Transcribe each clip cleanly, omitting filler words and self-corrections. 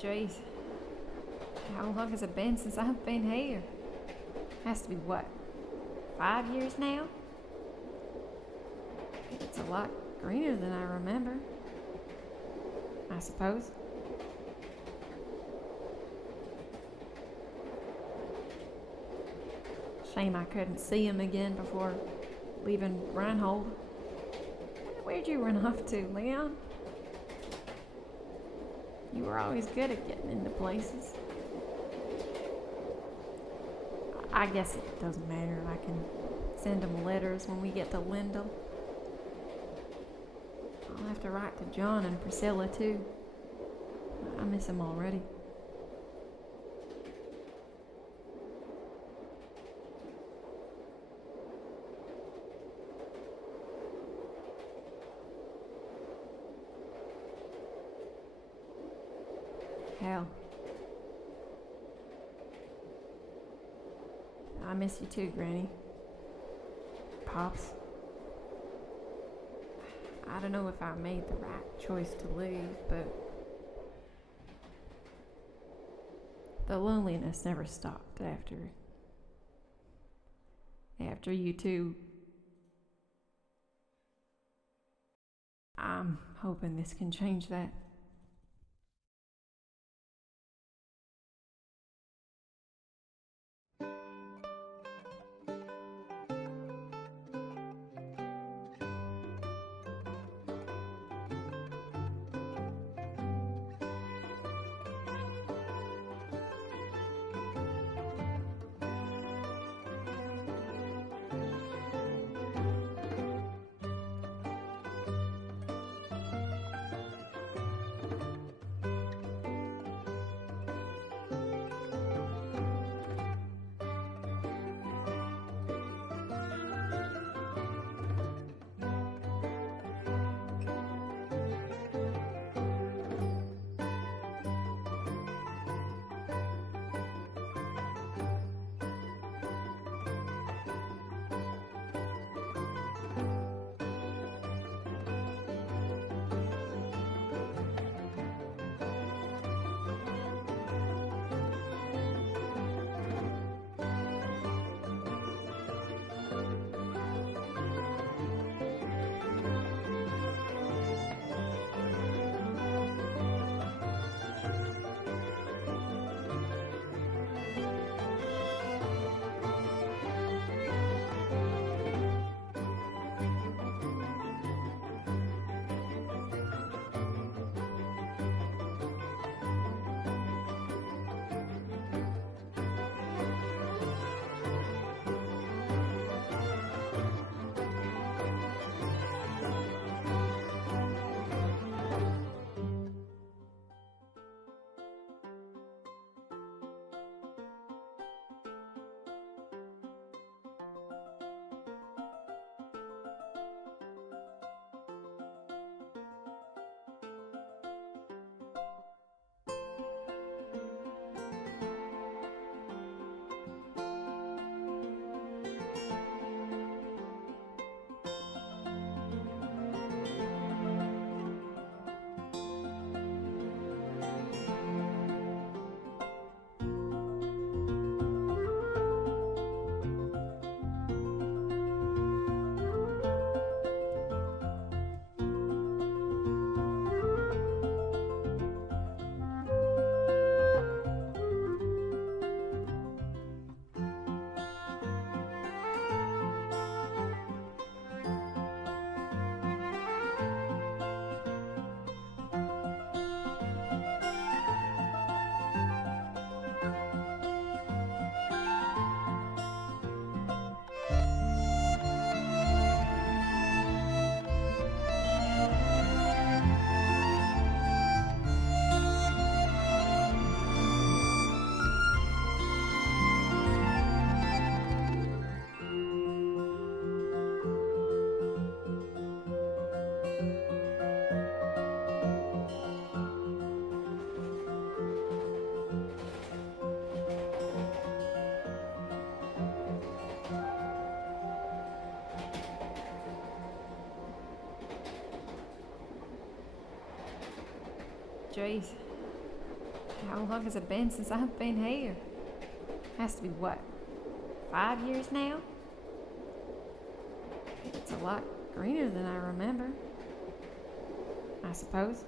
Jeez, how long has it been since I've been here? Has to be what, 5 years now? It's a lot greener than I remember, I suppose. Shame I couldn't see him again before leaving Reinhold. Where'd you run off to, Leon? You were always good at getting into places. I guess it doesn't matter. I can send him letters when we get to Lindell. I'll have to write to John and Priscilla too. I miss them already. Hell, I miss you too, Granny. Pops. I don't know if I made the right choice to leave, but the loneliness never stopped after you two. I'm hoping this can change that. Jeez. How long has it been since I've been here? Has to be what? 5 years now? It's a lot greener than I remember. I suppose.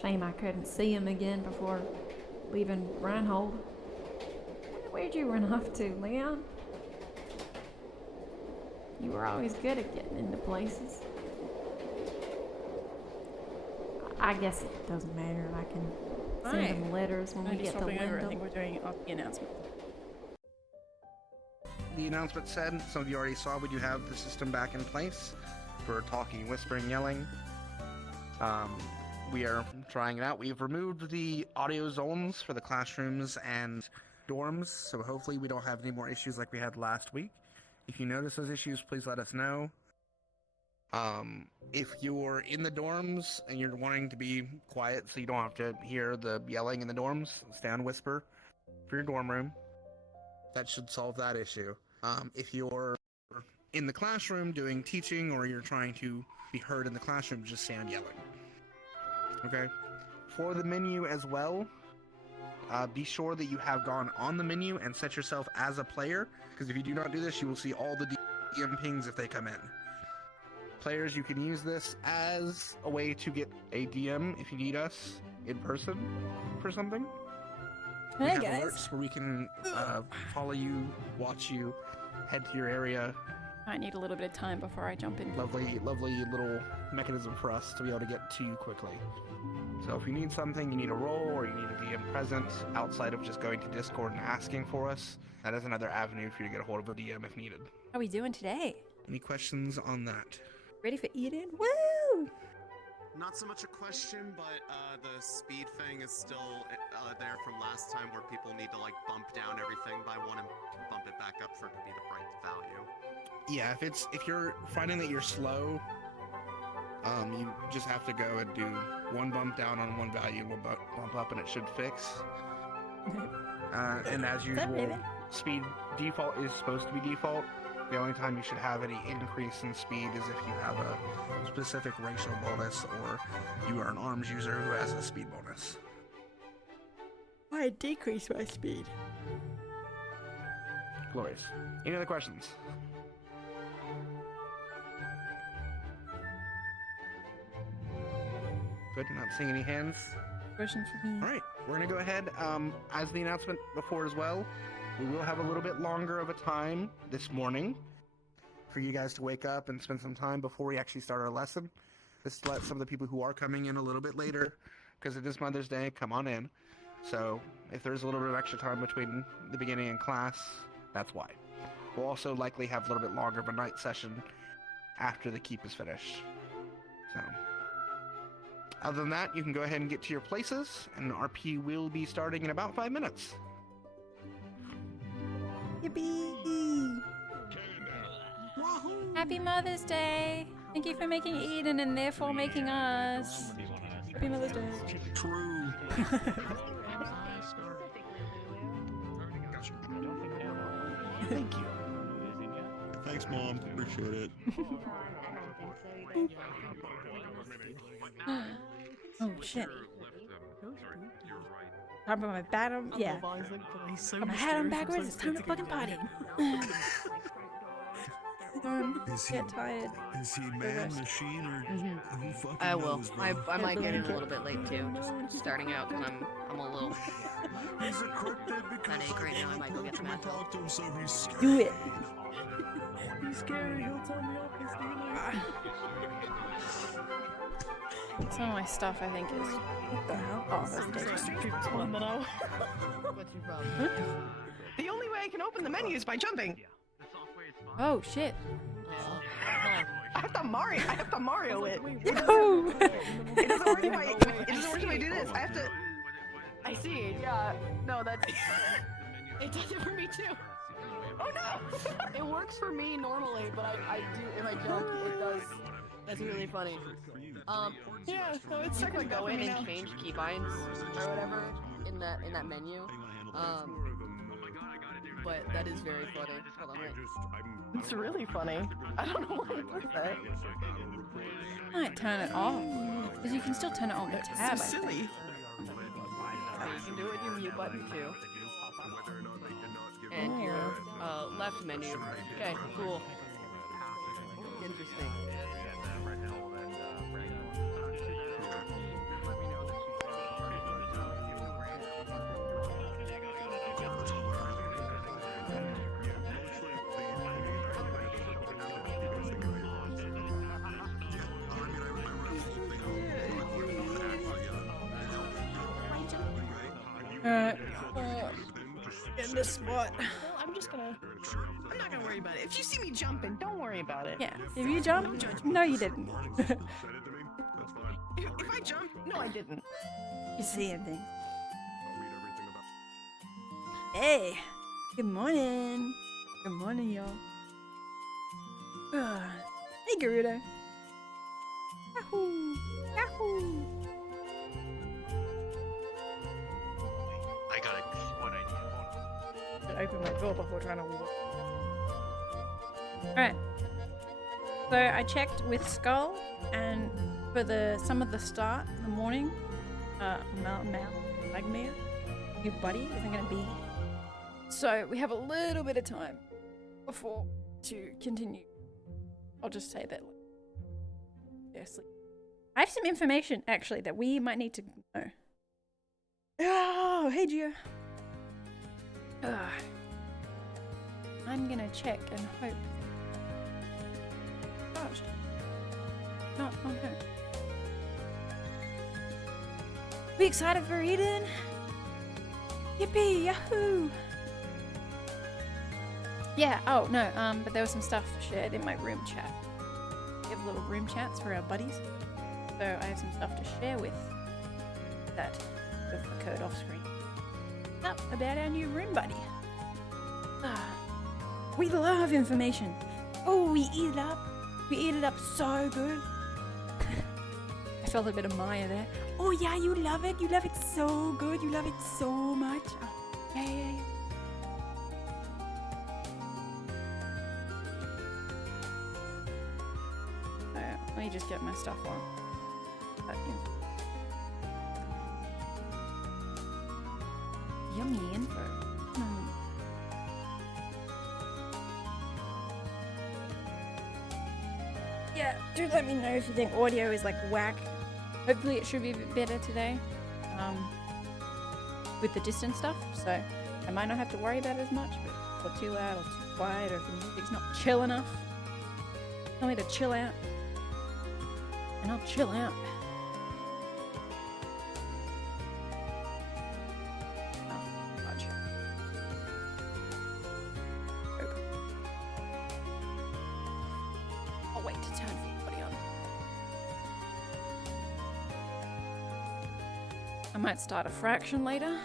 Shame I couldn't see him again before leaving Reinhold. Where'd you run off to, Leon? You were always good at getting into places. I guess it doesn't matter. I can send them letters when we get to Lindell. I think we're doing the announcement. The announcement said, some of you already saw, we do have the system back in place for talking, whispering, yelling. We are trying it out. We've removed the audio zones for the classrooms and dorms, so hopefully we don't have any more issues like we had last week. If you notice those issues, please let us know. If you're in the dorms and you're wanting to be quiet so you don't have to hear the yelling in the dorms, stay on whisper for your dorm room. That should solve that issue. If you're in the classroom doing teaching or you're trying to be heard in the classroom, just stay on yelling. Okay? For the menu as well, be sure that you have gone on the menu and set yourself as a player, because if you do not do this, you will see all the DM pings if they come in. Players, you can use this as a way to get a DM if you need us in person for something. We have alerts where we can follow you, watch you, head to your area. I need a little bit of time before I jump in. Lovely little mechanism for us to be able to get to you quickly. So if you need something, you need a role, or you need a DM present, outside of just going to Discord and asking for us, that is another avenue for you to get a hold of a DM if needed. How are we doing today? Any questions on that? Ready for Eden? Woo! Not so much a question, but the speed thing is still there from last time, where people need to like bump down everything by one and bump it back up for it to be the right value. Yeah, if you're finding that you're slow, you just have to go and do one bump down on one value, one bump up, and it should fix. And as usual, speed default is supposed to be default. The only time you should have any increase in speed is if you have a specific racial bonus, or you are an arms user who has a speed bonus. Why decrease my speed? Glorious. Any other questions? Good, not seeing any hands. Question for me. Alright, we're gonna go ahead, as the announcement before as well, we will have a little bit longer of a time this morning for you guys to wake up and spend some time before we actually start our lesson. This to let some of the people who are coming in a little bit later, because it is Mother's Day, come on in. So, if there's a little bit of extra time between the beginning and class, that's why. We'll also likely have a little bit longer of a night session after the keep is finished. So, other than that, you can go ahead and get to your places, and RP will be starting in about 5 minutes. Yippee! Happy Mother's Day! Thank you for making Eden and therefore making us. Happy Mother's Day. True. Thank you. Thanks, Mom. Appreciate it. Oh shit. Time for my bat on. Yeah. Got my hat on backwards. It's time to fucking party. Get tired. Is he man, machine, or who fucking I will. knows, I bro? might get in a little bit late too. Just starting out because I'm a little. He's a crook that because Headache right now, I might go get some I talk to him, so he's scared. Do it. He's scared. He'll tell me off his dealer. Some of my stuff I think is. What the hell? Oh, that's the What's your problem? The only way I can open the menu is by jumping. Oh shit. I have to Mario it. Yo! It doesn't work if I do this. I have to. I see. Yeah. No, that's. It does it for me too. Oh no! It works for me normally, but I do if I jump, it does. That's really funny. Yeah. No, it's You can second go in me and now. change keybinds or whatever in that menu. but that is very funny. Hold on, wait. It's really funny. I don't know why I put that. I might turn it off. Because you can still turn it on the tab. So I think. silly. So you can do it with your mute button too. And your left menu. Okay, cool. Interesting. Alright. In this spot. Well, I'm just gonna. I'm not gonna worry about it. If you see me jumping, don't worry about it. Yeah. If you jump, no, you didn't. If I jump, no, I didn't. You see anything? Hey. Good morning. Good morning, y'all. Hey, Gerudo. Yahoo! Yahoo! I got it. What idea? I open my door before trying to walk. Alright. So I checked with Skull, and for some of the start in the morning, Magmir, your buddy, isn't going to be here. So we have a little bit of time before to continue. I'll just say that. Seriously. I have some information, actually, that we might need to know. Oh, hey, Gio. I'm gonna check and hope. Charged. Not on her. We excited for Eden? Yippee! Yahoo! Yeah. Oh no. But there was some stuff shared in my room chat. We have little room chats for our buddies, so I have some stuff to share with that. With the code off screen. Up about our new room buddy. We love information. Oh, we eat it up. We eat it up so good. I felt a bit of Maya there. Oh yeah, you love it. You love it so good. You love it so much. Oh, yeah. Let me just get my stuff on. Yummy info. Yeah, do let me know if you think audio is like whack. Hopefully it should be a bit better today. With the distance stuff, so I might not have to worry about it as much, but or too loud or too quiet, or if the music's not chill enough. Tell me to chill out. And I'll chill out. I'll wait to turn everybody on. I might start a fraction later.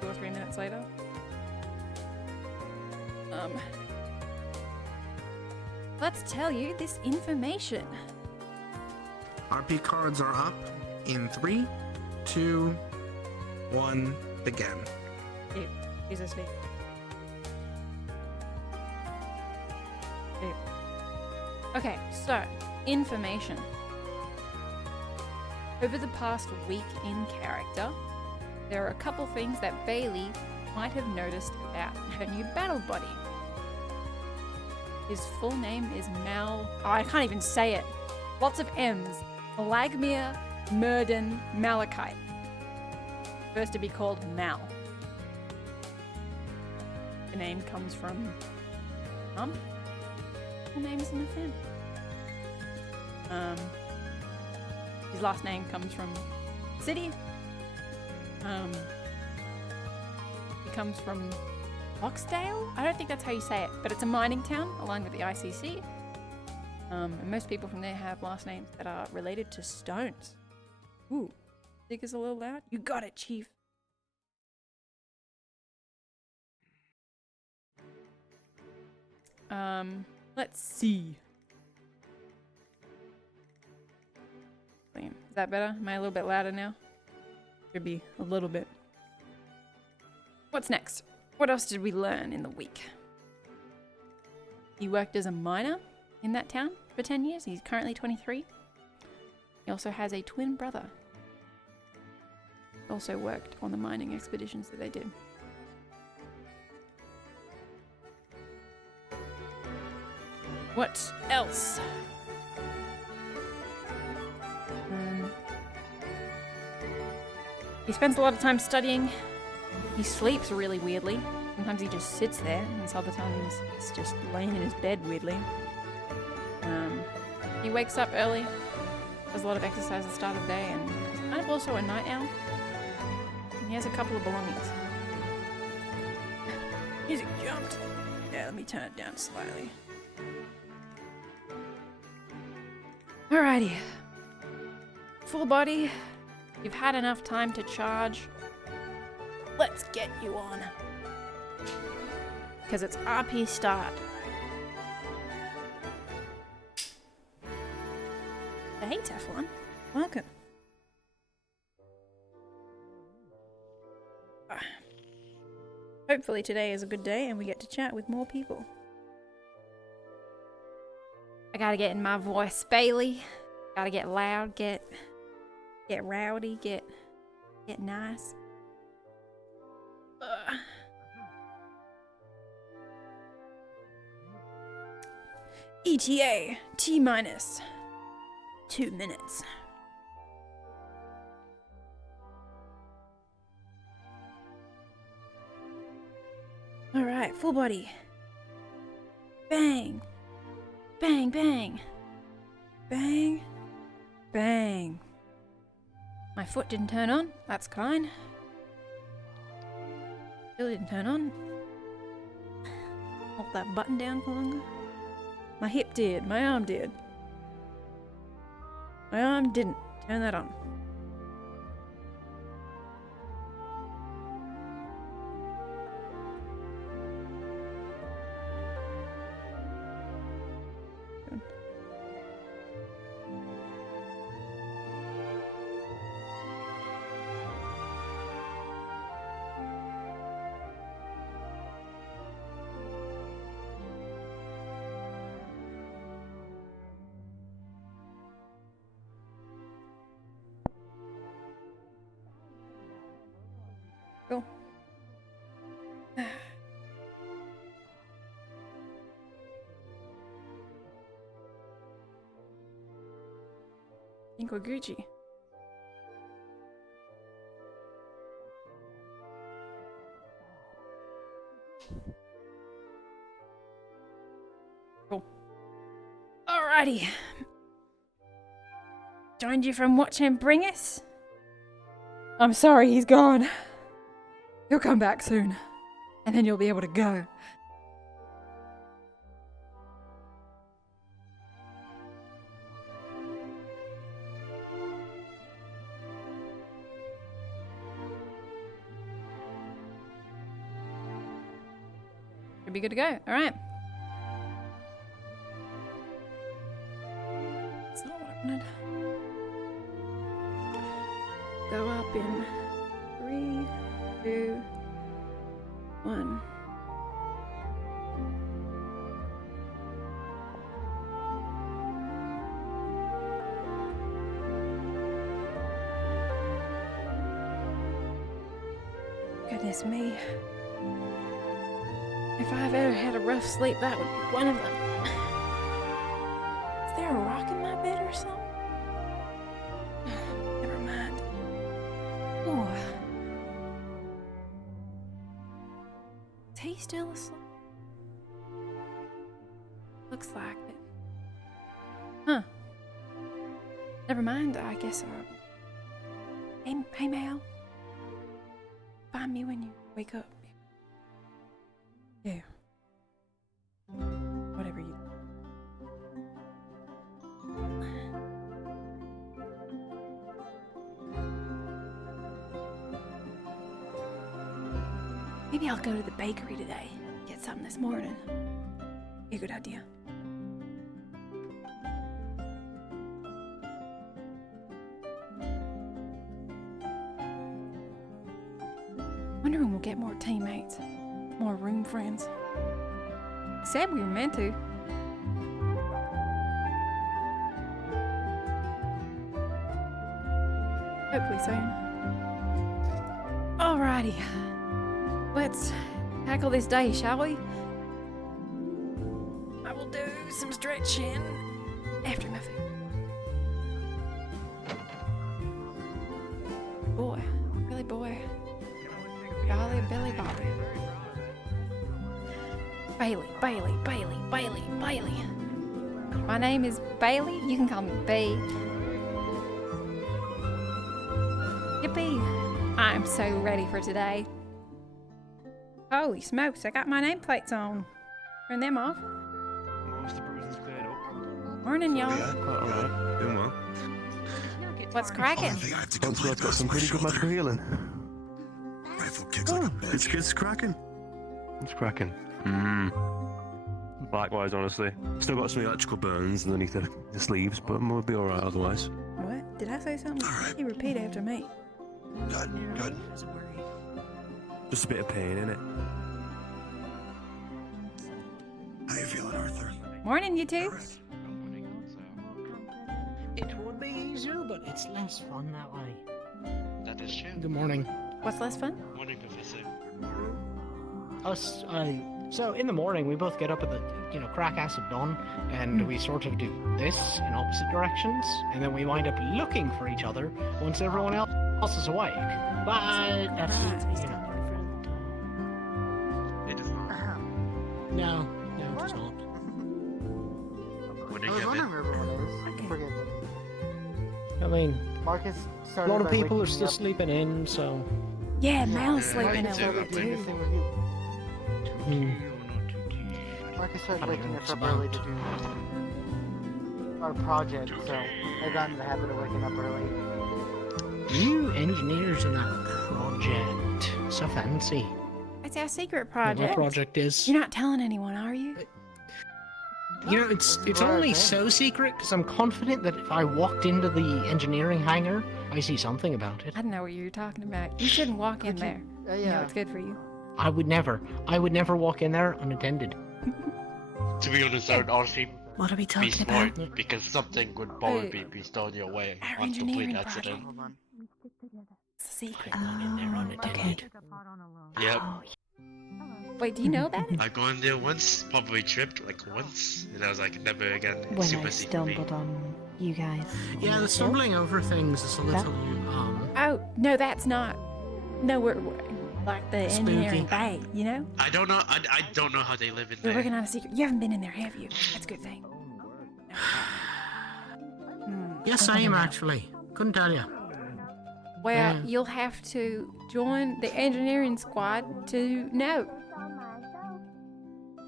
2 or 3 minutes later. Let's tell you this information. RP cards are up in 3, 2, 1, begin. Jesus me. Okay, so information. Over the past week in character, there are a couple things that Bailey might have noticed about her new battle buddy. His full name is Mal. Oh, I can't even say it. Lots of M's. Lagmir Murden Malachite. First to be called Mal. The name comes from Full names in the family. His last name comes from city. He comes from Oxdale? I don't think that's how you say it, but it's a mining town along with the ICC. And most people from there have last names that are related to stones. Ooh, think it's a little loud? You got it, Chief. Let's see. Is that better? Am I a little bit louder now? Should be a little bit. What's next? What else did we learn in the week? He worked as a miner in that town for 10 years. He's currently 23. He also has a twin brother. Also worked on the mining expeditions that they did. What else? He spends a lot of time studying. He sleeps really weirdly. Sometimes he just sits there, and some other times he's just laying in his bed weirdly. He wakes up early, does a lot of exercise at the start of the day, and he's kind of also a night owl. And he has a couple of belongings. Music jumped. Yeah, let me turn it down slightly. Alrighty. Full body. You've had enough time to charge. Let's get you on. Because it's RP start. Hey Teflon, welcome. Hopefully today is a good day and we get to chat with more people. I gotta get in my voice, Bailey. Gotta get loud, get rowdy, get nice. ETA T-minus 2 minutes. Alright, full body. Bang. Bang, bang. Bang. Bang. My foot didn't turn on. That's kind. Still didn't turn on. Hold that button down for longer. My hip did. My arm did. My arm didn't. Turn that on. Cool. think we're Gucci. Cool. Alrighty. Joined you from Watch Him Bring Us? I'm sorry, he's gone. He'll come back soon. And then you'll be able to go. Should be good to go. Alright. That's not what I wanted. Go up in 3, 2, 1. Goodness me. If I've ever had a rough sleep, that would be one of them. Is there a rock in my bed or something? Never mind. Oh. Is he still asleep? Looks like it. Huh. Never mind, I guess I'll... Hey, Mal. Find me when you wake up. Yeah. Whatever you... Maybe I'll go to the bakery today. Get something this morning. Be a good idea. Wondering we'll get more teammates. more room friends. Said we were meant to. Hopefully soon. Alrighty. Let's tackle this day, shall we? I will do some stretching after my food. Boy, Billy boy. Golly Billy Bobby. Bailey, Bailey, Bailey, Bailey, Bailey. My name is Bailey. You can call me B. Yippee. I'm so ready for today. Holy smokes, I got my nameplates on. Turn them off. Most of the bruising's cleared up. Morning, y'all. Quite alright. Doing well. What's cracking? Onslaugh's got some pretty good magical healing. It's cracking. It's cracking. Likewise, honestly. Still got some electrical burns underneath the sleeves, but we'll be alright otherwise. What? Did I say something? You repeat after me. Good. Just a bit of pain in it. How you feeling, Arthur? Morning, you two. It would be easier, but it's less fun that way. That is true. Good morning. What's less fun? Morning, Professor. So in the morning, we both get up at the, crack acid dawn, and we sort of do this in opposite directions, and then we wind up looking for each other once everyone else is awake. But that's, It is not. No, it's not. Morning, I was Kevin. wondering where everyone is. Forgive me. I mean, Marcus a started lot of by people are waking still me up. sleeping in, so. Yeah, Mal's sleeping Marcus in. started doing this too. thing with you. Hmm. Marcus I started don't waking know us what up it's early to do our project, so I got into the habit of waking up early. You engineers in that project. So fancy. It's our secret What project. project is? You're not telling anyone, are you? It's Right, only man. so secret because I'm confident that if I walked into the engineering hangar, I see something about it. I don't know what you're talking about. You shouldn't walk in there. You know Yeah. it's good for you. I would never walk in there unattended. To be honest, I would honestly What are we be talking smart about? because something would probably be stolen your way Our on complete engineering accident. Hold on. It's a secret. Going in there Oh, unattended. Yep. Oh, Wait, do you know that? I gone in there once, probably tripped like once, and I was like, never again. It's when super I secret. stumbled on you guys. on Yeah, the hill. stumbling over things is a little Oh, no, that's not. No, we're like the Spooky. engineering bay, you know? I don't know. I don't know how they live in We're working there. on a secret. You haven't been in there, have you? That's a good thing. Yes, same actually. Couldn't tell you. Well, Yeah. you'll have to join the engineering squad to know.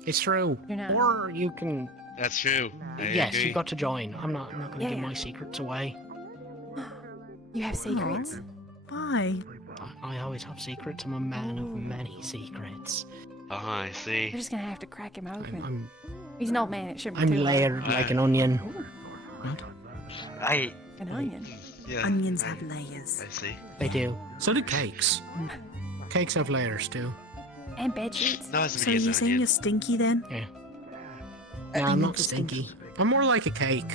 It's true. You're not. Or you can. That's true. I Yes, agree. you got to join. I'm not going to give Yeah. my secrets away. You have secrets? Why? I always have secrets. I'm a man of many secrets. Oh, I see. You're just gonna have to crack him open. I'm He's an old man. It shouldn't be I'm too late. layered like an onion. What? I. An onion. Yeah. Onions have layers. I see. They do. So do cakes. Cakes have layers too. And bed sheets. No, it's So you're saying you're stinky then? Yeah. No, I'm not stinky. I'm more like a cake.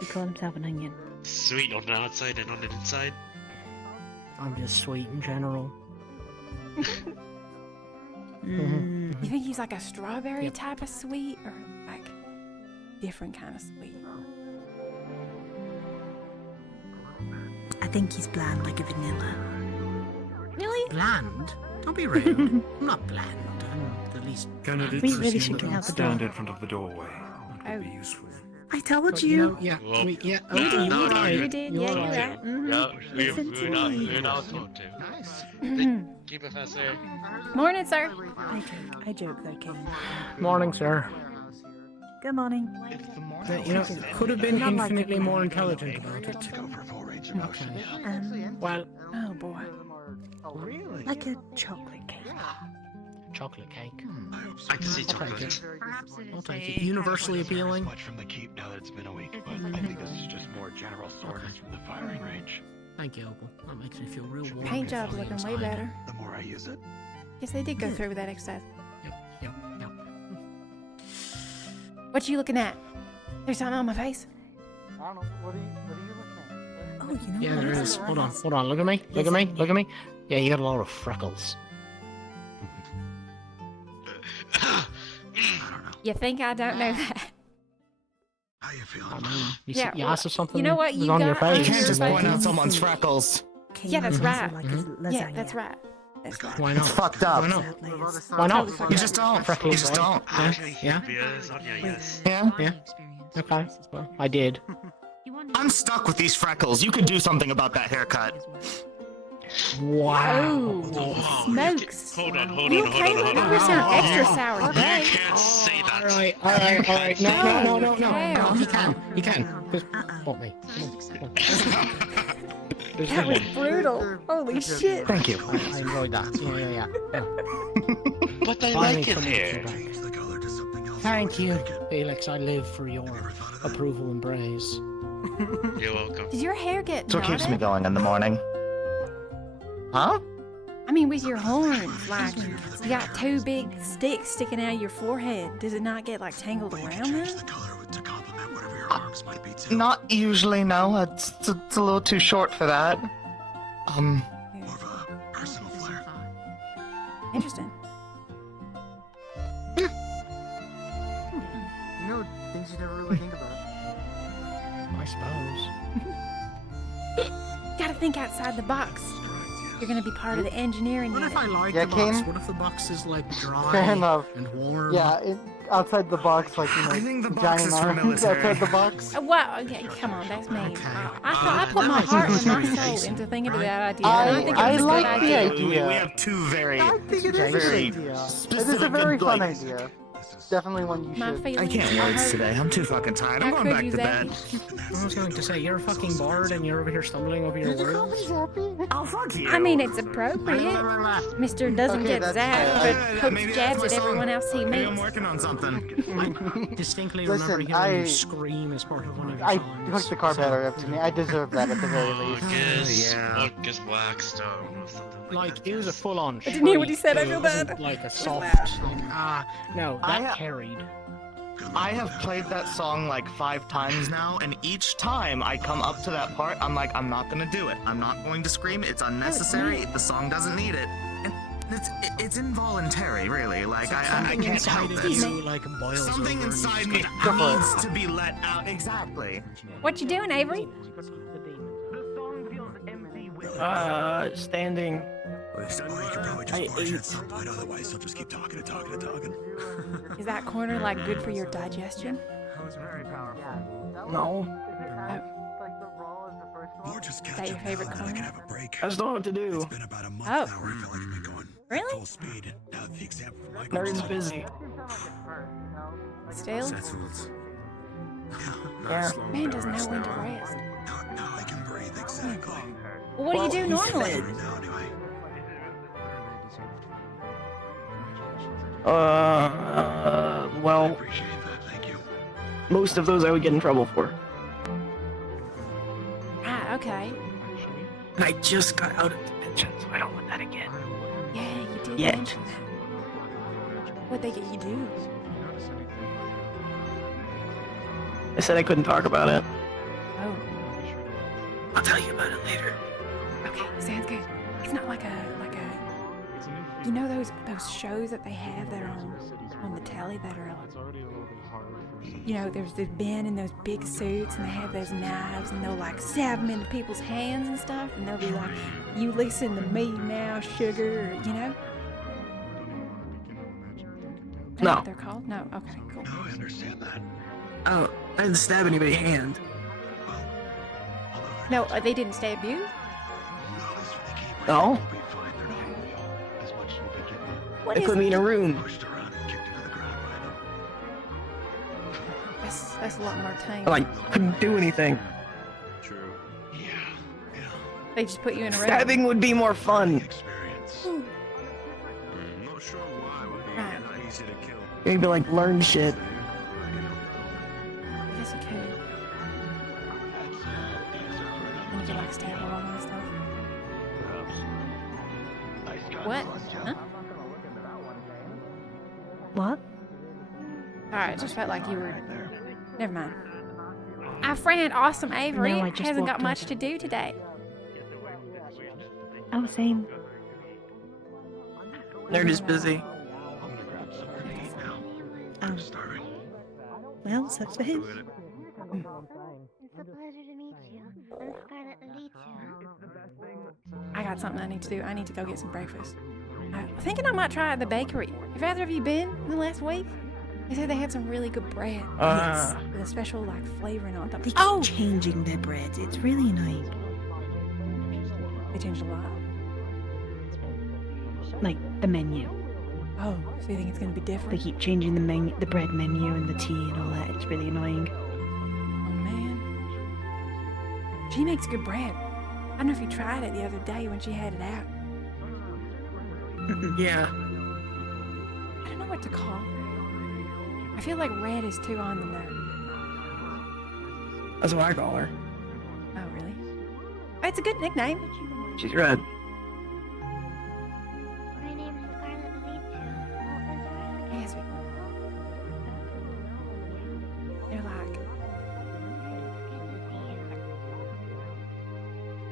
He called himself an onion. Sweet on the outside and on the inside. I'm just sweet in general. Mm. You think he's like a strawberry Yep. type of sweet or like different kind of sweet? I think he's bland like a vanilla. Really? Bland? Don't be rude. I'm not bland. I'm the least. Gonna bland We person really in should the get out the world. Stand in front of the doorway. That would be Oh. useful. I told But, you. yeah. Well, Yeah. you okay, did, you're you right. You did, You're yeah, you're right. right. Mhm. Yeah, Listen to me. we're not told to. Nice. Thank you, Professor. Morning, sir. I joke though, Kane. Morning, sir. Good morning. Could have been Not like infinitely it. more intelligent about it. To go for full range of motion. Um, Well, Oh boy. really? like a chocolate cake. Chocolate cake. I can see I'll take chocolate. it. I'll take it. Universally appealing. Much from the keep now that it's been a week, but I think this is just more general soreness from the firing range. Thank you, Opal. That makes me feel real warm. Paint job's looking way better. The more I use it. Yes, they did go through with that exercise. Yep. What you looking at? There's something on my face. I don't know. What are you looking at? Oh, you know Yeah, what? there is. Hold on. Look at me. Look at me. Yeah, you got a lot of freckles. You think I don't know that? How you feeling? I mean, you, Yeah, you well, asked if something you know what? was You on your got face. You can't just point out someone's freckles. Yeah, that's right. Lasagna. Yeah, that's right. That's right. Why not? It's fucked up. Why not? Lasagna. Why not? Totally You just don't. Freckles, You just right? don't. Yeah? Yes. Yeah. Yeah. Okay. Well, I did. I'm stuck with these freckles. You could do something about that haircut. Wow. Oh, smokes. Hold on. You okay? You sound extra sour You today. can't say that. All right. No. Damn. He can. Just bump me. Come on. There's That was no- brutal. Holy shit. Thank you. I enjoyed that. Yeah. But I Finally like it coming here. to Change the color to something else. Thank you, Felix. I live for your approval and praise. You're welcome. Did your hair get That's what keeps me knotted? going in the morning. Huh? I mean, with your horns, like, you got two big sticks sticking out of your forehead. Does it not get, like, tangled Well, you around can there? change the color to complement whatever your arms might be too. Not usually, no. It's a little too short for that. More of a personal flair. Interesting. You know, things you never really think about. I suppose. Gotta think outside the box. You're gonna be part of the engineering What unit. if I like Yeah, the box? Kane? What if the box is like dry Fair enough. and warm? Yeah, outside the box, like, you know, I think the box giant is for arms military. outside the box. Well, okay, come on, that's mean. Okay. I put my that heart makes and my sense. soul into thinking of Right. that idea. and I think I it's a like good the idea. idea. We have two very. I think it is a Very good idea. It is a specific, very fun like- idea. Definitely one you My should. feelings. I can't I words hope- today. I'm too fucking tired. I'm I going could back use to that. bed. I was going to say, you're a fucking bard and you're over here stumbling over your Did you call me words. Zappy? Oh, fuck you. I mean, it's appropriate. Mr. doesn't Okay, get that's- zapped, but pokes maybe jabs that's at my everyone song. else he Maybe I'm meets. working on something. I distinctly Listen, remember hearing I- you scream as part of one of your I songs. hooked the car battery up to me. I deserve that at the very least. Marcus Blackstone or something Like, that. it was a full-on I didn't hear what he shriek. said, I It feel wasn't bad. like a loud. soft, like, no, I that ha- carried. I have played that song like 5 times now, and each time I come up to that part, I'm like, I'm not gonna do it. I'm not going to scream. It's unnecessary. The song doesn't need it. And it's involuntary, really. Like, I Something can't inside help of this. you, like, boils Something over and you inside just me go- needs to be let out. Exactly. What you doing, Avery? Standing. Or you could probably just I barge in ate. at some point, otherwise he'll just keep talking and talking and talking. Is that corner, like, good for your digestion? No. Or just catch that your up favorite now, and then I can corner? have a break. I just don't know what to do. It's been about a month Oh. now where I feel like I've been going Really? full speed. Now that the exam from Michael Nerd's was busy. Still? Yeah. Man doesn't know when to rest. Now I can breathe exactly. Well, what do you do he's normally? fed. Now anyway. Well, Appreciate that, thank you. most of those I would get in trouble for. Ah, okay. And I just got out of detention, so I don't want that again. Yeah, you did Yet. mention that. What'd they get you do? I said I couldn't talk about it. Oh, I'll tell you about it later. okay, sounds good. It's not like a, you know those shows that they have that are on the telly that are like, you know, there's this Ben in those big suits and they have those knives and they'll like stab them into people's hands and stuff and they'll be like, you listen to me now, sugar, or, you know? Is that No. what they're called? No? Okay, cool. No, I understand that. Oh, I didn't stab anybody's hand. No, they didn't stab you? No? What They is put me in a room. Pushed around and kicked into the ground by them. That's a lot more tame. I couldn't do anything. They just put you in a room. Stabbing would be more fun. Experience. Not sure why would be Right. that easy to kill. Maybe like learn shit. I guess you could. And you could like stab along and stuff. What? Huh? What? Alright, it just felt like you were. Never mind. Our friend Awesome Avery No, I just hasn't got walked much over. to do today. Oh, same. They're just busy. I'm starving. Well, sucks for him. It's a pleasure to meet you. I'm Scarlet Alicia. I got something I need to do. I need to go get some breakfast. I'm thinking I might try at the bakery. Have either of you been in the last week? They said they had some really good bread. Yes. With a special like flavoring on top. They keep changing their bread. It's really annoying. They changed a lot. Like the menu. Oh, so you think it's gonna be different? They keep changing the bread menu and the tea and all that. It's really annoying. Oh man. She makes good bread. I don't know if you tried it the other day when she had it out. Yeah. I don't know what to call. I feel like red is too on the nose. That's what I call her. Oh, really? It's a good nickname. She's red. My name is Scarlet Alicia. Yes, they're like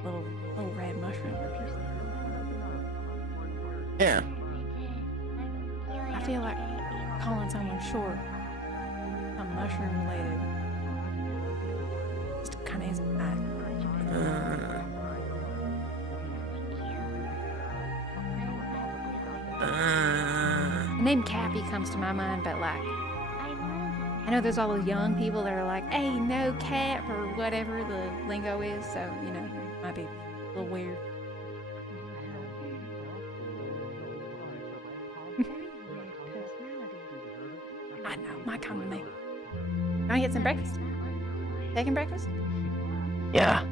little red mushroom. Yeah. I feel like calling someone short, some mushroom related, just kind of isn't right. The name Cappy comes to my mind, but like, I know there's all those young people that are like, hey, no cap, or whatever the lingo is, so, you know, it might be a little weird. I know, might come to me. Can I get some breakfast? Taking breakfast? Yeah.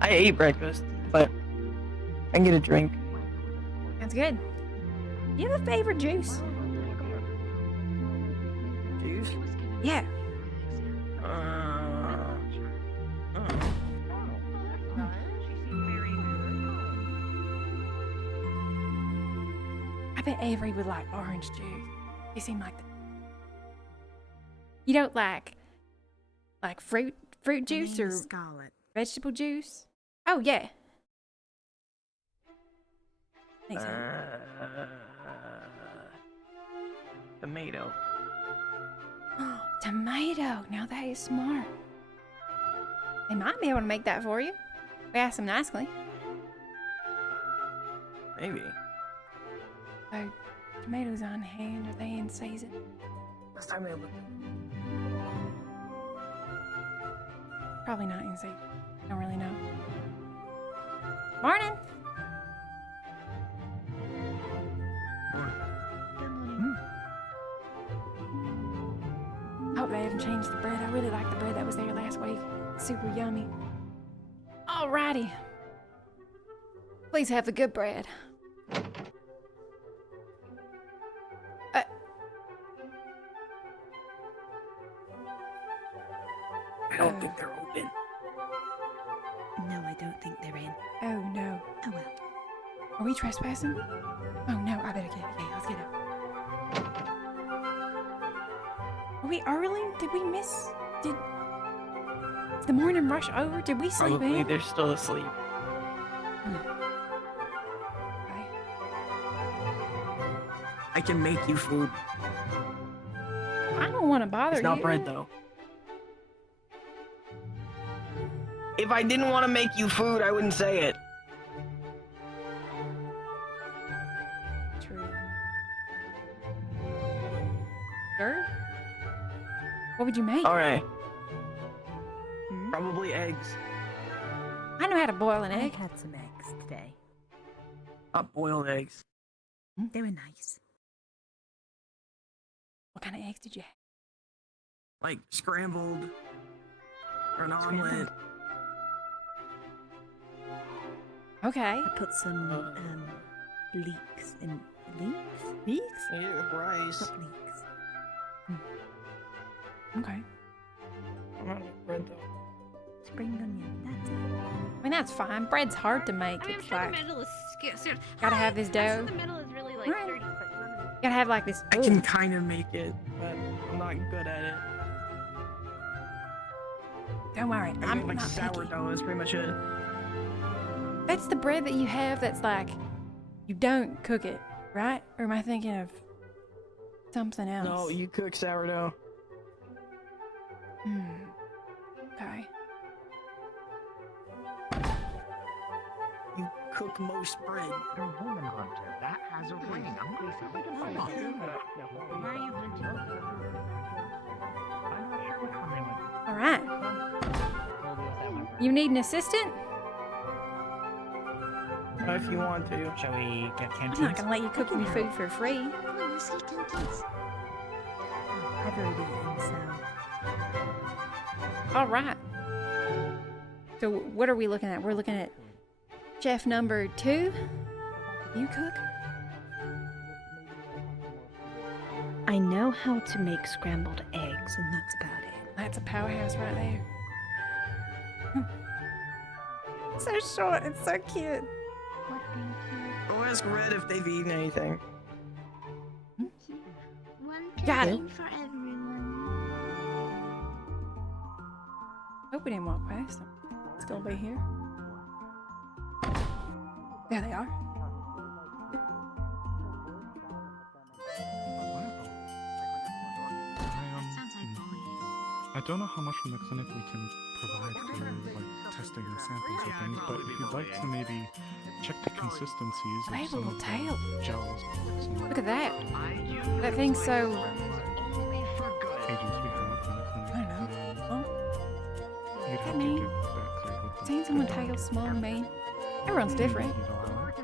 I ate breakfast, but I can get a drink. Sounds good. Do you have a favorite juice? Juice? Yeah. I bet Avery would like orange juice. You seem like that. You don't like fruit juice or Scarlet. vegetable juice? Oh yeah. Makes sense. Tomato. Tomato. Now that is smart. They might be able to make that for you. We asked them nicely. Maybe. So, tomatoes on hand. Are they in season? Last time I looked. Probably not in season. Don't really know. Morning. Hope they haven't changed the bread. I really like the bread that was there last week. Super yummy. Alrighty. Please have the good bread. I don't think they're open. No, I don't think they're in. Oh no. Oh well. Are we trespassing? Oh no, I better get. Okay, let's get up. Are we early? Did we miss? Did the morning rush over? Did we sleep Probably in? they're still asleep. Okay. I can make you food. I don't want to bother It's not you. bread though. If I didn't want to make you food, I wouldn't say it. True. Sure. What would you make? Alright. Probably eggs. I know how to boil an I egg. had some eggs today. Not boiled eggs. They were nice. What kind of eggs did you have? Like scrambled. Or an Scrambled. omelet. Okay. I put some leeks in. Leeks? Leeks? Yeah, with rice. Not leeks. Okay. I'm not bread though. Spring onion. That's it. mean, that's fine. Bread's hard to make. I mean, I'm It's sure like, the middle is scared. gotta have this I'm sure dough. the middle is really like Right. sturdy, but none of it. gotta have like this. I can kind of make it, but I'm not good at it. Don't worry, I I'm mean, like not picky. sourdough is pretty much it. That's the bread that you have that's like, you don't cook it, right? Or am I thinking of something else? No, you cook sourdough. Okay. You cook most bread. You're a woman hunter. That has a ring. I'm pretty sure. Why are you hunting? I'm not sure which one they went. All right. You need an assistant? If you want to. Shall we get I'm canteens? not gonna let you cook any food for free. Come on, let's eat canteens. I really didn't think so. All right. So what are we looking at? We're looking at chef number 2. You cook? I know how to make scrambled eggs, and that's about it. That's a powerhouse right there. So short and so cute. What, thank you. Go ask Red if they've eaten anything. Thank you. One Got it. canteen for everyone. Hope we didn't walk past them. Still be here. There they are. Sounds like bullying. I don't know how much from the clinic we can provide for like testing or samples or things, but if you'd like to maybe check the consistencies They of have a some little of tail. the gels. Look at that. That thing's so. Agents we have in the clinic. I don't know. Oh, You'd have to mean, get that cleared with them. seen someone tail small and mean. Everyone's different. You'd allow it?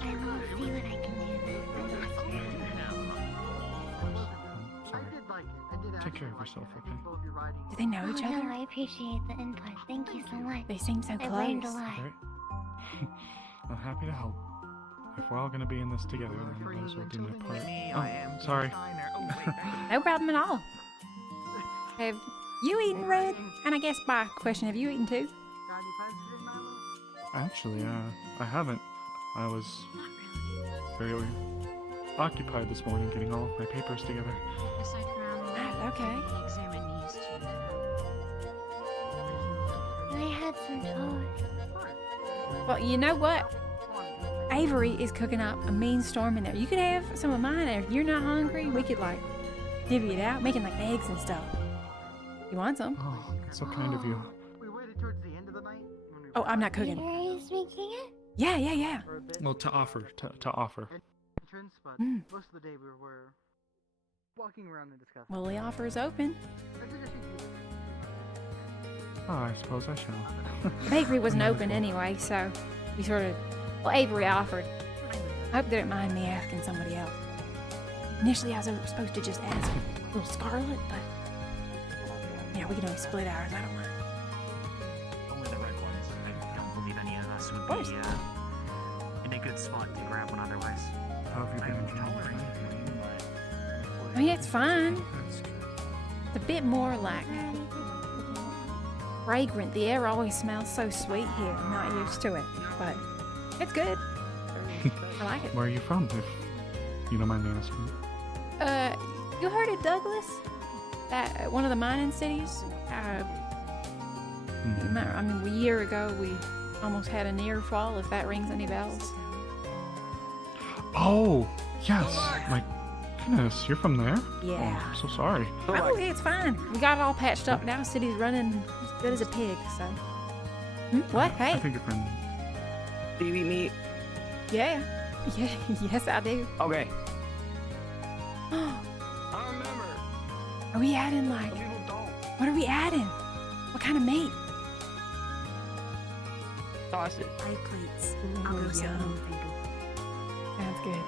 I have a feeling I can do this. Sorry. Take care of yourself, okay? Do they know each Oh, no, other? I appreciate the input. Thank you so much. They seem so I learned a close. lot. Alright. I'm happy to help. If we're all gonna be in this together, then I might as well do my part. Oh, sorry. No problem at all. Have you eaten, Red? And I guess by question, have you eaten too? Actually, I haven't. I was very occupied this morning getting all of my papers together. Aside from Okay. the examinees too. I had some toast. Well, you know what? Avery is cooking up a mean storm in there. You could have some of mine, and if you're not hungry, we could like divvy it out, making like eggs and stuff. You want some? Oh, that's so kind of you. Oh, I'm not cooking. Are you speaking it? Yeah. Well, to offer. Mm. Most of the day we were walking around and discussing. Well, the offer is open. Oh, I suppose I shall. Bakery wasn't open anyway, so we sort of. Well, Avery offered. I hope they don't mind me asking somebody else. Initially, I was supposed to just ask little Scarlet, but yeah, we can always split ours. I don't mind. Only the red ones. I don't believe any of us would course. be in a good spot to grab one otherwise. How have you been enjoying your training? I mean, it's fine. It's a bit more like fragrant. The air always smells so sweet here. I'm not used to it, but it's good. I like it. Where are you from, if you don't mind me asking? You heard of Douglas? That one of the mining cities? You might, I mean, a year ago we almost had a near fall. If that rings any bells. Oh, yes. My goodness, you're from there? Yeah. Oh, I'm so sorry. Oh, it's fine. We got it all patched up now. City's running as good as a pig. So. What? I Hey. think you're from. Do you eat meat? Yeah. Yeah. Yes, I do. Okay. I remember. Are we adding like? People don't. What are we adding? What kind of meat? Sausage. Pie plates. Ooh, I'll go sit yum. home and Sounds good.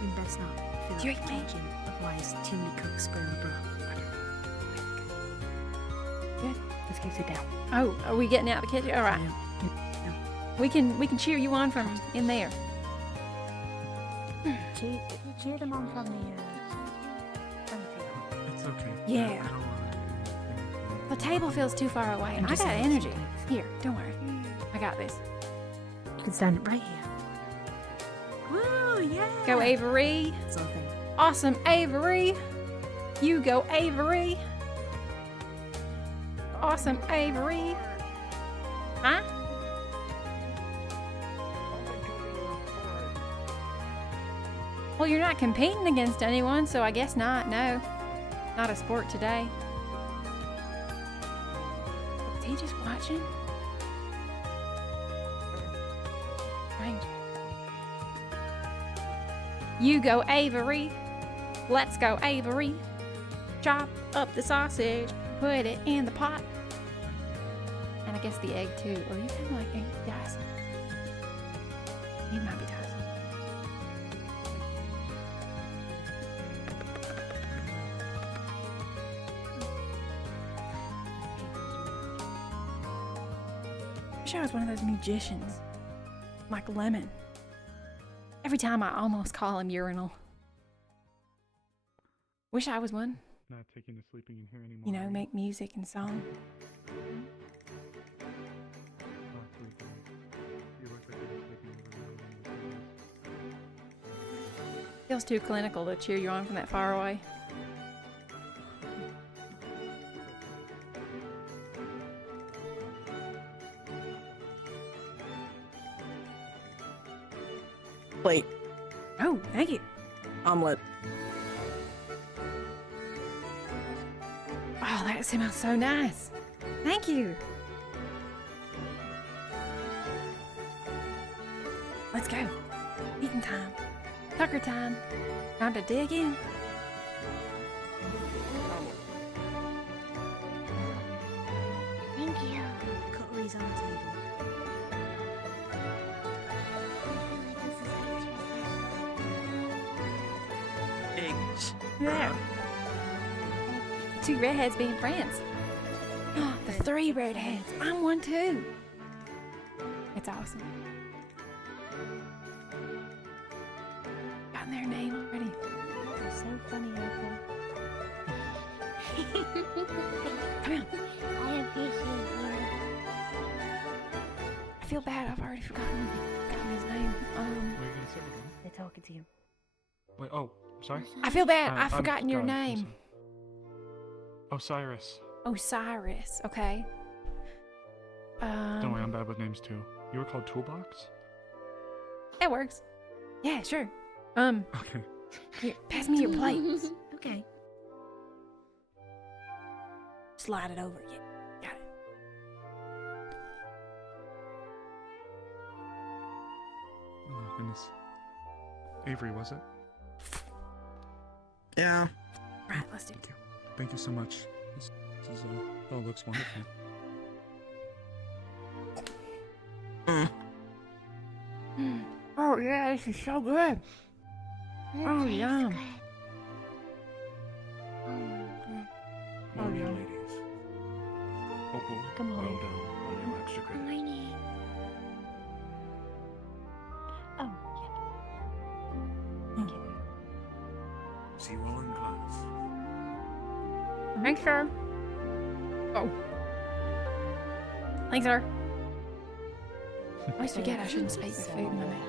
we best not fill Do you up eat the meat? kitchen. Otherwise, too many cooks spoil the broth. Good. Let's go sit down. Oh, are we getting out of the kitchen? All right. We can cheer you on from in there. Cheer them on from the It's okay. Yeah. I don't wanna do anything. table feels too far away, and I got energy. Here, don't worry. I got this. You can stand it right here. Woo, yeah. Go, Avery. Something. Awesome, Avery. You go, Avery. Awesome, Avery. Huh? Well, you're not competing against anyone, so I guess not. No. Not a sport today. Is he just watching? Strange. You go, Avery. Let's go, Avery. Chop up the sausage, put it in the pot. And I guess the egg too. Or you kind of like egg Dyson. He might be Dyson. I wish I was one of those magicians. Like Lemon. Every time I almost call him Urinal. Wish I was one. Not taking the sleeping in here anymore. You know, make music and song. Feels too clinical to cheer you on from that far away. Plate. Oh, thank you. Omelet. Oh, that smells so nice. Thank you. Let's go. Eating time. Tucker time. Time to dig in. Thank you. Cutlery's on the table. Eggs. Yeah. Two redheads being friends. The three redheads. I'm one too. It's awesome. Gotten their name already. You're so funny, Opal. Come on. I appreciate you. I feel bad. I've already forgotten his name. What are you gonna say with them? They're talking to you. Wait, oh, sorry? I feel bad. I've I'm forgotten your sorry, I'm name. sorry. Osiris. Osiris. Okay. Don't worry, I'm bad with names too. You were called Toolbox? That works. Yeah, sure. Okay. Here, pass me your plate. Okay. Slide it over. Yeah, got it. Oh, goodness. Avery, was it? Yeah. Right, let's do it. Thank you so much. This is, oh, it looks wonderful. Oh yeah, this is so good. Oh yum. Well done, ladies. Opal, Come on. well done on your extra credit. Oh, See you all in class. Thanks, sir. Oh. Thanks, sir. I always forget I shouldn't speak with food in my mouth.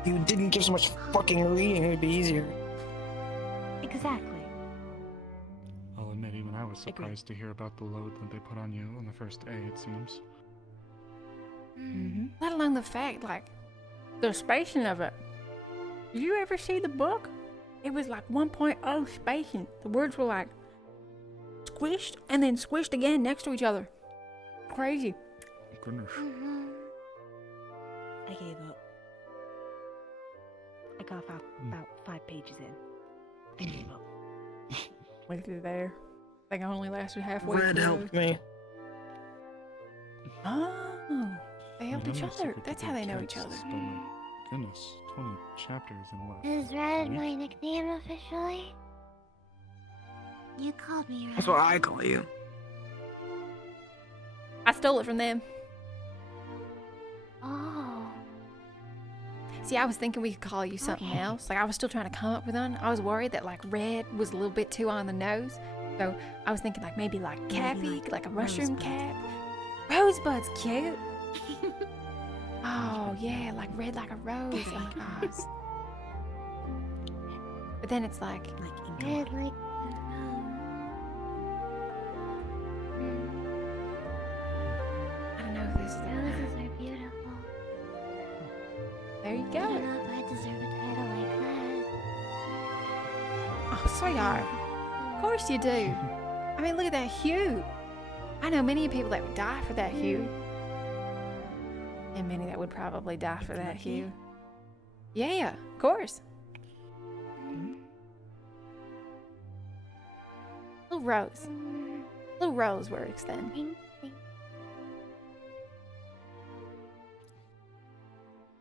If you didn't give so much fucking reading, it would be easier. exactly. I'll admit, even I was surprised to hear about the load that they put on you on the first day, it seems. Let alone the fact, like, the spacing of it. Did you ever see the book? It was like 1.0 spacing. The words were like squished and then squished again next to each other. Crazy. Goodness. I gave up. I got about 5 pages in. I gave up. Wait through there. I think I only lasted halfway Red through. helped me. Oh, they helped Yeah, each I'm other. super That's good how they with know each texts, other. but, like, goodness, 20 chapters in what? Is Red my nickname officially? You called me Red. That's what I call you. I stole it from them. Oh. See, I was thinking we could call you something else. Like, I was still trying to come up with one. I was worried that, like, red was a little bit too on the nose. So I was thinking, like, maybe, like, Cappy, like a mushroom cap. Rosebud's cute. Oh, yeah, like red like a rose. Oh, my gosh. But then it's like... Red like I don't know if this is the roses are beautiful. There you I go. don't know if I deserve a title like that. Oh, sweetheart. Of course you do. I mean, look at that hue. I know many people that would die for that hue. And many that would probably die for that hue. Yeah, of course. Little rose. Little rose works then.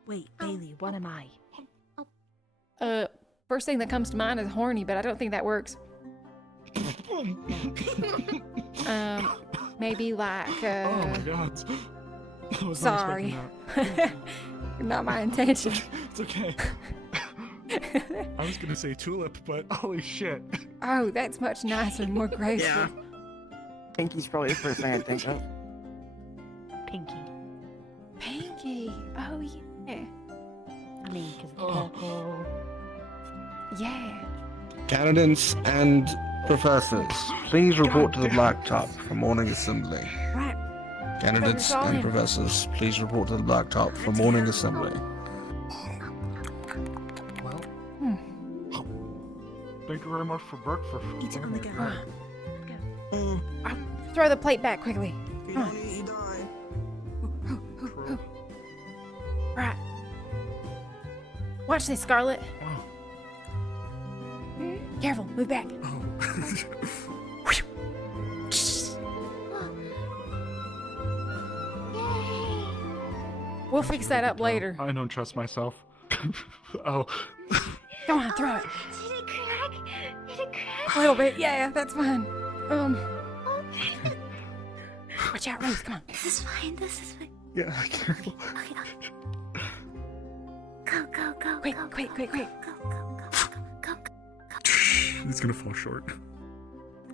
Wait, Bailey, what am I? First thing that comes to mind is horny, but I don't think that works. Maybe like, Oh my god. I was not sorry. expecting that. Not my intention. It's okay. I was gonna say tulip, but holy shit. Oh, that's much nicer and more graceful. Yeah. Pinky's probably the first thing I think of. Pinky. Pinky. Oh, yeah. I mean, because purple. Yeah. Candidates and professors, please report to the blacktop for morning assembly. Right. Candidates and professors, please report to the blacktop for morning assembly. Thank you very much for breakfast. Eat it on the go. Throw the plate back quickly. Come on. Right. Watch this, Scarlet. Careful, move back. We'll fix that up later. I don't trust myself. Oh. Go on, throw it. Did it crack? Did it crack? A little bit, yeah, that's fine. Watch out, Rose, come on. This is fine, this is fine. Yeah, careful. Okay. Go, go, go, Quick, go, quick, go, quick, quick. Go, go, go, go, go. It's gonna fall short.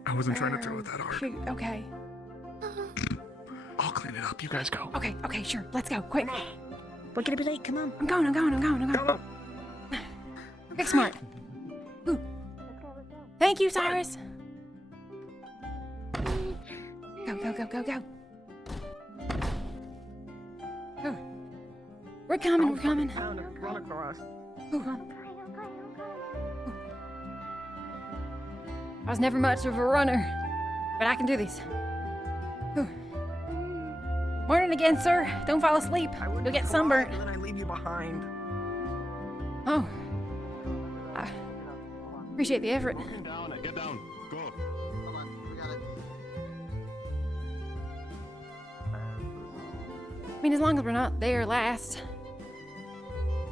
I wasn't trying to throw it that hard. Shoot, okay. I'll clean it up. You guys go. Okay, okay, sure. Let's go, quick. We're gonna be late, come on. I'm going. Big smart. Ooh. Thank you, Cyrus. Go. Go. We're coming. Run across. I was never much of a runner, but I can do this. Ooh. Morning again, sir. Don't fall asleep. You'll get sunburnt. And then I leave you behind. Oh. I appreciate the effort. Get down. Go. Hold on, we got it. I mean, as long as we're not there last,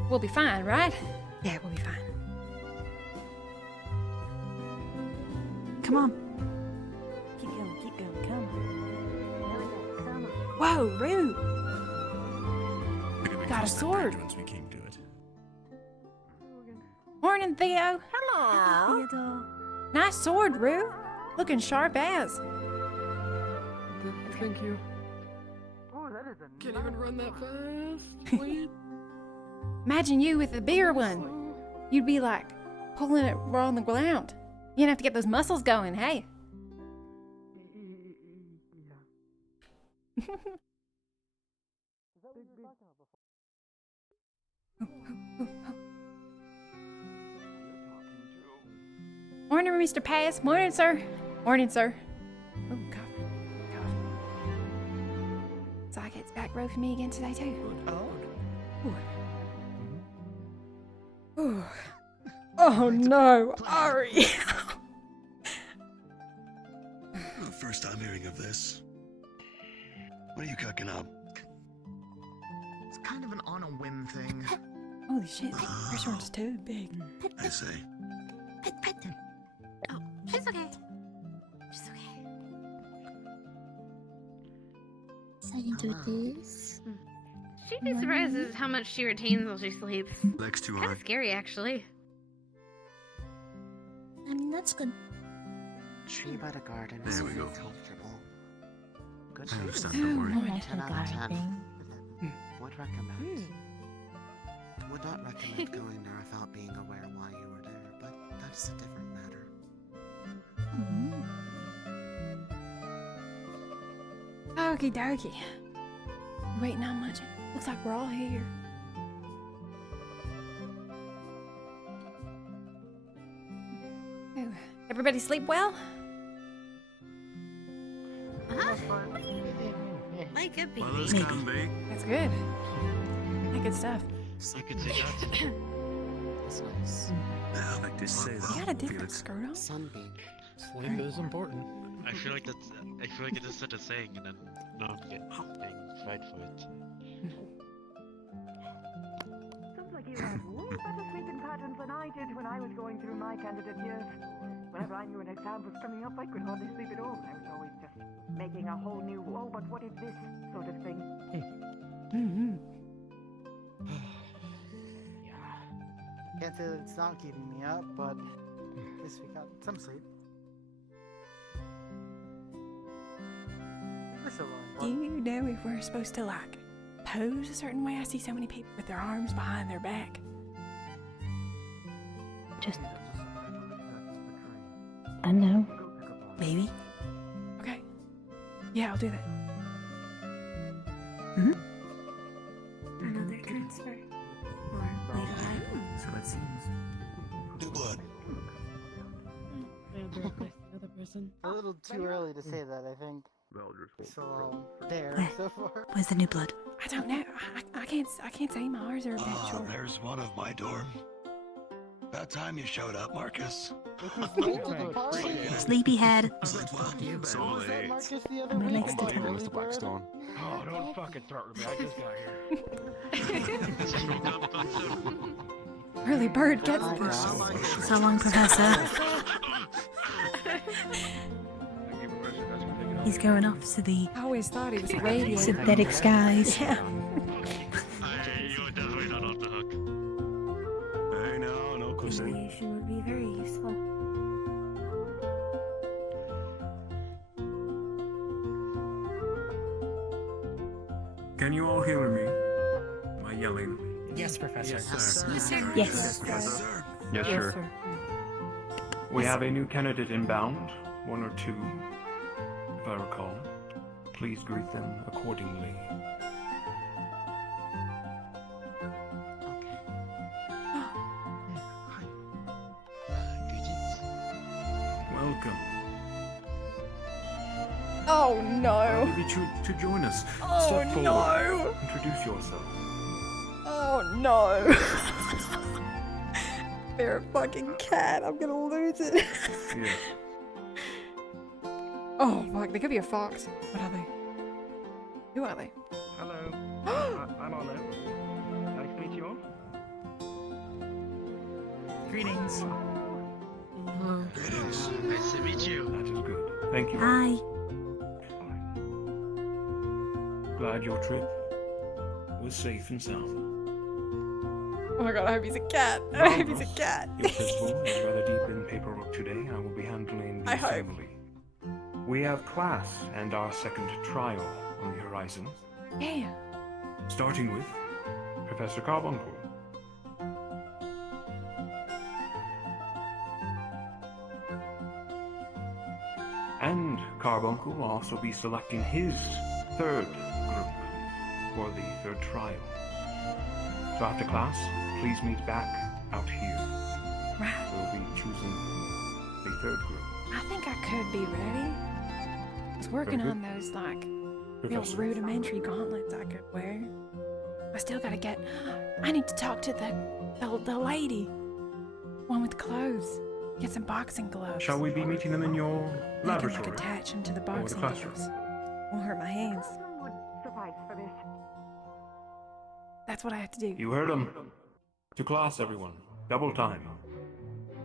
we'll be fine, right? Yeah, we'll be fine. Come on. Keep going, come. Whoa, Rue! Got a sword. Once we came to it. Morning, Theo. Hello. Theodore. Nice sword, Rue. Looking sharp as. Thank you. Oh, that is a Can't even run that fast. Wait. Imagine you with a bigger one. You'd be like pulling it raw on the ground. You'd have to get those muscles going, hey? Morning, Mr. Pass. Morning, sir. Morning, sir. Oh, coffee. Psychics back row for me again today, too. Ooh. Ooh. Oh, no. Ari. First time hearing of this. What are you cooking up? It's kind of an on a whim thing. Holy shit. This one's too big. I say. Oh, she's okay. She's okay. So I can do this. She'd be surprised at how much she retains while she sleeps. Legs too Kind hard. of scary, actually. I mean, that's good. Tree by the garden. There we go. Comfortable. Good I shape. understand, don't worry. I like 10 the out of 10. garden. Would recommend. Would not recommend going there without being aware why you were there, but that's a different matter. Okie dokie. Waiting on much. Looks like we're all here. Oh, everybody sleep well? Like a Well, this can be. That's good. Good stuff. I could say that. That's nice. I like to say that. You got a different skirt on? Sunbeam. Sleep is important. I feel like that's. I feel like it is such a saying, and then now I'm getting fried for it. Sounds like you have way better sleeping patterns than I did when I was going through my candidate years. Whenever I knew an exam was coming up, I could hardly sleep at all. I was always just making a whole new, oh, but what is this sort of thing. Can't say that it's not keeping me up, but at least we got some sleep. We're still Do you know if we're supposed to, like, pose a certain way? I see so many people with their arms behind their back. Just. I know. Maybe. Okay. Yeah, I'll do that. Another transfer. Or later on. So it seems. New blood. Another person. A little too early to say that, I think. So there so far. Where's the new blood? I don't know. I can't say my ours are a bit short. There's one of my dorm. About time you showed up, Marcus. Sleepyhead. So late. Marcus the other My week. legs to turn. Mr. Blackstone. Oh, don't fucking start with me. I just got here. Early bird gets this. So long, Professor. He's going off to the I always thought he was radiating. synthetic skies. Yeah. You're definitely not off the hook. Hey, no cussing. Radiation would be very useful. Can you all hear me? Am I yelling? Yes, Professor. Yes. Yes, sir. We have a new candidate inbound, one or two, if I recall. Please greet them accordingly. Welcome. Oh no. Maybe to join us. Oh, Step forward. no. Introduce yourself. Oh no. They're a fucking cat. I'm gonna lose it. Yes. Oh fuck, they could be a fox. What are they? Who are they? Hello. I'm Arlo. Nice to meet you all. Greetings. Greetings. Nice to meet you. That is good. Thank you. Hi. Glad your trip was safe and sound. Oh my god, I hope he's a cat. I hope he's a cat. Your principal is rather deep in paperwork today. I will be handling the I hope. assembly. We have class and our second trial on the horizon. Yeah. Starting with Professor Carbuncle. And Carbuncle will also be selecting his third group for the third trial. So after class, please meet back out here. Right. We'll be choosing the third group. I think I could be ready. I was working Very on those, like, real Professor. rudimentary gauntlets I could wear. I still gotta get. I need to talk to the lady. One with clothes. Get some boxing gloves. Shall we be meeting them in your I can, laboratory? like, attach them to the Or boxing classroom? gloves. Won't hurt my hands. Would suffice for this. That's what I have to do. You heard him. To class, everyone. Double time.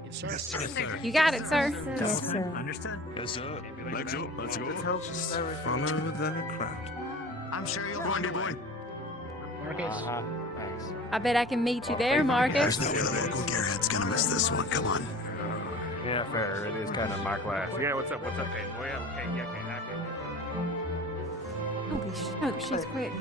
Yes, sir. Yes, sir. You got it, sir. Yes, sir. Understood. Yes, sir. Legs up. Let's go. Just follow the crowd. I'm sure you'll Come on, find a dear boy. way. Marcus. Thanks. I bet I can meet you there, Marcus. There's no way Uncle Gearhead's gonna miss this one. Come on. Yeah, fair. It is kind of my class. Yeah, what's up? What's up, Kate? Oh, yeah, okay, yeah, okay. Holy shit, she's quick.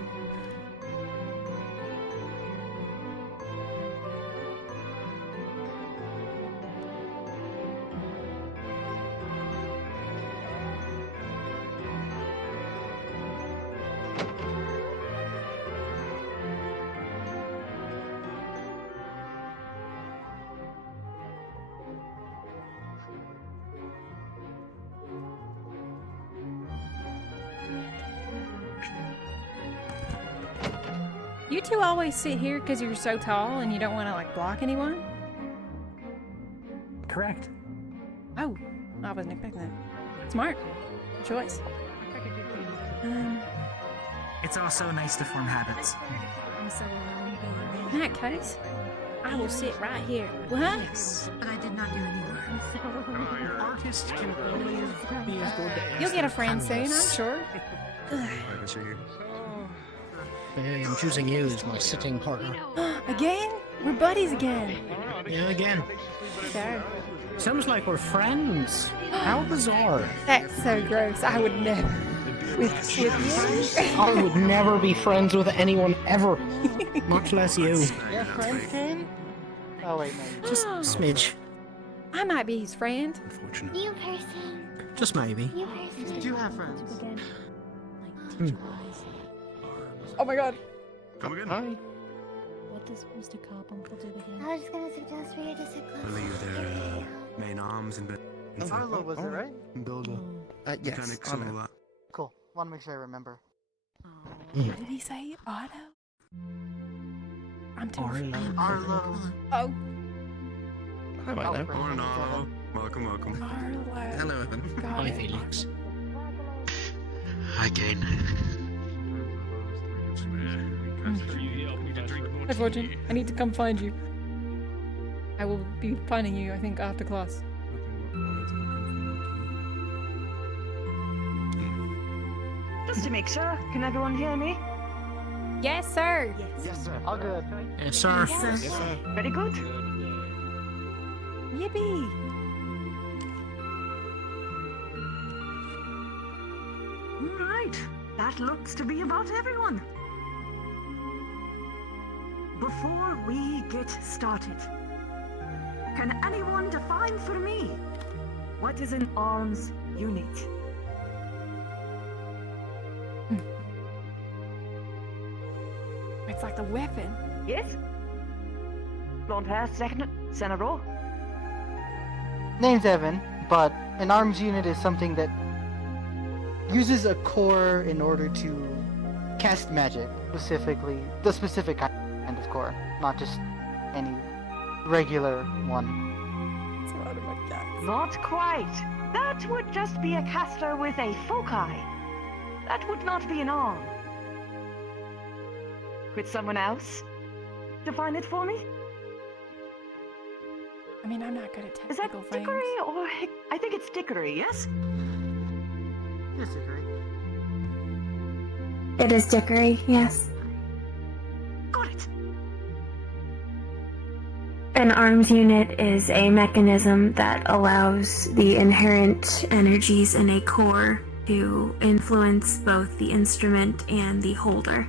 You two always sit here because you're so tall and you don't want to like block anyone? Correct. Oh, I wasn't expecting that. Smart choice. It's also nice to form habits. In that case, I will sit right here. What? Yes, but I did not do any work. Artists can always be as good as You'll get a their friend soon, I'm canvas. sure. I'm choosing you as my sitting partner. Again? We're buddies again. Yeah, again. Sure. Sounds like we're friends. How bizarre. That's so gross. I would never. With you? I would never be friends with anyone ever. Much less you. Yeah, friends, Kane? Oh, wait, no. Just a smidge. I might be his friend. New person. Just maybe. New person. Do you have friends? Oh my god. Come again. Hi. What does Mr. Carbuncle do again? I was just gonna suggest for you to sit I close. believe their main arms and Arlo was it, right? builder. Yes. Mechanics and all that. Cool. Want to make sure I remember. Did he say Otto? I'm too Arlo. Oh, Hi, Milo. Oh no. Welcome. Arlo. Hello, Evan. Got Hi, it. Felix. Hi, Kane. Hi, Fortune. I need to come find you. I will be finding you, I think, after class. Just to make sure, can everyone hear me? Yes, sir. Yes, sir. All good. Yes, sir. Very good. Yippee. Right. That looks to be about everyone. Before we get started, can anyone define for me what is an arms unit? It's like the weapon. Yes? Blonde hair, second, center row. Name's Evan, but an arms unit is something that uses a core in order to cast magic, specifically the specific kind of core, not just any regular one. Not quite. That would just be a caster with a foci. That would not be an arm. Could someone else define it for me? I mean, I'm not good at Is that technical things. dickery or I think it's dickery, yes? Disagree. It is dickery, yes. Got it. An arms unit is a mechanism that allows the inherent energies in a core to influence both the instrument and the holder.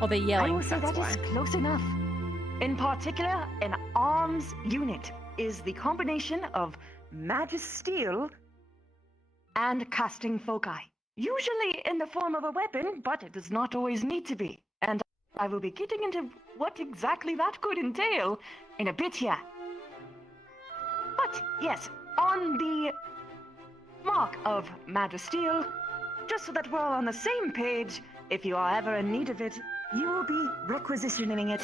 Oh, they're I yelling, will say that's that why. is close enough. In particular, an arms unit is the combination of magisteel and casting foci. Usually in the form of a weapon, but it does not always need to be. And I will be getting into what exactly that could entail in a bit here. But yes, on the mark of magisteel, just so that we're all on the same page, if you are ever in need of it, you will be requisitioning it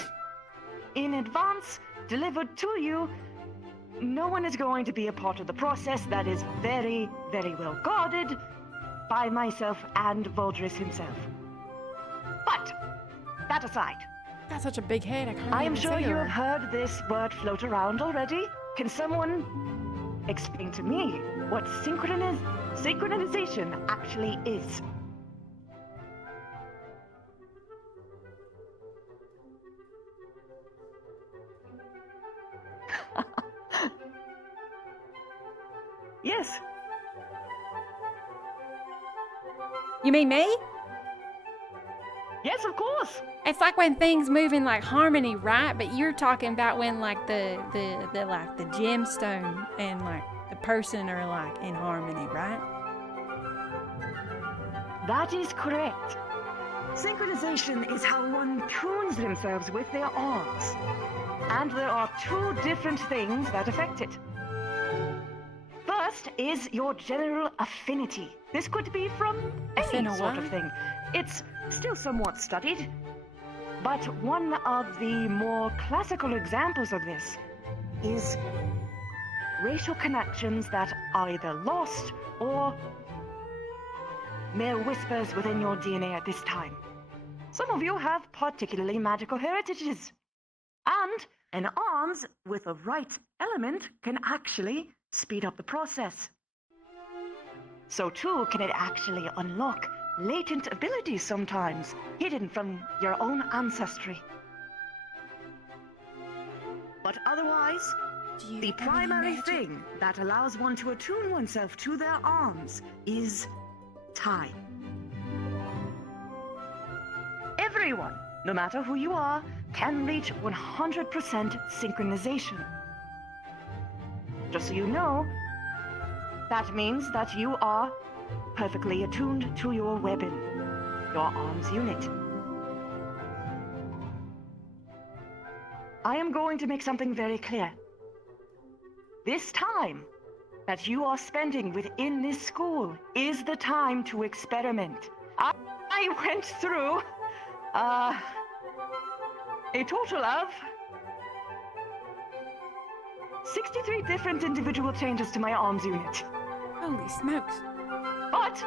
in advance, delivered to you. No one is going to be a part of the process. That is very, very well guarded by myself and Voldris himself. But, that aside, Got such a big head, I can't I am even sure say you her. have heard this word float around already. Can someone explain to me what synchronization actually is? Yes. You mean me? Yes, of course. It's like when things move in like harmony, right? But you're talking about when like the gemstone and like the person are like in harmony, right? That is correct. Synchronization is how one tunes themselves with their arms. And there are two different things that affect it. First is your general affinity. This could be from any sort of thing. It's still somewhat studied. But one of the more classical examples of this is racial connections that are either lost or mere whispers within your DNA at this time. Some of you have particularly magical heritages. And an arms with the right element can actually speed up the process. So too can it actually unlock latent abilities sometimes, hidden from your own ancestry. But otherwise, the primary thing that allows one to attune oneself to their arms is time. Everyone, no matter who you are, can reach 100% synchronization. Just so you know, that means that you are perfectly attuned to your weapon, your arms unit. I am going to make something very clear. This time that you are spending within this school is the time to experiment. I went through a total of 63 different individual changes to my arms unit. Holy smokes. But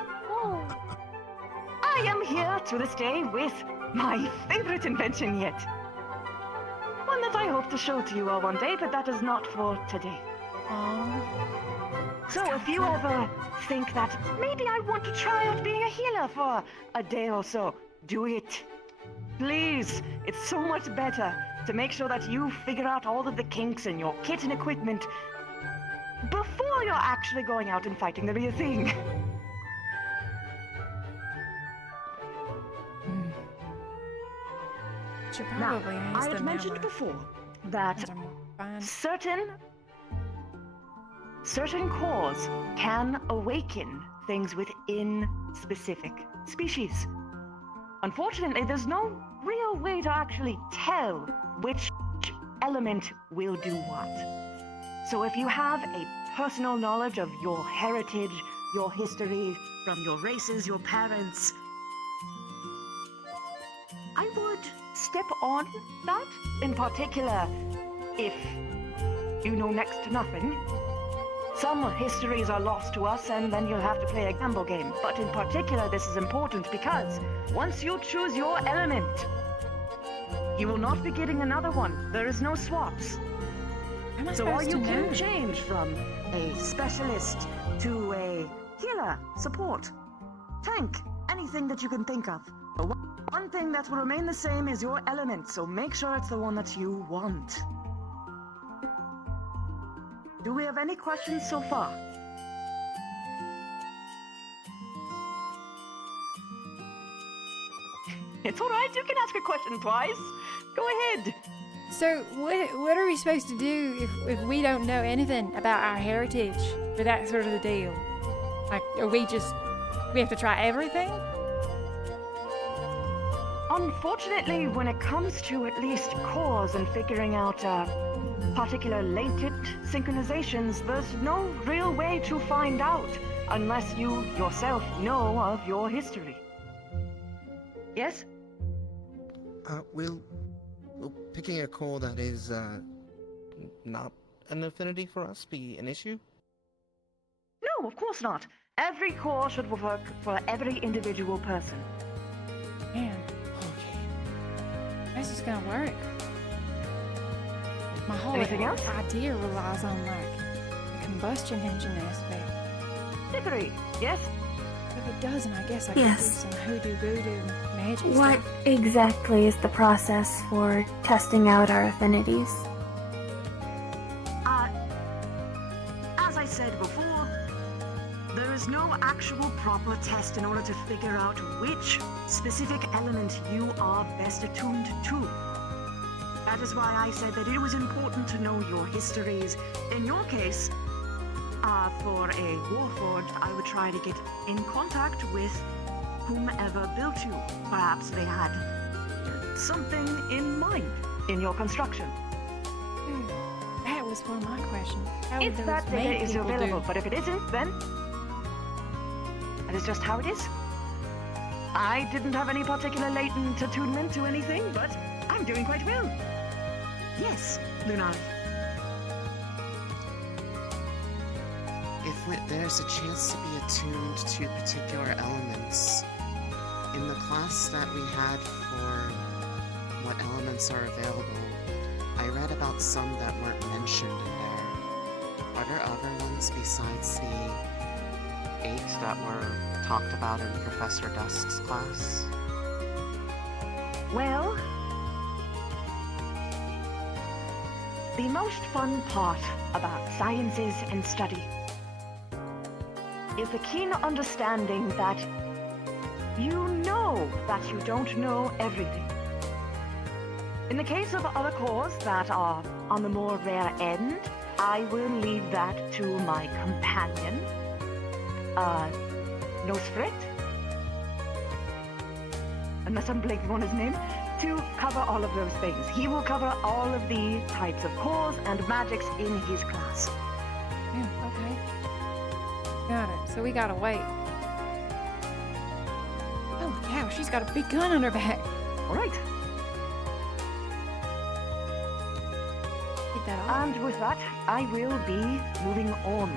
I am here to this day with my favorite invention yet. One that I hope to show to you all one day, but that is not for today. So if you ever think that maybe I want to try out being a healer for a day or so, do it. Please, it's so much better to make sure that you figure out all of the kinks in your kit and equipment before you're actually going out and fighting the real thing. Should Now, probably use I the had mentioned mirror. before that Those are more fun. certain cores can awaken things within specific species. Unfortunately, there's no real way to actually tell which element will do what. So if you have a personal knowledge of your heritage, your history, from your races, your parents, I would step on that. In particular, if you know next to nothing. Some histories are lost to us, and then you'll have to play a gamble game. But in particular, this is important because once you choose your element, you will not be getting another one. There is no swaps. So while you can change from a specialist to a healer, support, tank, anything that you can think of. But one thing that will remain the same is your element, so make sure it's the one that you want. Do we have any questions so far? It's alright, you can ask a question twice. Go ahead. So what are we supposed to do if we don't know anything about our heritage or that sort of the deal? Like, are we have to try everything? Unfortunately, when it comes to at least cores and figuring out particular latent synchronizations, there's no real way to find out unless you yourself know of your history. Yes? Will picking a core that is not an affinity for us be an issue? No, of course not. Every core should work for every individual person. Man. How's this gonna work? My whole Anything else? idea relies on like the combustion engine aspect. Hickory, yes? If it doesn't, I guess I Yes. could do some hoodoo voodoo magic What stuff. exactly is the process for testing out our affinities? As I said before, There is no actual proper test in order to figure out which specific element you are best attuned to. That is why I said that it was important to know your histories. In your case, for a warforged, I would try to get in contact with whomever built you. Perhaps they had something in mind in your construction. That was one of my questions. How would If those that maid data is people available, do? but if it isn't, then that is just how it is. I didn't have any particular latent attunement to anything, but I'm doing quite well. Yes, Lunar. If there's a chance to be attuned to particular elements, in the class that we had for what elements are available, I read about some that weren't mentioned in there. Are there other ones besides the 8 that were talked about in Professor Dusk's class? Well, the most fun part about sciences and study is the keen understanding that you know that you don't know everything. In the case of other cores that are on the more rare end, I will leave that to my companion, Nosfrit, unless I'm blanking on his name, to cover all of those things. He will cover all of the types of cores and magics in his class. Yeah, okay. Got it. So we gotta wait. Holy cow, she's got a big gun on her back. All right. Get that off. And with that, I will be moving on.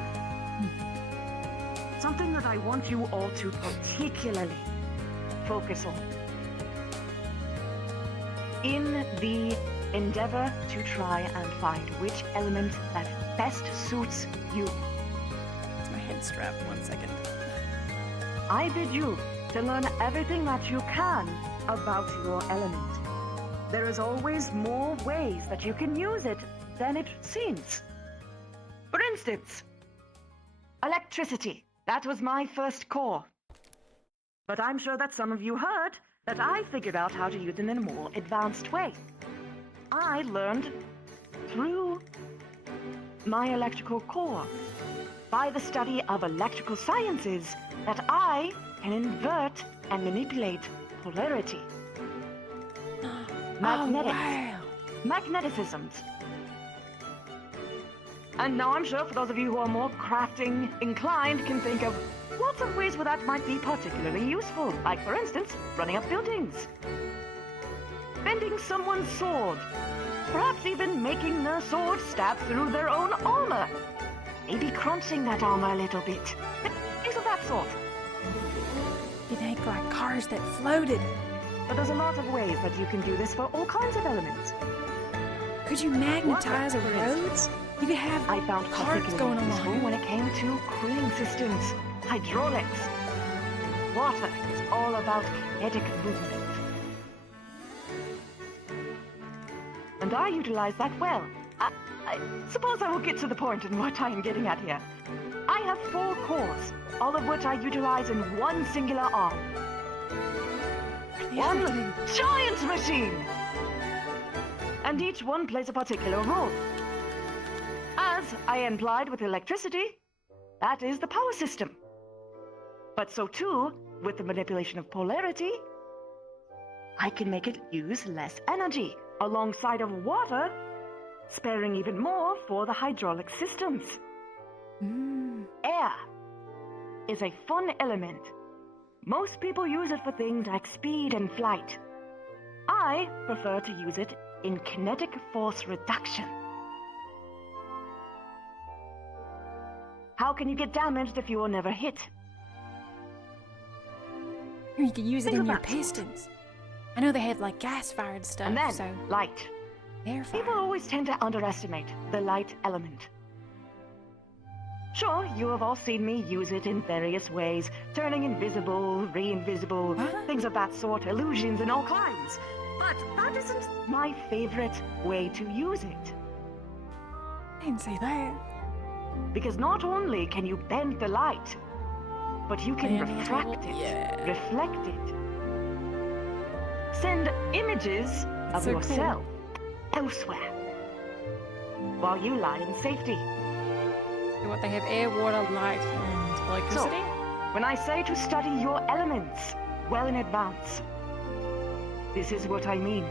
Something that I want you all to particularly focus on. In the endeavor to try and find which element that best suits you, My head strapped. 1 second. I bid you to learn everything that you can about your element. There is always more ways that you can use it than it seems. For instance, electricity. That was my first core. But I'm sure that some of you heard that I figured out how to use it in a more advanced way. I learned through my electrical core, by the study of electrical sciences, that I can invert and manipulate polarity. Magnetics. Magneticisms. And now I'm sure for those of you who are more crafting inclined can think of lots of ways where that might be particularly useful. Like, for instance, running up buildings. Bending someone's sword. Perhaps even making their sword stab through their own armor. Maybe crunching that armor a little bit. Things of that sort. You think like cars that floated. But there's a lot of ways that you can do this for all kinds of elements. Could you magnetize a road? You could have I found cars going particularly useful along. when it came to cooling systems, hydraulics. Water is all about kinetic movement. And I utilize that well. I suppose I will get to the point in what I am getting at here. I have 4 cores, all of which I utilize in one singular arm. One giant machine! And each one plays a particular role. As I implied with electricity, that is the power system. But so too, with the manipulation of polarity, I can make it use less energy, alongside of water, sparing even more for the hydraulic systems. Air is a fun element. Most people use it for things like speed and flight. I prefer to use it in kinetic force reduction. How can you get damaged if you are never hit? You could use it Think in your about that. pistons. I know they have like gas-fired stuff, And then, so light. People always tend to underestimate the light element. Sure, you have all seen me use it in various ways, turning invisible, re-invisible, things of that sort, illusions and all kinds. But that isn't my favorite way to use it. I didn't say that. Because not only can you bend the light, but you can Landing refract table? it, Yeah. reflect it. Send images of So cool. yourself elsewhere while you lie in safety. What they have: air, water, light, and So, electricity. when I say to study your elements well in advance, this is what I mean.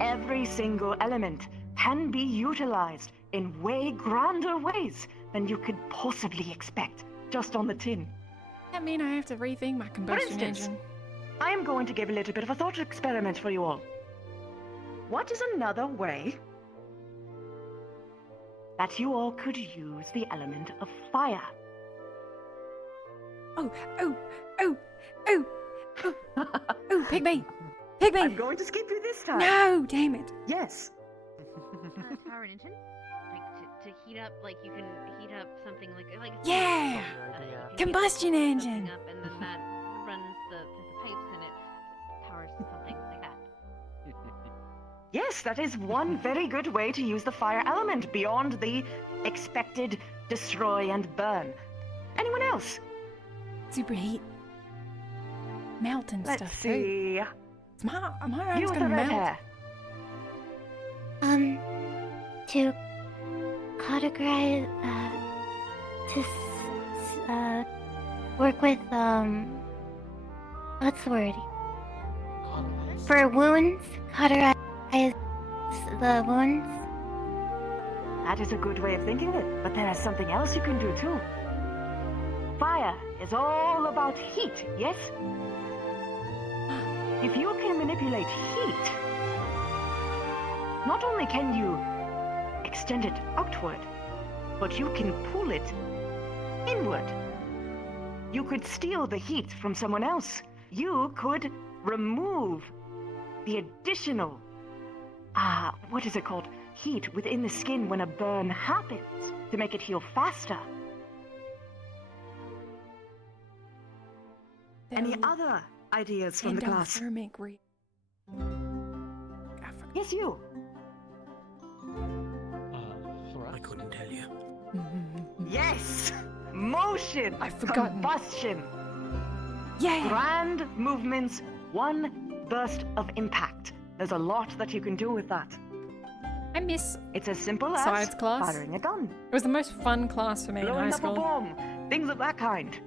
Every single element can be utilized in way grander ways than you could possibly expect just on the tin. That mean I have to rethink my For combustion instance, engine? I am going to give a little bit of a thought experiment for you all. What is another way that you all could use the element of fire? Oh, pick me! Pick me! I'm going to skip you this time. No, damn it! Yes. Power an engine? Like to heat up, like you can heat up something like Yeah! you can heat Combustion something engine. up and then that runs the pipes and it powers something like that. Yes, that is one very good way to use the fire element beyond the expected destroy and burn. Anyone else? Superheat. Melting Let's stuff see. too. My You arm's with the gonna red melt. hair. To categorize, work with, what's the word? For wounds, cauterize the wounds. That is a good way of thinking it, but there is something else you can do too. Fire is all about heat, yes? If you can manipulate heat, not only can you extend it outward, but you can pull it inward. You could steal the heat from someone else. You could remove the additional, what is it called? Heat within the skin when a burn happens to make it heal faster. Any other ideas from the class? Endothermic Yes, you. I couldn't tell you. Yes! Motion! I've forgotten. Combustion! Yeah! Grand movements, one burst of impact. There's a lot that you can do with that. I miss It's as simple as science class. firing a gun, It was the most fun class for me in high blowing up a school. bomb, things of that kind.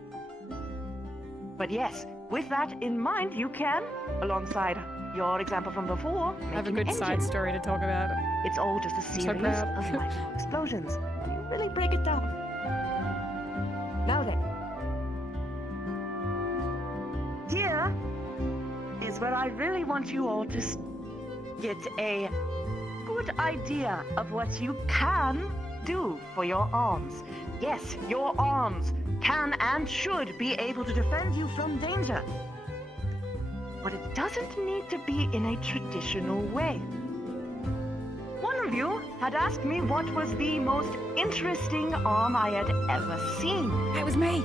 But yes, with that in mind, you can, alongside your example from before, I make have a an good side engine. story to talk about. It's all just a so series proud. of lightning explosions. You really break it down. Now then. Here is where I really want you all to get a good idea of what you can do for your arms. Yes, your arms can and should be able to defend you from danger. But it doesn't need to be in a traditional way. One of you had asked me what was the most interesting arm I had ever seen. That was me.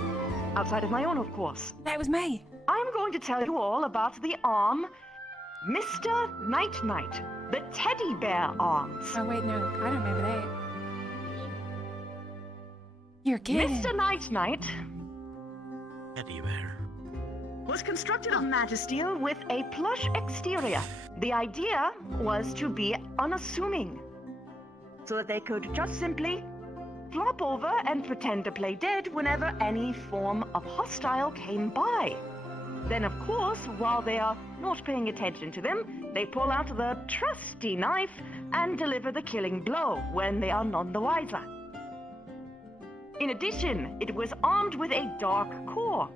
Outside of my own, of course. That was me. I'm going to tell you all about the arm Mr. Night Knight, the teddy bear arms. Oh wait, no, I don't remember that. You're kidding. Mr. Night Knight Teddy bear. was constructed of matasteel with a plush exterior. The idea was to be unassuming, so that they could just simply flop over and pretend to play dead whenever any form of hostile came by. Then, of course, while they are not paying attention to them, they pull out the trusty knife and deliver the killing blow when they are none the wiser. In addition, it was armed with a dark core,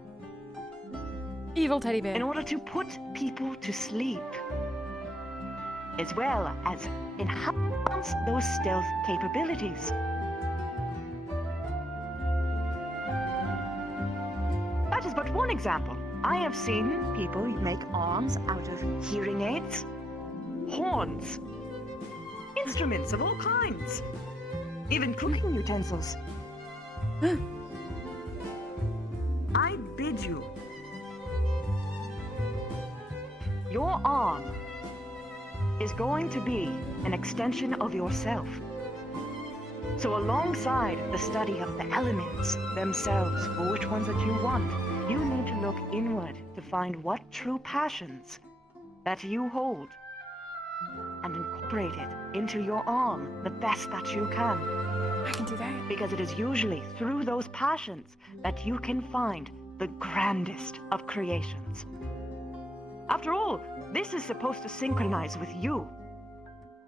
Evil teddy bear. in order to put people to sleep, as well as enhance those stealth capabilities. That is but one example. I have seen people make arms out of hearing aids, horns, instruments of all kinds, even cooking utensils. I bid you, your arm is going to be an extension of yourself. So alongside the study of the elements themselves, for which ones that you want, you need to look inward to find what true passions that you hold and incorporate it into your arm the best that you can. I can do that. Because it is usually through those passions that you can find the grandest of creations. After all, this is supposed to synchronize with you.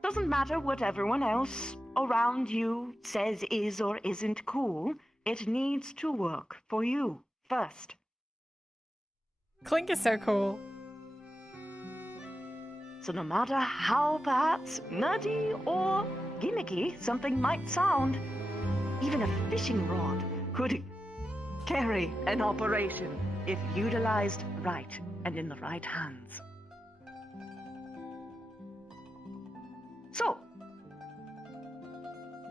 Doesn't matter what everyone else around you says is or isn't cool, it needs to work for you first. Clink is so cool. So no matter how perhaps nerdy or gimmicky something might sound, even a fishing rod could carry an operation if utilized right and in the right hands. So,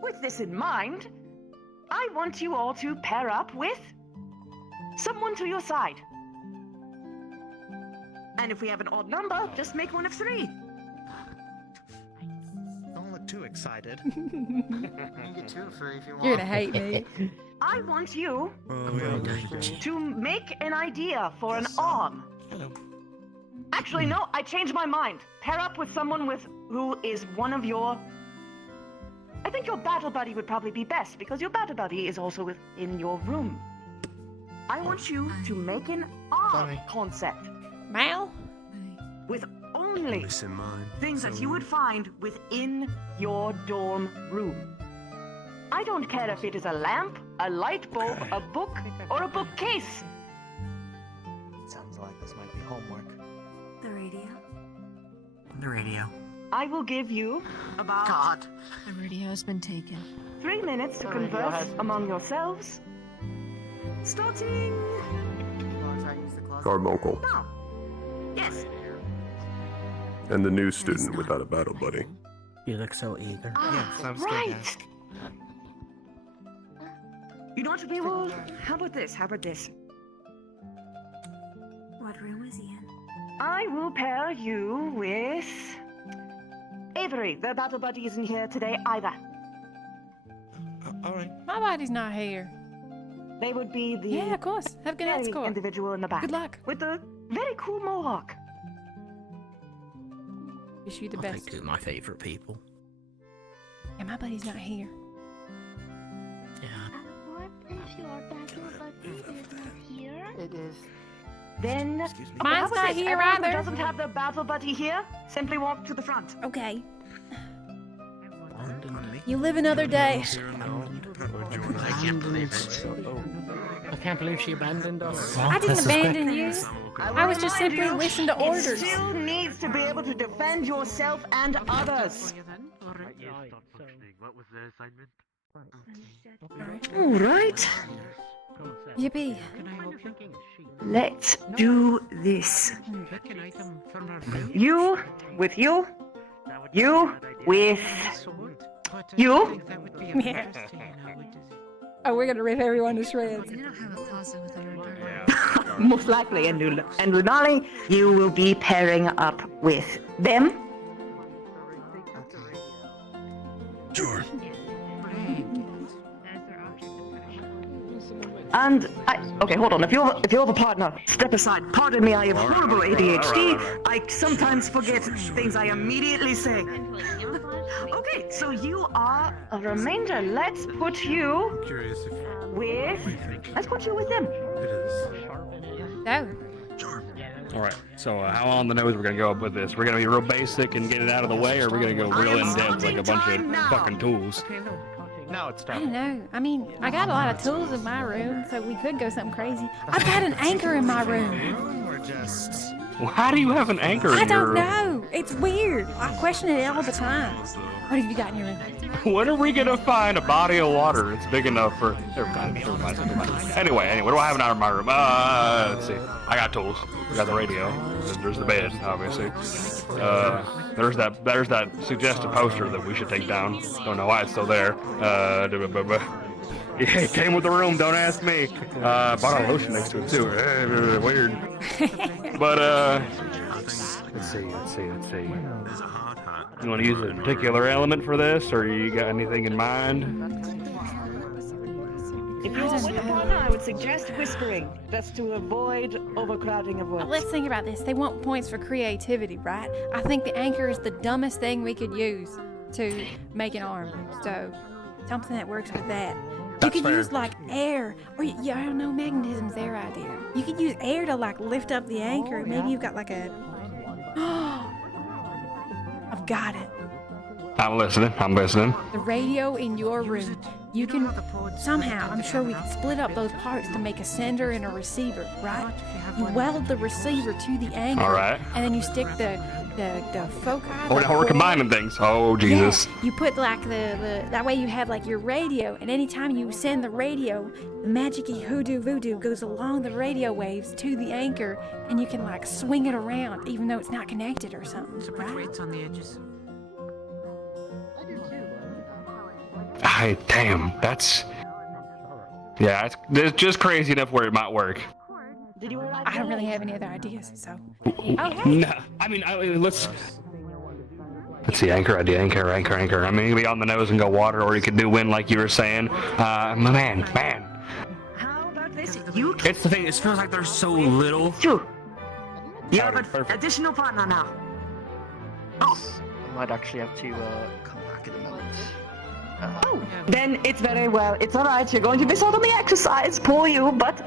with this in mind, I want you all to pair up with someone to your side. And if we have an odd number, just make one of 3. Don't look too excited. You get 2 for if you want. You're gonna hate me. I want you to make an idea for an arm. Actually, no, I changed my mind. Pair up with someone who is one of your... I think your battle buddy would probably be best, because your battle buddy is also within your room. I want you to make an arm concept. Mal? With only things that you would find within your dorm room. I don't care if it is a lamp, a light bulb, a book, or a bookcase. Sounds like this might be homework. The radio. The radio. I will give you about... God. The radio's been taken. 3 minutes to converse among yourselves. Starting... Carbuncle. now. Yes. And the new student without a battle buddy. You look so eager. Right. You know what we will... How about this? How about this? What room is he in? I will pair you with... Avery. The battle buddy isn't here today either. Alright. My body's not here. They would be the... Yeah, of course. Have a good night, very score. individual in the back. Good luck. With the very cool mohawk. Wish you the I'll best. take 2 of my favorite people. Yeah, my buddy's not here. What if your battle buddy is not here? It is. Then... Mine's how about not this? here Everyone who either. doesn't have the battle buddy here, simply walk to the front. Okay. You live another day. I can't believe it. I can't believe she abandoned us. I didn't abandon you. I was just simply listening to orders. It still needs to be able to defend yourself and others. What was the assignment? All right. Yippee. Let's do this. You with you. You with you. Yeah. Oh, we're gonna rip everyone to shreds. We don't have a closet with our door. Most likely, and Lunali, you will be pairing up with them. Sure. And okay, hold on. If you're the partner, step aside. Pardon me, I have horrible ADHD. I sometimes forget things I immediately say. Okay, so you are a remainder. Let's put you with. Let's put you with them. No. Alright, so how on the nose we're gonna go up with this? We're gonna be real basic and get it out of the way, or we're gonna go real in depth like a bunch of fucking tools? Now it's I time. don't know. I mean, I got a lot of tools in my room, so we could go something crazy. I've got an anchor in my room. Or just... Well, how do you have an anchor I in your don't room? know. It's weird. I question it all the time. What have you got in your room? When are we gonna find a body of water that's big enough for... Never mind. Anyway, what do I have out of my room? Let's see. I got tools. We got the radio. There's the bed, obviously. There's that suggested poster that we should take down. Don't know why it's still there. It came with the room, don't ask me. Bought a lotion next to it too. Weird. But let's see. There's a hard hat. You want to use a particular element for this, or you got anything in mind? If you are with a partner, I would suggest whispering, just to avoid overcrowding of words. Let's think about this. They want points for creativity, right? I think the anchor is the dumbest thing we could use to make an arm. So, something that works with that. You could use like air, or yeah, I don't know, magnetism's their idea. You could use air to like lift up the anchor. Maybe you've got like a. I've got it. I'm listening. I'm listening. The radio in your room. You can somehow, I'm sure we could split up those parts to make a sender and a receiver, right? You weld the receiver to the anchor. All right. And then you stick the foci. Oh, now we're combining things. Oh, Jesus. Yeah, you put like that way you have like your radio, and anytime you send the radio, the magic-y hoodoo voodoo goes along the radio waves to the anchor, and you can like swing it around even though it's not connected or something, right? on the edges. Damn, that's... Yeah, it's just crazy enough where it might work. I don't really have any other ideas, so... Nah, I mean, let's see, anchor idea, anchor. I mean, you can be on the nose and go water, or you could do wind like you were saying. Man. How about this? It's the thing, it feels like there's so little. You have an Perfect. additional partner now. I might actually have to come back in a moment. Then it's very well. It's alright. You're going to miss out on the exercise. Poor you, but.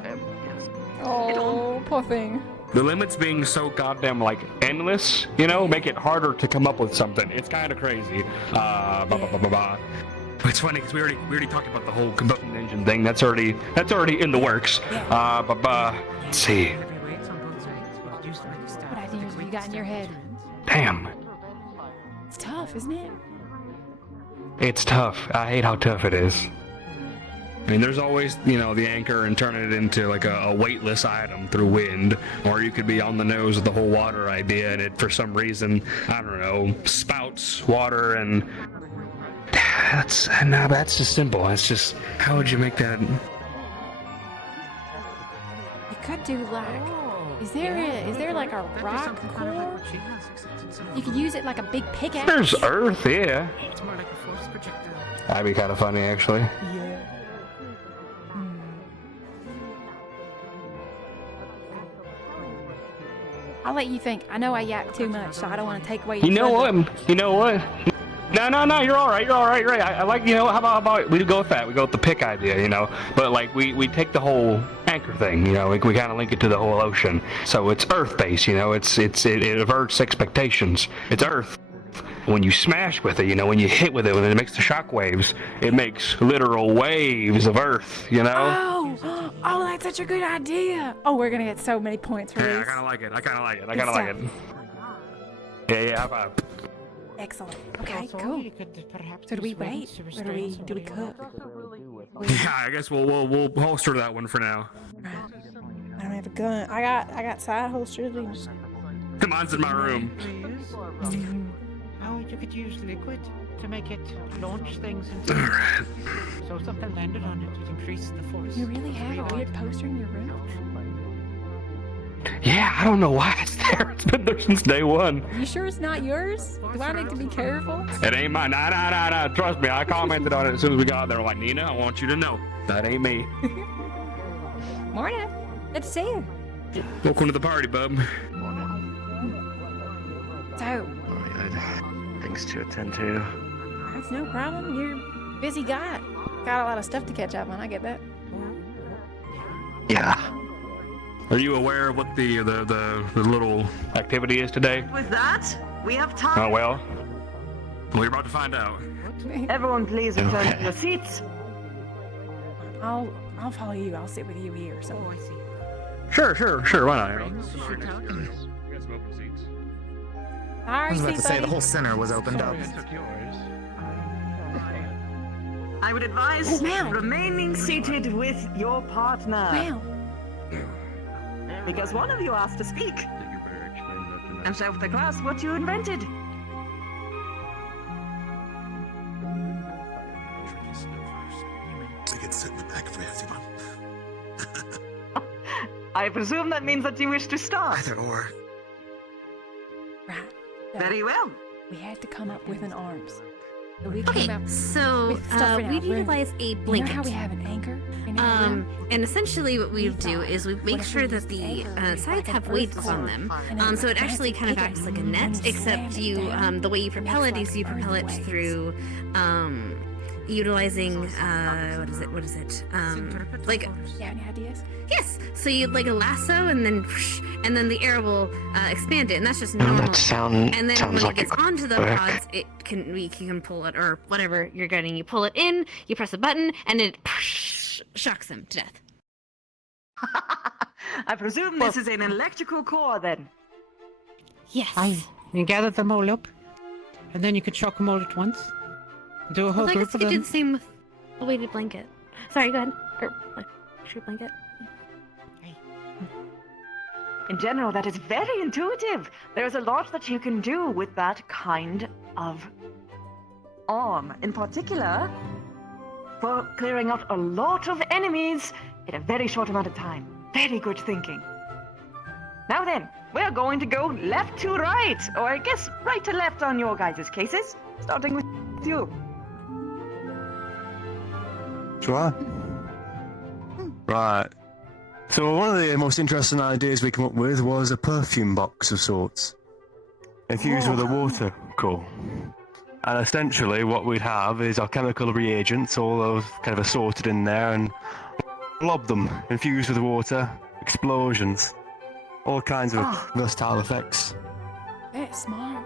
Oh, poor thing. The limits being so goddamn, like, endless, you know, make it harder to come up with something. It's kind of crazy. It's funny, because we already talked about the whole combustion engine thing. That's already in the works. Let's see. What ideas have you got in your head? Damn. It's tough, isn't it? It's tough. I hate how tough it is. I mean, there's always, the anchor and turning it into like a weightless item through wind, or you could be on the nose of the whole water idea, and it, for some reason, I don't know, spouts water, and that's just simple. It's just, how would you make that? You could do like, is there like a rock core? You could use it like a big pickaxe. There's Earth, yeah. It's more like a force projectile. That'd be kind of funny, actually. Yeah. I'll let you think. I know I yak too much, so I don't want to take away your You know thunder. what? No, you're all right. I like, how about we go with that? We go with the pick idea, But like we take the whole anchor thing, we kind of link it to the whole ocean. So it's Earth-based, it averts expectations. It's Earth. When you smash with it, when you hit with it, when it makes the shock waves, it makes literal waves of Earth, Oh, that's such a good idea. Oh, we're gonna get so many points for Yeah, this. I kind of like it. Yeah, high five. Excellent. Okay, cool. So do we wait, or do we cook? Yeah, I guess we'll holster that one for now. I don't have a gun. I got side holsters. We can just... Mine's in my room. Oh, you could use liquid to make it launch things into so if something landed on it, it increases the force. You really have a weird poster in your room? Yeah, I don't know why it's there. It's been there since day one. You sure it's not yours? Do I need to be careful? It ain't mine. Nah. Trust me, I commented on it as soon as we got there. Like, Nina, I want you to know that ain't me. Morning. Good to see you. Welcome to the party, bub. So, Things to attend to. that's no problem. You're a busy guy. Got a lot of stuff to catch up on. I get that. Yeah. Are you aware of what the little activity is today? With that, we have time. Oh, well. We're about to find out. Everyone, please return to your seats. I'll follow you. I'll sit with you here. So. Oh, I see. Sure. Why not? I was about to say the whole center was opened up. I would advise Mal. remaining seated with your partner. Wow. Because one of you asked to speak. And show the class what you invented. We could sit in the back if we have to. I presume that means that you wish to start. Either or. Very well. we had to come up with an arms. So we Okay, came up so with stuff in our we room. utilize a You know blanket. how we have an anchor in our room? And essentially what we do is we make if sure we that used the anchor, it'd be sides like an have earth weights on core, them. and then So it we actually kind of take acts it like a and net, except slam it you down. the way you propel it is you propel it through utilizing what is it? Like You have any ideas? yes. So you like a lasso and then the air will expand it, and that's just normal. That sounds And then when it like gets it onto the could work. pods, you can pull it or whatever you're getting. You pull it in, you press a button, and it shocks them to death. I presume this is an electrical core then. Yes. Fine. You gather them all up, and then you could shock them all at once. Do a whole Well, I group guess of you them. did the same with a weighted blanket. Sorry, go ahead. Or like sheet blanket. In general, that is very intuitive. There's a lot that you can do with that kind of arm. In particular, for clearing out a lot of enemies in a very short amount of time. Very good thinking. Now then, we're going to go left to right, or I guess right to left on your guys' cases, starting with you. Sure. Right. So one of the most interesting ideas we came up with was a perfume box of sorts. Infused with a water core. And essentially what we'd have is our chemical reagents, all those kind of assorted in there, and lob them, infused with water, explosions, all kinds of versatile effects. That's smart.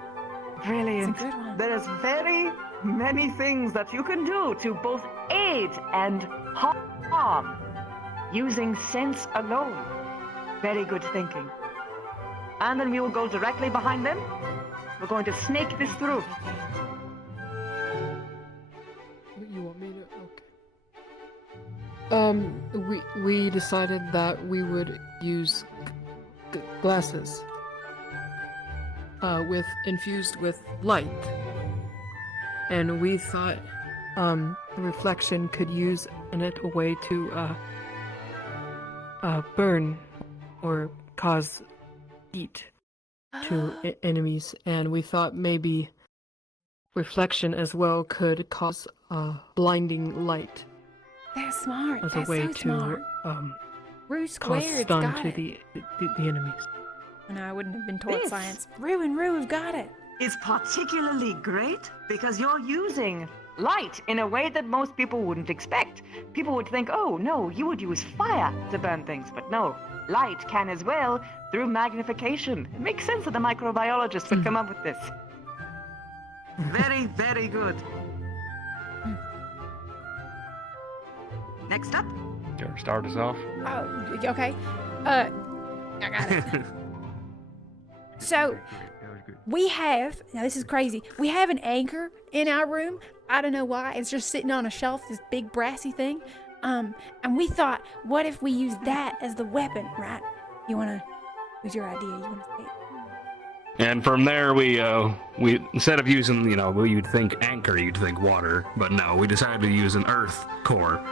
Brilliant. It's a good one. There's very many things that you can do to both aid and harm using sense alone. Very good thinking. And then we will go directly behind them. We're going to snake this through. You want me to? Okay. We decided that we would use glasses. Infused with light. And we thought, reflection could use in it a way to, burn or cause heat to enemies, and we thought maybe reflection as well could cause blinding light That's smart. as That's a way so to smart. Rue cause squared, stun got to it. the enemies. No, I wouldn't have been taught This- science. Rue and Rue have got it. Is particularly great because you're using light in a way that most people wouldn't expect. People would think, oh no, you would use fire to burn things, but no, light can as well through magnification. It makes sense that a microbiologist would come up with this. Very, very good. Next up. You wanna start us off? Oh, okay. I got it. So, we have, now this is crazy, we have an anchor in our room. I don't know why. It's just sitting on a shelf, this big brassy thing. And we thought, what if we use that as the weapon, right? You wanna, what's your idea? You wanna say it? And from there, we instead of using, you'd think anchor, you'd think water, but no, we decided to use an earth core.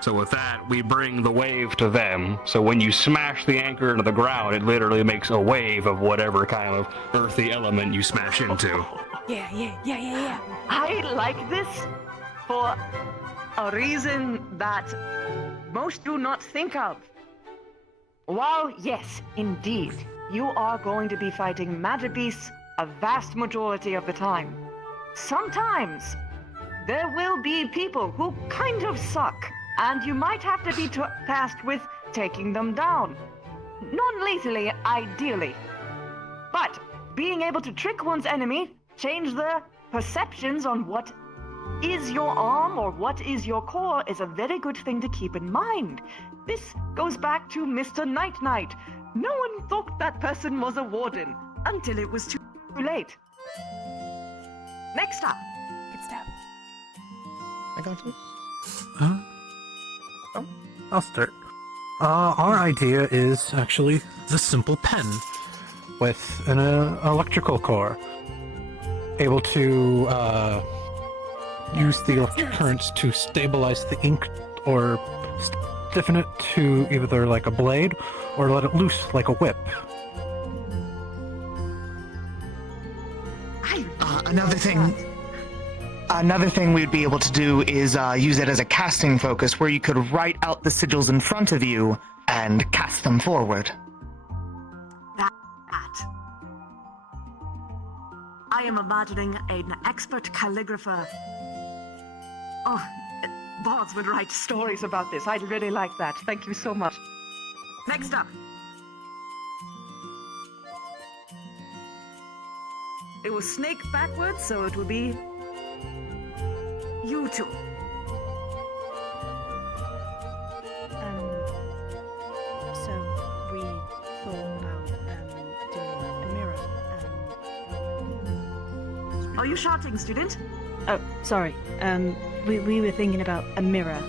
So with that, we bring the wave to them. So when you smash the anchor into the ground, it literally makes a wave of whatever kind of earthy element you smash into. Yeah. I like this for a reason that most do not think of. While, yes, indeed, you are going to be fighting Magibeasts a vast majority of the time, sometimes there will be people who kind of suck, and you might have to be tasked with taking them down. Non-lethally, ideally. But being able to trick one's enemy, change their perceptions on what is your arm or what is your core is a very good thing to keep in mind. This goes back to Mr. Night Knight. No one thought that person was a warden until it was too late. Next up. Good stuff. I got you. I'll start. Our idea is actually the simple pen with an electrical core, able to use the electric currents to stabilize the ink or stiffen it to either like a blade or let it loose like a whip. Another thing we'd be able to do is use it as a casting focus, where you could write out the sigils in front of you and cast them forward. That. I am imagining an expert calligrapher. Oh, Boz would write stories about this. I'd really like that. Thank you so much. Next up. It will snake backwards, so it will be you two. So we thought about doing a mirror. Are you shouting, student? Oh, sorry. We were thinking about a mirror.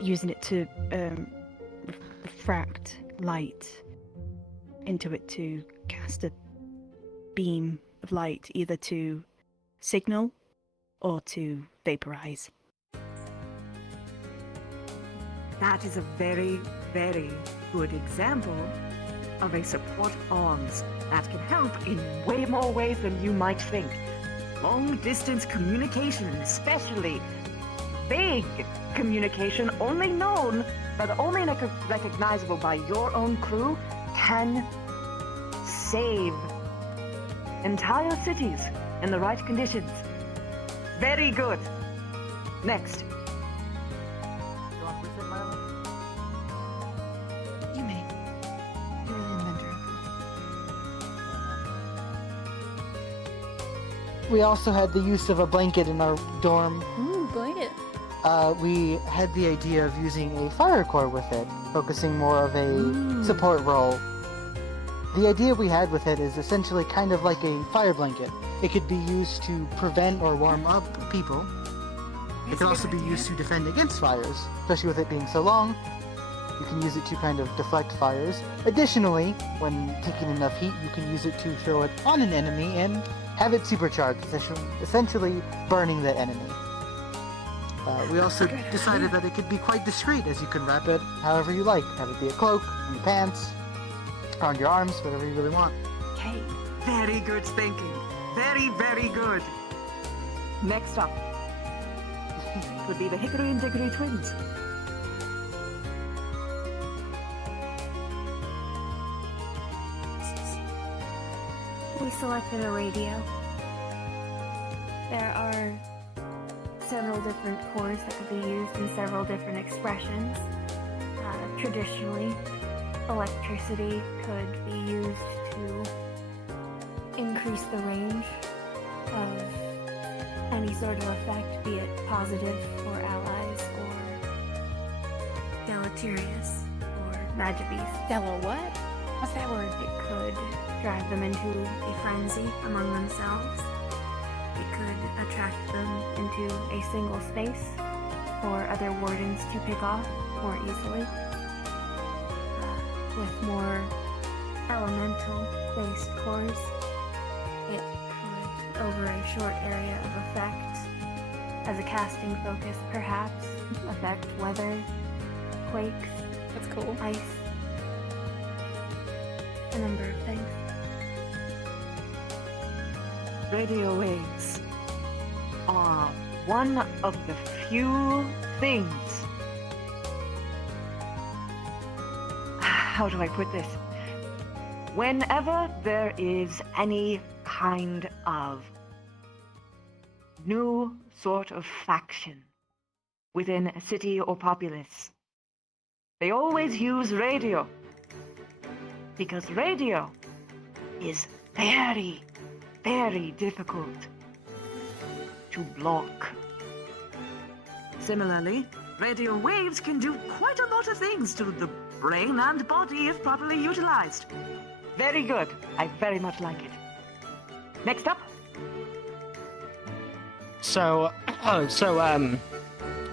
Using it to refract light into it to cast a beam of light, either to signal or to vaporize. That is a very, very good example of a support arms that can help in way more ways than you might think. Long-distance communication, especially vague communication only known, but only recognizable by your own crew, can save entire cities in the right conditions. Very good. Next. You may. You're the inventor. We also had the use of a blanket in our dorm. Ooh, blanket. We had the idea of using a fire core with it, focusing more of a support role. The idea we had with it is essentially kind of like a fire blanket. It could be used to prevent or warm up people. It could also be used to defend against fires, especially with it being so long. You can use it to kind of deflect fires. Additionally, when taking enough heat, you can use it to throw it on an enemy and have it supercharged, essentially burning that enemy. We also decided that it could be quite discreet, as you can wrap it however you like. Have it be a cloak, on your pants, around your arms, whatever you really want. Okay. Very good thinking. Very, very good. Next up would be the Hickory and Dickory twins. We selected a radio. There are several different cores that could be used in several different expressions. Traditionally, electricity could be used to increase the range of any sort of effect, be it positive for allies or deleterious or Magibbeast. Delo what? What's that word? It could drive them into a frenzy among themselves. It could attract them into a single space for other wardens to pick off more easily. With more elemental-based cores, it could, over a short area of effect, as a casting focus perhaps, affect weather, quakes, that's cool, ice, a number of things. Radio waves are one of the few things. How do I put this? Whenever there is any kind of new sort of faction within a city or populace, they always use radio. Because radio is very, very difficult to block. Similarly, radio waves can do quite a lot of things to the brain and body if properly utilized. Very good. I very much like it. Next up. So,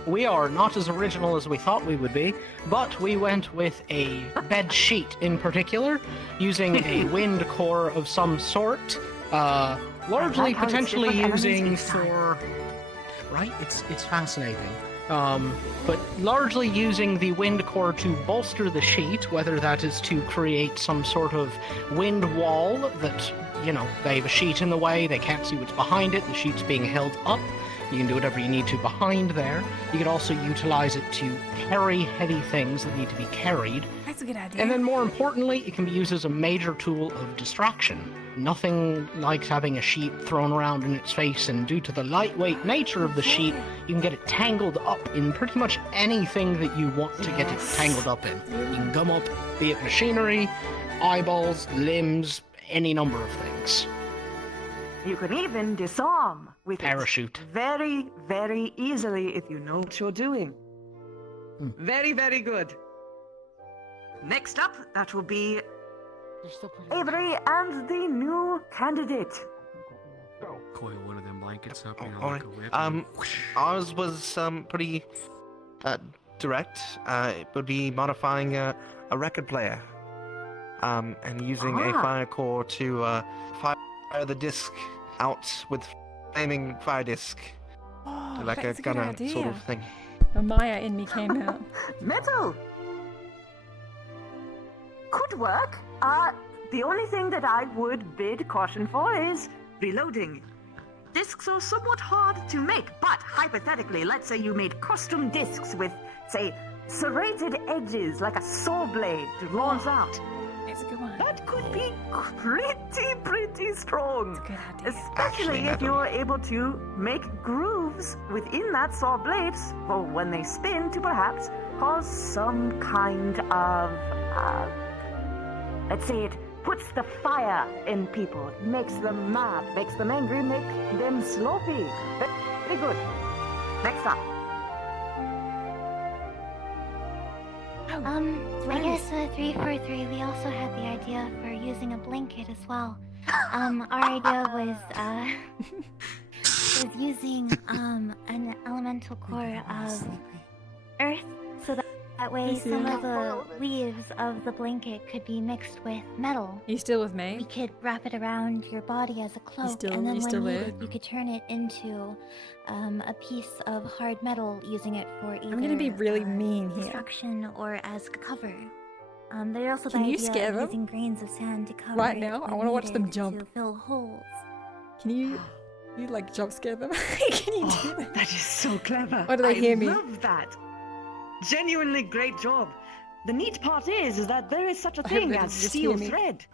we are not as original as we thought we would be, but we went with a bed sheet in particular, using a wind core of some sort, largely potentially using for... Right? It's fascinating. but largely using the wind core to bolster the sheet, whether that is to create some sort of wind wall that, you know, they have a sheet in the way, they can't see what's behind it, the sheet's being held up. You can do whatever you need to behind there. You could also utilize it to carry heavy things that need to be carried. That's a good idea. And then more importantly, it can be used as a major tool of distraction. Nothing like having a sheet thrown around in its face, and due to the lightweight nature of the sheet, you can get it tangled up in pretty much anything that you want to get it tangled up in. You can gum up, be it machinery, eyeballs, limbs, any number of things. You can even disarm with Parachute. it very, very easily if you know what you're doing. Very, very good. Next up, that will be Avery and the new candidate. Coil one of them blankets up, you know, All like right. a whip. and- Ours was pretty direct. It would be modifying a record player, and using a fire core to fire the disc out with flaming fire disc, like a that's a good gunner idea. sort of thing. The Maya in me came out. Metal! Could work. The only thing that I would bid caution for is reloading. Discs are somewhat hard to make, but hypothetically, let's say you made custom discs with, say, serrated edges like a saw blade drawn out. It's a good one. That could be pretty strong. It's a good idea. Especially if you're able to make grooves within that saw blades for when they spin to perhaps cause some kind of, let's say it puts the fire in people, makes them mad, makes them angry, makes them sloppy. Very good. Next up. I guess 343, we also had the idea for using a blanket as well. Our idea was using an elemental core of earth, so that way some of the leaves of the blanket could be mixed with metal. You still with me? We could wrap it around your body as a cloak, and then when needed, you could turn it into a piece of hard metal, using it for either I'm gonna be really mean here. destruction or as cover. There's also Can the you idea scare of them? using grains of sand to cover Right it now? I when wanna watch them needed jump. to fill holes. Can you like jump scare them? Can you do that? That is so clever. Or do they hear me? I love that. Genuinely great job. The neat part is that there is such a I hope thing they as didn't just steel hear me. thread.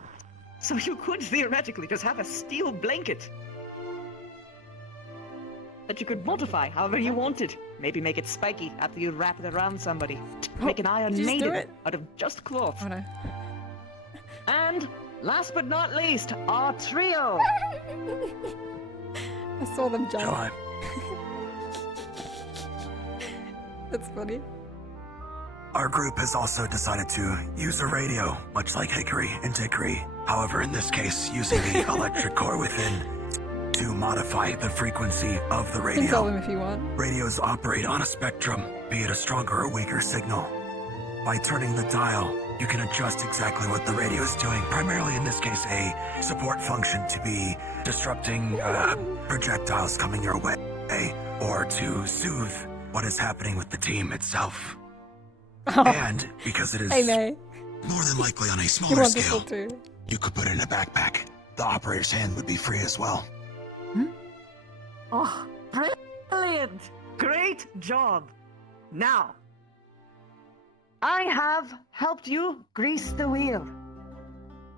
So you could theoretically just have a steel blanket that you could modify however you wanted. Maybe make it spiky after you wrap it around somebody. Make an Iron just do Maiden it? out of just cloth. Oh no. And last but not least, our trio. I saw them jump. Hello. That's funny. Our group has also decided to use a radio, much like Hickory and Dickory. However, in this case, using the electric core within to modify the frequency of the You can tell radio. them if you want. Radios operate on a spectrum, be it a stronger or weaker signal. By turning the dial, you can adjust exactly what the radio is doing, primarily in this case a support function to be disrupting projectiles coming your way, or to soothe what is happening with the team itself. And because it is Hey, May. more than likely on a You smaller want this scale, one too? you could put it in a backpack. The operator's hand would be free as well. Oh, brilliant! Great job! Now, I have helped you grease the wheel.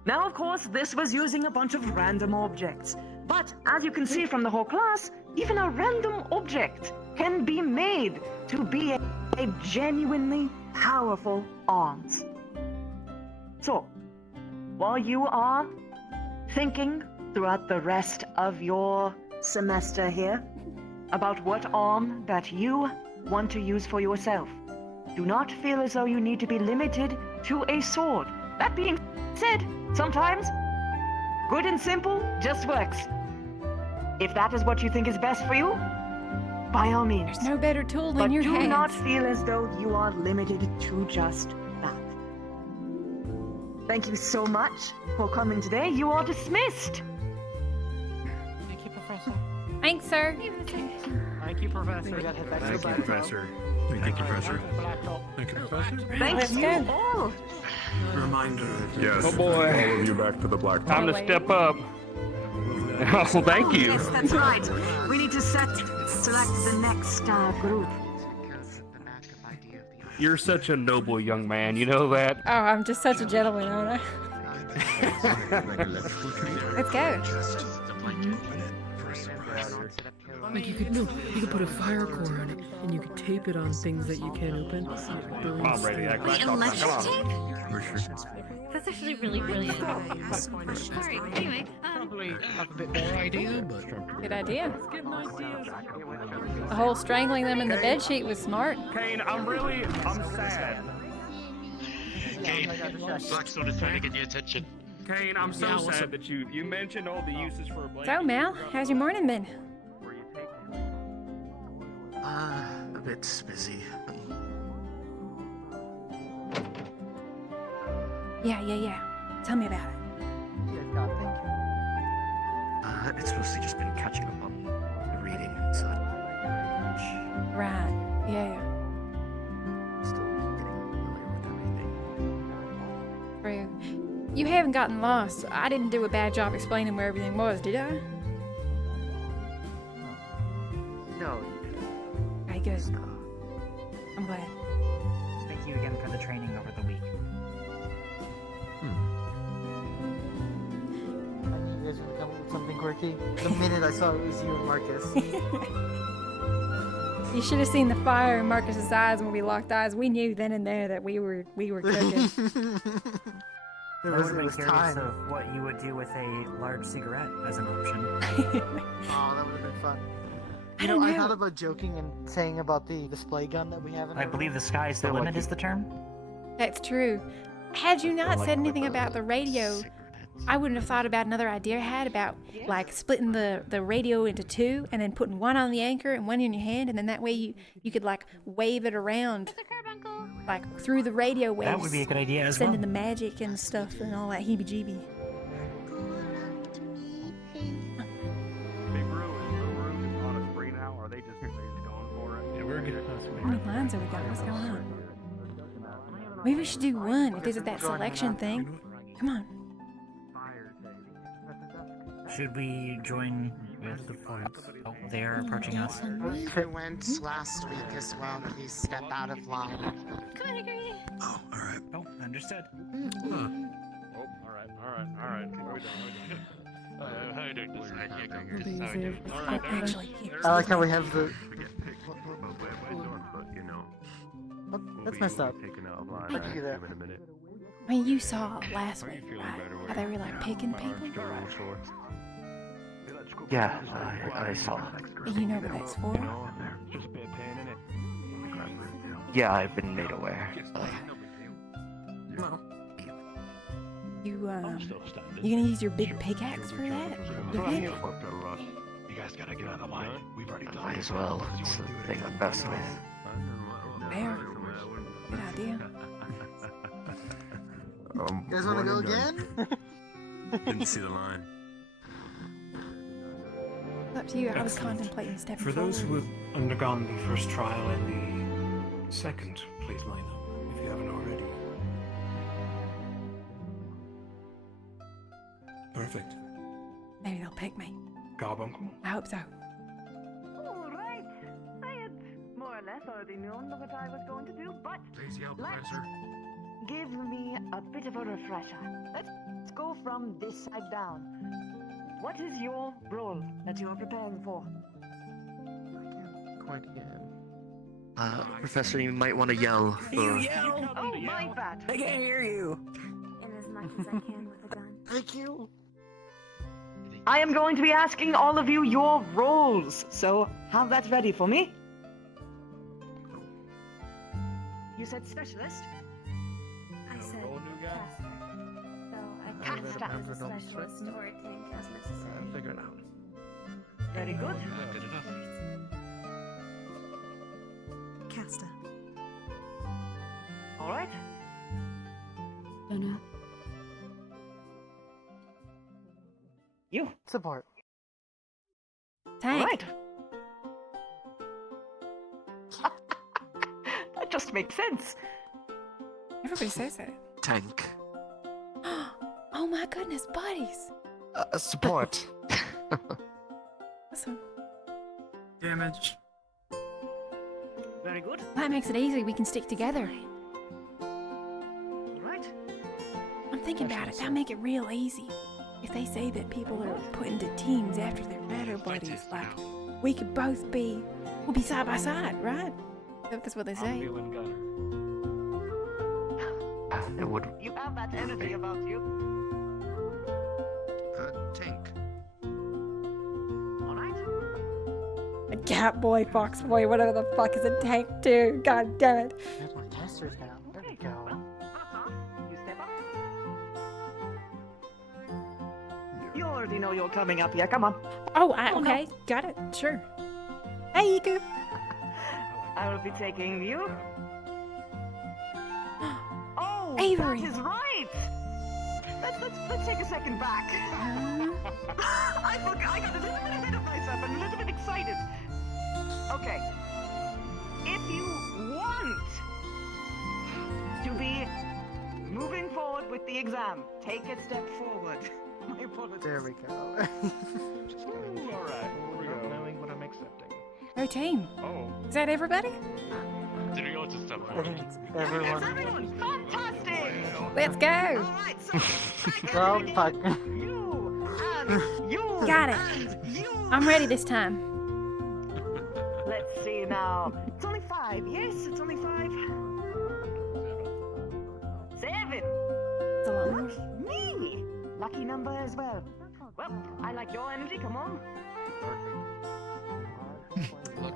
Now, of course, this was using a bunch of random objects. But as you can see from the whole class, even a random object can be made to be a genuinely powerful arms. So, while you are thinking throughout the rest of your semester here about what arm that you want to use for yourself, do not feel as though you need to be limited to a sword. That being said, sometimes good and simple just works. If that is what you think is best for you, by all means. There's no better tool than But your do hands. not feel as though you are limited to just that. Thank you so much for coming today. You are dismissed. Thank you, Professor. Thanks, sir. Thank you, Professor. We gotta head back to Thank the you, black Professor. Thank you, Professor. Thank you, Professor. Thank you all. Reminder. Yes. Oh boy. All of you back to the black. Time to step up. Oh, thank you. Yes, that's right. We need to select the next group. You're such a noble young man. You know that? Oh, I'm just such a gentleman, aren't I? Let's go. Like you could put a fire core on it, and you could tape it on things that you can't open. Come on, Brady. Act like Wait, come electric on. tape? That's actually really brilliant. Sorry. Anyway, Probably have a bit more idea, but Good idea. The whole strangling them in the bed sheet was smart. Kane, I'm sad. Kane, Blackstone is trying to get your attention. Kane, I'm so sad that you mentioned all the uses for a blanket. So, Mal, how's your morning been? A bit busy. Yeah. Tell me about it. It's mostly just been catching up on the reading and such. Right. Yeah. Still getting familiar with everything. True. You haven't gotten lost. I didn't do a bad job explaining where everything was, did I? No. Okay, good. I'm glad. Thank you again for the training over the week. I knew you guys were gonna come up with something quirky. The minute I saw it was you and Marcus. You should have seen the fire in Marcus's eyes when we locked eyes. We knew then and there that we were cooking. It I was, would it have was been curious time. of what you would do with a large cigarette as an option. Oh, that would have been fun. I You don't know, I know. thought about joking and saying about the display gun that we have in I our believe room. the sky's the So, limit like, is the term. That's true. Had you not like said with anything the about the radio, I wouldn't have thought about another idea I had about like splitting the radio into two and then putting one on the anchor and one in your hand, and then that way you could like wave it around like through the radio waves. That would be a good idea as well. Sending the magic and stuff and all that heebie-jeebie. Big Brew is on a spree now, or are they just going for it? Yeah, we're good. How many lines have we got? What's going on? Maybe we should do one if this is that selection thing. Come on. Should we join with the points? Oh, they are approaching us. He went last week as well. Please step out of line. Oh, alright. Oh, understood. Oh, all right. What are we doing? How are you doing this? How you doing? Being How are you doing? safe. All right, Actually, here. I like how we have the. But, you know, That's messed up. taken out of line. How'd you do that? In a minute. I mean, you saw last week, right? How they were like picking people. Yeah, I saw. You know what that's for? Just a bit of pain in it. Yeah, I've been made aware. You you gonna use your big pickaxe for that? You think? You guys gotta get out of the line. We've already done it. Might as well. It's the thing I'm best with. Fair. Good idea. You guys want to go again? Didn't see the line. It's up to you. I was contemplating stepping For those who forward. have undergone the first trial and the second, please line up if you haven't already. Perfect. Maybe they'll pick me. Garbuncle. I hope so. All right. I had more or less already known what I was going to do, but Please yell, let's Professor. give me a bit of a refresher. Let's go from this side down. What is your role that you are preparing for? Quite again. Professor, you might want to yell for... Oh, my bad. I can't hear you. In as much as I can with a gun. Thank you. I am going to be asking all of you your roles, so have that ready for me. You said specialist? I said caster. So I Caster. can as a specialist or a tank as necessary. Figure it out. Very good. Good enough. Caster. All right. Dunno. You. Support. Tank. All right. just makes sense. Everybody says that. Tank. Oh my goodness, buddies. Support. Awesome. Damage. Very good. That makes it easy. We can stick together. Right. I'm thinking about it. That'll make it real easy. If they say that people are put into teams after their battle buddies, like we could both be, we'll be side by side, right? That's what they say. It would. You have that energy about you. Tank. Alright. A cat boy, fox boy, whatever the fuck is a tank too. God damn it. There's my casters now. There we go. You step up. You already know you're coming up here. Come on. Oh, no. okay. Got it. Sure. Hey, Iku. I will be taking you. Oh, Avery. that is right. Let's take a second back. I forgot. I got a little bit ahead of myself. I'm a little bit excited. Okay. If you want to be moving forward with the exam, take a step forward. My apologies. There we go. Alright, here we go. Knowing what I'm accepting. No team. Oh. Is that everybody? Did we all just step forward? Yes, everyone. Fantastic. Let's go. Alright, so Well, fuck. you and you. Got it. and you. I'm ready this time. Let's see now. It's only 5. Yes, it's only 5. 7. It's a lot more. Lucky me. Lucky number as well. Well, I like your energy. Come on.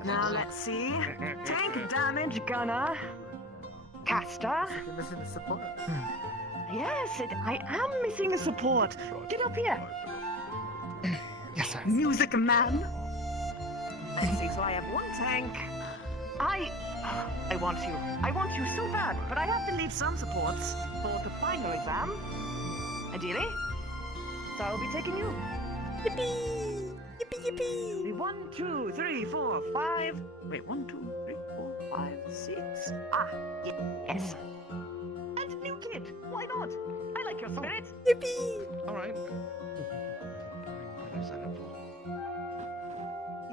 Now let's see. Tank damage gunner. Caster. You're missing the support. Yes, I am missing a support. Get up here. Yes, sir. Music man. Let's see, so I have 1 tank. I want you. I want you so bad, but I have to leave some supports for the final exam. Ideally. So I'll be taking you. Yippee! Yippee, yippee! 1, 2, 3, 4, 5. Wait, 1, 2, 3, 4, 5, 6. Ah, yes. And a new kid. Why not? I like your spirit. Yippee! Alright.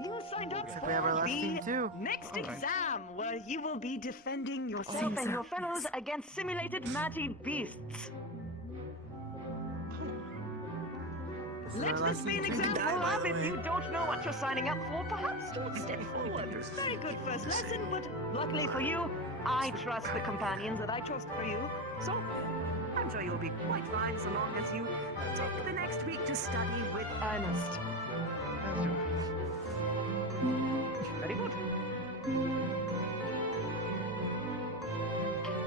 You signed up Looks like for we have our last team the too. next Alright. exam, where you will be defending yourself and your fellows against simulated magic beasts. Let this be an example of if you don't know what you're signing up for, perhaps don't step forward. Very good first lesson, but luckily for you, I trust the companions that I trust for you. So, I'm sure you'll be quite fine so long as you take the next week to study with Ernest. Very good.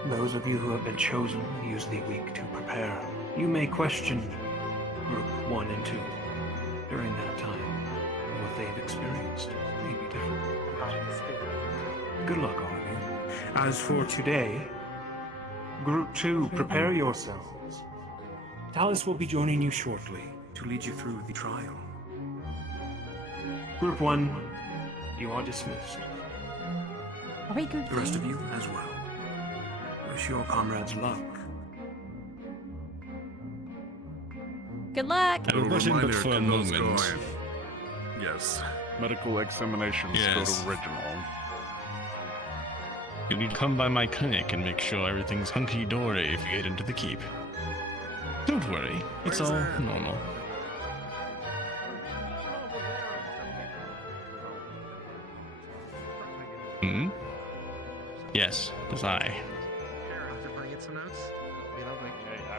Those of you who have been chosen use the week to prepare. You may question Group 1 and 2 during that time. What they've experienced may be different. Good luck, all of you. As for today, Group 2, prepare yourselves. Talus will be joining you shortly to lead you through the trial. Group 1, you are dismissed. Are we good? The rest of you as well. Wish your comrades luck. Good luck. A reminder for a moment. Yes. Medical examinations Yes. go to original. You need to come by my clinic and make sure everything's hunky-dory if you get into the keep. Don't worry, it's all normal. Hmm? Yes, it's I.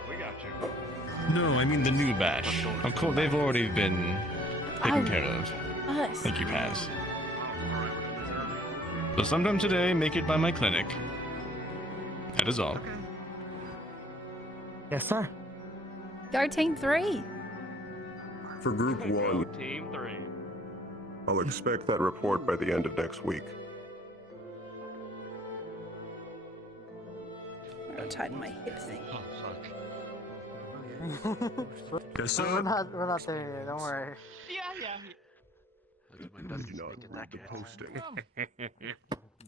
We got you. No, I mean the new batch. Of course, they've already been taken care of. Us. Thank you, Paz. So sometime today, make it by my clinic. That is all. Yes, sir. Go Team 3. For Group 1, Team 3. I'll expect that report by the end of next week. I'm gonna tighten my hip thing. Oh, fuck. Yes, sir. We're not there yet. Don't worry. Yeah. I did not read the posting.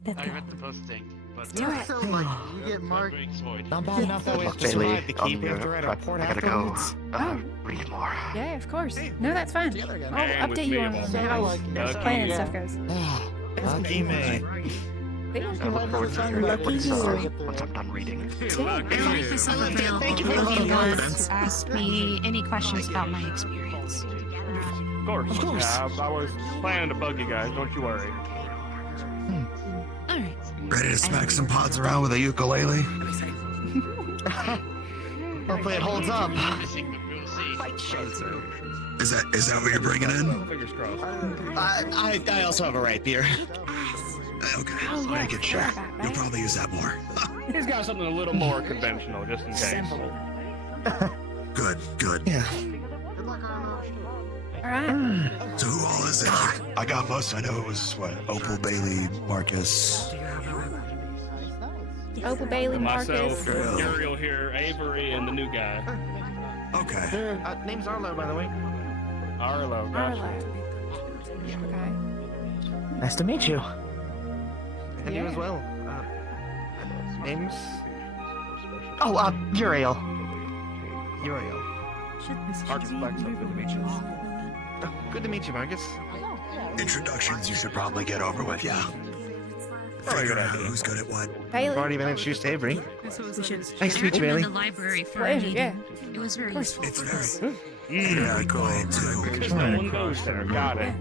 I read the posting, but do it. So, like, you get marked. Not bad enough that we have to Bailey, survive the keep. We have to write a prep. report I gotta go afterwards. read more. Yeah, of course. No, that's fine. Man I'll with update you me, on I'm how like it. the plan and stuff goes. Lucky me. I look forward to hearing once I'm done reading. Thank you for the ask me any questions about my experience. Of course. Yeah, I was planning to bug you guys. Don't you worry. Alright. Ready to smack some pods around with a ukulele? Hopefully it holds up. Is that what you're bringing in? Fingers crossed. I also have a rapier. Okay, Oh, yeah, make it sure. forgot about that. You'll probably use that more. He's got something a little more conventional, just in case. Good, good. Yeah. Alright. So who all is it? I got most. I know it was what? Opal, Bailey, Marcus. Opal, Bailey, Myself, Marcus. Uriel here, Avery, and the new guy. Okay. Name's Arlo, by the way. Arlo. Gotcha. Arlo. Okay. Nice to meet you. And you Yeah. as well. Names? Oh, Uriel. Uriel. Marcus Blackstone, good to meet you. Good to meet you, Marcus. Introductions you should probably get over with, yeah. Figure out who's good at what. I've Bailey. already been introduced to Avery. We should Nice to meet you, open Bailey. the library for Pleasure, a meeting. yeah. It was very useful. It's very cool too. Because no one goes there. Got it.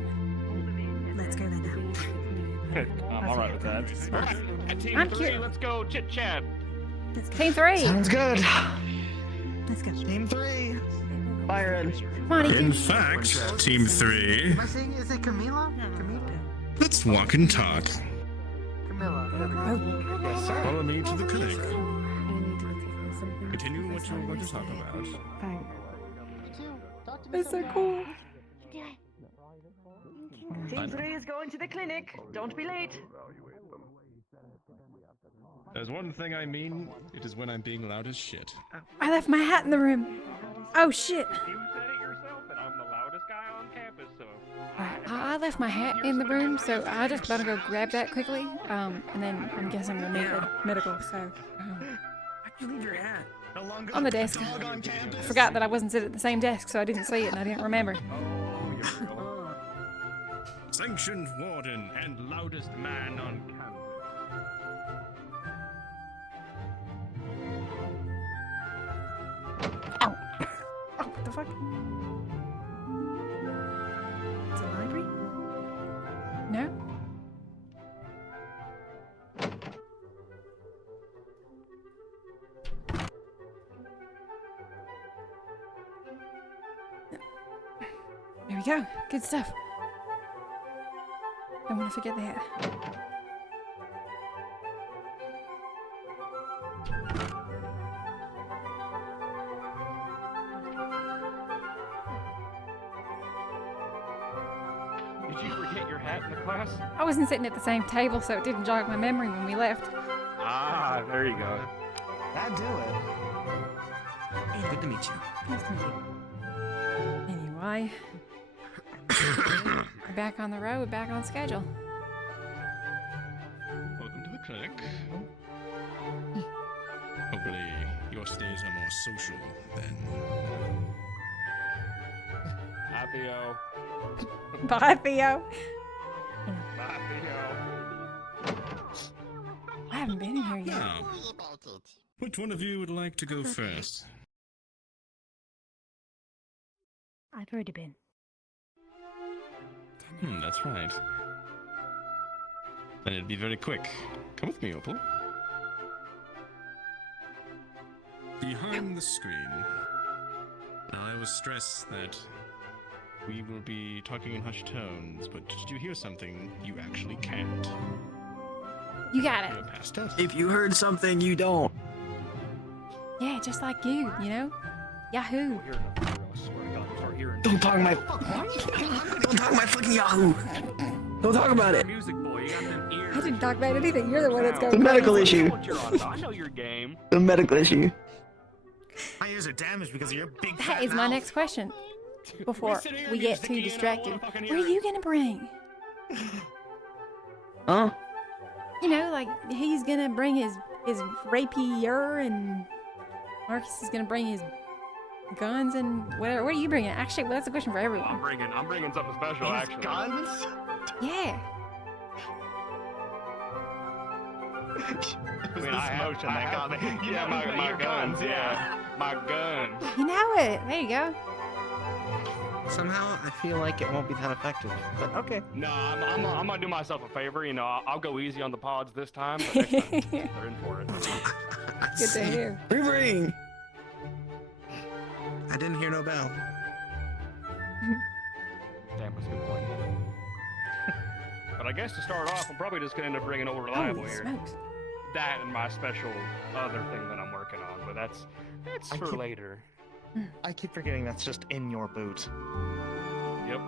Let's go then now. I'm alright with that. Alright, team I'm 3, curious. let's go chit chat. Let's go. Team 3. Sounds good. Let's go. Team 3. Byron. Come on, In Ethan. fact, Team 3, Am I saying, is it Camila? Camila? let's walk and talk. Camilla. Follow me to the clinic. Continue what you want to talk about. It's so cool. Team 3 is going to the clinic. Don't be late. There's one thing I mean, it is when I'm being loud as shit. I left my hat in the room. Oh shit. You said it yourself that I'm the loudest guy on campus, so. I left my hat in the room, so I just better go grab that quickly. And then I'm guessing we'll need a medical, so. Why'd you leave your hat? On the desk. I forgot that I wasn't sitting at the same desk, so I didn't see it and I didn't remember. Sanctioned warden and loudest man on campus. Ow! Oh, what the fuck? It's a library? No? There we go. Good stuff. Don't want to forget that. Did you forget your hat in the class? I wasn't sitting at the same table, so it didn't jog my memory when we left. Ah, there you go. That'd do it. Hey, good to meet you. Nice to meet you. Anyway, we're back on the road, back on schedule. Welcome to the clinic. Hopefully, your stays are more social then. Hi, Theo. Bye, Theo. Bye, Theo. I haven't been in here yet. Now, which one of you would like to go first? I've already been. That's right. Then it'd be very quick. Come with me, Opal. Behind the screen. Now, I was stressed that we will be talking in hushed tones, but did you hear something you actually can't? You got it. You're past us. If you heard something you don't. Yeah, just like you know? Yahoo! Don't talk my. Don't talk my fucking Yahoo! Don't talk about it. Music boy, you got them ears. I didn't talk about anything. You're the one that's going The medical crazy. issue. I know your game. The medical issue. My ears are damaged because of your big That fat is my mouth. next question. Before sit here we and get sticky too in all distracted. fucking What are ear. you gonna bring? Huh? You know, like he's gonna bring his rapier, and Marcus is gonna bring his guns and whatever. What are you bringing? Actually, well, that's a question for everyone. I'm bringing something special. His actually. guns? Yeah. I mean, I have, yeah, my guns, yeah, my guns. You know it. There you go. Somehow, I feel like it won't be that effective. But okay. No, I'm gonna do myself a favor. You know, I'll go easy on the pods this time, but next time they're in for it. Good to hear. Ring. I didn't hear no bell. Damn, that's a good point. But I guess to start off, I'm probably just gonna end up bringing over reliable Holy here. smokes. That and my special other thing that I'm working on, but that's for later. I keep forgetting that's just in your boot. Yep,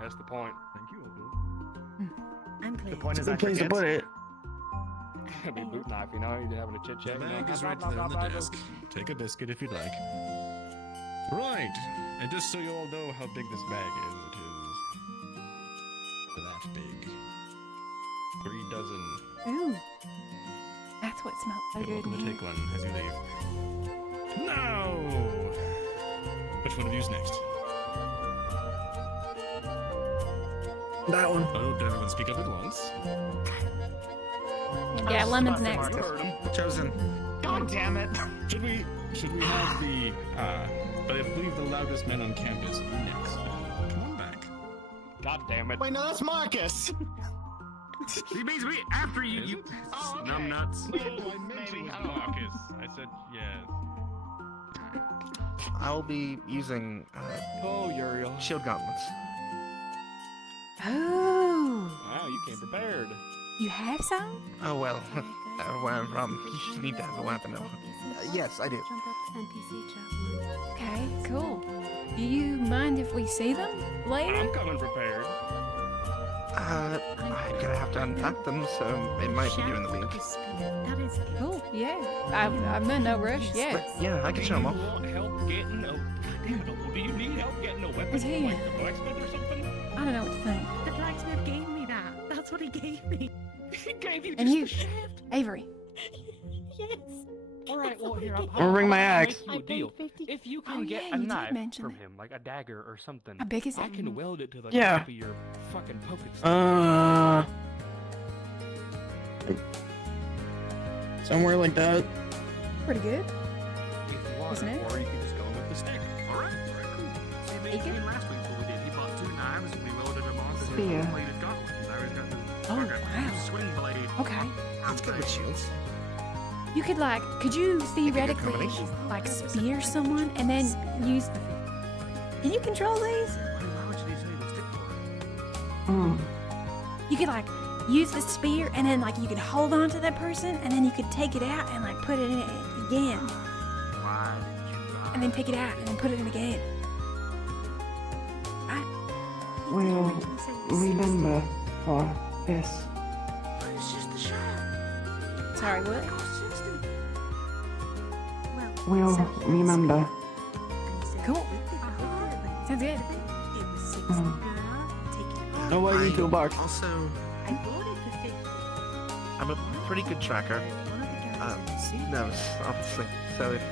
that's the point. Thank you. I'm The pleased. point is, I Good place to forget. put it. It'd be boot knife, you know, you're having a chit chat. The You know, bag is blah, right blah, there blah, on the blah, desk. Take a biscuit if you'd like. Right, and just so you all know how big this bag is, it is that big. 3 dozen. Ooh. That's what smells so You're good. welcome to in take one as you leave. Now, which one of you's next? That one. Oh, did everyone speak up at once? Yeah, lemon's next. Chosen. God damn it. Should we have the I believe the loudest man on campus next? Come on back. God damn it. Wait, no, that's Marcus. He means me after you, you numbnuts. No, I meant it was Marcus. I said yes. I'll be using Oh, Uriel. shield gauntlets. Oh. Wow, you came prepared. You have some? Oh well, where I'm from, you need to have a weapon. Yes, I do. Jump up to NPC chat one. Okay, cool. Do you mind if we see them later? I'm coming prepared. I'm gonna have to unpack them, so it might be during the week. That is Cool, yeah. I'm in no rush, yeah. But yeah, I can show them off. Do you want help getting a... Do you need help getting a weapon from like the blacksmith or something? I don't know what to think. The blacksmith gave me that. That's what he gave me. He gave you And just you, a shaft. Avery. Yes. Alright, well here, I'll bring my I'll axe. make you a deal. If you can Oh, get yeah, a you did knife mention from that. him, like a dagger or something, How big is I it? can weld it to the Yeah. top of your fucking poking stick. Somewhere like that. Pretty good. With water, Isn't it? or you can just go with the stick. Alright, cool. Same thing Bacon? we did last week what we did. He bought 2 knives and we welded them onto his Spear. bladed gauntlet. Now he's got the Oh, fucking wow. swing blade. Okay. That's good with shields. You could could you theoretically combination. spear someone and then use? Can you control these? How much did he say the stick for? You could use the spear and then you could hold on to that person and then you could take it out and put it in it again Why did you buy and then take it out and then put it in again. We'll remember for this. But it's just a shaft. Sorry, what? Well, We'll remember. Cool. Sounds good. No way you two bark. Also, I bought it for 50. I'm a pretty good tracker. No, obviously. So if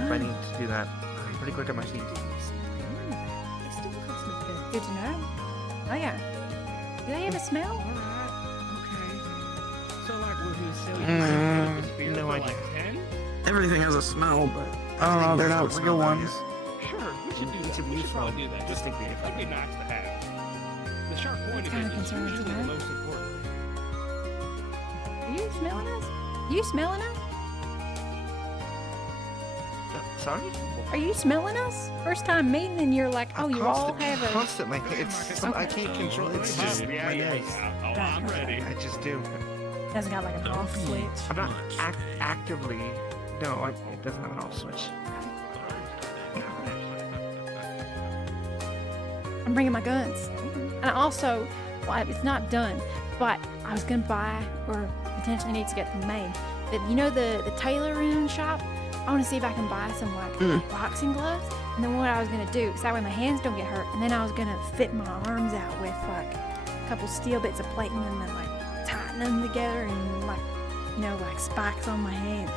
I need to do that, I'm pretty quick on my feet. It still cost me 30. Good to know. Oh yeah. Do they have a smell? Okay. So will he sell you Mm, the spear no for idea. 10? Everything has a smell, but I don't know, they're not real ones. Sure, we should do It's that. a We should useful, probably do that. distinctly It'd different. be nice to have. The sharp point of kinda it is concerning, usually the right? most important. Are you smelling us? You smelling us? Sorry? Are you smelling us? First time meeting and you're like, oh, you all have a... Constantly. It's I can't control it. It's just Yeah, my yeah, nose. yeah. Oh, I'm ready. I just do. Doesn't got an off switch. I'm not actively. No, it doesn't have an off switch. I'm bringing my guns. And I also, well, it's not done, but I was gonna buy or potentially need to get them made. But you know the tailoring shop? I want to see if I can buy some boxing gloves. And then what I was gonna do is that way my hands don't get hurt. And then I was gonna fit my arms out with a couple steel bits of plating and then tighten them together and like, you know, like spikes on my hands.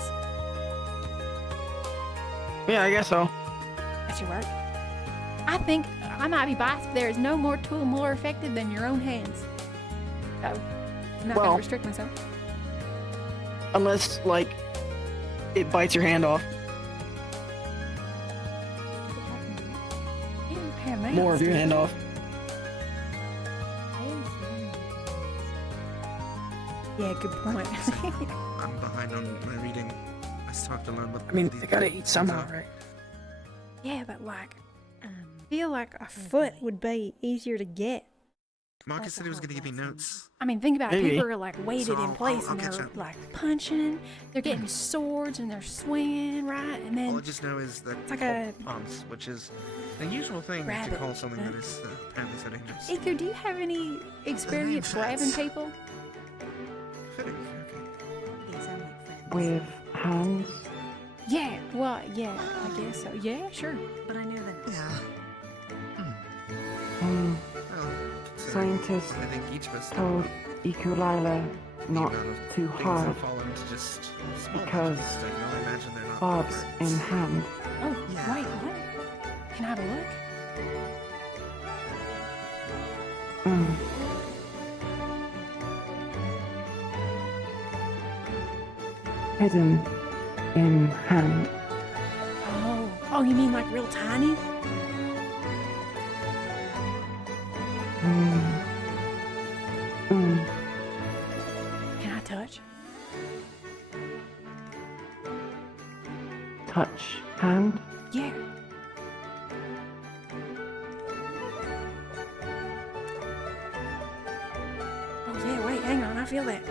Yeah, I guess so. That should work. I think I might be biased, but there is no more tool more effective than your own hands. So, I'm not Well- gonna restrict myself. Unless, like, it bites your hand off. You have nails, More of your dude. hand off. Yeah, good point. I'm behind on my reading. I still have to learn what. I mean, these they gotta things eat somehow, are. right? Yeah, but like, I feel like a foot would be easier to get. Marcus said he was gonna give me notes. I mean, think about it. Maybe. People are like weighted So in place I'll and catch they're up. like punching. They're getting swords and they're swinging, right? And All I then just know is that like a- pumps, which is an unusual thing to Rabbit, call something that huh? is apparently so dangerous. Ether, do you have any experience grabbing fits. people? Fitting, okay. With hands? Yeah, well, yeah, I guess so. Yeah, sure. But I know that. Yeah. Um, Well, scientists I think each of us told Ekulila not too things hard have fallen to just small because matches. I can only imagine they're not barbs birds. in hand. Oh, wait, what? Can I have a look? Mm. Hidden in hand. Oh, you mean like real tiny? Mm. Mm. Can I touch? Touch hand. Yeah. Oh yeah, wait, hang on, I feel that.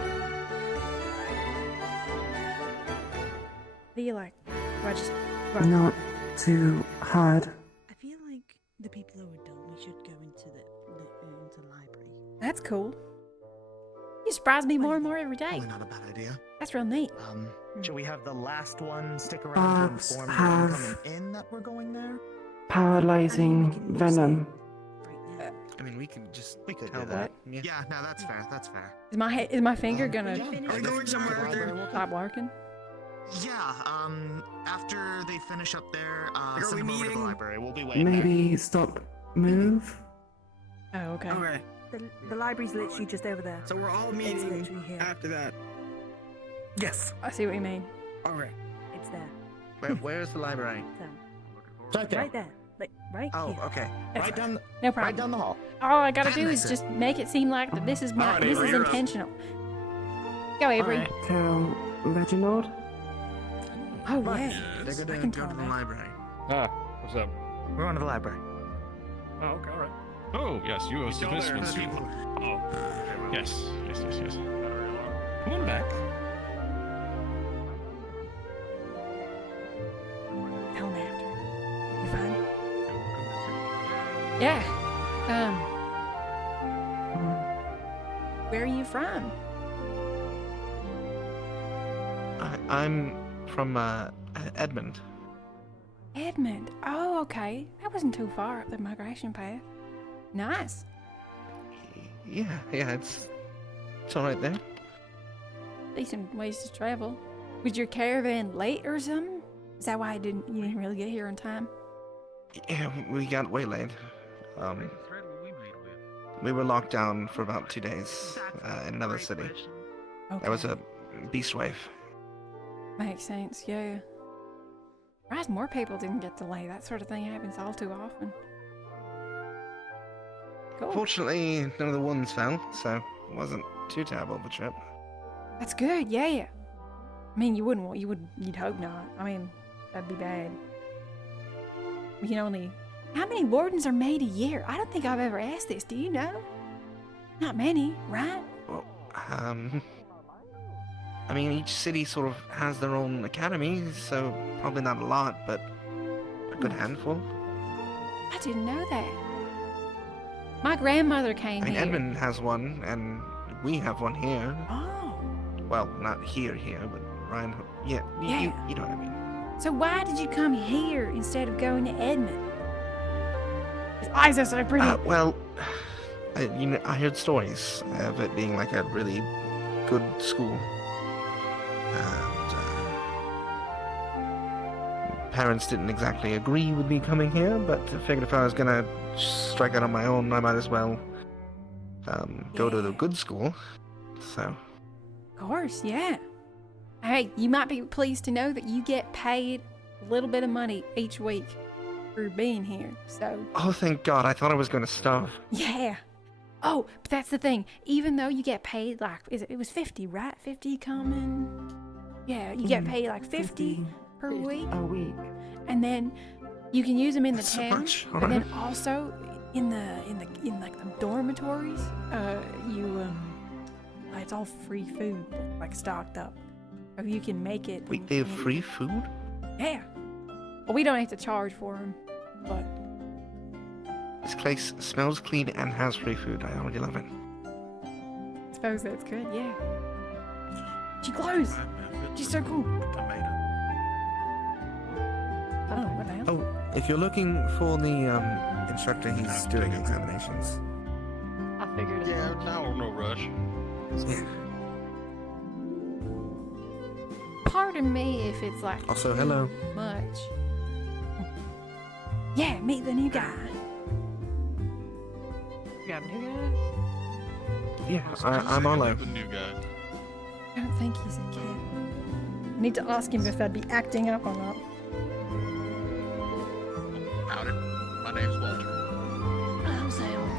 Feel like, do I just run? Not too hard. I feel like the people who are done, we should go into the library. That's cool. You surprise me more and more every day. Probably not a bad idea. That's real neat. Should we have the last one stick around Barbs to inform them have coming in that we're going there? paralyzing venom. I mean, we could do tell that. Yeah, no, that's fair. That's fair. Is my finger gonna Are we going somewhere there? stop working? Yeah. After they finish up there, Are we send them over to the meeting? library. We'll be waiting. Maybe stop, move. Oh, okay. Okay. The library's literally just over there. So we're all It's meeting literally here. after that. Yes. I see what you mean. Alright. It's there. Where's the library? So, Right there. right there. Like, right Oh, here. okay. That's Right down. No problem. Right down the hall. All I gotta do That's is it. just make it seem like that this is my Alright, this Avery, is you're up. intentional. Go, Avery. Tell Reginald. Oh Right. yeah. They're I gonna can go tell to the that. library. Ah, what's up? We're going to the library. Oh, okay, alright. Oh, yes, you are participants. Oh, Yes, yes, yes, yes. Come on back. Tell me after. You fine? Yeah. Where are you from? I'm from Edmond. Edmond. Oh, okay. That wasn't too far up the migration path. Nice. Yeah, it's all right there. Decent ways to travel. Was your caravan late or something? Is that why you didn't really get here in time? Yeah, we got waylaid. We were locked down for about 2 days in another city. There was a beast wave. Makes sense, yeah. Surprised more people didn't get delayed. That sort of thing happens all too often. Cool. Fortunately, none of the ones fell, so it wasn't too terrible of a trip. That's good, yeah. I mean, you'd hope not. I mean, that'd be bad. We can only. How many wardens are made a year? I don't think I've ever asked this. Do you know? Not many, right? Well, I mean, each city sort of has their own academy, so probably not a lot, but a good handful. I didn't know that. My grandmother came I mean, here. Edmund has one, and we have one here. Oh. Well, not here, but Ryan. Yeah, Yeah. You know what I mean. So why did you come here instead of going to Edmond? His eyes are so pretty. Well, I heard stories of it being like a really good school. And parents didn't exactly agree with me coming here, but I figured if I was gonna strike out on my own, I might as well go to the good school. So. Of course, yeah. Hey, you might be pleased to know that you get paid a little bit of money each week for being here. So. Oh, thank God! I thought I was gonna starve. Yeah. Oh, but that's the thing. Even though you get paid like, it was 50, right? 50 common. Yeah, you get paid like 50 per week. A week. And then you can use them in the That's so town. much. But then also in like the dormitories, it's all free food, like stocked up. Or you can make it. Wait, they have free food? Yeah. Well, we don't have to charge for them, but. This place smells clean and has free food. I already love it. I suppose that's good, yeah. She glows. She's so cool. Oh, what the hell? Oh, if you're looking for the instructor, he's doing examinations. I figured it out. No rush. Yeah. Pardon me if it's like Also, hello. much. Yeah, meet the new guy. You got new guys? Yeah, I'm Arlo. The new guy. I don't think he's a kid. I need to ask him if I'd be acting up or not. Howdy. My name's Walter. I'm Salem.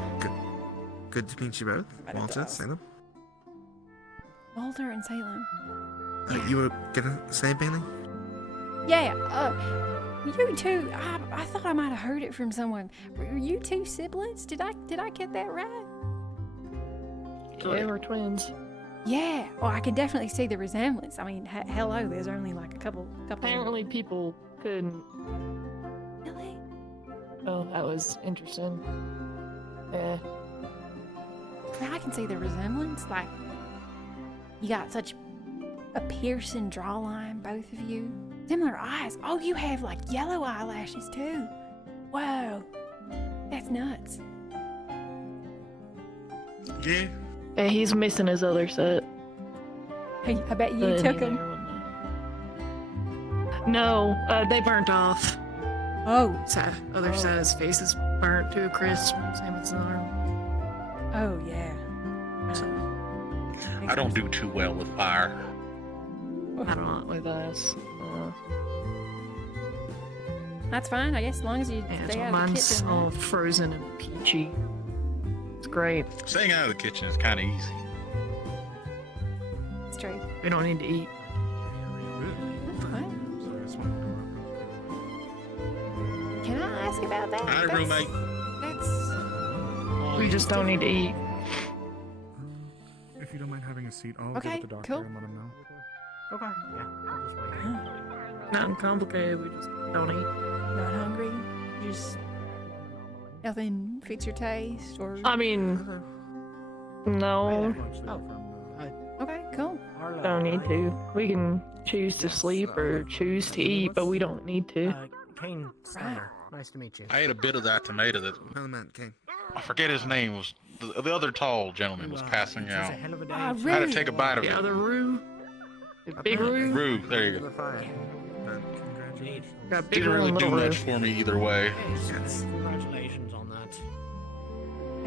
Good to meet you both. Right, Walter, it does. Salem. Walter and Salem. You were gonna say, Bailey? Yeah, you two, I thought I might have heard it from someone. Were you two siblings? Did I get that right? Yeah, we're twins. Yeah. Well, I can definitely see the resemblance. I mean, hello, there's only like a couple. Apparently people couldn't. Really? Oh, that was interesting. Yeah. I can see the resemblance. Like, you got such a piercing jawline, both of you. Similar eyes. Oh, you have like yellow eyelashes too. Whoa. That's nuts. Yeah. Yeah, he's missing his other set. Hey, I bet you took them. No, they burnt off. Oh. Other set of his face is burnt to a crisp. Same with his arm. Oh, yeah. I don't do too well with fire. I don't with us. That's fine, I guess, as long as you Yeah, stay so out of the mine's kitchen. all frozen and peachy. It's great. Staying out of the kitchen is kind of easy. It's true. We don't need to eat. Can I ask about that? Howdy, roommate. That's... We just don't need to eat. If you don't mind having a seat, I'll Okay, go to the doctor cool. and let him know. Okay, yeah, I'll just wait. Nothing complicated, we just don't eat. Not hungry? Just... Nothing fits your taste, or... I mean, no, Okay, cool. don't need to. We can choose to sleep or choose to eat, but we don't need to. Kane Steiner. Nice to meet you. I ate a bit of that tomato that I forget his name was the other tall gentleman was passing out. I had to take a bite of it. Yeah, the Rue. The big Rue. Rue, there you go. Got big Didn't Rue really and do little Rue. much for me either way. Congratulations on that.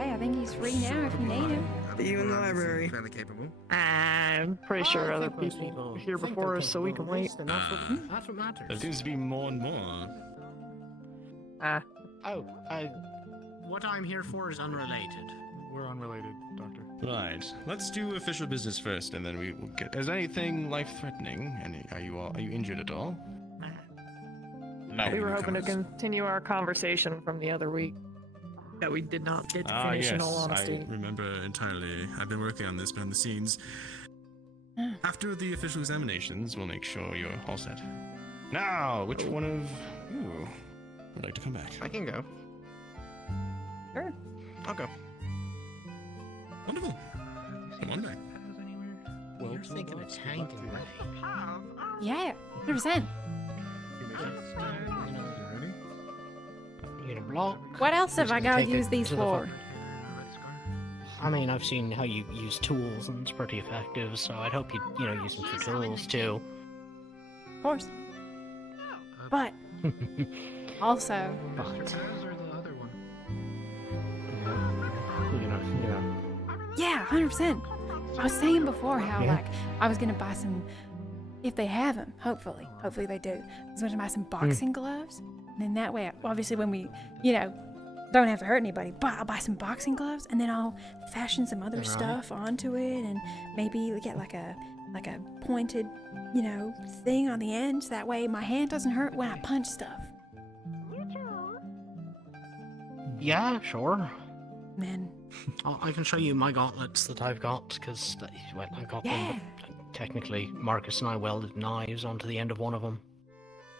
Hey, I think he's free now if you need him. You in the library. Fairly capable. I'm pretty sure other people are here before us, so we can wait. That's what matters. There seems to be more and more. What I'm here for is unrelated. We're unrelated, Doctor. Right. Let's do official business first, and then we will get. Is anything life-threatening? Are you injured at all? No. We were hoping to continue our conversation from the other week that we did not get to finish, yes, in all honesty. I remember entirely. I've been working on this behind the scenes. After the official examinations, we'll make sure you're all set. Now, which one of you would like to come back? I can go. Sure. I'll go. Wonderful. Come on back. Well, you're thinking of tanking, right? Yeah, 100%. You gonna block? What else have I got to Take it use these to the for? I mean, I've seen how you use tools, and it's pretty effective. So I'd hope you know use them for tools too. Of course. But also, yeah, 100%. I was saying before how like I was gonna buy some, if they have them. Hopefully they do. I was gonna buy some boxing gloves, and then that way, obviously, when we, don't have to hurt anybody. But I'll buy some boxing gloves, and then I'll fashion some other stuff onto it, and maybe get like a pointed, thing on the end. So that way my hand doesn't hurt when I punch stuff. Yeah, sure. Man. I can show you my gauntlets that I've got, because I got them. Technically, Marcus and I welded knives onto the end of one of them.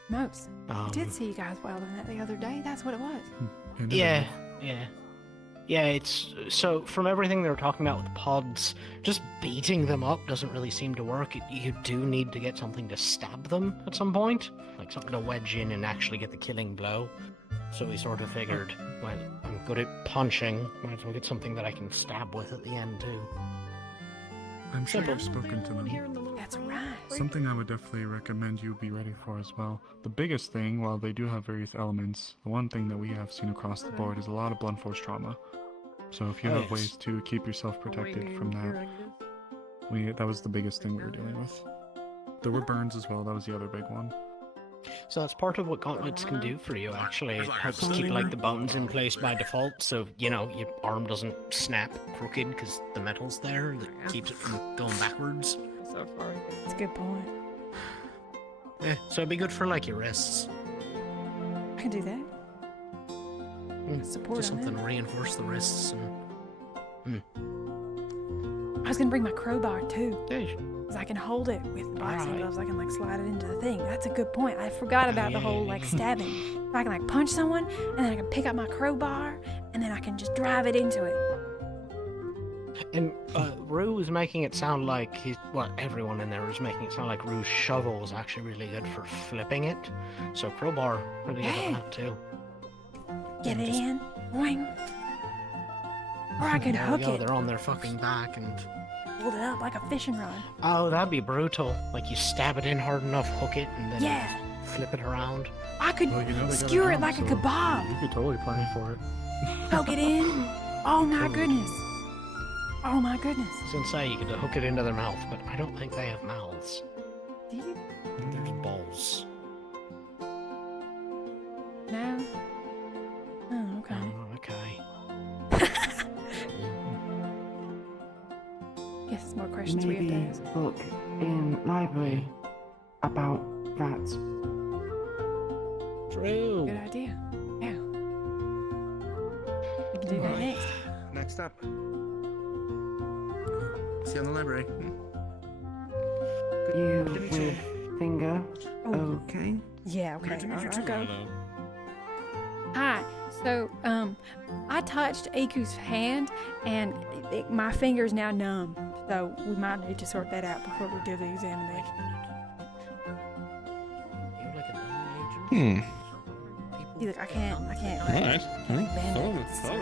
Most. I did see you guys welding that the other day. That's what it was. Yeah. It's so from everything they were talking about with pods, just beating them up doesn't really seem to work. You do need to get something to stab them at some point, like something to wedge in and actually get the killing blow. So we sort of figured, well, I'm good at punching, might as well get something that I can stab with at the end too. I'm sure you've spoken to them. That's right. Something I would definitely recommend you be ready for as well. The biggest thing, while they do have various elements, the one thing that we have seen across the board is a lot of blunt force trauma. So if you have ways to keep yourself protected from that, that was the biggest thing we were dealing with. There were burns as well, that was the other big one. So that's part of what gauntlets can do for you, actually. It helps keep, like, the bones in place by default, so, your arm doesn't snap crooked because the metal's there that keeps it from going backwards. So far. That's a good point. Yeah, so it'd be good for, like, your wrists. I can do that. Support Just on something that. to reinforce the wrists and... I was gonna bring my crowbar too. Because I can hold it with the boxing gloves. I can slide it into the thing. That's a good point. I forgot about the whole stabbing. If I can punch someone, and then I can pick up my crowbar, and then I can just drive it into it. And Rue was making it sound like everyone in there was making it sound like Rue's shovel was actually really good for flipping it. So crowbar really good at that too. Get it in, boing. Or I could hook it. They're on their fucking back and hold it up like a fishing rod. Oh, that'd be brutal. Like you stab it in hard enough, hook it, and then flip it around. I could skewer it like a kebab. You could totally plan for it. Poke it in. Oh my goodness. Oh my goodness. I was gonna say you could hook it into their mouth, but I don't think they have mouths. Do you? There's balls. No? Oh, okay. Oh, okay. Guess there's more questions we have to ask. Book in library about that. True. Good idea. Yeah. We can do that next. Next up. See you in the library. You with finger. Oh. Okay. Yeah, okay. I'll go. Hi. So, I touched Aku's hand, and my finger's now numb. So we might need to sort that out before we do the examination. See, look, I can't. Alright. bend it. So,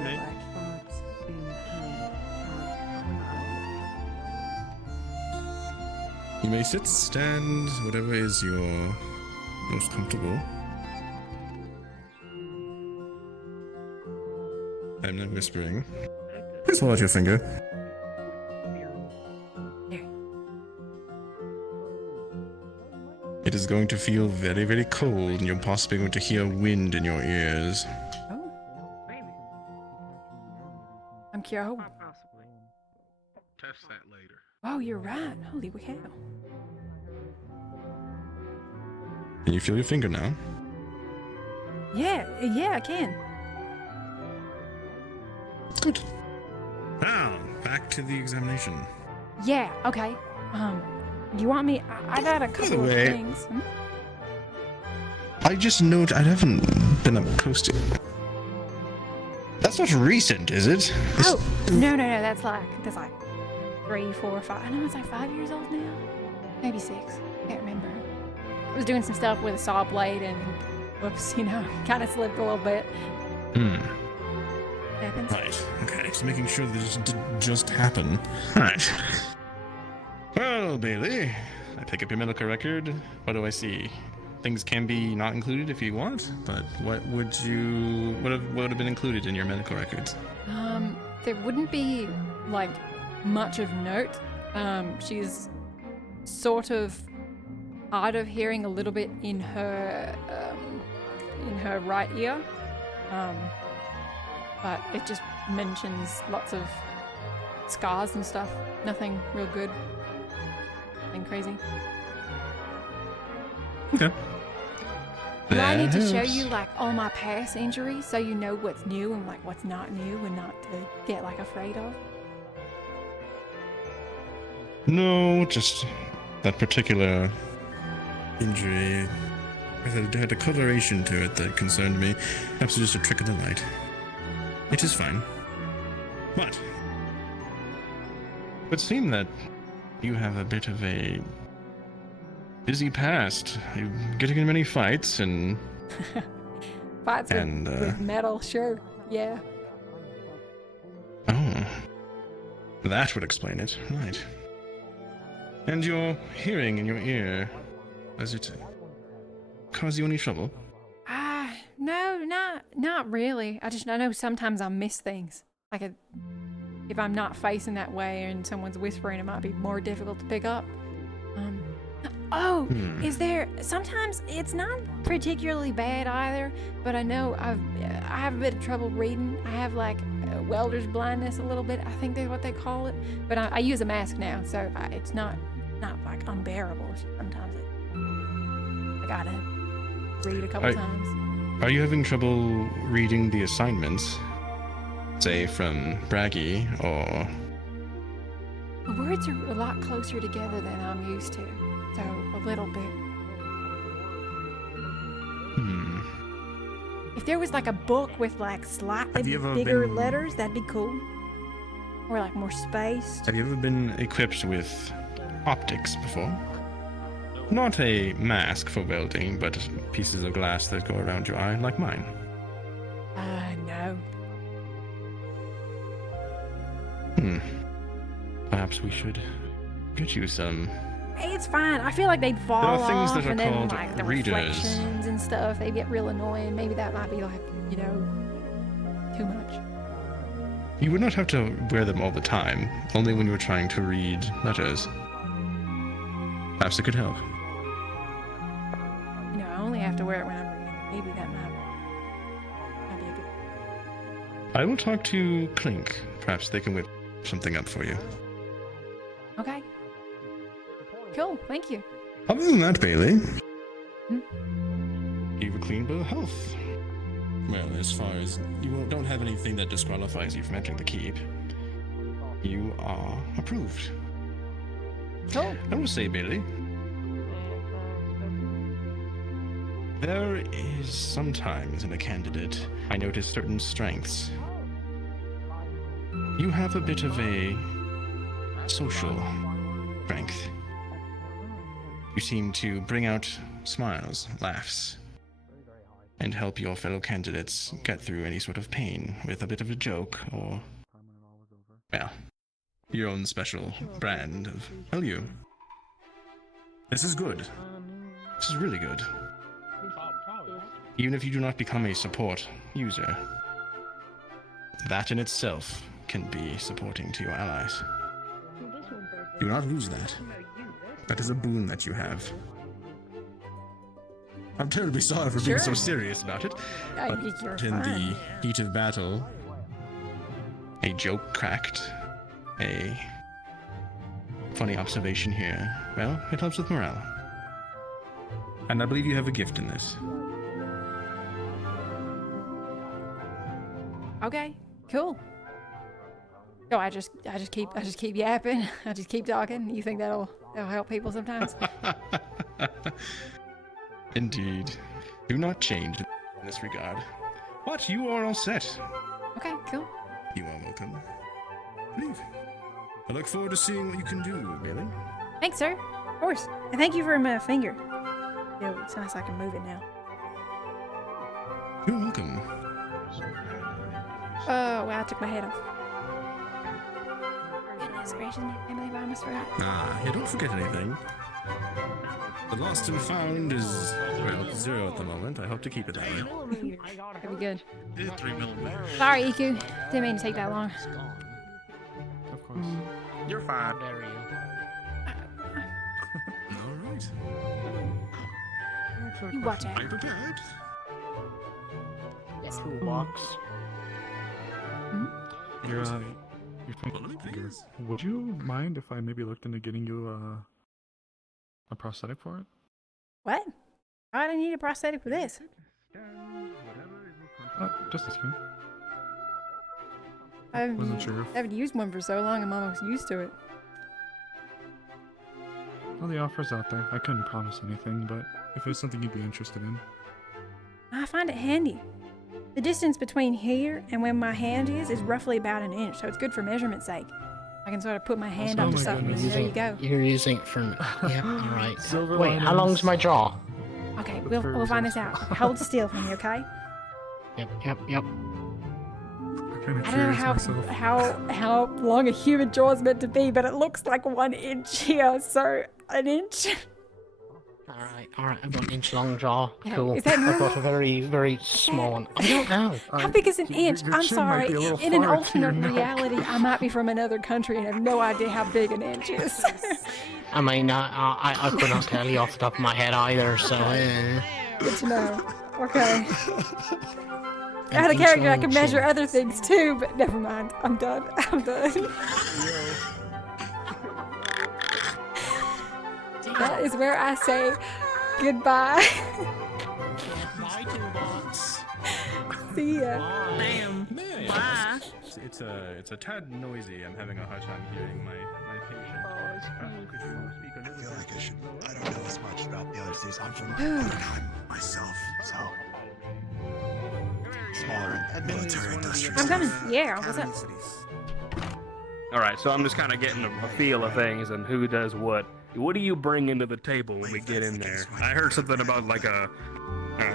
You may sit, stand, whatever is your most comfortable. I'm not whispering. Please hold out your finger. It is going to feel very, very cold, and you're possibly going to hear wind in your ears. Oh. I'm Kyo. Test that later. Oh, you're right. Holy cow. Can you feel your finger now? Yeah, I can. Good. Now, back to the examination. Yeah, okay. You want me? I got a couple of way, things. Hmm? I just note I haven't been up close to. That's not recent, is it? Oh, no. That's like 3, 4, 5. I know it's like 5 years old now. Maybe 6. Can't remember. I was doing some stuff with a saw blade and whoops, kind of slipped a little bit. Happens. Right. Okay. Just making sure that this didn't just happen. Alright. Well, Bailey, I pick up your medical record. What do I see? Things can be not included if you want, but what would have been included in your medical records? There wouldn't be like much of note. She's sort of hard of hearing a little bit in her right ear, but it just mentions lots of scars and stuff. Nothing real good. Nothing crazy. Okay. Do I need to show Perhaps. you like all my past injuries so you know what's new and like what's not new and not to get like afraid of? No, just that particular injury. It had a coloration to it that concerned me. Perhaps it's just a trick of the light. It is fine. But it would seem that you have a bit of a busy past. You're getting in many fights and Fights And, with metal, sure. Yeah. oh, that would explain it. Right. And your hearing in your ear, does it cause you any trouble? No, not really. I know sometimes I miss things. Like if I'm not facing that way and someone's whispering, it might be more difficult to pick up. Is there sometimes it's not particularly bad either, but I know I have a bit of trouble reading. I have like welder's blindness a little bit. I think that's what they call it. But I use a mask now, so it's not like unbearable. Sometimes I gotta read a couple times. Are you having trouble reading the assignments? Say from Braggy or... The words are a lot closer together than I'm used to, so a little bit. If there was like a book with like slightly Have you ever bigger been- letters, that'd be cool. Or like more spaced. Have you ever been equipped with optics before? Not a mask for welding, but pieces of glass that go around your eye, like mine. No. Perhaps we should get you some. It's fine. I feel like they'd fall There are things off, that are and then called like the readers. reflections and stuff, they get real annoying. Maybe that might be like, too much. You would not have to wear them all the time, only when you were trying to read letters. Perhaps it could help. I only have to wear it when I'm reading. Maybe that might be a good. I will talk to Clink. Perhaps they can whip something up for you. Okay. Cool. Thank you. Other than that, Bailey, you have a clean bill of health. Well, as far as you don't have anything that disqualifies you from entering the keep, you are approved. Cool. I will say, Bailey, there is sometimes in a candidate I notice certain strengths. You have a bit of a social strength. You seem to bring out smiles, laughs, and help your fellow candidates get through any sort of pain with a bit of a joke or, well, your own special brand of value. This is good. This is really good. Even if you do not become a support user, that in itself can be supporting to your allies. Do not lose that. That is a boon that you have. I'm terribly sorry for being so Sure. serious about it. I but think you're in the fine. heat of battle, a joke cracked, a funny observation here, well, it helps with morale. And I believe you have a gift in this. Okay. Cool. So I just keep yapping. I just keep talking. You think that'll help people sometimes? Indeed. Do not change in this regard. But you are all set. Okay, cool. You are welcome. Leave. I look forward to seeing what you can do, Bailey. Thanks, sir. Of course. And thank you for my finger. Yo, it's nice I can move it now. You're welcome. Well, I took my head off. scratching my family by my throat. Yeah, don't forget anything. The lost and found is, well, 0 at the moment. I hope to keep it that way. That'd be good. 3 millimeters. Sorry, Iku. Didn't mean to take that long. Of course. You're fine. Alright. You watch out. Are you prepared? Toolbox. You're thinking, would you mind if I maybe looked into getting you a prosthetic for it? What? I don't need a prosthetic for this. Just asking. I Wasn't sure. haven't used one for so long, I'm almost used to it. Well, the offer's out there. I couldn't promise anything, but if it's something you'd be interested in. I find it handy. The distance between here and where my hand is roughly about an inch, so it's good for measurement's sake. I can sort of put my hand onto something and there you go. You're using it for... Yeah, alright. Silver Wait, how long's my jaw? Okay, we'll find this out. Hold still for me, okay? Yep. I'm kind of I don't know how long a human jaw is meant to be, but it looks like 1 inch here, so an inch. Alright, I've got an inch long jaw. Yeah, Cool. is that I've got normal? a very, very small one. I don't know. How big is an inch? your I'm chin might sorry. be a little In an far to your alternate neck. reality, I might be from another country and have no idea how big an inch is. I mean, I could not tell you off the top of my head either, so... Good to know. Okay. I had a character I could measure other things too, but never mind. I'm done. That is where I say goodbye. My toolbox. See ya. Damn. Bye. It's a tad noisy. I'm having a hard time hearing my patient. Could you speak a little bit? I don't know as much about the other cities. I'm from Whew. myself, so smaller military industrial. I'm coming. Yeah, what's up? All right, so I'm just kind of getting a feel of things and who does what. What do you bring into the table when we get in there? I heard something about like a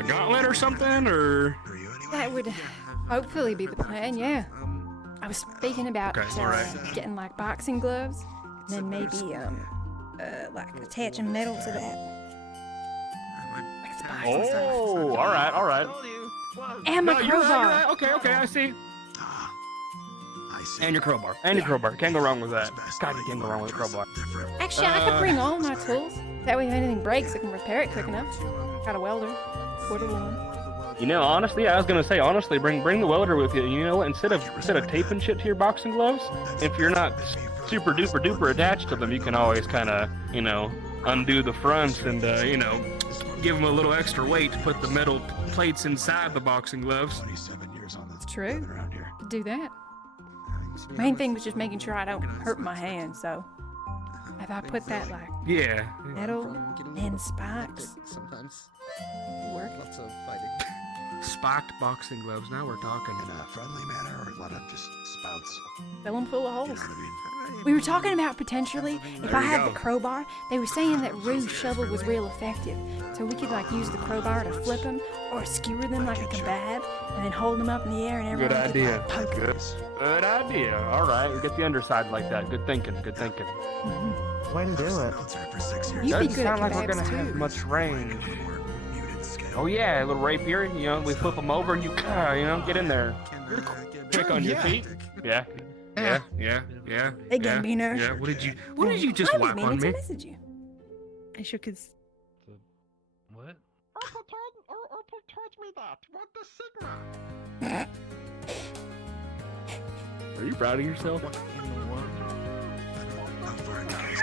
gauntlet or something, or That would hopefully be the plan, yeah. I was speaking about Okay, alright. getting like boxing gloves, and then maybe like attaching metal to that. Like spikes and stuff. oh, all right. And my No, you're right, crowbar. you're right. Okay, I see. I see. And your crowbar. Can't go wrong with that. God, you can't go wrong with a crowbar. Actually, I could bring all my tools. That way, if anything breaks, I can repair it quick enough. Got a welder. Quarter one. You know, honestly, I was gonna say, honestly, bring the welder with you. You know what? Instead of taping shit to your boxing gloves, if you're not super duper attached to them, you can always kind of, undo the fronts and, give them a little extra weight to put the metal plates inside the boxing gloves. It's true. Could do that. Main thing was just making sure I don't hurt my hand, so if I put that like Yeah. metal and spikes, Sometimes. work. Lots of fighting. Spiked boxing gloves. Now we're talking. In a friendly manner, or let it just spouts. Fill them full of holes. We were talking about potentially, if There I you had go. the crowbar, they were saying that Rue's shovel was real effective. So we could like use the crowbar to flip them or skewer them like a kebab and then hold them up in the air and everyone Good could idea. like, poke them. Good idea. All right, we get the underside like that. Good thinking. Way to do it. You'd be Doesn't good at sound like we're kebabs gonna have too. much range. Oh yeah, a little rapier. We flip them over and you get in there. Quick on your feet. Yeah. Hey, Gambino. Yeah. What did you just I was wipe meaning on to me? message you. I shook his. What? Uncle told me that. What the Sigma? Are you proud of yourself?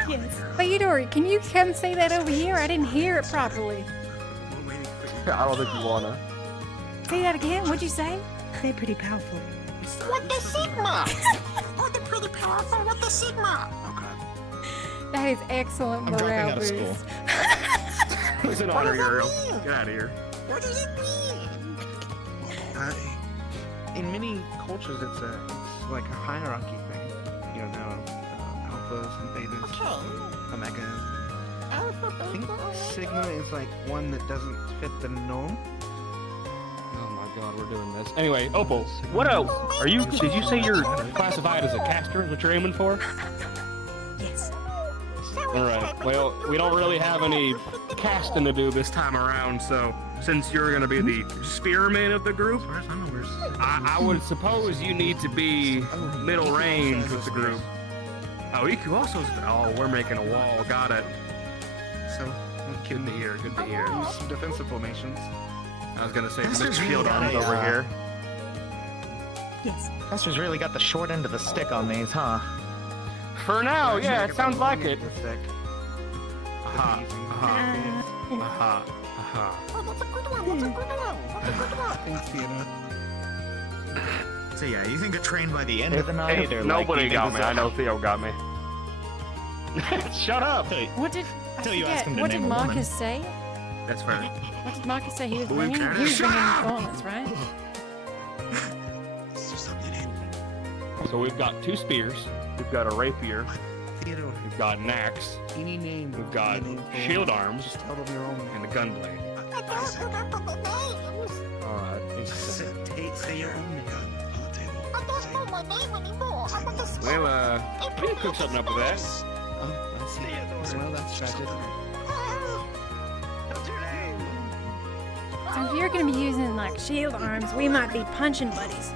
Yes. Theodore, can you come say that over here? I didn't hear it properly. I don't think you wanna. Say that again. What'd you say? They're pretty powerful. What the Sigma? Oh, they're pretty powerful. What the Sigma? That is excellent I'm dropping morale out of boost. school. It's an honor, Ariel. Get out of here. What does it mean? In many cultures, it's like a hierarchy thing. There are alphas and betas, omegas. I think Sigma is like one that doesn't fit the norm. Oh my god, we're doing this. Anyway, Opal, what else? Did you say you're classified as a caster? Is what you're aiming for? Alright, well, we don't really have any casting to do this time around, so since you're gonna be the spearman of the group, I would suppose you need to be middle range with the group. Oh, Iku also. Oh, we're making a wall. Got it. So, Good to hear. Good to hear. some defensive formations. I was gonna say This the is shield really arms got a, over here. Yes. Buster's really got the short end of the stick on these, huh? For now, yeah, it sounds like it. Sick. Aha. Aha. Aha. Aha. Oh, that's a good one. That's a good one. That's a good one. Thanks, Fiona. So yeah, you think a train by the end of the If night, or nobody like, got me. I know Theo got me. Shut up. What did Till I you ask forget? him to What name did a woman. Marcus say? That's fair. What did Marcus say? He was Blue bringing. cannon. He was Shut bringing up! gauntlets, right? So we've got 2 spears. We've got a rapier. Theodore. We've got an axe. Any name. We've got any name for shield it. arms. Just tell them your own. And a gunblade. Say your own name. I don't know my name anymore. I'm on the Well, we can cook something up with that. Oh, I see. Well, that's tragic. So if you're gonna be using like shield arms, we might be punching buddies.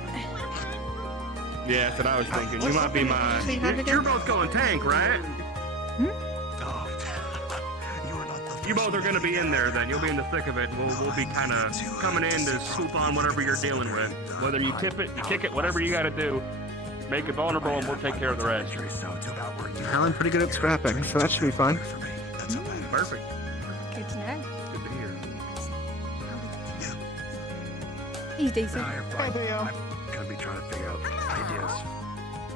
Yeah, that's what I was thinking. You might be my. You're both going tank, right? You both are gonna be in there then. You'll be in the thick of it. We'll be kind of coming in to swoop on whatever you're dealing with. Whether you tip it, you kick it, whatever you gotta do. Make it vulnerable and we'll take care of the rest. I'm pretty good at scrapping, so that should be fine. Perfect. Good to know. Good to hear. He's decent. I'm gonna be trying to figure out ideas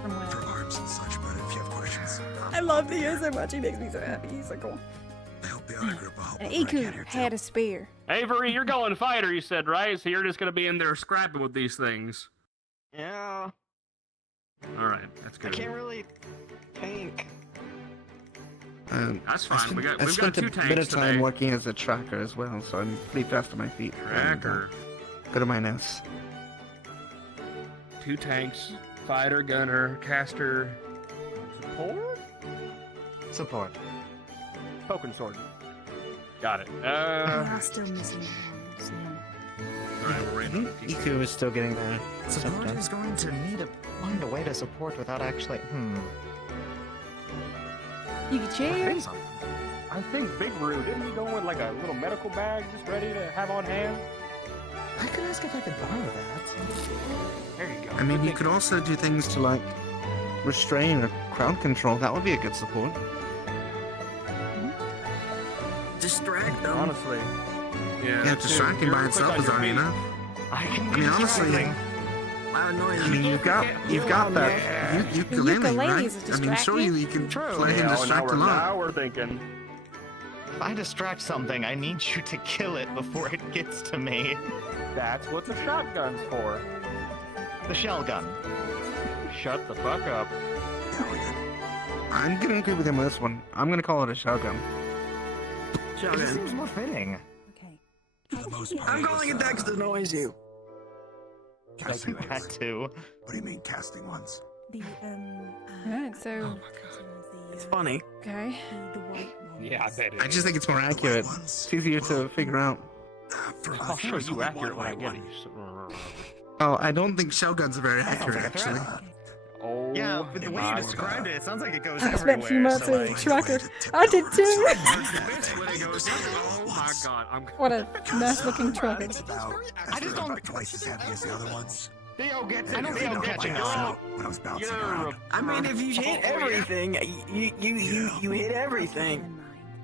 From where? for arms and such, but if you have questions, I love Theo so much. He makes me so happy. He's so cool. I hope the other group will help And when I Iku get here, too. had a spear. Avery, you're going fighter, you said, right? So you're just gonna be in there scrapping with these things. Yeah. Alright, that's I good. can't really tank. That's I fine. We've got spent 2 a tanks bit of time today. working as a tracker as well, so I'm pretty fast on my feet. Tracker. Go to my nest. 2 tanks, fighter, gunner, caster, support? Support. Poking sword. Got it. We are still missing arms. Alright, we're in. Iku is still getting there. Support is going to need to find a way to support without actually. You can cheer. I think Big Roo, didn't he go with like a little medical bag just ready to have on hand? I could ask if I could borrow that. There you go. I mean, you could also do things to like restrain or crowd control. That would be a good support. Distract them. Honestly. Yeah, Yeah, distracting by itself is already enough. I mean, honestly, How annoying. I mean, you've got that ukulele, right? is a I mean, sure, you can play and distract a lot. Now we're thinking. If I distract something, I need you to kill it before it gets to me. That's what the shotgun's for. The shell gun. Shut the fuck up. I'm gonna agree with him on this one. I'm gonna call it a shotgun. It just seems more fitting. Okay. I'm calling it that because it annoys you. Casting That too. What do you mean casting ones? The Alright, so It's funny. okay. the white ones. Yeah, I bet it I just think it's more accurate. It's easier to figure out. I'll show you accurate when I get it. Oh, I don't think shotguns are very accurate, like a threat. actually. Oh, Yeah, but the way you my described it, it sounds like it goes I everywhere. spent a few months so, as a like, tracker. I did too. Oh my god, I'm. What a nice looking tracker. I just don't. Twice as heavy as the other ones. Theo gets it. I don't Theo think I'm gets catching it. on. When I was bouncing You're around. I mean, if you hit everything, you hit everything.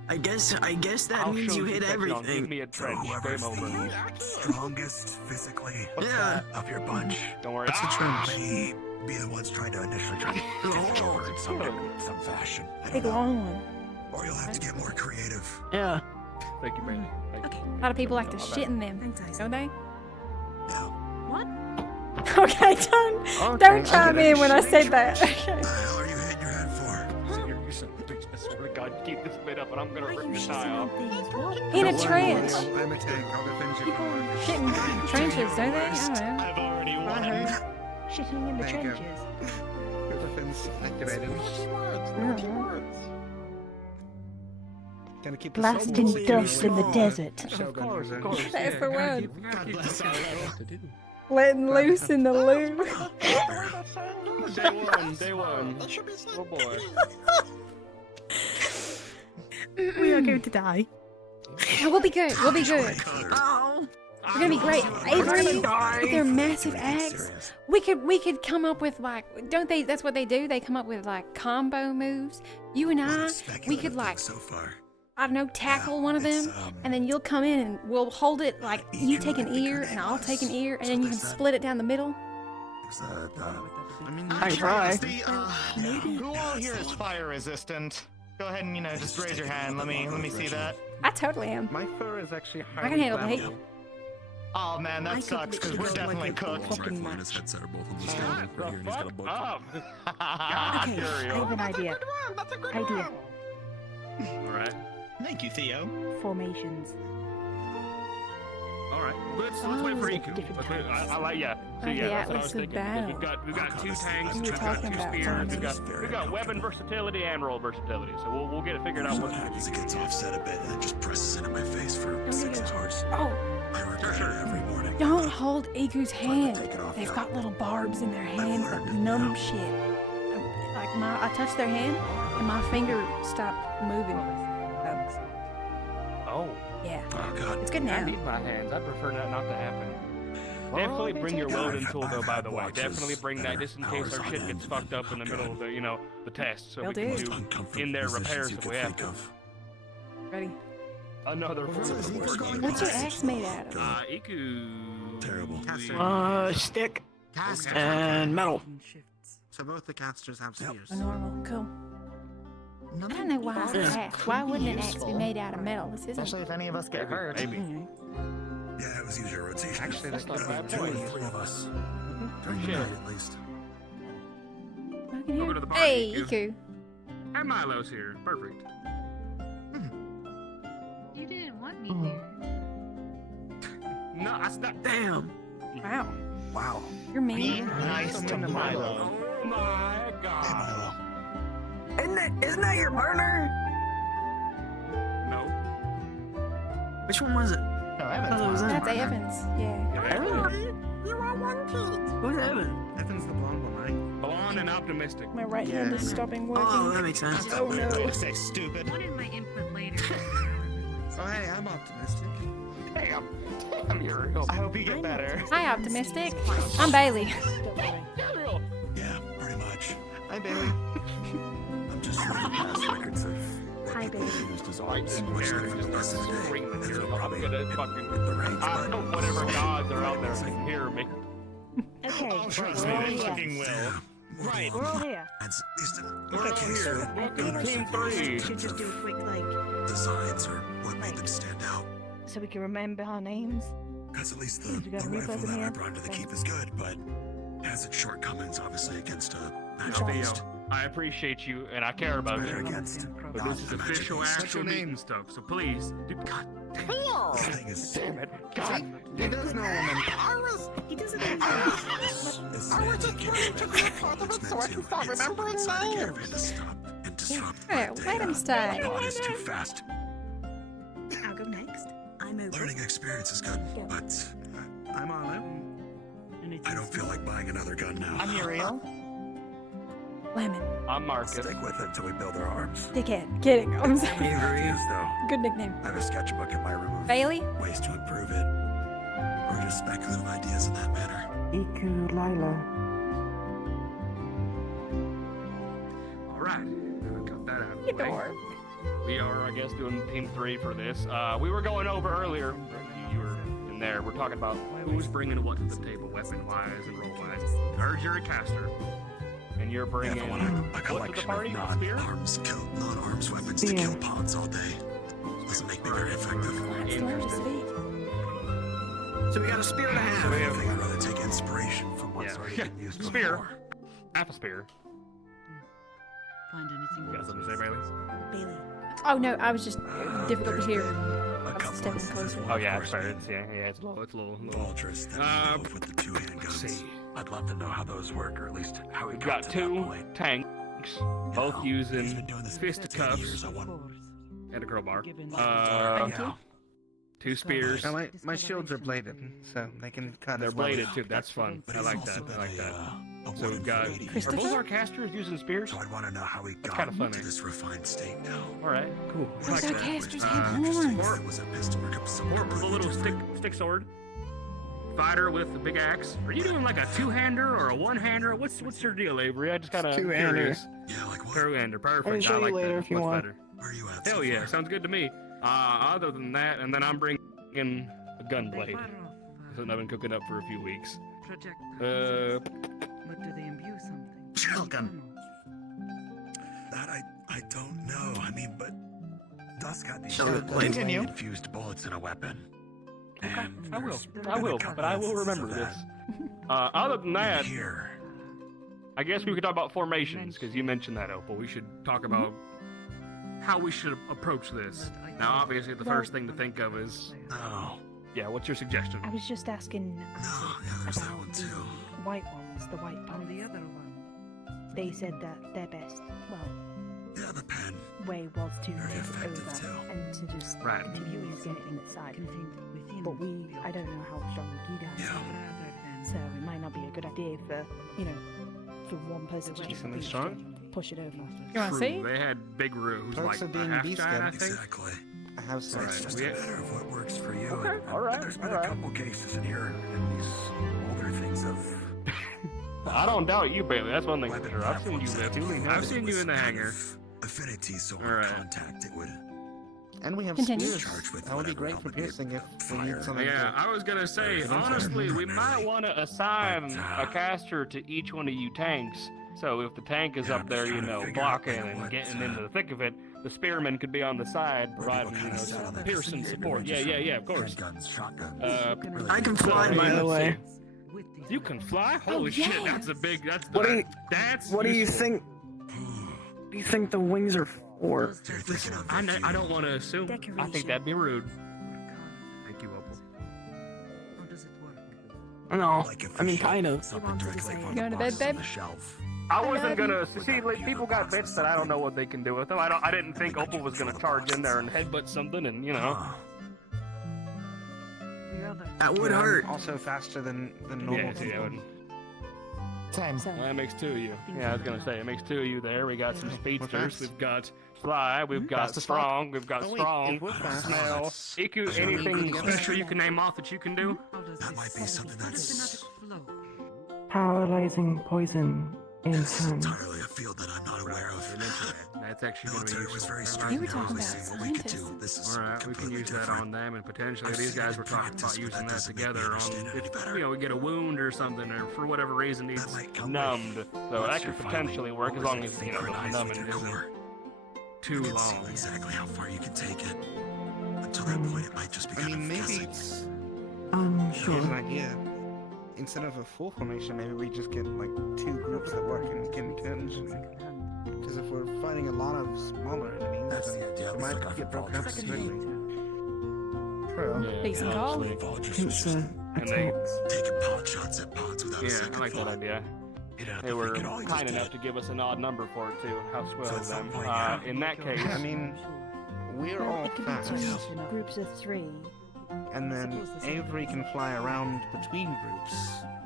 I guess that I'll means show you hit Teflon. Give everything. me a trench. Whoever's Game over. the strongest physically Yeah. of your bunch Don't worry. What's the trench? may be the ones trying to initially try to take it over in some fashion. I don't Big know. long one. Or you'll have to get more creative. Yeah. Thank you, man. Thank you. A lot of people like to Not shit in them, Thanks, Isaac. don't they? What? Okay, don't chime in when I said that. What the hell are you hitting your head for? So you're so bitch. I swear to God, keep this bit up and I'm gonna Why are rip you your shitting tie on off. things? What? In a Don't worry, trench. I'm a tank. I'll defend you. People shit in trenches, don't they? I don't know. I've already I won. heard. Shitting in the Thank you. trenches. Your defense activated. Gotta keep the Blasting soul dust in the alive. desert. Of course, of course. That's the word. God bless our Letting loose in the loo. Day one. Oh boy. We are going to die. Oh, we'll be good. We'll be good. Oh. We're gonna be great. Avery, with their massive axe, we could come up with like, don't they? That's what they do. They come up with like combo moves. You and I, we could like, I don't know, tackle one of them, and then you'll come in and we'll hold it like you take an ear and I'll take an ear, and then you can split it down the middle. I try. Who all here is fire resistant? Go ahead and just raise your hand. Let me see that. I totally am. My fur is actually I can handle the heat. Oh man, that sucks because we're definitely cooked. Rifle and his headset are both on the stand over here, and he's got a book. Okay, I have an idea. Idea. Alright. Thank you, Theo. Formations. Alright, let's wait for Iku. Let's wait. I like, yeah. So Oh, yeah, the that's what I Atlas was of thinking. Battle. We've got two tanks, You were we've got talking two about spears, we've got weapon versatility and roll versatility. So we'll get it figured out once happens, it gets offset a bit and then just presses into my face for 6 hours. Oh, I regret it every morning. don't hold Iku's hand. They've got little barbs in their hands that numb shit. Like I touched their hand and my finger stopped moving. Oh. Yeah. Oh god. It's good now. I need my hands. I prefer that not to happen. Definitely bring your welding tool though, by the way. Definitely bring that just in case our shit gets fucked up in the middle of the, the test. So we can do in there repairs if we have to. Ready? Another What's your axe made out of? Iku. Terrible. Stick Caster. and metal. So both the casters have spears. A normal, cool. I don't know why it's an axe. Why wouldn't an axe be made out of metal? This isn't. Especially if any of us get hurt. Maybe. Yeah, it was usually a rotation. Actually, that's not a bad Two point. or three of us. During the Shit. night, at least. I can hear. Over to the party, Hey, Iku. Iku. And Milo's here. Perfect. You didn't want me there. No, that's not. Damn. Wow. Wow. You're Be mean. nice to Milo. Oh my god. Isn't that your burner? No. Which one was it? No, Evans. That's Evans. Yeah. You are one piece. Who's Evan? Evan's the blonde one, right? Blonde and optimistic. My right hand is stopping working. Oh, that makes sense. Oh no. Say stupid. Wanted my input later. Oh hey, I'm optimistic. Damn. Damn, Uriel. I hope you get better. Hi, optimistic. I'm Bailey. Uriel. Yeah, pretty much. Hi, Bailey. I'm just reading past records of Hi, people baby. used as I arms, sit which there they and found just start yesterday. screaming And here. so I'm probably gonna fucking. with the range, I but hope whatever gods are out there can hear me. Okay, Oh, trust me, they fucking will. Right. we're all here. at least in We're all here. Welcome Team 3. Should just do a quick like. designs are what made them stand out. So we can remember our names. Because at least You got the a new rifle person that I here? brought to the keep is good, but has its shortcomings, obviously, against a magic Theo, beast. I appreciate you and I care about Better you. against But this is official actual meeting stuff, so please. Dude, God damn it. The thing is, Damn it. God. He does know woman. He doesn't I was just trying to be a part of it so I can start remembering names. To stop and disrupt Hey, let him stay. My body's too fast. I'll go next. I'm over. Learning experience is good, but I'm Arlo. I don't feel like buying another gun now. I'm Uriel. Lemon. I'm Marcus. Stick with it until we build our arms. Dickhead. Kidding. I'm sorry. Avery is, though. Good nickname. I have a sketchbook in my room of Bailey? ways to improve it. Or just speculative ideas in that manner. Iku Lila. Alright. Got that out of the You way. dork. We are, I guess, doing Team 3 for this. We were going over earlier. You were in there. We're talking about who's bringing what to the table, weapon-wise and roll-wise. I heard you're a caster. And you're bringing Yeah, I want what a to the collection party? of Spear? non-arms weapons to kill pawns all day. Doesn't make me very effective. Let's learn to speak. So we got a spear to I have. think I'd rather take inspiration from what's already been used Spear. before. Half a spear. Find anything. You got something to say, Bailey? Bailey. Oh no, I was just difficult to hear. I was stepping closer. Oh yeah, it's fair. It's low. It's low. Vultures that move with the two-handed guns. I'd love to know how those work, or at least how we We've got to that two point. tanks, both using fisticuffs. and a crowbar. Thank you. 2 spears. Now my shields are bladed, so they can cut. They're as well. bladed too. That's fun. I like that. I like that. So we've got. Are both Christopher? our casters using spears? So I'd want to know how he That's got kind of funny. to this refined state now. All right, cool. I Both like our that. casters have horns. It was a pistol or some Support with a little stick sword. Fighter with the big axe. Are you doing like a 2-hander or a 1-hander? What's your deal, Avery? I just kind of 2-hander. curious. Yeah, like what? 2-hander, perfect. I can show I you like later that. if you Much want. better. Where are you at? Hell so yeah, far? sounds good to me. Other than that, and then I'm bringing a gunblade. Something I've been cooking up for a few weeks. But do they imbue something? Shotgun. That I don't know. I mean, but Dusk had these Continue. infused bullets in a weapon. And I will. there's I been a will, couple but I will instances remember of this. that. Other than that, Here. I guess we could talk about formations, because you mentioned that, Opal. We should talk about how we should approach this. Now, obviously, the first thing to think of is... No. Yeah, what's your suggestion? I was just asking there's that about one the too. white ones, the white On pants. the other one. They said that their best, Yeah, the pen. way was to Very take it effective, over too. and to just Right. continue to get it inside. Contained within. But I don't know how strong you guys Yeah. are, so it might not be a good idea for, for one person to just Decently reach strong? and push it over. You wanna True, see? They had Big Roo, who's Perks like of a D&D half giant, I skin. think. Exactly. I have So some. it's just we- a matter of what works for you. Okay, And all right, There's been all right. a couple cases in here, and these older things of. I don't doubt you, Bailey. That's one thing for weapon sure. I've seen you platforms lift. that I've seen you in the kind hangar. of Affinity, so on Alright. contact it would. And we have Continue. spears. Charged with That would be whatever great for element you piercing if we fire. need something. Yeah, I was gonna say, honestly, we might want to assign a caster to each one of you tanks. So if the tank is Yeah, up there, I'm trying to figure out, blocking and what, getting into the thick of it, the spearman could be on the side, providing, kind of some sell that piercing just support. Yeah, of course. Handguns, shotguns. I can fly, by the way. You can fly? Holy yeah. shit, that's a big, What do you- that's What do you useful. think? What do you think the wings are for? You're thinking of I don't want to assume. I think Decoration. that'd be rude. Thank you, Opal. How does it work? No, Like if I mean we kind of. something directly from Going the to bed, box on babe? the shelf. I love wasn't you. gonna see. Like, people got bits that I don't know what they can do with them. I didn't think Opal was gonna charge in there and headbutt something, and Huh. The other. That would I'm hurt. Also faster than normal. yeah, see, that would. Same. So, Well, that makes 2 of you. Yeah, I was gonna say it makes 2 of you there. We got some speedsters. fast. We've got Sly. We've got Fast as fuck. Strong. We've got Oh, wait, Strong. if we're fast- Smell. Iku. Anything special you can name off that you can do? How does That this might be something How does that's. the magic flow? Paralyzing poison in This is turns. entirely a field that I'm not aware of. That's actually gonna be Military was useful. very Alright. strict. You were talking They about see what we could do. scientists. This is All right, we can completely use that different. on them, and potentially I've these seen guys it were talking practiced, about but using that that doesn't make me together on understand it any if better. we get a wound or something, or for whatever reason needs That might come numbed. with- So once that you're could potentially finally work as over long the as the synchronized numbing with your isn't core. too You can't see long. exactly how far you can take it. Until that point, it might just be I kind mean, of maybe guessing. it's. Sure. Here's an idea. Instead of a full formation, maybe we just get like 2 groups that work in conjunction. Because if we're fighting a lot of smaller enemies, That's the then idea. it We might forgot get the broken up Vultures. quickly. True. Decent call. The Vultures was just And they, taking pot shots at pods without a yeah, second I like that thought. idea. You don't have They to were think it all, you kind just enough do to give us an odd number for it too. How swell So of at some them. point, yeah. In that case, I mean, we're all it could be fast, turned into groups of 3. and then Avery can fly around between groups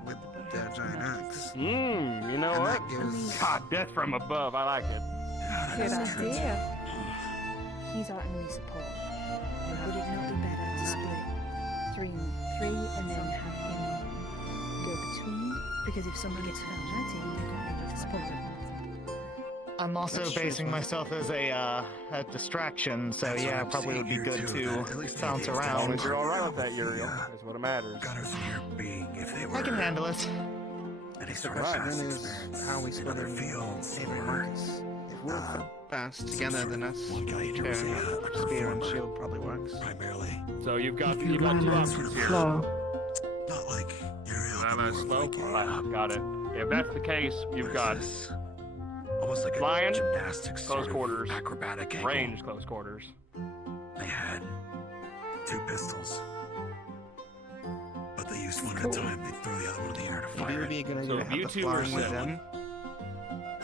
with their giant axe. you know And what? that gives. God, death from above. I like it. Good idea. He's our only support. Would it not be better to split 3 and 3 and then have him go between? Because if somebody gets hurt, they're going to support them. I'm also That's true, basing so- myself as a distraction, so That's what yeah, I'm probably would be seeing good here, too, that at to least bounce maybe if As around. long as you're alright with that, Yeah. Uriel, is what matters. Gunners here being if they were I can handle it. any The sort of question past then is experience how we in split other in fields Avery or Marcus. If we're fast together, then us one guy who was sharing a a spear and performer. shield probably works. primarily. So you've got If you you got run 2 a options here. flow, Not like Uriel, Am but I more slow? like Alright, got it. If that's the case, you've what got is this? Almost like flying, a gymnastics close sort of quarters, acrobatic angle. range close quarters. They had 2 pistols, but they used one at a time. They threw the other one in the air to Maybe it fire would be a it. good idea So to if have you the two are flying with set, them.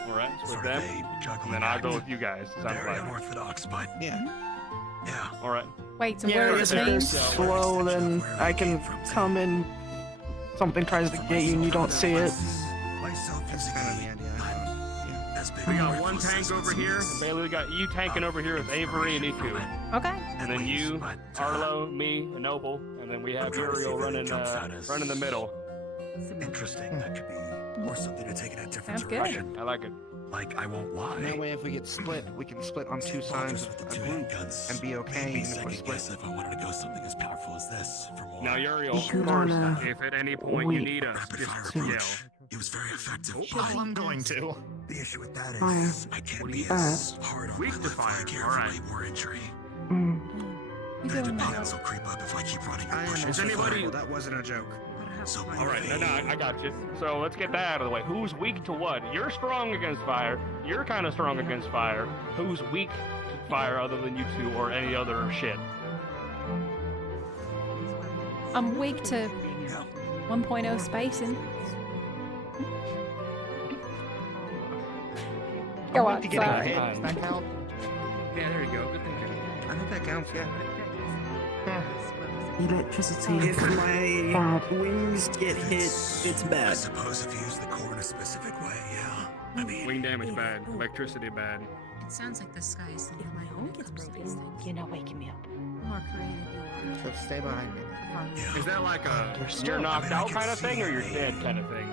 Alright, so with Sort of them, a and juggling then I'll act. go with you guys. Sounds Very like. unorthodox, but Yeah. Alright. Wait, so Yeah, where are if the it goes names? slow, then I can come and something tries to get you and you don't see it. That's kind of the idea. We got one tank over here. Bailey, we got you tanking over here with Avery and Iku. Okay. And then you, Arlo, me, and Noble, and then we have Uriel running the middle. Interesting. That could be or something to take in a different Sounds good. direction. I like it. Like I won't lie. That way, if we get split, we can split on two sides of a group and be okay. Maybe Even if we're second split. guess if I wanted to go something as powerful as this for more. Now, Uriel, Of course, if at any point you need us, just yell. It was very effective. I'm going to. The issue with that Fire. is I can't be as hard on Weak my to left fire. leg here All for right. my more injury. Mm. The pains will creep up if I keep running and pushing. Is anybody? That wasn't a joke. So All right, no, I got you. So let's get that out of the way. Who's weak to what? You're strong against fire. You're kind of strong against fire. Who's weak to fire other than you two or any other shit? I'm weak to 1.0 spacing. Go on, To get sorry. hit. Does that count? Yeah, there you go. Good thinking. I think that counts. Yeah. Electricity. If my wings get hit, it's I bad. suppose if you use the core in a specific way, yeah. I mean, Wing damage bad. Electricity bad. It sounds like the sky is the If my home gets broken, you're not waking me up. The more creative you So stay behind me. Is that like a you're knocked out kind of thing or you're dead kind of thing?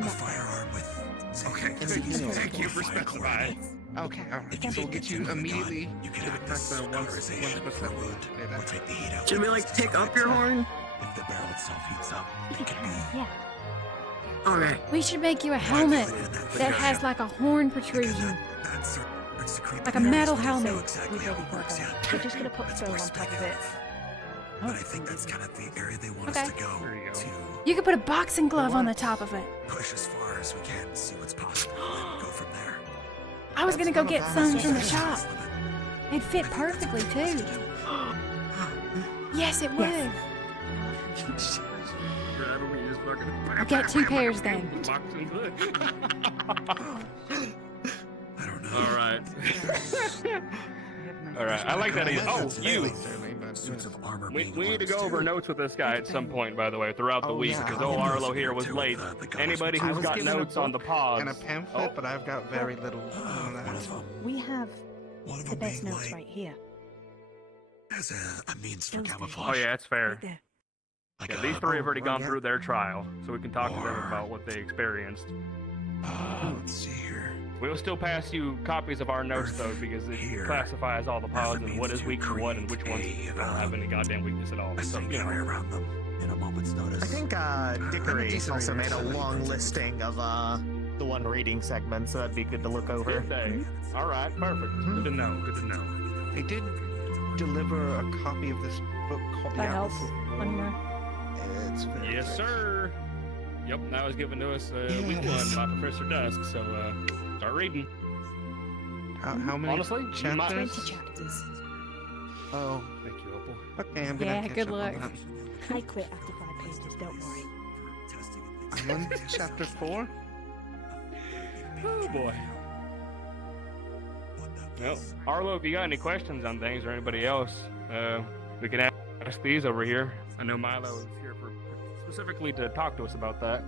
a firearm with. Okay, thank you for specifying. Okay, alright. So we'll get you immediately You to can the act press as the one cauterization for a wound. Or take the heat out. Should we like pick up your horn? If the barrel itself heats up, it can be. Yeah. Okay. We should make you a helmet that has like a horn protrusion. That starts to creep Like a in. metal I don't know helmet. exactly We've how already it got works that. yet. We're just gonna put foam on top of it. But I think that's kind of the area they want Okay. us to go. There you go. To You could put a boxing glove on the top of it. push as far as we can, see what's possible, and go from there. I was gonna go get some from the shop. Sky's the limit. It'd fit perfectly too. Yes, it would. I'll get 2 pairs then. All right. All right. I like that. Oh, you. Suits of armor We being need to go harvested. over notes with this guy at some point, by the way, throughout the week, yeah. because old Arlo here was late. Anybody I who's was got given a notes on the book pods. and a pamphlet, but I've got very little on that. We have One of the them best being notes light right here. as a means for Those things. camouflage. Oh, yeah, that's fair. Right there. Like Yeah, these three have already oh, gone yeah. through their trial, so we can talk to them about what they experienced. Let's see here. We'll still pass you copies of our notes, though, because it Here. classifies all the pods and what is means weak to what and which ones create, don't have any goddamn weakness at all. A So, you sanctuary know. around them in a moment's notice. I think Dickory decent also reader, made a so- long listing of the one reading segment, so that'd be good to look over. Did they? All right, perfect. Good to know. Good to know. They did deliver a copy of this book called That The helps. Atlas of Let me know. It's very Yes, good. sir. Yep, that was given to us week Yes. one by Professor Dusk. So start reading. How many Honestly, you might- chapters? 20 chapters. Oh, Thank you, Opal. okay, I'm gonna Yeah, catch good up on luck. that. I quit after 5 pages, don't worry. I'm on chapter 4. Oh boy. Well, Arlo, if you got any questions on things or anybody else, we can ask these over here. I know Milo is here for specifically to talk to us about that.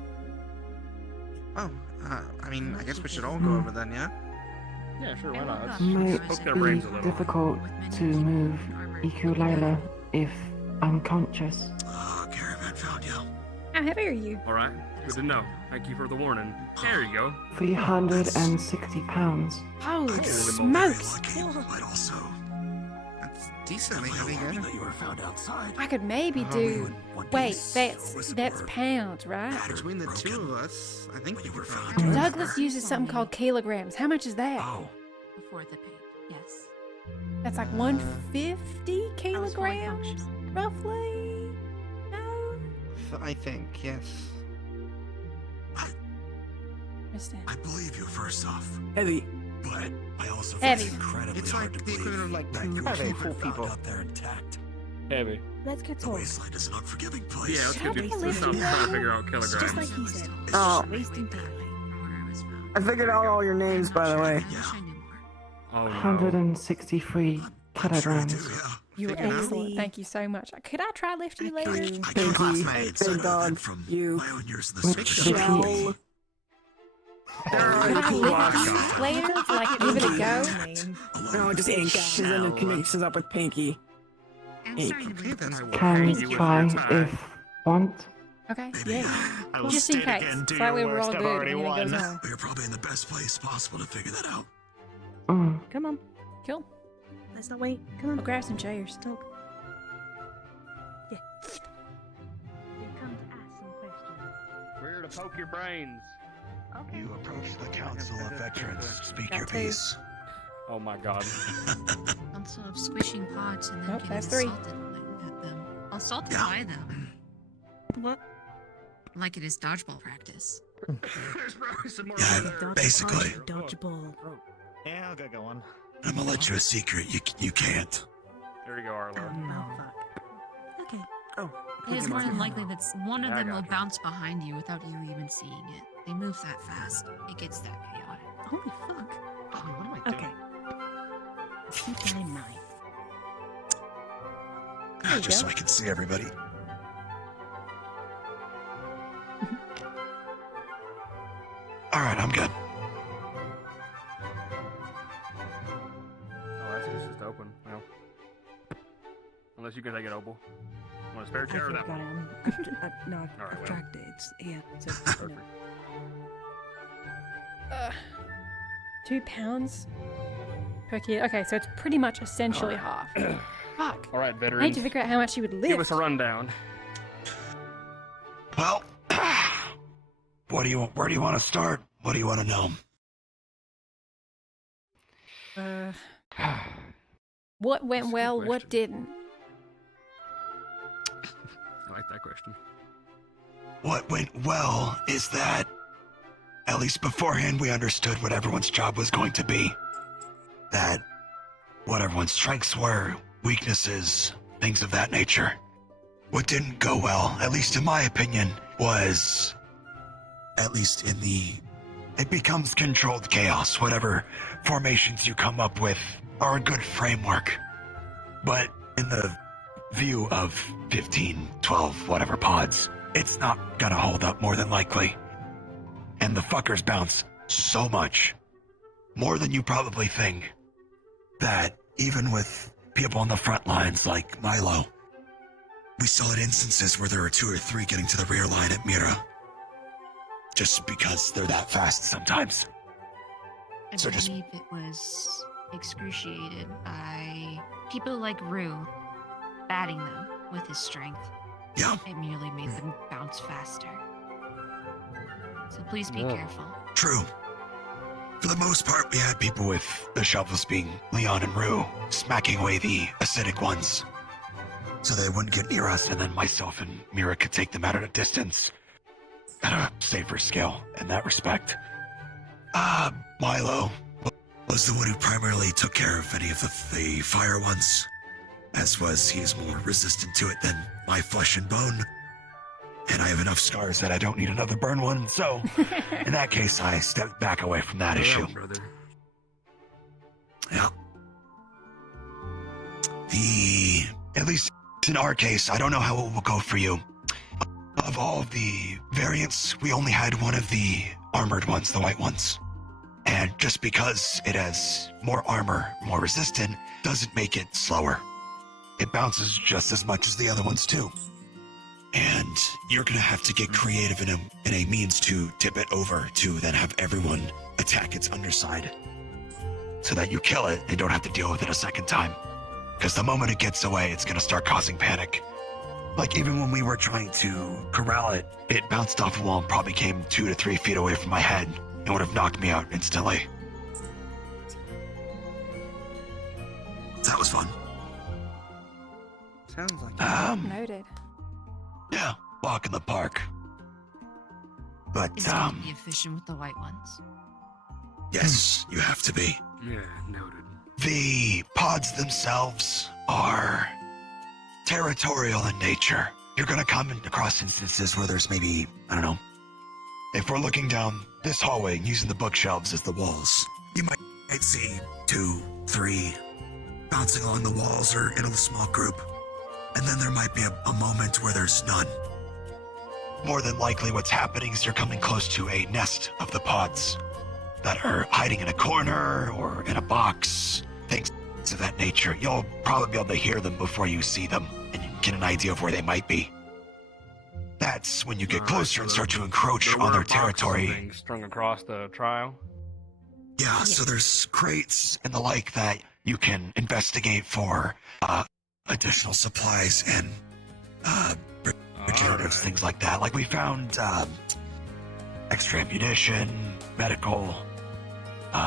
Oh, I mean, I guess we should all go over then, yeah? Yeah, sure, why not? Let's Might poke their brains a be little. difficult to move Ikulila if unconscious. Caravan found you. How heavy are you? All right, good to know. Thank you for the warning. There you go. 360 pounds. Holy smokes! But also, That's decently heavy, alarming good. that you were found outside. I could maybe do. Wait, that's pounds, right? Between the two of us, I think we were fine. Douglas uses something called kilograms. How much is that? Oh, before the pain. Yes. That's like 150 kilograms, roughly. No. I think, yes. I believe you first off, Heavy. but I also Heavy. find it incredibly It's hard like to the believe equivalent of like that you two were heavy even full found people. out there intact. Heavy. Let's go The talk. wasteland is an unforgiving place. Yeah, let's How get do you this live stuff trying to in figure out Just kilograms. like he said. Oh. Wasting daylight. I figured out all your names, by the way. Yeah. Oh no. 163 I Cut out rounds. You were excellent. Thank you so much. Could I try lift you later? Big dog, you. Shell. Could I lift you later? Like, give it a go? No, just Ink, because then it connects up with Pinky. Ink. Can try if want. Okay, yeah. Just in case. So that way we're all good and it goes on. We're probably in the best place possible to figure that out. Come on. Cool. Let's not wait. Come on. I'll grab some chairs. Talk. Yeah. We're here to poke your brains. You approach the Council of Veterans. Speak Got your two. piece. Oh my god. Also of squishing pods and then Nope, getting that's three. Assaulted by them. What? Like it is dodgeball practice. There's probably some more Yeah, over there. basically. Dodgeball. Yeah, I'll go on. I'm gonna let you a secret. You can't. There you go, Arlo. No, fuck. Okay. Oh. It is more than likely that one of Yeah, I them will got you. bounce behind you without you even seeing it. They move that fast. It gets that chaotic. Holy fuck. Oh, what am I doing? Okay. Keep that in mind. There you Just go. so I can see everybody. Alright, I'm good. Oh, I think it's just open. Well. Unless you can take it, Opal. Want a spare chair or that Got one? it. No, Alright, I've well. tracked it. It's here. So, Perfect. 2 pounds per kid. Okay, so it's pretty much essentially half. Fuck. Alright, I veterans. need to figure out how much you would lift. Give us a rundown. Well, where do you want to start? What do you want to know? What went That's a good well? What question. didn't? I like that question. What went well is that, at least beforehand, we understood what everyone's job was going to be. That what everyone's strengths were, weaknesses, things of that nature. What didn't go well, at least in my opinion, was, at least in the, it becomes controlled chaos. Whatever formations you come up with are a good framework. But in the view of 15, 12, whatever pods, it's not gonna hold up more than likely. And the fuckers bounce so much, more than you probably think, that even with people on the front lines like Milo, we still had instances where there were 2 or 3 getting to the rear line at Mira. Just because they're that fast sometimes. I So just- believe it was excruciated by people like Rue batting them with his strength. Yeah. It merely made them bounce faster. So please be Yeah. careful. True. For the most part, we had people with the shovels being Leon and Rue, smacking away the acidic ones. So they wouldn't get near us, and then myself and Mira could take them out at a distance. At a safer scale, in that respect. Milo was the one who primarily took care of any of the fire ones. As was, he is more resistant to it than my flesh and bone. And I have enough scars that I don't need another burn one, so in that case, I stepped back away from that issue. Yeah. At least in our case, I don't know how it will go for you. Of all the variants, we only had one of the armored ones, the white ones. And just because it has more armor, more resistant, doesn't make it slower. It bounces just as much as the other ones too. And you're gonna have to get creative in a means to tip it over to then have everyone attack its underside. So that you kill it and don't have to deal with it a second time. Because the moment it gets away, it's gonna start causing panic. Like even when we were trying to corral it, it bounced off a wall and probably came 2 to 3 feet away from my head and would have knocked me out instantly. That was fun. Sounds like Noted. Yeah, walk in the park. But It's going to be efficient with the white ones. yes, you have to be. Yeah, noted. The pods themselves are territorial in nature. You're gonna come across instances where there's maybe, I don't know, if we're looking down this hallway using the bookshelves as the walls, you might see 2, 3 bouncing along the walls or in a small group. And then there might be a moment where there's none. More than likely what's happening is you're coming close to a nest of the pods that are hiding in a corner or in a box, things of that nature. You'll probably be able to hear them before you see them, and you can get an idea of where they might be. That's when you get closer and start to encroach on their territory. Things strung across the trial. Yeah, so there's crates and the like that you can investigate for additional supplies and regeneratives, things like that. Like we found extra ammunition, medical,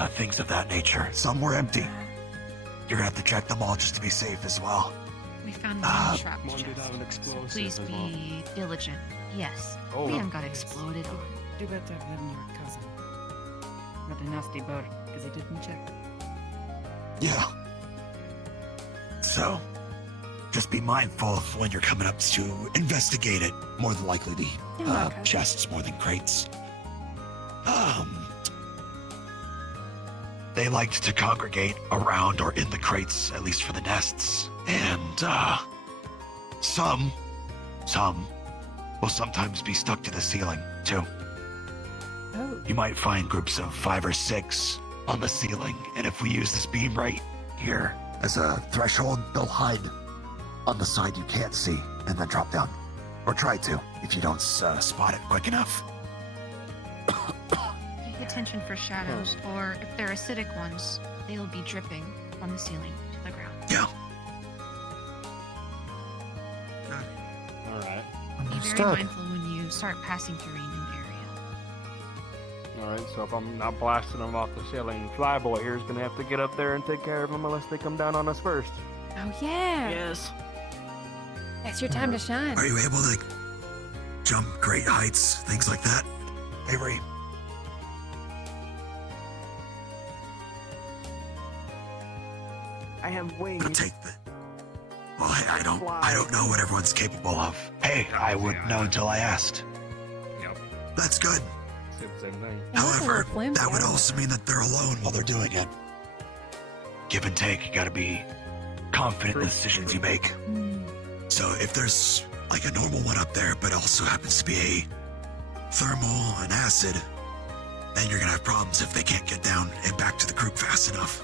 things of that nature. Some were empty. You're gonna have to check them all just to be safe as well. We found one trap chest. So please be diligent. Yes. Oh. We haven't got exploded on. Do better than your cousin. Got a nasty burn because he didn't check. Yeah. So, just be mindful of when you're coming up to investigate it. More than likely the chests more than crates. They liked to congregate around or in the crates, at least for the nests. And, some will sometimes be stuck to the ceiling, too. Oh. You might find groups of 5 or 6 on the ceiling, and if we use this beam right here as a threshold, they'll hide on the side you can't see and then drop down. Or try to, if you don't spot it quick enough. Pay attention for shadows, or if they're acidic ones, they'll be dripping from the ceiling to the ground. Yeah. Alright. Be very mindful when you start passing through a new area. Alright, so if I'm not blasting them off the ceiling, Flyboy here's gonna have to get up there and take care of them unless they come down on us first. Oh yeah. Yes. That's your time to shine. Are you able to jump great heights, things like that? Avery? I have wings. Well, hey, I don't know what everyone's capable of. Hey, I wouldn't know until I asked. Yep. That's good. Same thing. However, that would also mean that they're alone while they're doing it. Give and take, you gotta be confident in the decisions you make. So if there's like a normal one up there, but also happens to be a thermal and acid, then you're gonna have problems if they can't get down and back to the group fast enough.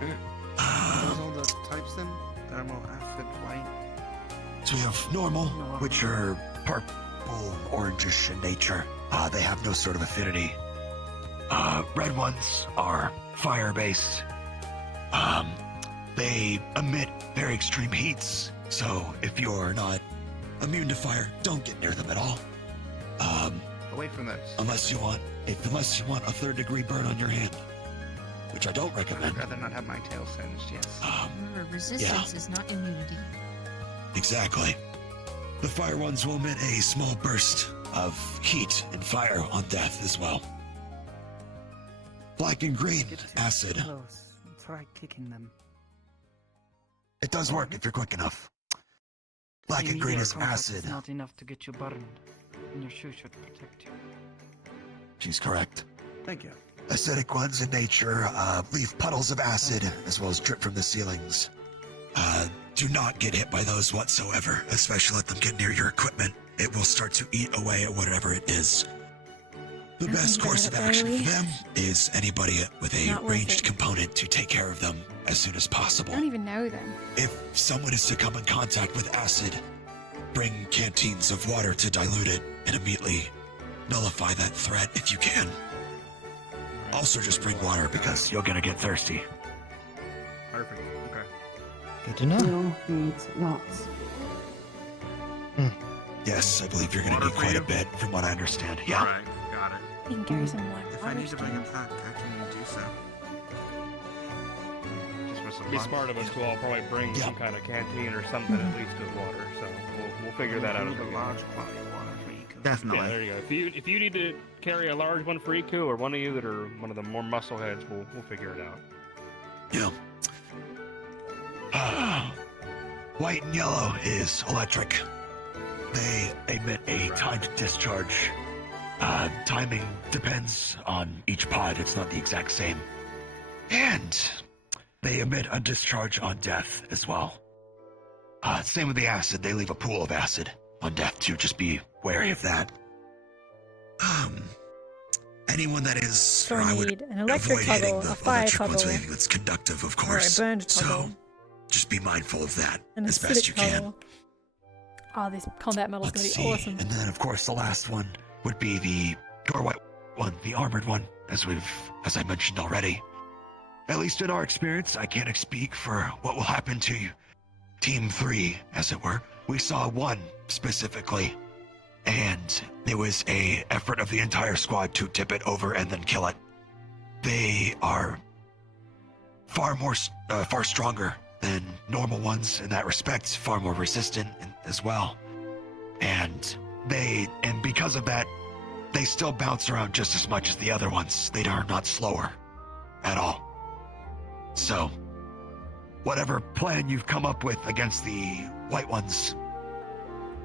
Those all the types then? Thermal, acid, white. So we have normal, which are purple, orangish in nature. They have no sort of affinity. Red ones are fire-based. They emit very extreme heats, so if you're not immune to fire, don't get near them at all. Away from those. Unless you want a 3rd-degree burn on your hand, which I don't recommend. I'd rather not have my tail singed, yes. Remember, resistance is not immunity. Exactly. The fire ones will emit a small burst of heat and fire on death as well. Black and green, acid. Close. Try kicking them. It does work if you're quick enough. Black and green is acid. It's not enough to get you burned, and your shoe should protect you. She's correct. Thank you. Acidic ones in nature leave puddles of acid as well as drip from the ceilings. Do not get hit by those whatsoever, especially let them get near your equipment. It will start to eat away at whatever it is. The best course of action for them is anybody with a ranged component to take care of them as soon as possible. I don't even know them. If someone is to come in contact with acid, bring canteens of water to dilute it and immediately nullify that threat if you can. Also just bring water because you're gonna get thirsty. Perfect. Okay. Good to know. No needs lots. Yes, I believe you're gonna need quite a bit from what I understand. Yeah. Alright, got it. You can carry some black If I need to bring it back, I can do so. Just for some Be lunch. smart of us to all probably bring some kind of canteen or something at least of water. So we'll figure that out as we go. Large quantity of water for Eco. Definitely. Yeah, there you go. If you need to carry a large one for Iku, or one of you that are one of the more muscle heads, we'll figure it out. Yeah. White and yellow is electric. They emit a timed discharge. Timing depends on each pod. It's not the exact same. And they emit a discharge on death as well. Same with the acid. They leave a pool of acid on death too. Just be wary of that. Anyone that is, So or I I would need an electric avoid hitting toggle, the a fire electric ones toggle, with anything that's conductive, of or a course. burned So toggle, just be mindful of that and an as best acidic you can. toggle. Oh, this combat metal is Let's going to see. be awesome. And then, of course, the last one would be the door white one, the armored one, as I mentioned already. At least in our experience, I can't speak for what will happen to you. Team 3, as it were. We saw one specifically, and it was a effort of the entire squad to tip it over and then kill it. They are far stronger than normal ones in that respect, far more resistant as well. And because of that, they still bounce around just as much as the other ones. They are not slower at all. So, whatever plan you've come up with against the white ones,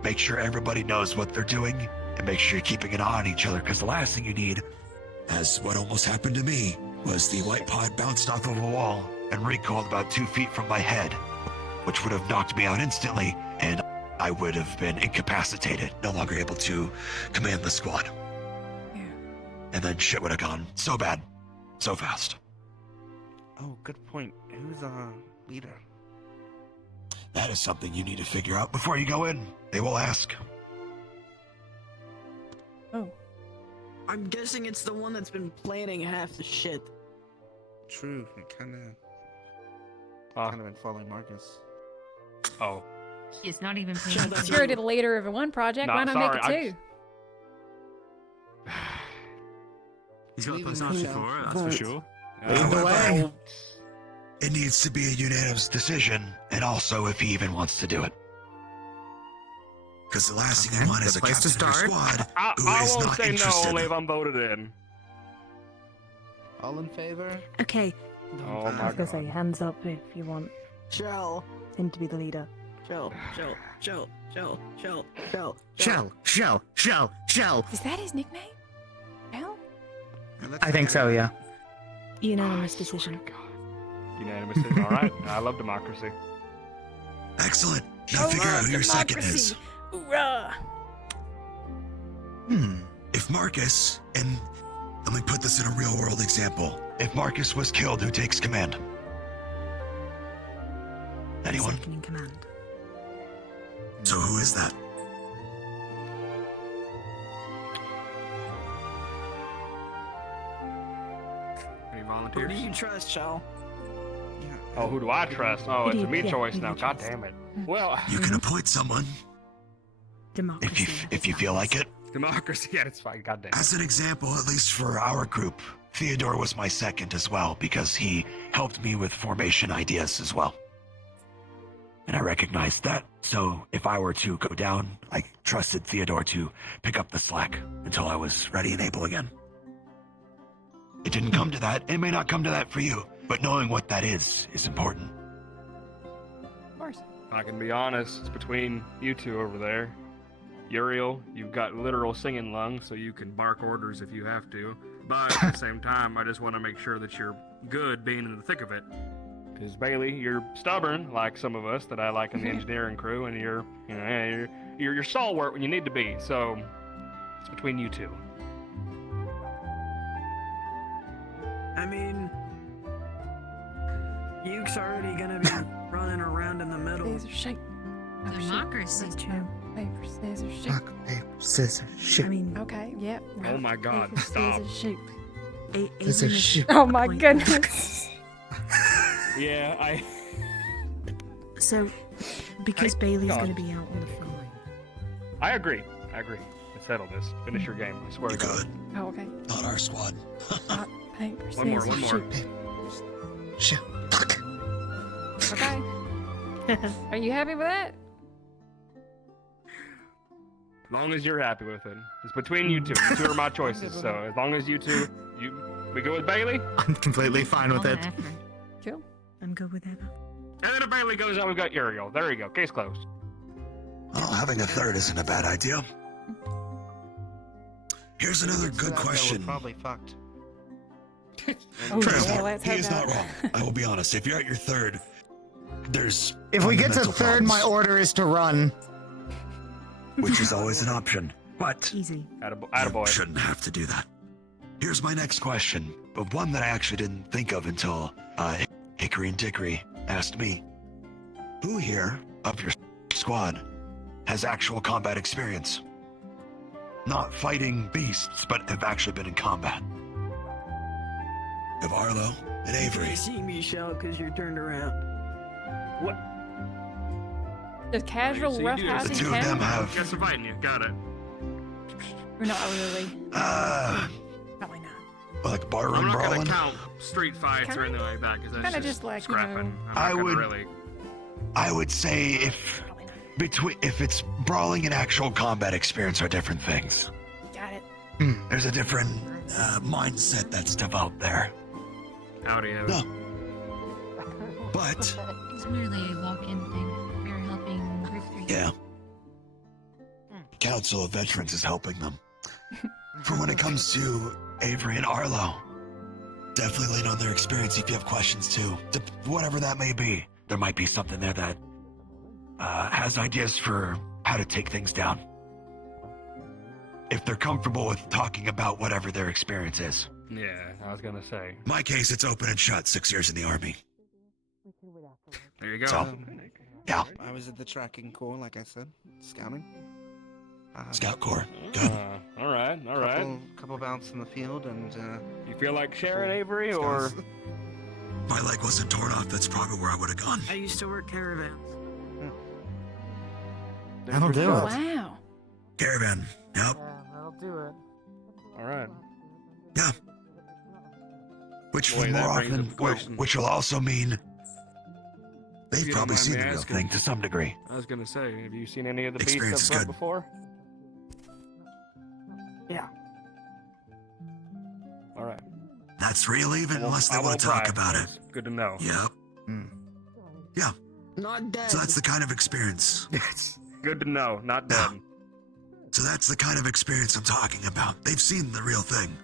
make sure everybody knows what they're doing and make sure you're keeping an eye on each other, because the last thing you need, as what almost happened to me, was the white pod bounced off of a wall and recoiled about 2 feet from my head, which would have knocked me out instantly, and I would have been incapacitated, no longer able to command the squad. Yeah. And then shit would have gone so bad, so fast. Oh, good point. Who's leader? That is something you need to figure out before you go in. They will ask. Oh. I'm guessing it's the one that's been planning half the shit. True. It kind of been following Marcus. Oh. It's not even paying If attention. you're already the leader of one project, No, why not sorry, make it two? He's got personality for it, that's for sure. However, it needs to be a unanimous decision, and also if he even wants to do it. Because the last thing you want is a captain of your squad who I is won't not say interested. no only if I'm voted in. All in favor? Okay. Oh I my was gonna say god. hands up if you want Shell. him to be the leader. Shell. Shell. Is that his nickname? Hell? I think so, yeah. Unanimous decision. Unanimous is alright. I love democracy. Excellent. Now figure out who your second is. Hoorah! If Marcus, and let me put this in a real world example. If Marcus was killed, who takes command? Anyone? Second in command. So who is that? Any Who volunteers? do you trust, Shell? Oh, who do I trust? Oh, it's a me Yeah, choice who do now. you God trust? damn it. Well, You can appoint someone Democracy. if you feel like it. democracy. Yeah, it's fine. God damn it. As an example, at least for our group, Theodore was my second as well because he helped me with formation ideas as well. And I recognized that. So if I were to go down, I trusted Theodore to pick up the slack until I was ready and able again. It didn't come to that. It may not come to that for you, but knowing what that is important. Of course. I can be honest, it's between you two over there. Uriel, you've got literal singing lungs, so you can bark orders if you have to. But at the same time, I just want to make sure that you're good being in the thick of it. Because Bailey, you're stubborn, like some of us that I like in the engineering crew, and you're stalwart when you need to be. So it's between you two. I mean, Yuke's already gonna be running around in the middle. Scissors, shoot. Democracy. Rock, paper, scissors, shoot. Rock, paper, scissors, shoot. I mean, Okay, yep. Oh my god, Paper, stop. scissors, shoot. Scissors, shoot. Oh my goodness. Yeah, I... So, because Bailey's God. going to be out on the front line. I agree. Let's settle this. Finish your game. I swear to God. Oh, okay. Not our squad. Rock, paper, One more, scissors, one more. shoot. Shoot. Fuck. Okay. Are you happy with that? As long as you're happy with it. It's between you two. You two are my choices. So as long as you two, we go with Bailey. I'm completely fine with it. Cool. I'm good with that. And then if Bailey goes out, we've got Uriel. There you go. Case closed. Well, having a third isn't a bad idea. Here's another good We're question. probably fucked. Oh, True. yeah, let's He hope is not. not wrong. I will be honest. If you're at your third, there's If we get to fundamental third, my problems, order is to run. which is always an option. But Easy. you shouldn't have to do that. Here's my next question, but one that I actually didn't think of until Hickory and Dickory asked me. Who here of your squad has actual combat experience? Not fighting beasts, but have actually been in combat. Of Arlo and Avery. You see me shout because you're turned around. What? Does casual So you do roughhousing The two of them count? have. Guess fighting you. Got it. Or not really? Probably not. Like barroom I'm not brawling. gonna count street fights or anything like that because that's Kinda just just like, you scrapping. know- I'm not I gonna would- really. I would say if it's brawling and actual combat experience are different things. Got it. There's a different mindset that's developed there. Howdy, howdy. No. But It's merely a walk-in thing. We're helping group 3. yeah, Council of Veterans is helping them. For when it comes to Avery and Arlo, definitely lean on their experience if you have questions too. Whatever that may be, there might be something there that has ideas for how to take things down. If they're comfortable with talking about whatever their experience is. Yeah, I was gonna say. My case, it's open and shut. 6 years in the army. There you go. So, yeah. I was at the tracking corps, like I said, scouting. Scout corps. Good. All right. Couple bouts in the field, and You feel like sharing, Avery, or? My leg wasn't torn off. That's probably where I would have gone. I used to work caravans. That'll do it. Wow. Caravan. Yep. That'll do it. All right. Yeah. Which Boy, more that brings often, up a question. which will also mean If they've you don't probably mind seen me the real asking. thing to some degree. I was gonna say, have you seen any of the Experience beasts is up front good. before? Yeah. All right. That's real even unless they I want won't to talk pry. about it. That's good to know. Yep. Yeah. Not dead. So that's the kind of experience. Good to know. Not dead. So that's the kind of experience I'm talking about. They've seen the real thing.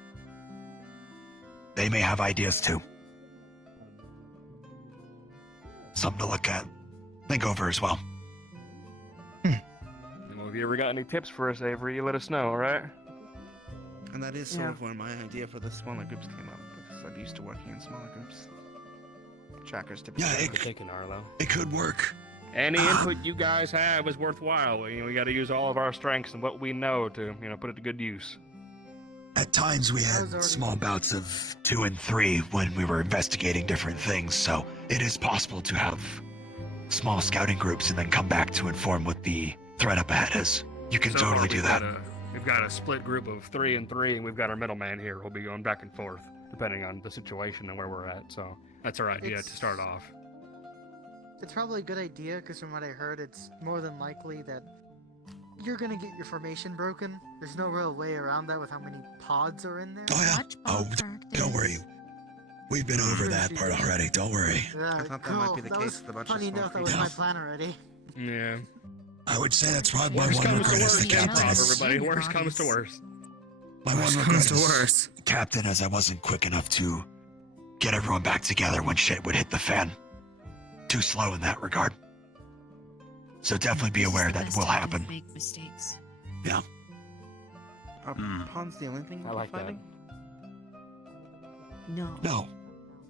They may have ideas too. Something to look at. Think over as well. Well, if you ever got any tips for us, Avery, you let us know, all right? And that is sort Yeah. of where my idea for the smaller groups came up, because I'm used to working in smaller groups. Trackers typically. Yeah, Good thinking, Arlo. It could work. Any input you guys have is worthwhile. We got to use all of our strengths and what we know to, put it to good use. At times we had small bouts of 2 and 3 when we were investigating different things, so it is possible to have small scouting groups and then come back to inform what the threat up ahead is. You can So totally far, do we've that. We've got a split group of 3 and 3, and we've got our middleman here. We'll be going back and forth, depending on the situation and where we're at. So that's our idea to start off. It's probably a good idea because from what I heard, it's more than likely that you're gonna get your formation broken. There's no real way around that with how many pods are in there. Oh, don't worry. We've been over that part already. Don't worry. Yeah, I thought that cool. might be the That case was with a bunch of funny small enough, that was creatures. my plan already. Yeah. I would say that's probably my Worst one comes to regret as the worst, captain. everybody. Worst comes to worst. My one Worst regret comes to as worst. captain as I wasn't quick enough to get everyone back together when shit would hit the fan. Too slow in that regard. So definitely be aware that will happen. Make mistakes. Yeah. Are pawns the only thing I we're like that. fighting? No. No.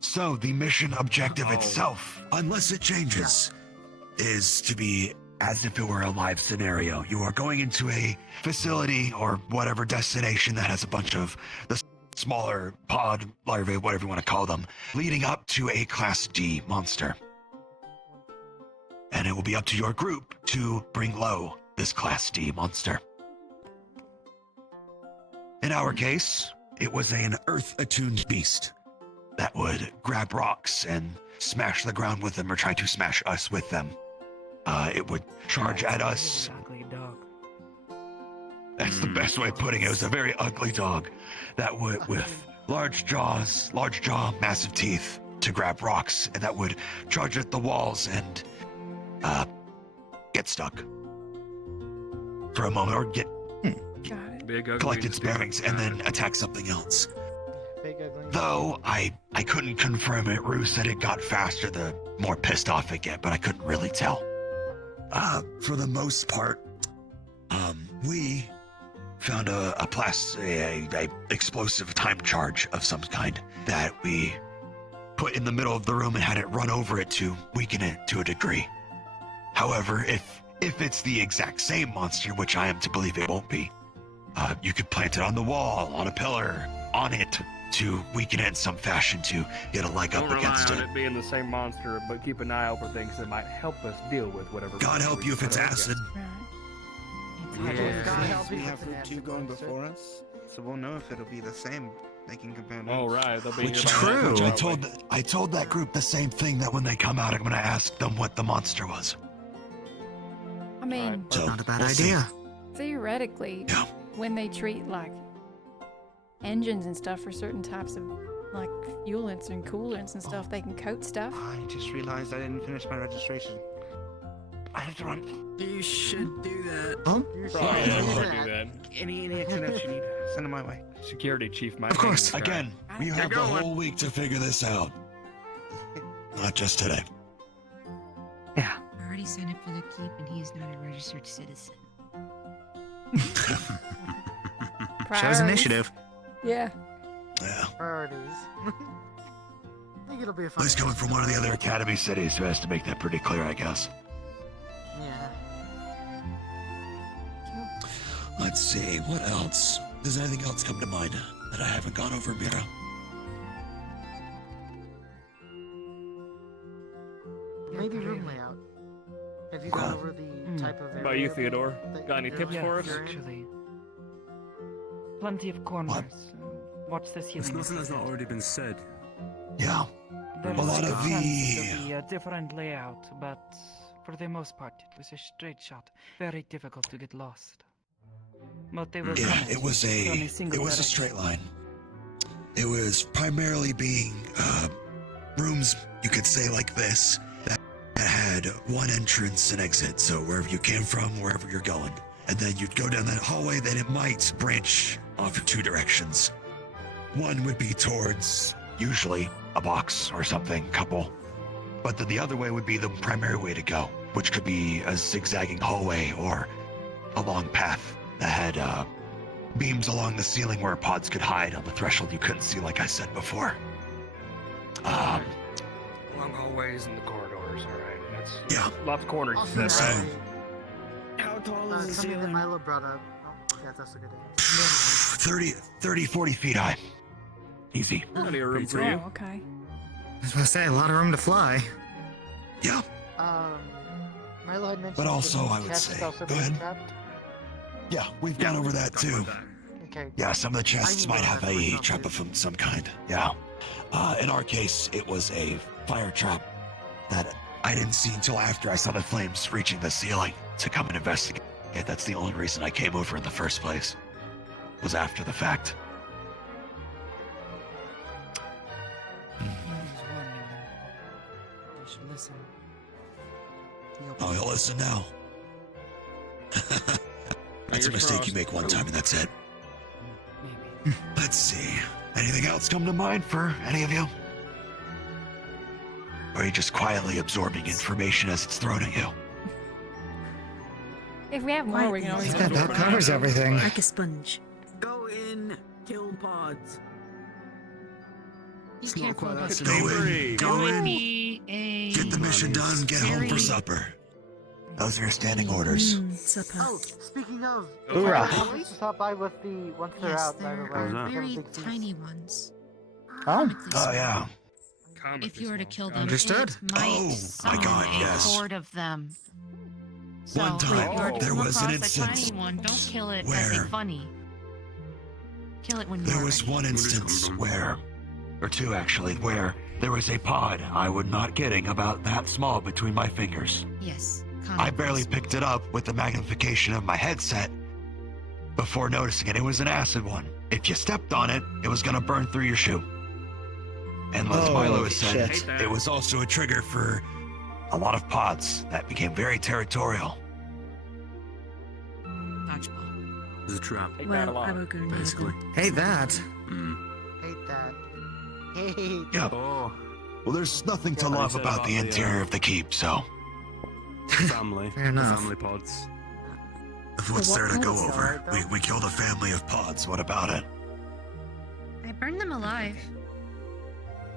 So the mission objective Oh. itself, unless it changes, is to be as if it were a live scenario. You are going into a facility or whatever destination that has a bunch of the smaller pod larvae, whatever you want to call them, leading up to a Class D monster. And it will be up to your group to bring low this Class D monster. In our case, it was an earth-attuned beast that would grab rocks and smash the ground with them or try to smash us with them. It would charge at us. Ugly dog. That's the best way of putting it. It was a very ugly dog that would, with large jaw, massive teeth to grab rocks, and that would charge at the walls and get stuck for a moment or get Big, ugly, collect its bearings and then attack something else. Big ugly. though I couldn't confirm it. Rue said it got faster the more pissed off it get, but I couldn't really tell. For the most part, we found a explosive time charge of some kind that we put in the middle of the room and had it run over it to weaken it to a degree. However, if it's the exact same monster, which I am to believe it won't be, you could plant it on the wall, on a pillar, on it, to weaken it in some fashion to get a leg up Don't rely against on it. it being the same monster, but keep an eye out for things that might help us deal with whatever. God help you if it's acid. We have Route 2 going before us, so we'll know if it'll be the same. They can compare notes. Oh right, they'll be Which here by true. now. I told that group the same thing, that when they come out, I'm going to ask them what the monster was. I mean, So, Not a bad we'll see. idea. theoretically, when they treat like engines and stuff for certain types of like fuelants and coolants and stuff, they can coat stuff. I just realized I didn't finish my registration. I have to run. You should do that. Huh? Probably don't do that. Any extra notes you need, send them my way. Security chief might. Of course. make me cry. Again, we have the whole week to figure this out. Not just today. I already signed up for the keep, and he is not a registered citizen. Shows Priorities. initiative. Yeah. Yeah. Priorities. I think it'll be a fun. He's coming from one of the other academy cities, who has to make that pretty clear, I guess. Yeah. Let's see, what else? Does anything else come to mind that I haven't gone over, Mira? Maybe room layout. Have you gone over the type of area? About you, Theodore? that Got any you're tips in? for us? Actually, plenty of corners. Watch this healing. Nothing has not already been said. Yeah. There A is lot a of chance the- there'll be a different layout, but for the most part, it was a straight shot. Very difficult to get lost. But they will come Yeah, at it you was from a single direction. straight line. It was primarily being rooms, you could say, like this, that had one entrance and exit. So wherever you came from, wherever you're going, and then you'd go down that hallway. Then it might branch off in two directions. One would be towards usually a box or something, couple, but then the other way would be the primary way to go, which could be a zigzagging hallway or a long path that had beams along the ceiling where pods could hide on the threshold you couldn't see, like I said before. Long hallways and the corridors. All right, that's Yeah. lots of corners. You said, So, right? How tall is the Something that ceiling? Milo brought up. Oh, yeah, that's a good idea. 30, 40 feet high. Easy. Plenty of room for Oh, you. okay. I was about to say, a lot of room to fly. Yeah. Milo had mentioned. But also, the I would chest is say, also go being ahead. trapped. Yeah, we've gone over that too. Okay. Yeah, some of the chests need might to know have that for a myself, trap of some kind. Yeah. In our case, it was a fire trap that I didn't see until after I saw the flames reaching the ceiling to come and investigate. That's the only reason I came over in the first place. Was after the fact. You should listen. Oh, you'll listen now. That's a mistake you make one time and that's it. Let's see. Anything else come to mind for any of you? Or are you just quietly absorbing information as it's thrown at you? If we have more, we can always. That covers everything. Like a sponge. Go in, kill pods. Be It's not careful quite about that the simple. Go There in. might be a Get the mission done, get home for very- supper. Those are your standing orders. Supper. Oh, speaking of, Hoorah. I want to stop by with the once they're Yes, out. by the there way. are We have a very big feast. tiny ones. Oh. Oh, yeah. If you were to kill them, Understood. it might Oh, my summon God, a yes. horde of them. So One if time, you were to there come was an across a instance tiny one, don't kill it as where- a funny. Kill it when There you're was ready. one instance where, or two actually, where there was a pod I was not getting about that small between my fingers. Yes. I barely picked it up with the magnification of my headset before noticing it. It was an acid one. If you stepped on it, it was gonna burn through your shoe. And as Oh, Milo has said, shit. it was also a trigger for a lot of pods that became very territorial. Dodgeball. It's a trap. Well, I will go now. Basically. Hate that. Hate that. Hey. Yep. Oh, Well, there's nothing to Yeah, love I said about about the the, interior of the keep, so family. Fair enough. Family pods. what's what there to kind go of over? We killed a family of pods. What about it? I burned them alive.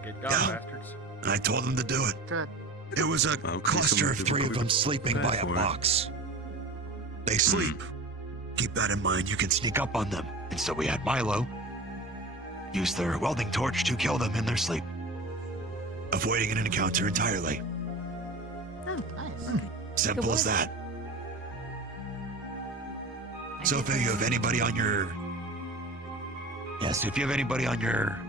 Get gone, Yeah. bastards. I told them to do it. Good. It was a Well, cluster of some three of people them sleeping pay by a for it. box. They sleep. Keep that in mind. You can sneak up on them. And so we had Milo use their welding torch to kill them in their sleep, avoiding an encounter entirely. Oh, nice. Simple as that. So if you have anybody on your if you have anybody on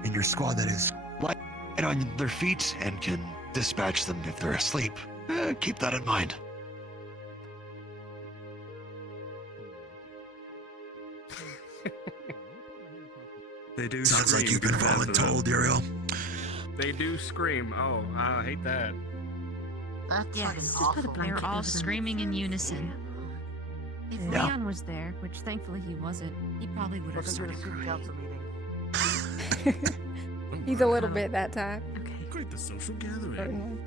in your squad that is light on their feet and can dispatch them if they're asleep, keep that in mind. They do. Sounds like scream you've been because of them. voluntold, Uriel. They do scream. Oh, I hate that. That's Yes, fucking just put a awful. blanket They're all over them. Screaming in unison. If Yeah. Leon was there, which thankfully he wasn't, he probably would have Welcome to the started student crying. council meeting. He's a little bit that type. Quite the social gathering. Certainly.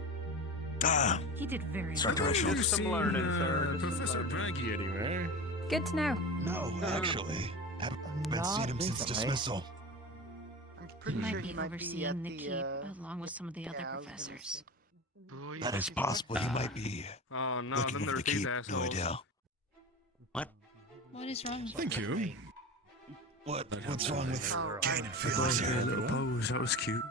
Ah, He did very Sorry, well. Directional. You've Some seen learning, sir. Professor Braggy anywhere? Good to know. no, actually, haven't Not seen him since recently. dismissal. I'm He pretty might sure be he might be overseeing at the the, keep along with some of the yeah, other I was gonna professors. That is possible. He might be Oh no, looking then over the there's these keep. No assholes. idea. What? What is wrong with Thank you. What's wrong with Oh, Kane and I Felix like here? a little pose. That was cute.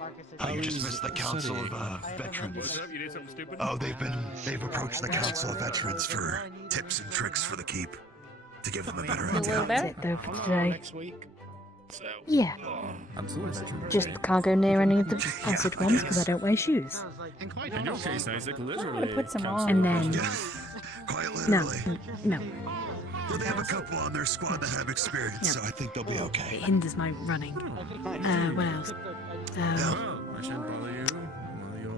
Like I said, Oh, you just was missed the Council of haven't Veterans. What's up? You did something stupid? Oh, they've approached the Council of Veterans for tips and tricks for the keep to give them a better A little idea. better. That's it though for today. Next week. Yeah, Absolutely. just can't go near any of the acid ones because I don't wear shoes. sounds like In your case, Isaac, I'm literally. gonna put some counts on. And as then- a Quite No, literally. no, Well, they have a couple on their squad that have experience, so I think they'll be it okay. hinders my running. What else? Oh, I shouldn't bother you while you're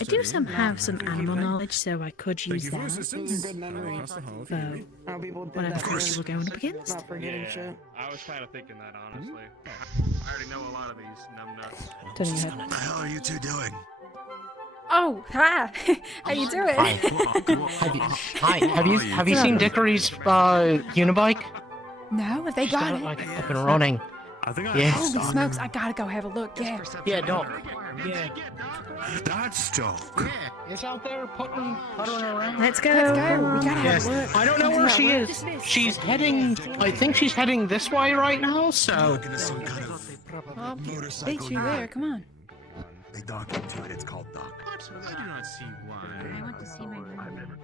I do studying. have some animal knowledge, so I could Thank use you for that assistance. Good memory. Across the hall, if for you need. How people did whatever that fight for we're going up against. not forgetting Yeah, shit. I was kind of thinking that honestly. I already know a lot of these numbnuts. Don't even What the hell are you two doing? Oh, hi. How you doing? Have you seen Dickory's unibike? No, have they She's got got it? it like up and running. I think I Yeah. Holy smokes, I gotta go have a look. Yeah. Yeah, dog. Yeah. That's dope. Yeah, it's out there puttering around. Let's go. Let's go. We gotta Yes, have a look. I don't know where she is. She's heading. I think she's heading this way right now. So Looking at some kind of I'll beat motorcycle. you there. Come on. They dock into it. It's called dock. What? I do not see why. I went to see my room.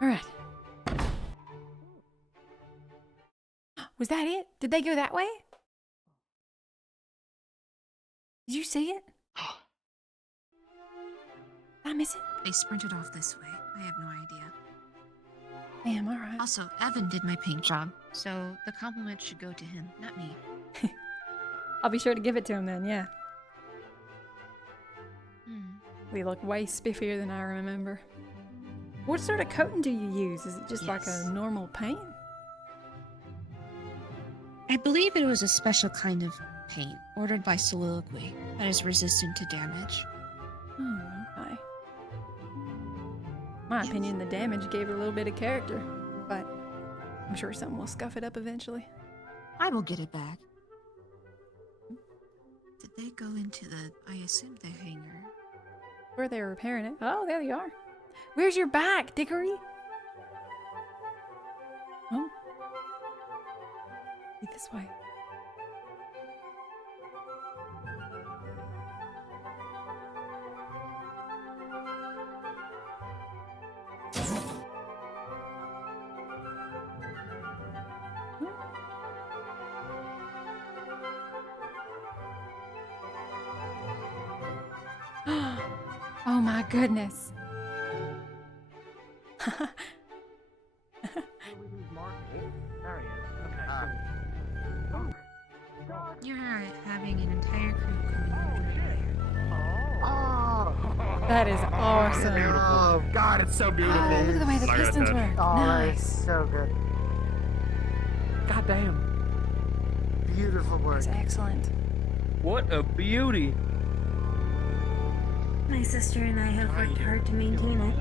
All right. Was that it? Did they go that way? Did you see it? Did I miss it? They sprinted off this way. I have no idea. Damn, all right. Also, Evan did my paint job, so the compliment should go to him, not me. I'll be sure to give it to him then, yeah. Hmm. We look way spiffier than I remember. What sort of coating do you use? Is it just like Yes. a normal paint? I believe it was a special kind of paint ordered by Soliloquy that is resistant to damage. Oh, okay. My opinion, the damage gave it a little bit of character, but I'm sure someone will scuff it up eventually. I will get it back. Did they go into I assume the hangar. Where they were repairing it. Oh, there you are. Where's your back, Dickory? Oh. Be this way. Oh my goodness. You're having an entire crew coming over here. That is awesome. Oh God, it's so beautiful. Oh, look at the way the Not gonna pistons touch. work. Oh, Nice. so good. God damn. Beautiful work. That's excellent. What a beauty! My sister and I have worked hard to maintain it.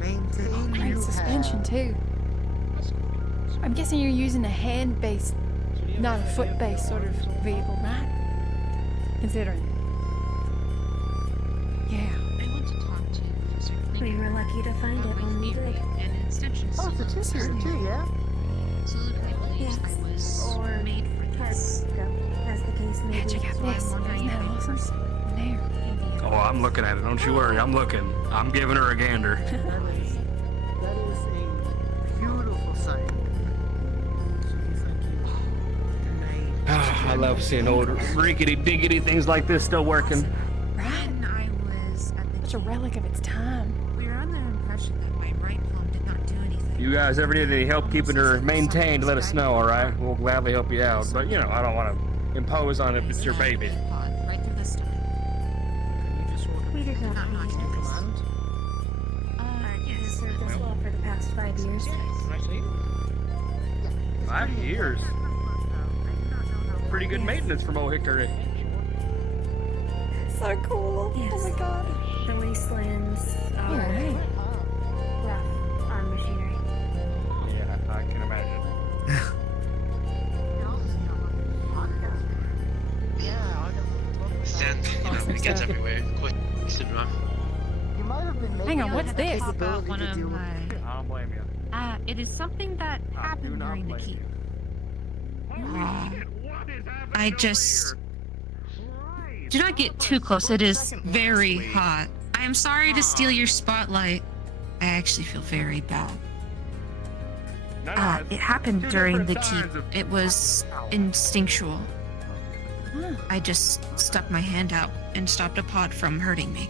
Maintain Great you suspension have. too. I'm guessing you're using a hand-based, not a foot-based sort of vehicle, right? Considering. Yeah. I want to talk to Professor Flynn. We were lucky to find it when we did. And an extension Oh, it's a two-seater too, yeah? absolutely believes I was Or made for this. as the case may Yeah, be. check out So I'm this. wondering Isn't that if a awesome? There. Oh, I'm looking at it. Don't you worry. I'm looking. I'm giving her a gander. That is a beautiful sight. I love seeing old rickety-diggity things like this still working. Right? When I was at the Such a relic of its time. we were under the impression that my right palm did not do anything. You guys ever need any help keeping her maintained, let us know, alright? We'll gladly help you out. But, you know, I don't want to impose on it if it's your baby. Right through the stomach. We did not find it. It has served us well for the past 5 years. 5 years? Pretty good maintenance from old Hickory. So cool. Yes. Oh my god. The wastelands are Alright. rough on machinery. Yeah, I can imagine. Sand, it gets everywhere. Quick, syndrome. You might have been Hang on, what's this? Talk about one of my. I don't blame you. It is something that I do happened not during the blame keep. you. I just do not get too close. It is very hot. I am sorry to steal your spotlight. I actually feel very bad. It happened during the keep. It was instinctual. Huh. I just stuck my hand out and stopped a pod from hurting me.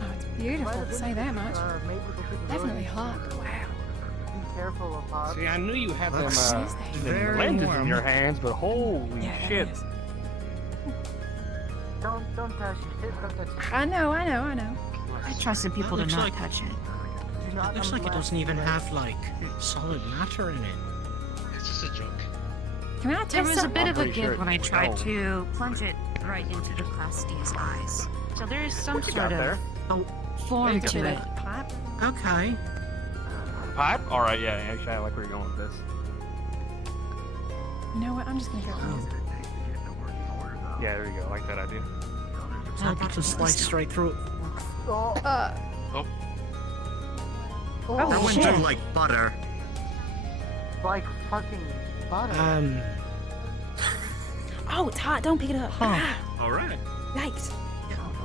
Oh, it's beautiful. Say that much. Maybe they could Definitely hot. Wow. be careful of Bob. See, I knew you had them Looks Them lenses in your hands, but holy Yeah, it shit. is. Don't touch it. Don't touch it. I know. I trusted people to looks not like- touch it. Do not It looks like it unblast doesn't even the have like solid matter in it. It's just a joke. Can I There test was a something? bit of a pretty sure give when I it's tried gold. to plunge it right into the Class D's eyes. So there is some What you sort got there? of form It's a to bit it. of pipe. Okay. Pipe? Alright, yeah, actually, I like where you're going with this. You know what? I'm just gonna go with this. Yeah, there you go. I like that idea. So I got to slice straight through it. Oh, Oh, Oh, That went shit. through like butter. like fucking butter. Oh, it's hot. Don't pick it up. Ah, Alright. yikes.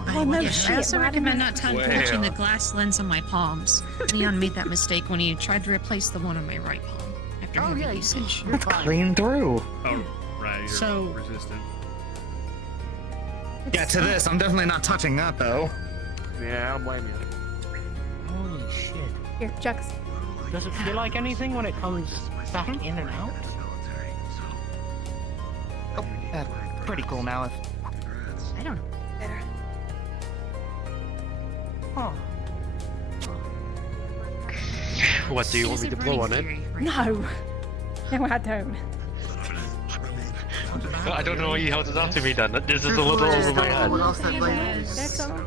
I, Oh, no yes, shit. I also Why recommend didn't I- not touching Well. the glass lens on my palms. Leon made that mistake when he tried to replace the one on my right palm after heavy yeah, usage. you're fine. Clean through. Oh, right. You're So- resistant. Yeah, to this, I'm definitely not touching that though. Yeah, I don't blame you. Holy shit. Here, Chucks. Does it feel like anything when it comes back in and out? Oh, that's pretty cool now. I don't know. Better. Huh. what do you want me to blow on it? No. No, I don't. I don't know why you held it up to me then. This is a little over my head. What else that Hey, lady man, is? that's all.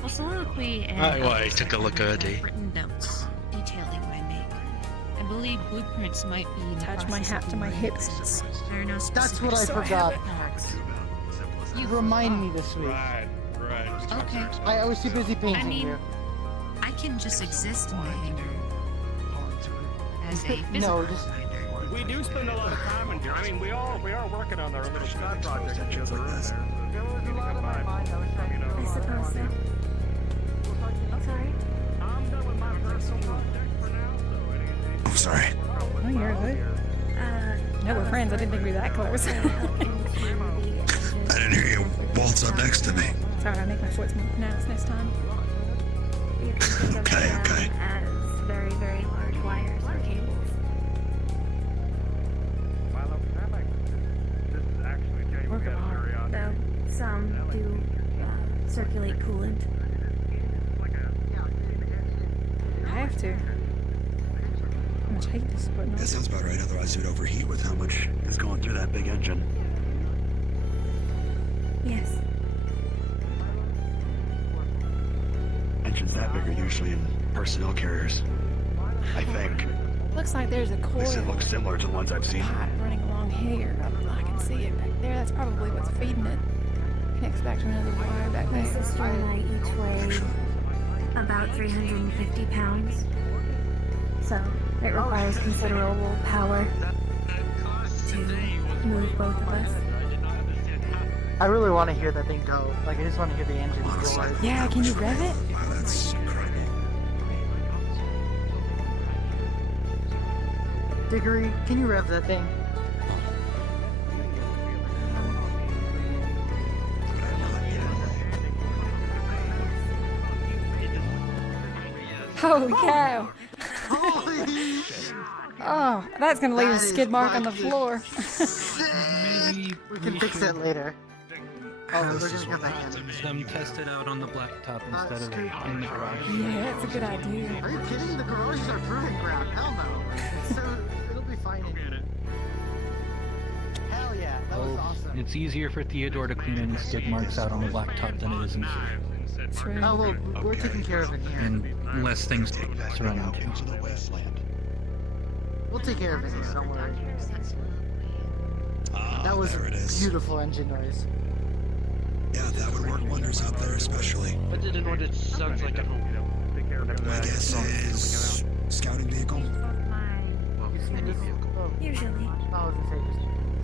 Well, soliloquy and Well, I took a look already. written notes detailing what I make. I believe blueprints might be in the Attach my process hat of to my being hips. licensed. There are no That's specific what I So I forgot. You Remind me this week. Right. Okay. I was too busy painting mean, here. I can just exist in the hangar as a physical No, just We do spend a lot of time in here. I mean, we are working on our little side project in the other room there. there was a lot on my mind. I was trying to. I suppose so. Sorry? I'm done with my personal project for now, so any I'm sorry. Oh, you're good. No, we're friends. I didn't think we were that close. I didn't hear you waltz up next to me. Sorry, I'll make my foot more pronounced next time. Okay, okay. As very, very large wires or cables. This is actually Work genuine hard. curiosity. So, Some do circulate coolant. I have to. How much heat this is putting on? That sounds about right, otherwise it would overheat with how much is going through that big engine. Yes. Engines that big are usually in personnel carriers. I think. Looks like there's a At core least it looks similar to the ones I've seen. pipe running along here. I can see it back there. That's probably what's feeding it. Connects back to another wire back My there. sister and I each weigh about 350 pounds. So it requires considerable power to move both of us. I really want to hear that thing go. Like, I just want to hear the engine roar. Yeah, can you rev it? That's Diggory, can you rev that thing? Holy cow! Oh, that's gonna leave a skid mark on the floor. We can fix that later. Oh, we're gonna come back in. Them test it out on the blacktop instead of in the garage. Yeah, that's a good idea. Are you kidding? The garages are proving ground. Hell no. So it'll be fine in here. Hell yeah, that was awesome. It's easier for Theodore to clean any skid marks out on the blacktop than it is in here. True. Oh well, we're taking care of it here. And less things to run into. We'll take care of it here. Don't worry. That was a beautiful engine noise. Yeah, that would work wonders out there, especially. But didn't know what it sounds like at home. My guess is scouting vehicle. Usually.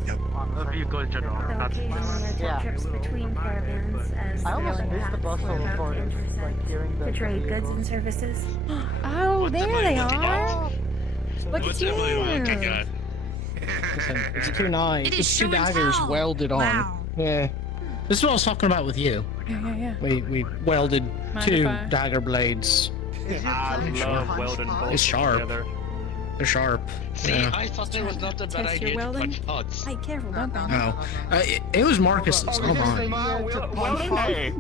Yep. Though occasionally I take trips between caravans as I almost they're missed the paths bustle we're about for to it, intersect like during the to trade goods vehicle. and services. Oh, there they are! Look at you! Listen, it's a kunai. It is It's two show and daggers tell. welded on. Wow. Yeah. This is what I was talking about with you. Yeah. We welded Mind two if I- dagger blades. I love welding bolts It's sharp. together. They're sharp. See, Yeah. I thought it was not a bad Test your idea to welding? punch pots. Hey, careful, don't bang. No. It was Marcus's. Hold on. Welding, hey.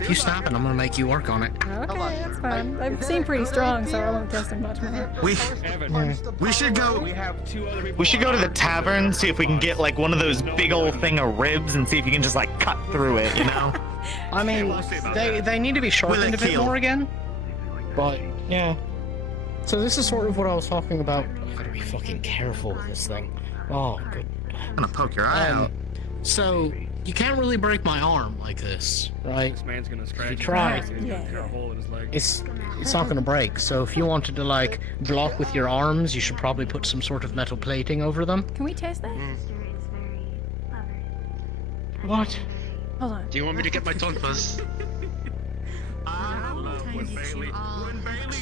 If you stop it, I'm gonna make you work on it. Okay, that's fine. They seem pretty strong, so I won't test them much more. We should go. We have two other people. We should go to the tavern, see if we can get like one of those big old thing of ribs, and see if you can just like cut through it. You know. I mean, they need to be sharpened a bit more again. But yeah. So this is sort of what I was talking about. I gotta be fucking careful with this thing. Oh, good. I'm gonna poke your eye out. So you can't really break my arm like this, right? This man's gonna scratch. You try. He's gonna tear a hole in his leg. It's not gonna break. So if you wanted to like block with your arms, you should probably put some sort of metal plating over them. Can we test that? What? Hold on. Do you want me to get my tongue first? I love when Bailey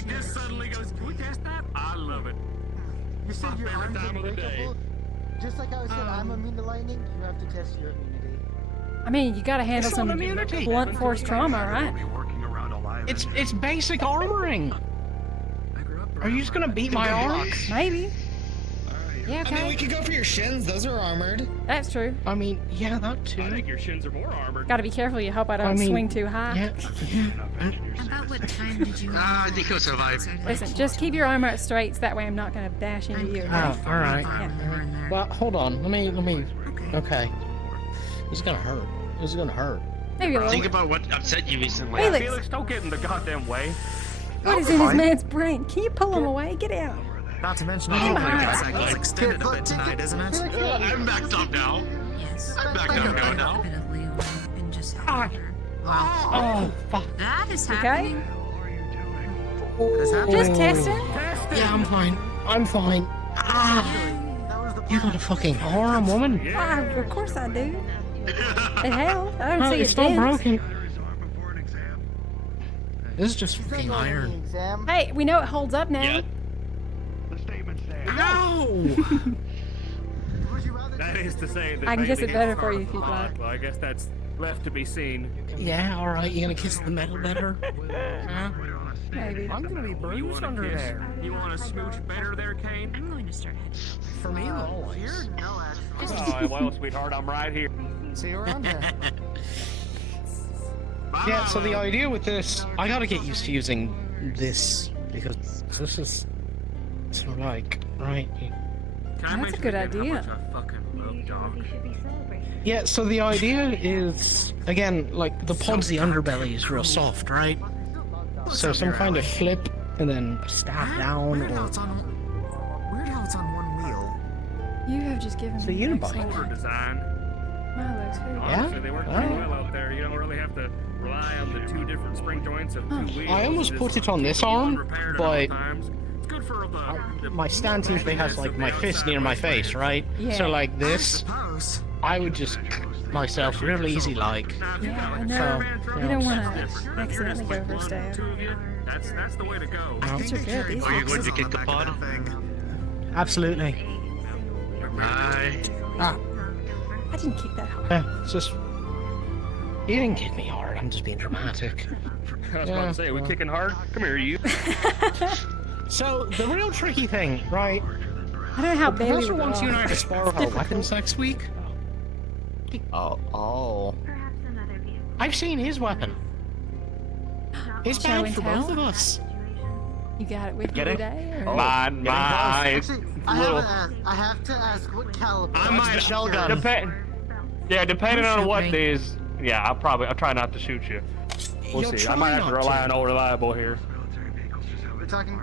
just suddenly goes, "Can we test that?" I love it. You said your favorite arms time of the day. unbreakable. Just like I said, I'm immune to lightning. You have to test your immunity. I mean, you gotta handle It's some not immunity. blunt force trauma, right? It's basic armoring. Are you just gonna beat my arm? Maybe. Yeah, I mean, we okay. could go for your shins. Those are armored. That's true. I mean, yeah, that too. I think your shins are more armored. Gotta be careful. You hope I don't I mean, swing too high. Yeah. About what time did you? I think he'll survive. Listen, just keep your arm out straight, so that way I'm not gonna bash into you. Oh, all right. Yeah. Well, hold on. Let me. Okay. This is gonna hurt. This is gonna hurt. Maybe a little. Think about what upset you recently. Felix. Felix, don't get in the goddamn way. What is in this man's brain? Can you pull him away? Get out. Not to mention, Oh my God. cycle's extended a bit tonight, isn't it? I'm backed up now. Yes. I'm back up now. A bit of leeway and just Ah. Oh, fuck. that is Okay. happening. Just testing. Yeah, I'm fine. I'm fine. Ah. You got a fucking arm, woman. Why, of course I do. It held. I don't No, see it's it not dents. broken. This is just fucking iron. Exam. Hey, we know it holds up now. Yeah. Ow! That is to say that I can kiss Bailey it better hits for you hard. if you'd like. Well, I guess that's left to be seen. Yeah, alright. You gonna kiss the metal better? Huh? Maybe. I'm gonna be bruised under there. You want to smooch better there, Kane? I'm going to start heading. For me, always. Oh, well, sweetheart, I'm right here. See you around there. Yeah, so the idea with this, I gotta get used to using this, because this is sort of like, right? That's a good idea. Yeah, so the idea is, again, like, the pod's underbelly is real soft, right? So some kind of flip, and then stab down, Weird how or... it's on one wheel. You have just given It's a me unibike. excellent- Design. Milo, too. Honestly, they work Oh. pretty well out there. You don't really have to rely on the two different spring joints of two wheels. I almost put it on this arm, but my stance usually has like my fist near my face, right? Yeah. So like this, I would just myself real easy like. Yeah, I know. So, You don't want to accidentally go for a stab. That's the way to go. These are good. These Are you are going to kick the pod? Absolutely. Bye. Ah, I didn't kick that hard. it's just you didn't kick me hard. I'm just being dramatic. I was about to say, are we kicking hard? Come here, you. So the real tricky thing, right? I don't know how the bad we professor were wants you and I to off. spar our weapons next week. Oh. I've seen his weapon. It's Show bad and for tell? both of us. You got it with you Get it? today? Or? Mine. Actually, I Little. have to ask what caliber. I might shell gun. Depending on Shoot what me. these. Yeah, I'll try not to shoot you. We'll You'll see. I might try have to not rely to. on old reliable here. We're talking.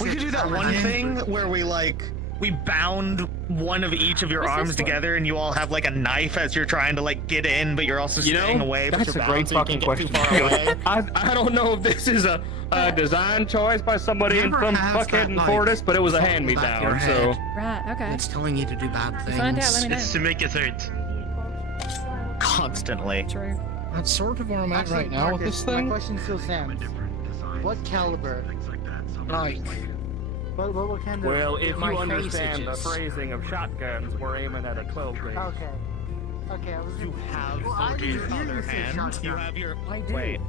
We could do that one thing where we bound one of each of your What's arms this for? together, and you all have like a knife as you're trying to like get in, but you're also staying away. But That's you're a great bound so you fucking can't get question. too far away. I don't know if this is a design choice by somebody in Never from have Fuckhead that, and like, Fortis, but it was a fall hand-me-down, back your so... Right, okay. It's telling you to do bad You things. find out, let me know. It's to make a third. Constantly. True. That's sort of where I'm at Actually, right now with Marcus, this my thing. question still stands. What caliber? Like, What kind of? Well, if My you face understand the itches. phrasing of shotguns, we're aiming at a 12 gauge. Okay. Okay, I was. You have Well, I on didn't your hear other you say hand. shotgun. You have your. I do. Wait.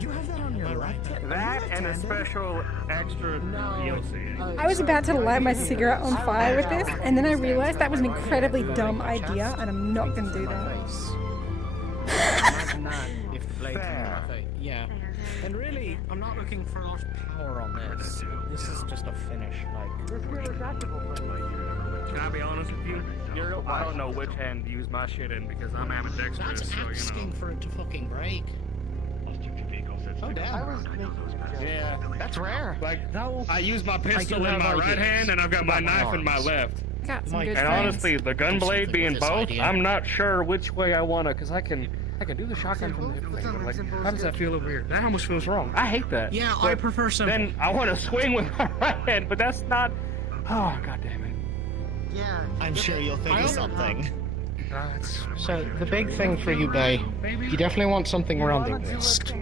You have that on your left. That and a special extra DLC. I was about to light my cigarette on fire with this, and then I realized that was an incredibly dumb idea, and I'm not going to do that. Imagine that if the blade came in my face. Yeah. And really, I'm not looking for a lot of power on this. This is just a finish. Like, Can I be honest with you? I don't know which hand to use my shit in because I'm ambidextrous, that's so you asking know. for it to fucking break. Oh damn. Yeah, That's rare. like I use my do pistol in have my right ideas hand and I've got my about my knife in my arms. left. Got some Mike, good And friends. honestly, the gun Do blade something being with this both, idea. I'm not sure which way I wanna, cause I can do the shotgun from the hip thing, but like, how does that feel over here? That almost feels wrong. I hate that. Yeah, I But prefer some. Then I want to swing with my right hand, but that's not. Oh god damn it! Yeah. I'm sure you'll think of something. So the big thing for you, Bay, you definitely want something around the wrist,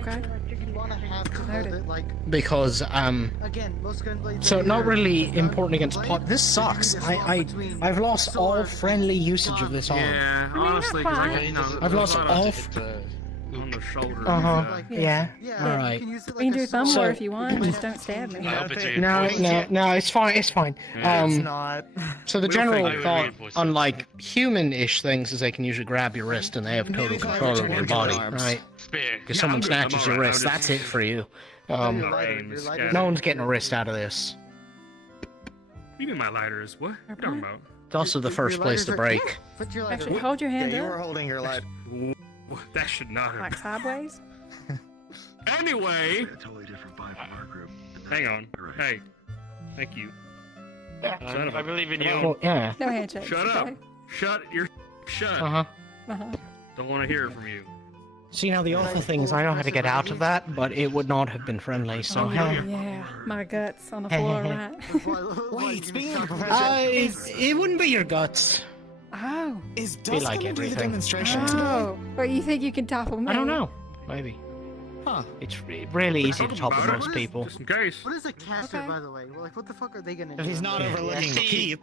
Okay. You want to have to hold it like because again. Most gun blades. So are not either really one important against blade pot. This sucks. I've lost all friendly usage of this arm. Yeah, honestly, not cause quite. you know, I've lost there's a lot all. on the shoulder. Uh-huh. Yeah. Yeah. All right. You can use it We can like do a thumb So- war if you want, just don't stab me. No, it's fine. It's fine. It's not. So the We'll general figure it thought out. on like human-ish things is they can usually grab your wrist and they have total control over your body, right? Spare. If someone snatches your wrist, that's it for you. No one's getting a wrist out of this. You mean my lighter is what? What are you talking about? It's also the first place to break. Put your lighter. Actually, hold your hand Yeah, you were up, holding your light. That should not have. like sideways. Anyway, hang on. Hey, thank you. Son of I a- believe in you. Well, yeah. No handshakes. Shut up. okay? Shut your shut. Uh-huh. Uh-huh. Don't want to hear it from you. See, now the awful thing is I know how to get out of that, but it would not have been friendly, so... Oh, yeah, my guts on the floor, right? Wait, speaking of professor, it wouldn't be your guts. Oh. is Be Dust like gonna do the everything. demonstration today? Oh. But you think you can topple me? I don't know. Maybe. Huh. It's really easy to topple about it. most people. Just in case. What is a caster, Okay. by the way? Well, like, what the fuck are they gonna do? If he's not overlooking the See, keep.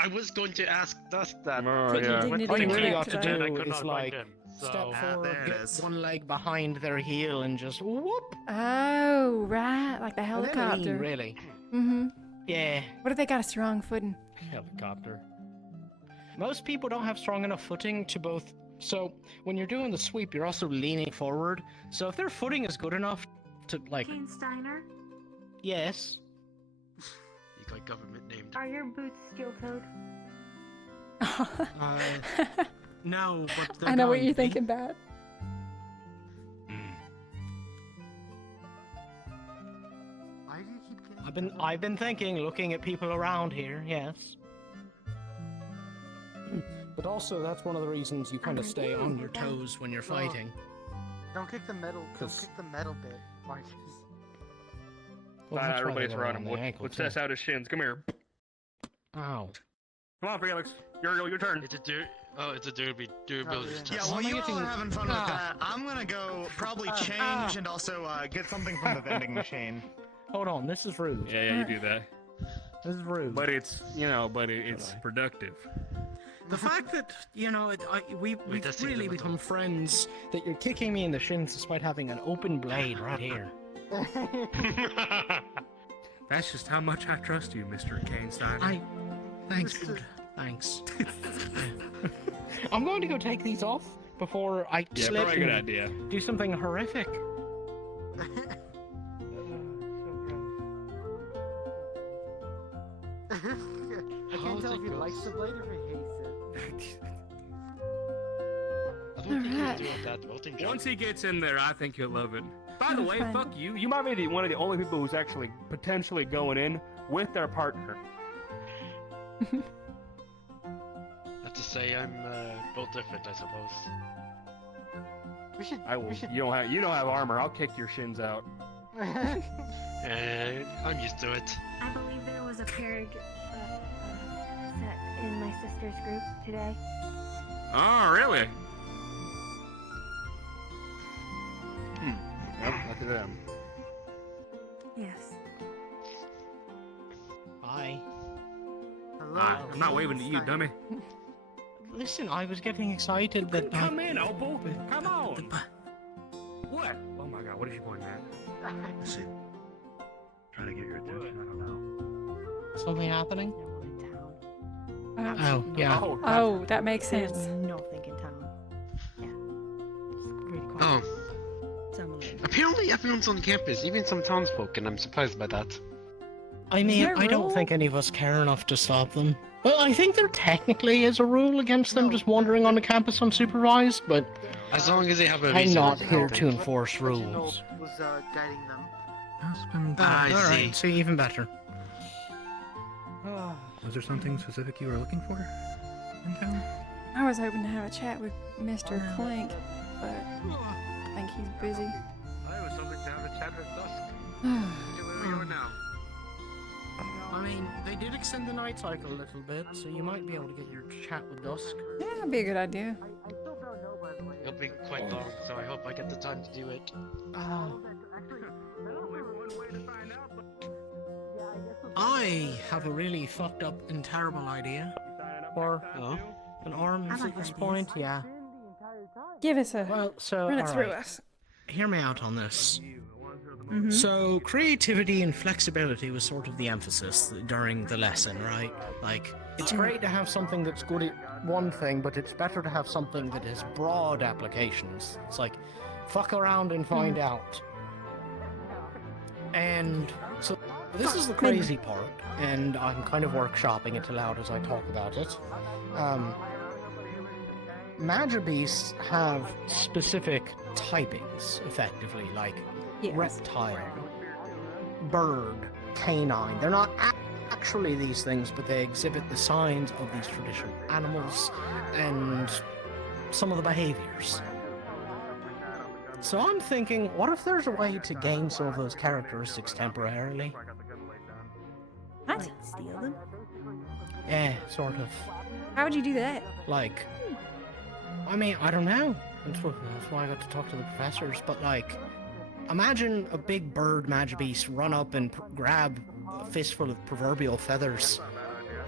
I was going to ask Dust that. Oh, Take your yeah. dignity What you in really check got to today. I do could is not like find him. step So- forward, there it get is. one leg behind their heel, and just whoop. Oh, right, like the Well, they're lean, helicopter. really. Mm-hmm. Yeah. What if they got a strong footing? Helicopter. Most people don't have strong enough footing to both. So when you're doing the sweep, you're also leaning forward. So if their footing is good enough to like. Kane Steiner, Yes. You got government named. are your boots steel-toed? No, but they're I know what going you're to be. thinking about. I've been thinking, looking at people around here. Yes. But also, that's one of the reasons you kind of stay on your toes when you're fighting. Don't kick the metal. Don't 'Cause- kick the metal bit, Marcus. Well, that's why everybody they surround go him. on the Let's ankle, test too. out his shins. Come here. Ow. Come on, Felix. Your turn. It's a durability test. Yeah, while you all are having fun with that, I'm gonna go probably change and also get something from the vending machine. Hold on, this is rude. Yeah, you do that. This is rude. But it's, it's productive. The fact that, we've that's really the become friends, that you're kicking me in the shins despite having an open blade right here. That's just how much I trust you, Mr. Kane Steiner. Thanks, dude. Thanks. I'm going to go take these off before I Yeah, slip probably a good and idea. do something horrific. I can't tell if he likes the blade or if he hates it. I don't think Alright. he'll do it that well. Once he gets in there, I think he'll love it. By the Oh, way, fine. fuck you. You might be one of the only people who's actually potentially going in with their partner. That's to say, I'm both different, I suppose. We should. I will. We should. You don't have armor. I'll kick your shins out. I'm used to it. I believe there was a paired set in my sister's group today. Oh, really? Well, look at them. Yes. Bye. I'm not waving to you, dummy. Listen, I was getting excited that Come in, Opal. Come on. What? Oh my God! What is she pointing at? Trying to get your attention. I don't know. Something happening? Oh, Oh, yeah. Oh, that makes There's sense. nothing in town. Yeah. It's really quiet. Oh, So I'm alone. apparently everyone's on campus, even some townsfolk, and I'm surprised by that. I mean, there a I don't rule? think any of us care enough to stop them. Well, I think there technically is a rule against them just wandering on the campus unsupervised, but As long as they have a I'm reason. not I here think. to enforce rules. Reginald was guiding them. I see. Alright, see, even better. Was there something specific you were looking for in town? I was hoping to have a chat with Mr. Clank, but I think he's busy. I was hoping to have a chat with Dusk. Where we going now? I mean, they did extend the night cycle a little bit, so you might be able to get your chat with Dusk. Yeah, that'd be a good idea. It'll be quite long, so I hope I get the time to do it. I have a really fucked up and terrible idea. Or an arms at this point, yeah. Give us a Well, so run it through alright. us. Hear me out on this. Mhm. So, creativity and flexibility was sort of the emphasis during the lesson, right? Like, it's great to have something that's good at one thing, but it's better to have something that has broad applications. It's like, fuck around and find out. And so, this is the crazy part, and I'm kind of workshopping it aloud as I talk about it. Magibeasts have specific typings, effectively, like Yes. reptile, bird, canine. They're not actually these things, but they exhibit the signs of these traditional animals and some of the behaviors. So I'm thinking, what if there's a way to gain some of those characteristics temporarily? What? Steal them? Yeah, sort of. How would you do that? Like, I mean, I don't know. That's why I got to talk to the professors. But like, imagine a big bird magibeast run up and grab a fistful of proverbial feathers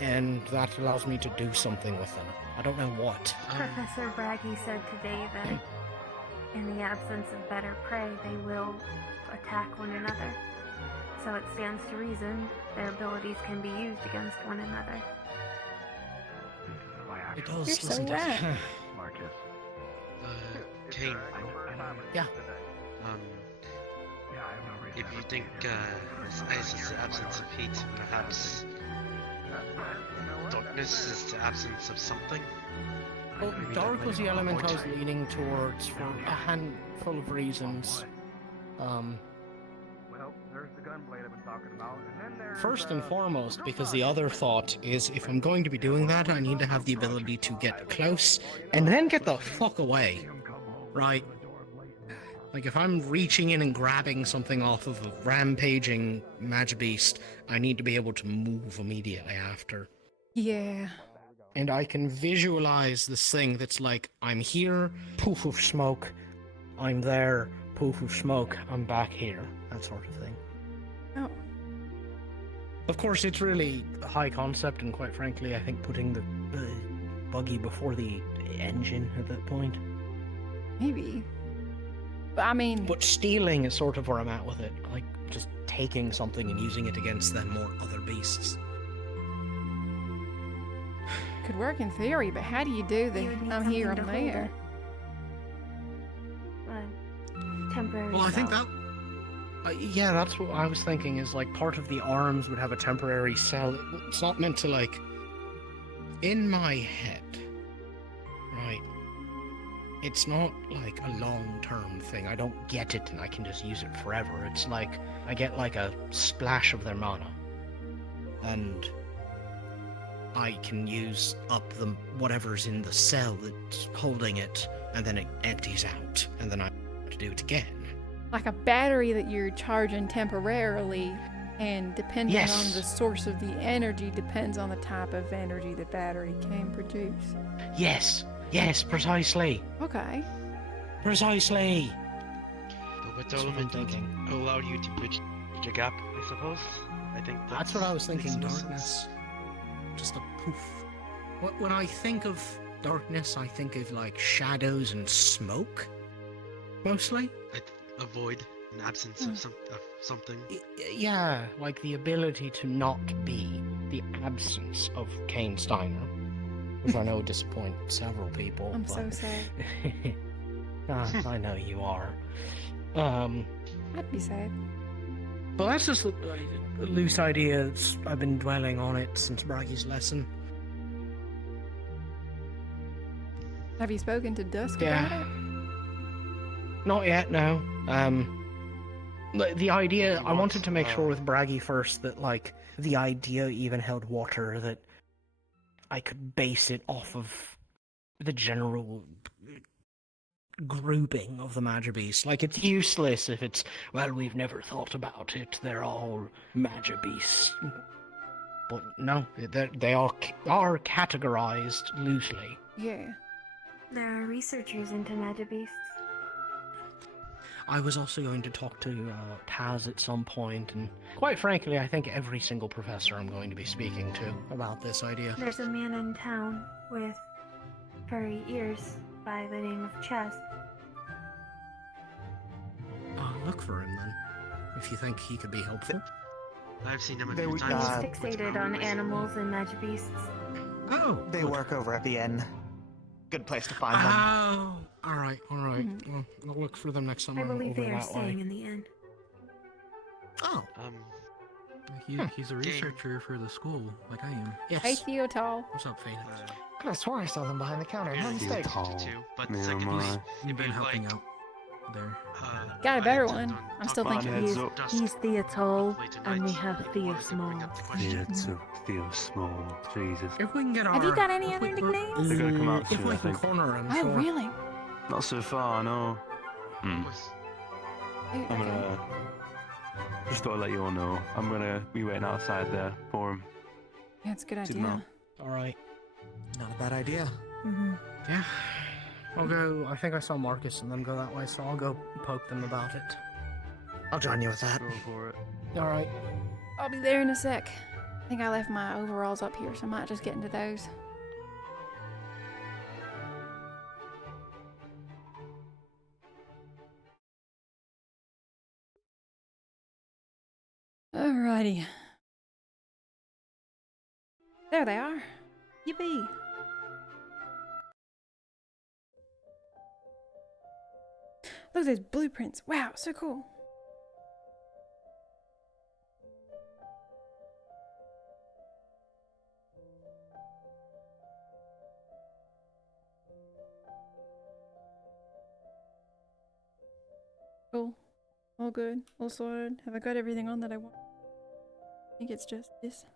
and that allows me to do something with them. I don't know what. Professor Braggy said today that in the absence of better prey, they will attack one another. So it stands to reason their abilities can be used against one another. It does. You're so doesn't it? right. Marcus. Kane, Yeah. If you think ice is the absence of heat, perhaps darkness is the absence of something? Well, dark was the element I was leaning towards for a handful of reasons. Well, there's the gunblade I've been talking about, and then there's First and foremost, because the other thought is if I'm going to be doing that, I need to have the ability to get close and then get the fuck away. Right? Like, if I'm reaching in and grabbing something off of a rampaging Magibeast, I need to be able to move immediately after. Yeah. And I can visualize this thing that's like, I'm here, poof of smoke, I'm there, poof of smoke, I'm back here, that sort of thing. Oh. Of course, it's really high concept, and quite frankly, I think putting the buggy before the engine at that point. Maybe. But I mean... But stealing is sort of where I'm at with it, like just taking something and using it against them or other beasts. Could work in theory, but how do you do the I'm here, I'm something to hold there? Temporary. Well, I think cell. that... yeah, that's what I was thinking, is like part of the arms would have a temporary cell. It's not meant to, like... In my head, right, it's not like a long-term thing. I don't get it and I can just use it forever. It's like, I get like a splash of their mana. And I can use up the whatever's in the cell that's holding it, and then it empties out, and then I have to do it again. Like a battery that you're charging temporarily, and depending Yes. on the source of the energy depends on the type of energy the battery can produce. Yes, yes, precisely. Okay. Precisely. But what That's what I'm element thinking. would allow you to bridge the gap, I suppose? I think That's what I was thinking, makes more darkness. sense. Just a poof. When I think of darkness, I think of like shadows and smoke, mostly. A void, an absence of something. Yeah, like the ability to not be the absence of Kane Steiner, which I know would disappoint several people. I'm but... so sad. I know you are. I'd be sad. But that's just a loose idea. I've been dwelling on it since Braggy's lesson. Have you spoken to Dusk Yeah. about it? Not yet, no. The idea, I wanted to make sure with Braggy first that, like, the idea even held water, that I could base it off of the general grouping of the Magibeasts. Like, it's useless if it's, well, we've never thought about it, they're all Magibeasts. But no, they are categorized loosely. Yeah. There are researchers into Magibeasts. I was also going to talk to Taz at some point, and quite frankly, I think every single professor I'm going to be speaking to about this idea. There's a man in town with furry ears by the name of Chest. I'll look for him then, if you think he could be helpful. I've seen him a They few would- times. He's fixated on animals and Magibeasts. Oh, They work over at the inn. Good place to find them. Oh, all right. Well, I'll look for them next I summer believe over they are that staying way. in the inn. Oh. He's a researcher for the school, like I am. Yes. Hey, Theotal. What's up, Phoenix? Could have sworn I saw them behind the counter. No mistake. But Me second, and if You've been you helping like, out there. Got a better one. I'm still Come on, thinking. heads up. He's Theotol, and we have Theo Small. Yeah, so feel small. Jesus. If we can get our... Have you got any other nicknames? They're gonna come out If soon, we I can think. corner him, Oh, sure. really? Not so far, no. I'm gonna... Just thought I'd let you all know. I'm gonna be waiting outside there for him. Yeah, it's a good Didn't idea. know. All right. Not a bad idea. Mm-hmm. Yeah. I'll go... I think I saw Marcus and them go that way, so I'll go poke them about it. I'll join you with that. Go for it. All right. I'll be there in a sec. think I left my overalls up here, so I might just get into those. Alrighty. There they are. Yippee. Look at those blueprints. Wow, so cool. Cool. All good. All sorted. Have I got everything on that I want? I think it's just this.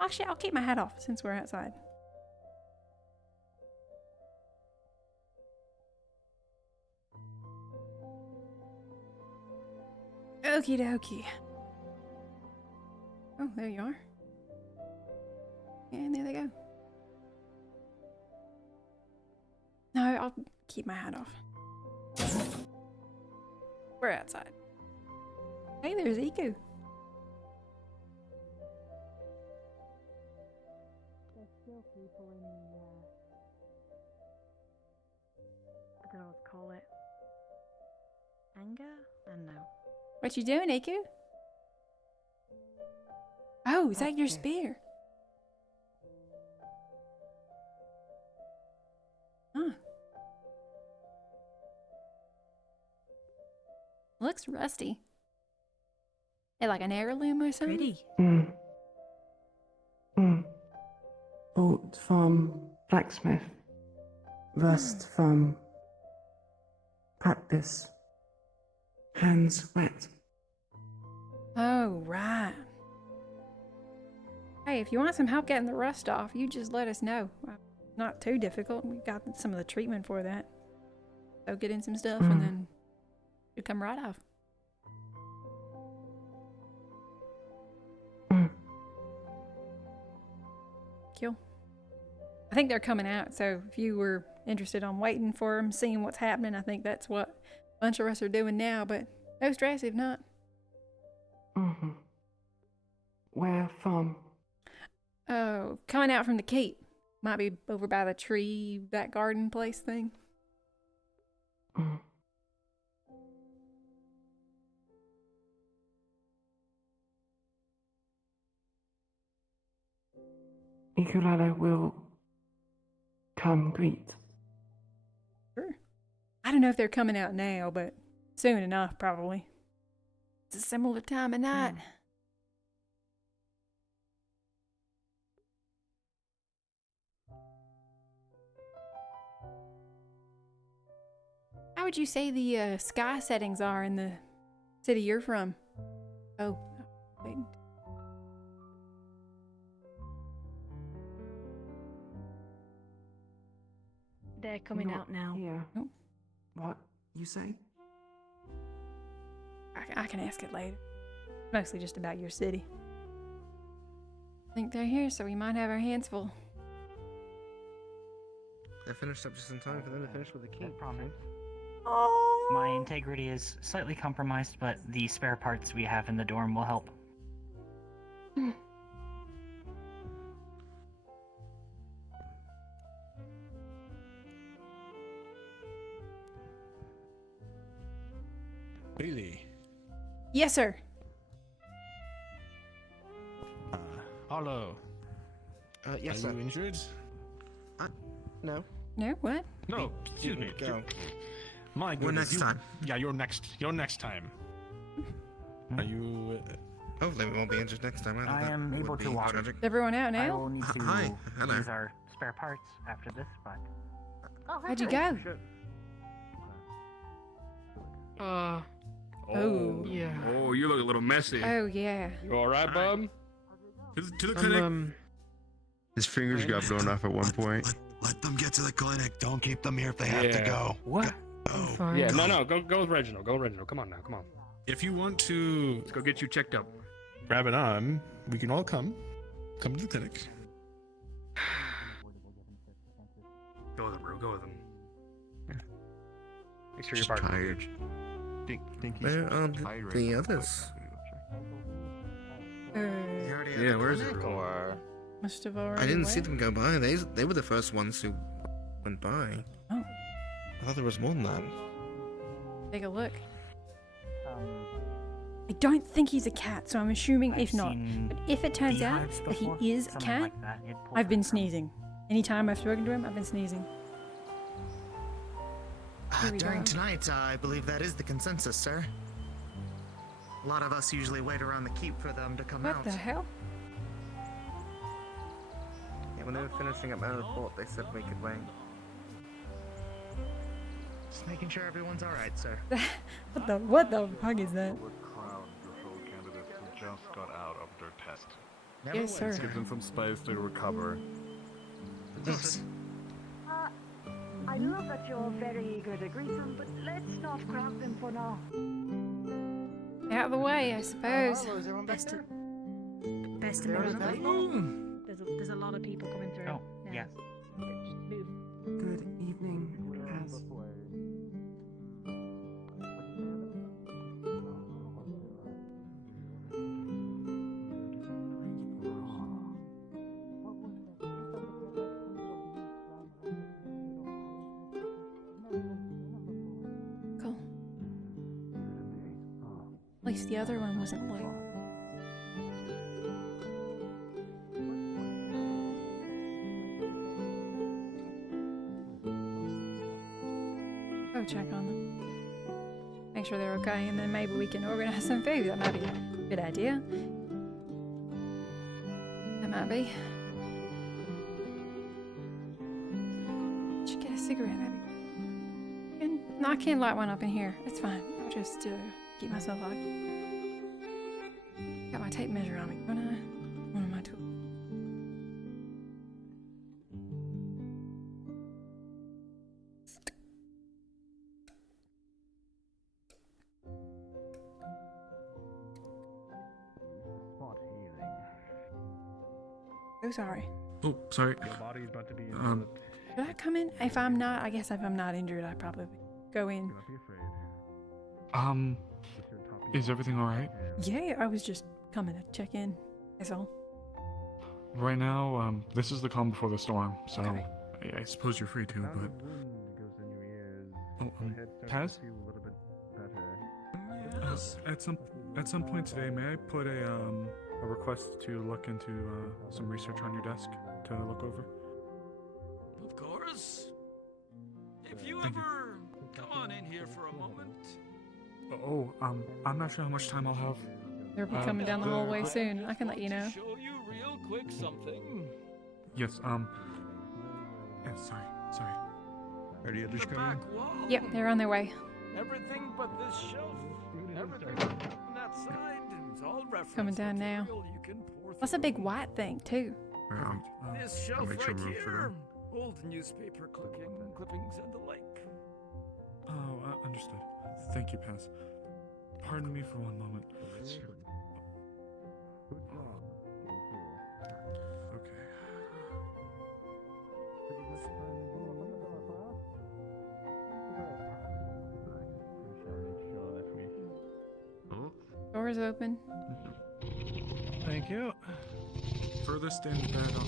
Actually, I'll keep my hat off since we're outside. Okie dokie. Oh, there you are. And there they go. No, I'll keep my hat off. We're outside. Hey, there's Iku. There's still people in the, I don't know what to call it. Anger? I don't know. What you doing, Iku? Oh, is that your spear? Huh. Looks rusty. Hey, like an heirloom or something? Bolt from blacksmith. Rust from practice. Hands wet. Oh, right. Hey, if you want some help getting the rust off, you just let us know. Not too difficult. We got some of the treatment for that. So get in some stuff and then it'll come right off. Cool. I think they're coming out, so if you were interested on waiting for them, seeing what's happening, I think that's what a bunch of us are doing now, but no stress if not. Where from? Oh, coming out from the keep. Might be over by the tree, that garden place thing. Ikulala will come greet. Sure. I don't know if they're coming out now, but soon enough, probably. It's a similar time of night. How would you say the sky settings are in the city you're from? Oh, wait. They're coming out now. Here. Oh. What you say? I can ask it later. Mostly just about your city. I think they're here, so we might have our hands full. I finished up just in time for them to finish with the keep. My integrity is slightly compromised, but the spare parts we have in the dorm will help. Bailey. Yes, sir. Arlo. Yes, Are sir. you injured? No. No, what? No, excuse me. Go. My Well, goodness. next time. Yeah, you're next. You're next time. Are you? Hopefully we won't be injured next time. I am able to walk. Tragic. Is everyone out I now? will need to Hi. Hello. use our spare parts after this, but How'd you go? Oh, yeah. Oh, you look a little messy. Oh, yeah. You all right, bub? To the clinic. His fingers got blown off at one point. Let them get to the clinic. Don't keep them here if they have to Yeah. go. What? Go. Yeah, no, go with Reginald. Go with Reginald. Come on now, come on. If you want to, let's go get you checked up. Grab an arm. We can all come to the clinic. Go with him, bro. Go with him. Make sure Just you're tired. Think he's Where are the tired others? right Yeah, where's it? Or Must have already I didn't see went. them go by. They were the first ones who went by. Oh. I thought there was more than that. Take a look. I don't think he's a cat, so I'm assuming if not. But if it turns out beehives that he before, is a something cat, like that, you'd pull I've been that from. sneezing. Anytime I've spoken to him, I've been sneezing. Here we During go. tonight, I believe that is the consensus, sir. A lot of us usually wait around the keep for them to come What out. the hell? Yeah, when they were finishing up my report, they said we could wait. Just making sure everyone's alright, sir. What the fuck is that? Crown patrol candidates who just got out of their test. Yes, sir. Give them some space to recover. Thanks. I know that you're very eager to greet them, but let's not crowd them for now. Out of the way, I suppose. Best of There is luck. There's a lot of people coming through. Oh, now. yes. Just move. Good evening, Paz. Cool. At least the other one wasn't late. Go check on them. Make sure they're okay, and then maybe we can organize some food. That might be a good idea. That might be. Should get a cigarette, maybe. No, I can't light one up in here. It's fine. I'll just keep myself occupied. Got my tape measure on me, don't I? One of my tools. So sorry. Oh, sorry. Your body's about to be Should I come in? If I'm not, I guess if I'm not injured, I'd probably go in. Is everything alright? Yeah, I was just coming to check in. That's all. Right now, this is the calm before the storm, so Okay. I suppose you're free to, but... Oh, Paz? At some point today, may I put a request to look into some research on your desk to look over? Of course. If you Thank you. ever come on in here for a moment. Oh, I'm not sure how much time I'll have. They'll be coming down the hallway soon. I can let you know. Show you real quick something. Yes, yeah, sorry. Are the others The coming? back wall. Yep, they're on their way. Everything but this shelf. Everything on that side is all reference. Coming down now. material you can pour That's a big white thing, too. This shelf make some right room for here. them. Old newspaper clippings and the like. Oh, understood. Thank you, Paz. Pardon me for one moment. Okay. Doors open. Thank you. Furthest in bed on.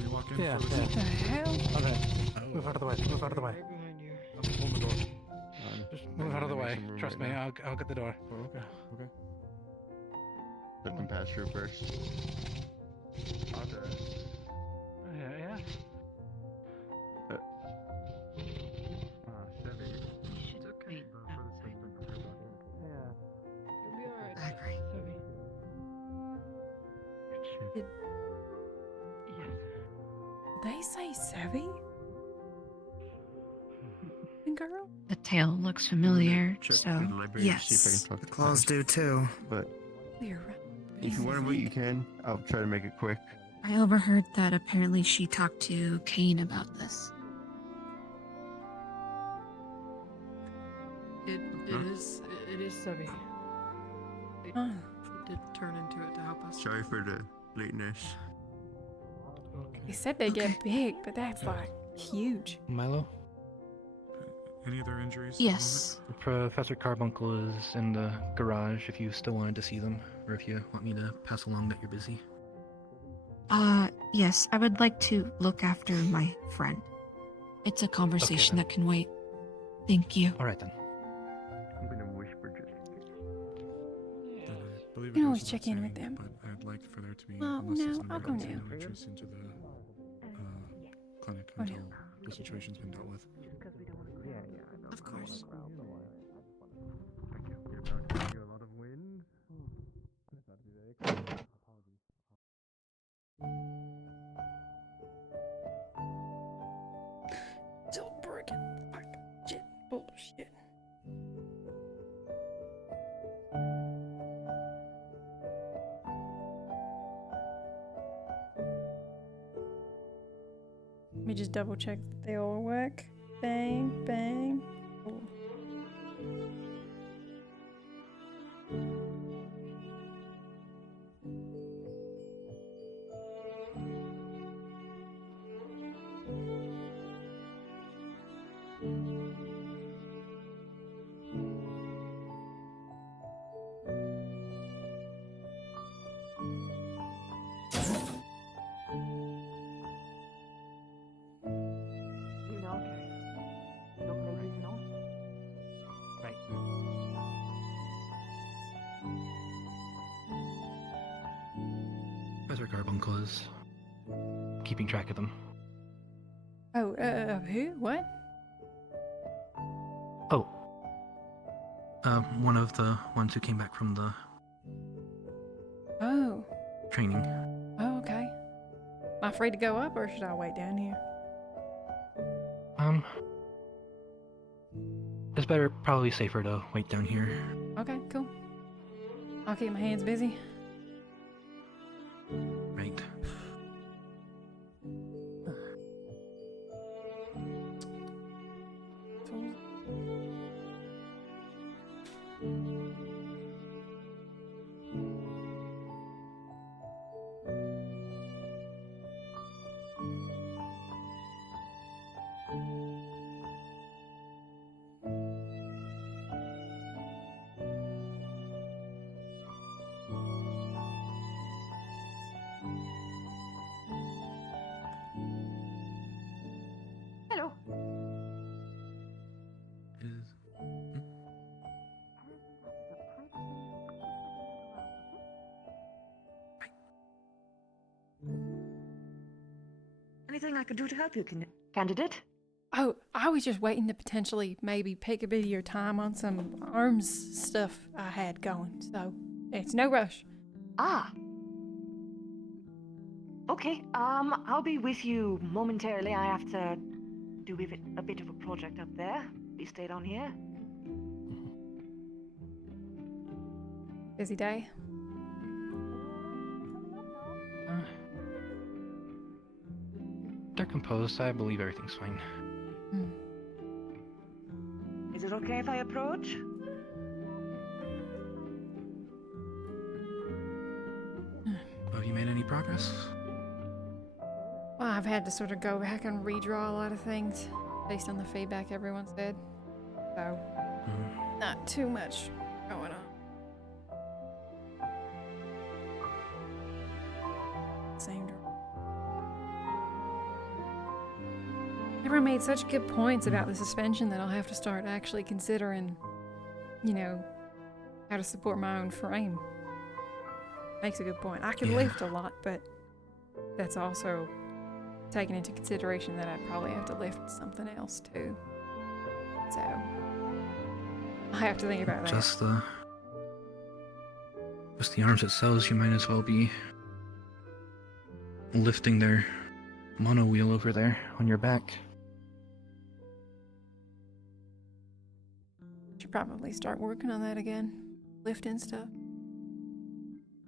We walk in Yeah, furthest yeah. What the hell? Okay. Move out of the way. Move out of the way. I'm pulling the door. Just move out of the way. Trust me, I'll get the door. Okay. Let them pass through first. Yeah. They say Sevi? Girl? The tail looks familiar, so yes. The claws do too. But You're right. if you want to wait, you can. I'll try to make it quick. I overheard that apparently she talked to Kane about this. It is Sevi. It did turn into it to help us. Sorry for the lateness. They said they get big, but that's like huge. Milo? Any other injuries? Yes. Professor Carbuncle is in the garage if you still wanted to see them, or if you want me to pass along that you're busy. Yes, I would like to look after my friend. It's a conversation that can wait. Thank you. Alright then. I'm gonna whisper just. You can always check in with them. But I'd like for there to be Well, unless there's no, an I'll go emergency, now. no entrance into the clinic Oh, until no. the situation's been dealt with. Of course. A lot of wind. Still broken. Fuck. Shit. Bullshit. Let me just double check that they all work. Bang, bang. Cool. Right. Professor Carbuncle is keeping track of them. Oh, who? What? Oh. One of the ones who came back from the Oh. training. Oh, okay. Am I free to go up or should I wait down here? It's better, probably safer to wait down here. Okay, cool. I'll keep my hands busy. Right. Hello. Anything I could do to help you, candidate? Oh, I was just waiting to potentially maybe pick a bit of your time on some arms stuff I had going, so it's no rush. Ah. Okay, I'll be with you momentarily. I have to do a bit of a project up there. Please stay down here. Busy day? They're composed. I believe everything's fine. Is it okay if I approach? Have you made any progress? Well, I've had to sort of go back and redraw a lot of things based on the feedback everyone said. So, not too much going on. Same draw. Everyone made such good points about the suspension that I'll have to start actually considering, how to support my own frame. Makes a good point. I can lift a lot, but that's also taking into consideration that I'd probably have to lift something else too. So I have to think about that. Just the arms themselves, you might as well be lifting their mono wheel over there on your back. Should probably start working on that again. Lifting stuff.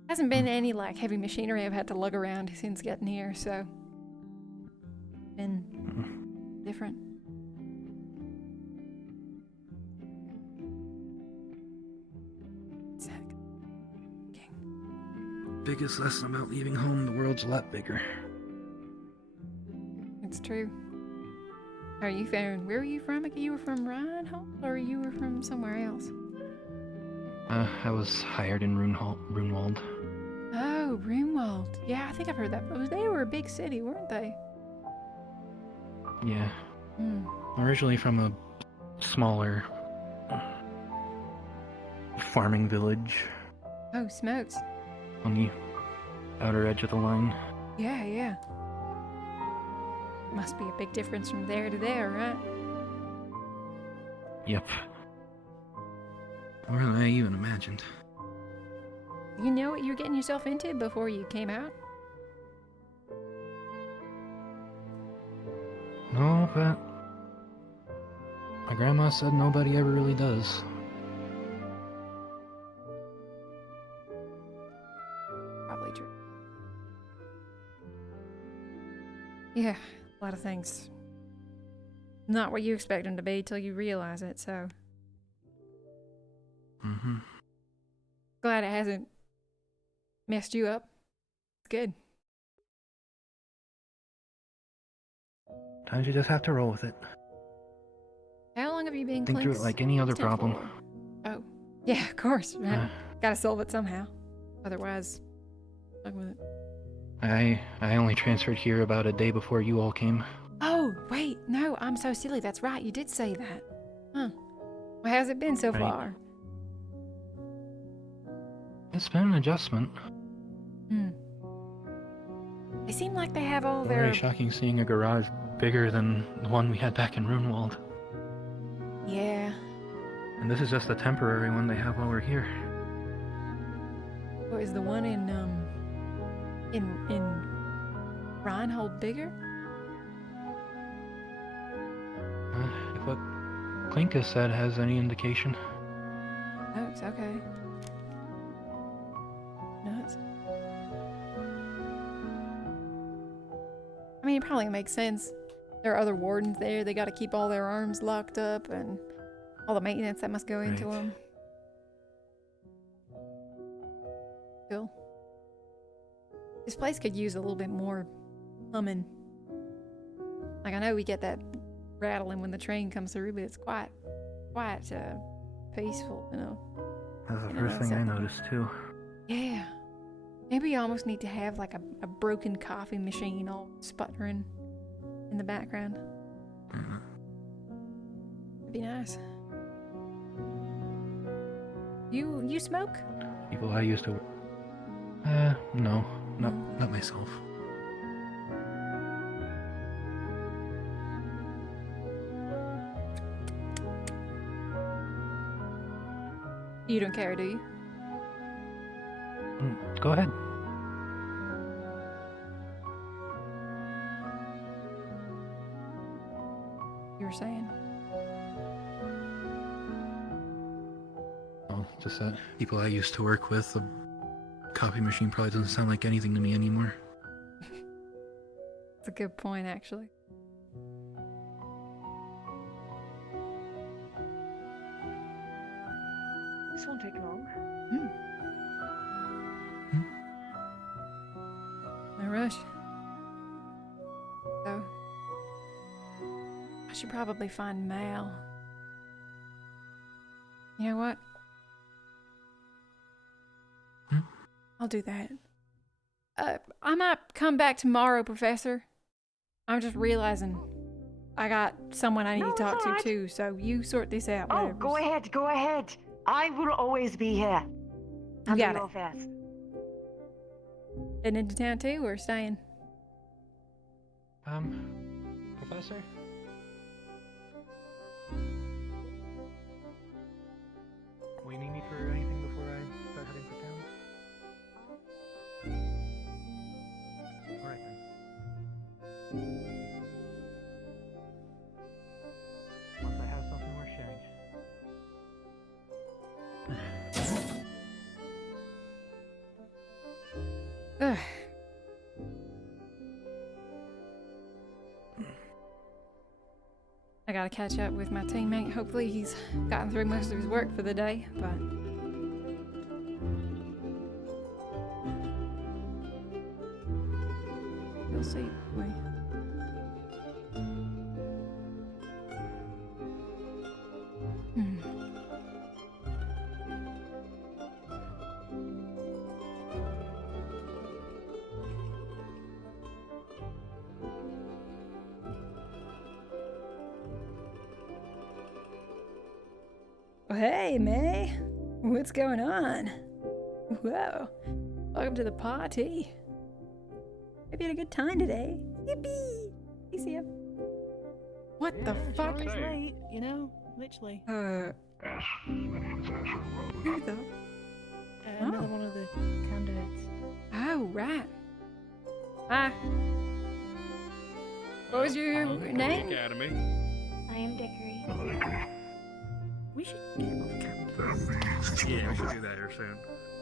Hasn't been any heavy machinery I've had to lug around since getting here, so been different. Biggest lesson about leaving home, the world's a lot bigger. It's true. How are you faring? Where are you from? You were from Reinhold, or you were from somewhere else? I was hired in Runewald. Oh, Runewald. Yeah, I think I've heard that. But they were a big city, weren't they? Yeah. Hmm. Originally from a smaller farming village Oh, smokes. on the outer edge of the line. Yeah, yeah. Must be a big difference from there to there, right? Yep. More than I even imagined. You know what you're getting yourself into before you came out? No, but my grandma said nobody ever really does. Probably true. Yeah, a lot of things. Not what you expect them to be till you realize it, so. Mm-hmm. Glad it hasn't messed you up. It's good. Sometimes you just have to roll with it. How long have you been Think through it Clink's like any other assistant problem. for? Oh, yeah, of course. Right? Gotta solve it somehow. Otherwise, stuck with it. I only transferred here about a day before you all came. Oh, wait, no, I'm so silly. That's right, you did say that. Huh. Well, how's it been so Right. far? It's been an adjustment. Hmm. They seem like they have all Very their... shocking seeing a garage bigger than the one we had back in Runewald. Yeah. And this is just a temporary one they have while we're here. What is the one in Reinhold bigger? If what Klinka said has any indication. Oh, it's okay. Nuts. I mean, it probably makes sense. There are other wardens there. They got to keep all their arms locked up and all the maintenance that must go into them. Cool. This place could use a little bit more humming. Like, I know we get that rattling when the train comes through, but it's quite peaceful, you know. That's the You know, first thing I except- noticed too. Yeah. Maybe you almost need to have like a broken coffee machine all sputtering in the background. It'd be nice. You smoke? People I used to. No, not myself. You don't care, do you? Go ahead. You were saying? Oh, just that people I used to work with, the copy machine probably doesn't sound like anything to me anymore. That's a good point, actually. This won't take long. No rush. So, I should probably find Mal. You know what? I'll do that. I might come back tomorrow, Professor. I'm just realizing I got someone I need to it's talk to alright. too, so you sort this out. Oh, whatever's- go ahead, go ahead. I will always be here. You got Handle it. your affairs. Heading into town too, or staying? Professor? Will you need me for anything before I start heading for town? Alright then. Once I have something worth sharing. Ugh. I gotta catch up with my teammate. Hopefully he's gotten through most of his work for the day, but... we'll see. Hey, May. What's going on? Whoa. Welcome to the party. Hope you had a good time today. Yippee! Hey, see ya. What the fuck? It's late, you know, literally. Who the? Another one of the candidates. Oh, right. Hi. What was your name? Academy. I am Dickory. We should get him off camera. Yeah, we should do that here soon.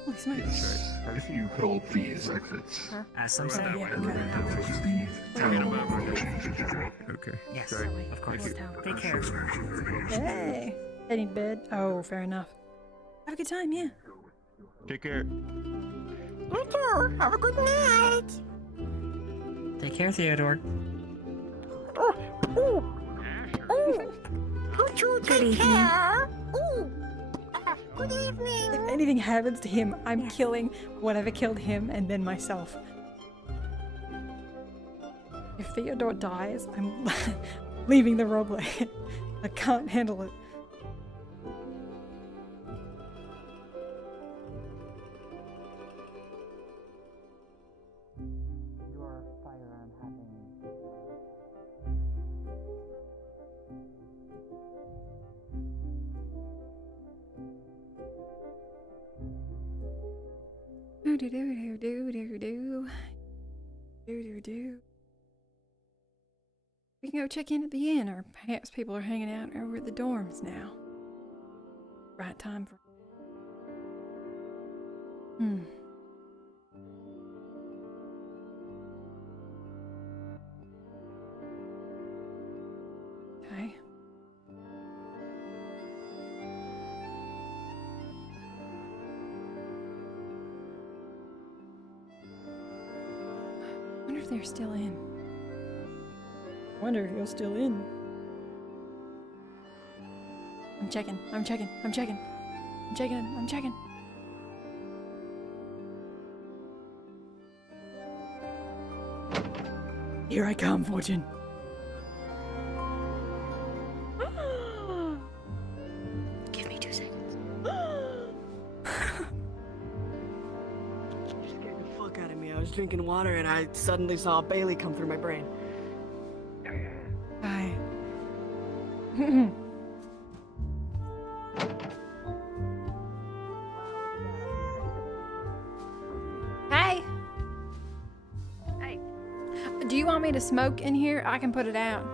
Holy smokes. If you hold these exits. As some Right say. that way. Okay. Yes, Great. of course. Thank you. Take care. Hey. Heading to bed. Oh, fair enough. Have a good time, yeah. Take care. You too. Have a good night. Take care, Theodore. Good evening. Good evening. If anything happens to him, I'm killing whatever killed him and then myself. If Theodore dies, I'm leaving the roleplay. I can't handle it. Your firearm having. Do do do do do do do do do. We can go check in at the inn, or perhaps people are hanging out over at the dorms now. Right time for. Okay. I wonder if they're still in. Wonder if you're still in. I'm checking. I'm checking. I'm checking. I'm checking. I'm checking. Here I come, Fortune. Give me 2 seconds. Just scared the fuck out of me. I was drinking water and I suddenly saw Bailey come through my brain. Hi. Hey. Hey. Do you want me to smoke in here? I can put it out.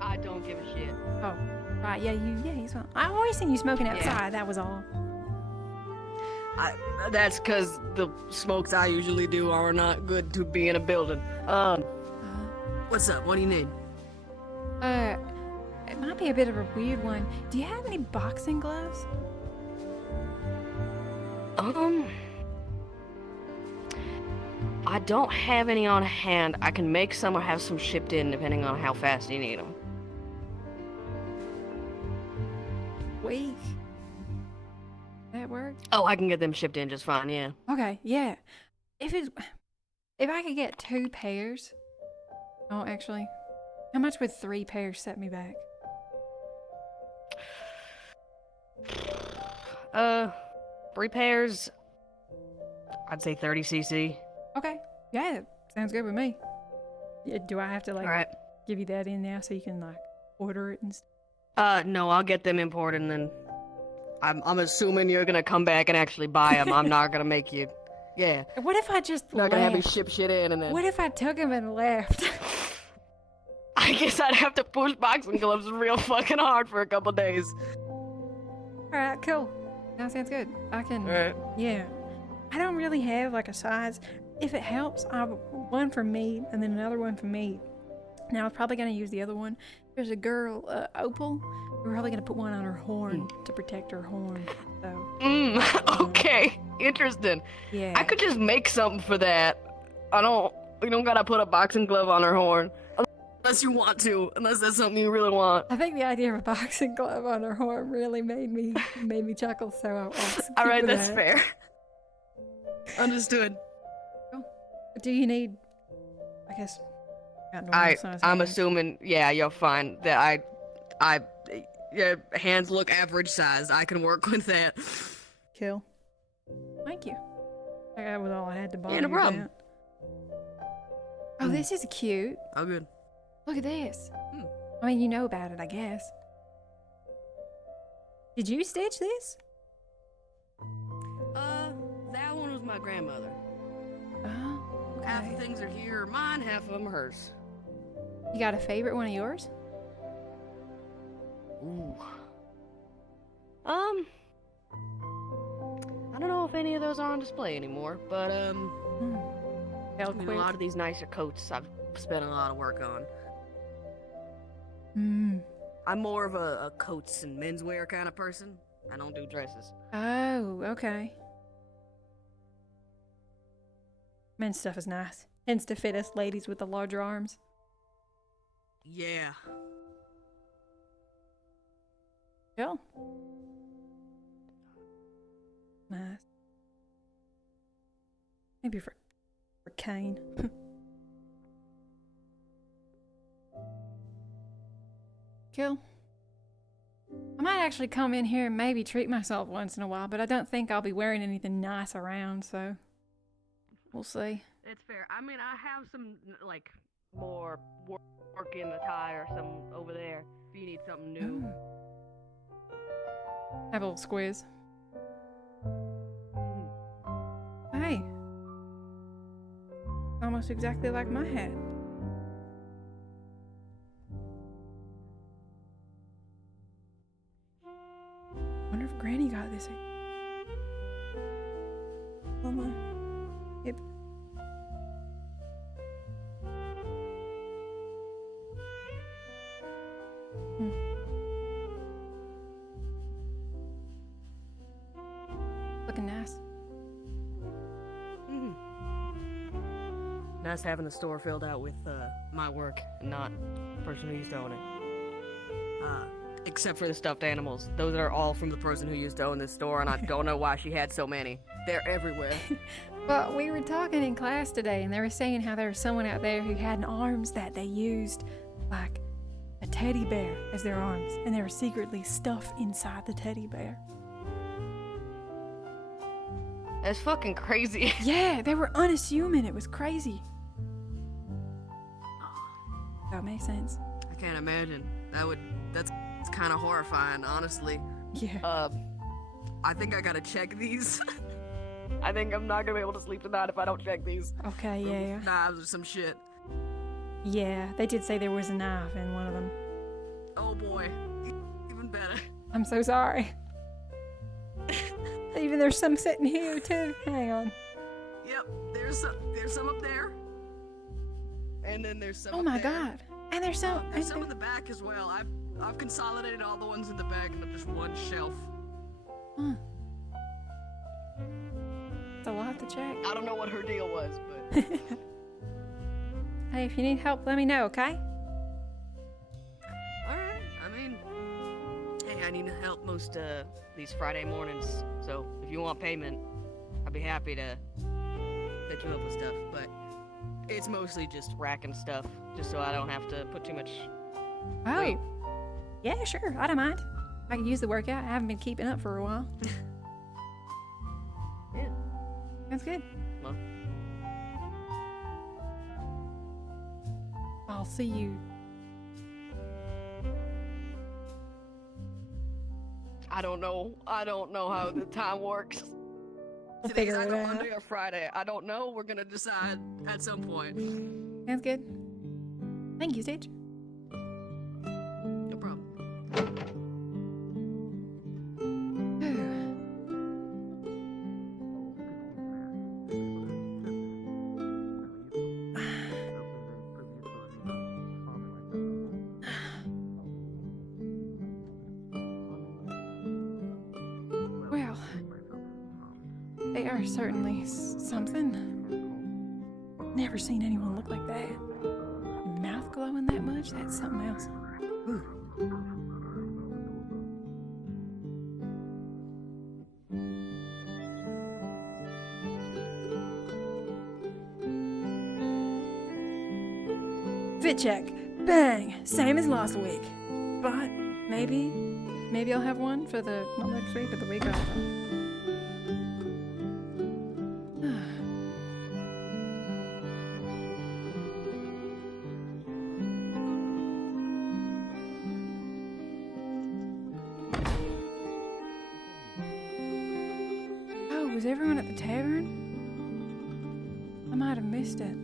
I don't give a shit. Oh, right. Yeah, you smoke. I always seen you smoking outside. That was all. That's because the smokes I usually do are not good to be in a building. What's up? What do you need? It might be a bit of a weird one. Do you have any boxing gloves? I don't have any on hand. I can make some or have some shipped in depending on how fast you need them. Weak. That work? Oh, I can get them shipped in just fine, yeah. Okay, yeah. If I could get 2 pairs. Oh, actually. How much would 3 pairs set me back? 3 pairs. I'd say 30 cc. Okay. Yeah, sounds good with me. Yeah, do I have to like Alright. give you that in now so you can like order it and stuff? No, I'll get them imported and then I'm assuming you're gonna come back and actually buy them. I'm not gonna make you. Yeah. What if I just Not gonna have you left? ship shit in and then. What if I took him and left? I guess I'd have to push boxing gloves real fucking hard for a couple days. Alright, cool. That sounds good. I can. Alright. Yeah. I don't really have like a size. If it helps, I have one for me and then another one for me. Now, I was probably going to use the other one. There's a girl, Opal. We're probably going to put one on her horn to protect her horn. So. Okay. Interesting. Yeah. I could just make something for that. We don't gotta put a boxing glove on her horn. Unless you want to. Unless that's something you really want. I think the idea of a boxing glove on her horn really made me chuckle. So I'll All right, keep with that's that. fair. Understood. Do you need? I guess. got normal size I'm hands. assuming, yeah, you're fine. That Yeah, hands look average sized. I can work with that. Kill. Thank you. That was all I had to buy. Yeah, no problem. Oh, this is cute. Oh, good. Look at this. I mean, you know about it, I guess. Did you stitch this? That one was my grandmother. Oh, okay. Half the things are here, mine, half of them are hers. You got a favorite one of yours? Ooh. I don't know if any of those are on display anymore, but I mean, a lot of these nicer coats I've spent a lot of work on. I'm more of a coats and menswear kind of person. I don't do dresses. Oh, okay. Men's stuff is nice. Tends to fit us ladies with the larger arms. Yeah. Cool. Nice. Maybe for Kane. Cool. I might actually come in here and maybe treat myself once in a while, but I don't think I'll be wearing anything nice around, so we'll see. It's fair. I mean, I have some, like, more working attire, some over there, if you need something new. Have a little squiz. Hey. Almost exactly like my hat. Wonder if Granny got this. Oh my. Yep. Looking nice. Nice having the store filled out with my work, and not the person who used to own it. Except for the stuffed animals. Those are all from the person who used to own this store, and I don't know why she had so many. They're everywhere. Well, we were talking in class today, and they were saying how there was someone out there who had arms that they used like a teddy bear as their arms, and they were secretly stuff inside the teddy bear. That's fucking crazy. Yeah, they were unassuming. It was crazy. That makes sense. I can't imagine. That's kind of horrifying, honestly. Yeah. I think I gotta check these. I think I'm not gonna be able to sleep tonight if I don't check these. Okay, yeah. Knives or some shit. Yeah, they did say there was a knife in one of them. Oh boy, even better. I'm so sorry. Even there's some sitting here too. Hang on. Yep, there's some up there. And then there's some. Oh up my there. god. And there's some. There's some in the back as well. I've consolidated all the ones in the back into just one shelf. Huh. It's a lot to check. I don't know what her deal was, but. Hey, if you need help, let me know, okay? Alright, I mean, hey, I need help most these Friday mornings, so if you want payment, I'd be happy to set you up with stuff, but it's mostly just racking stuff, just so I don't have to put too much weight. Yeah, sure, I don't mind. I could use the workout. I haven't been keeping up for a while. Yeah. That's good. Well. I'll see you. I don't know how the time works. We'll figure it either out. Monday or Friday. I don't know. We're gonna decide at some point. Sounds good. Thank you, Sage. No problem. Well, they are certainly something. Never seen anyone look like that. Mouth glowing that much? That's something else. Ooh. Fit check. Bang! Same as last week. But maybe maybe I'll have one for the, not next week, but the week after. Oh, was everyone at the tavern? I might have missed it.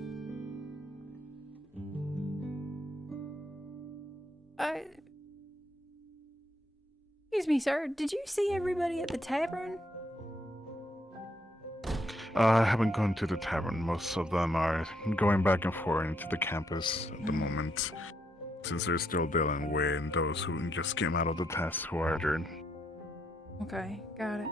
Excuse me, sir. Did you see everybody at the tavern? I haven't gone to the tavern. Most of them are going back and forth into the campus at the moment, since they're still dealing with those who just came out of the test who are injured. Okay, got it.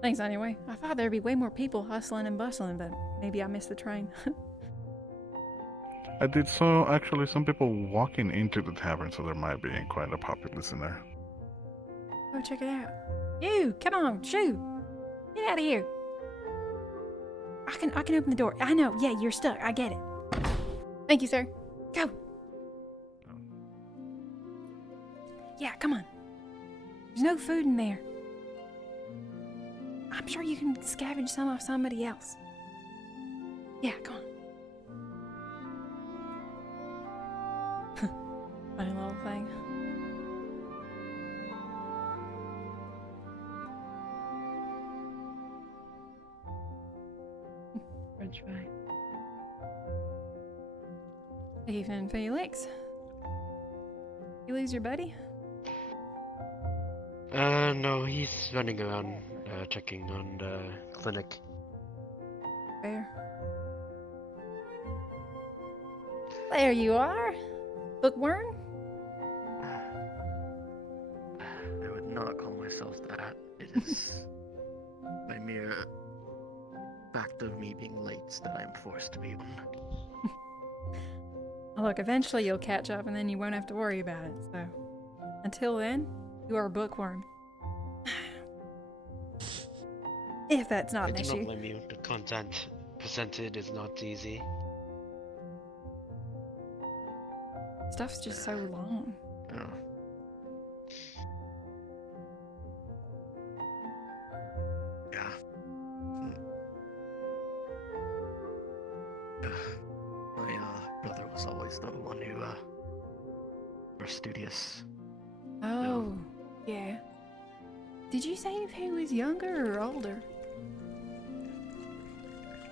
Thanks anyway. I thought there'd be way more people hustling and bustling, but maybe I missed the train. I did saw actually some people walking into the tavern, so there might be quite a populace in there. Go check it out. You, come on, shoo! Get out of here. I can open the door. I know, yeah, you're stuck. I get it. Thank you, sir. Go. Yeah, come on. There's no food in there. I'm sure you can scavenge some off somebody else. Yeah, come on. Funny little thing. French fry. Evening, Felix. You lose your buddy? No, he's running around, checking on the clinic. Fair. There you are, Bookworm. I would not call myself that. It is by mere fact of me being late that I am forced to be one. Look, eventually you'll catch up and then you won't have to worry about it, so. Until then, you are a bookworm. If that's not an I do issue. not blame you. The content presented is not easy. Stuff's just so long. Oh. Yeah. My brother was always the one who were studious. Oh, yeah. Did you say if he was younger or older?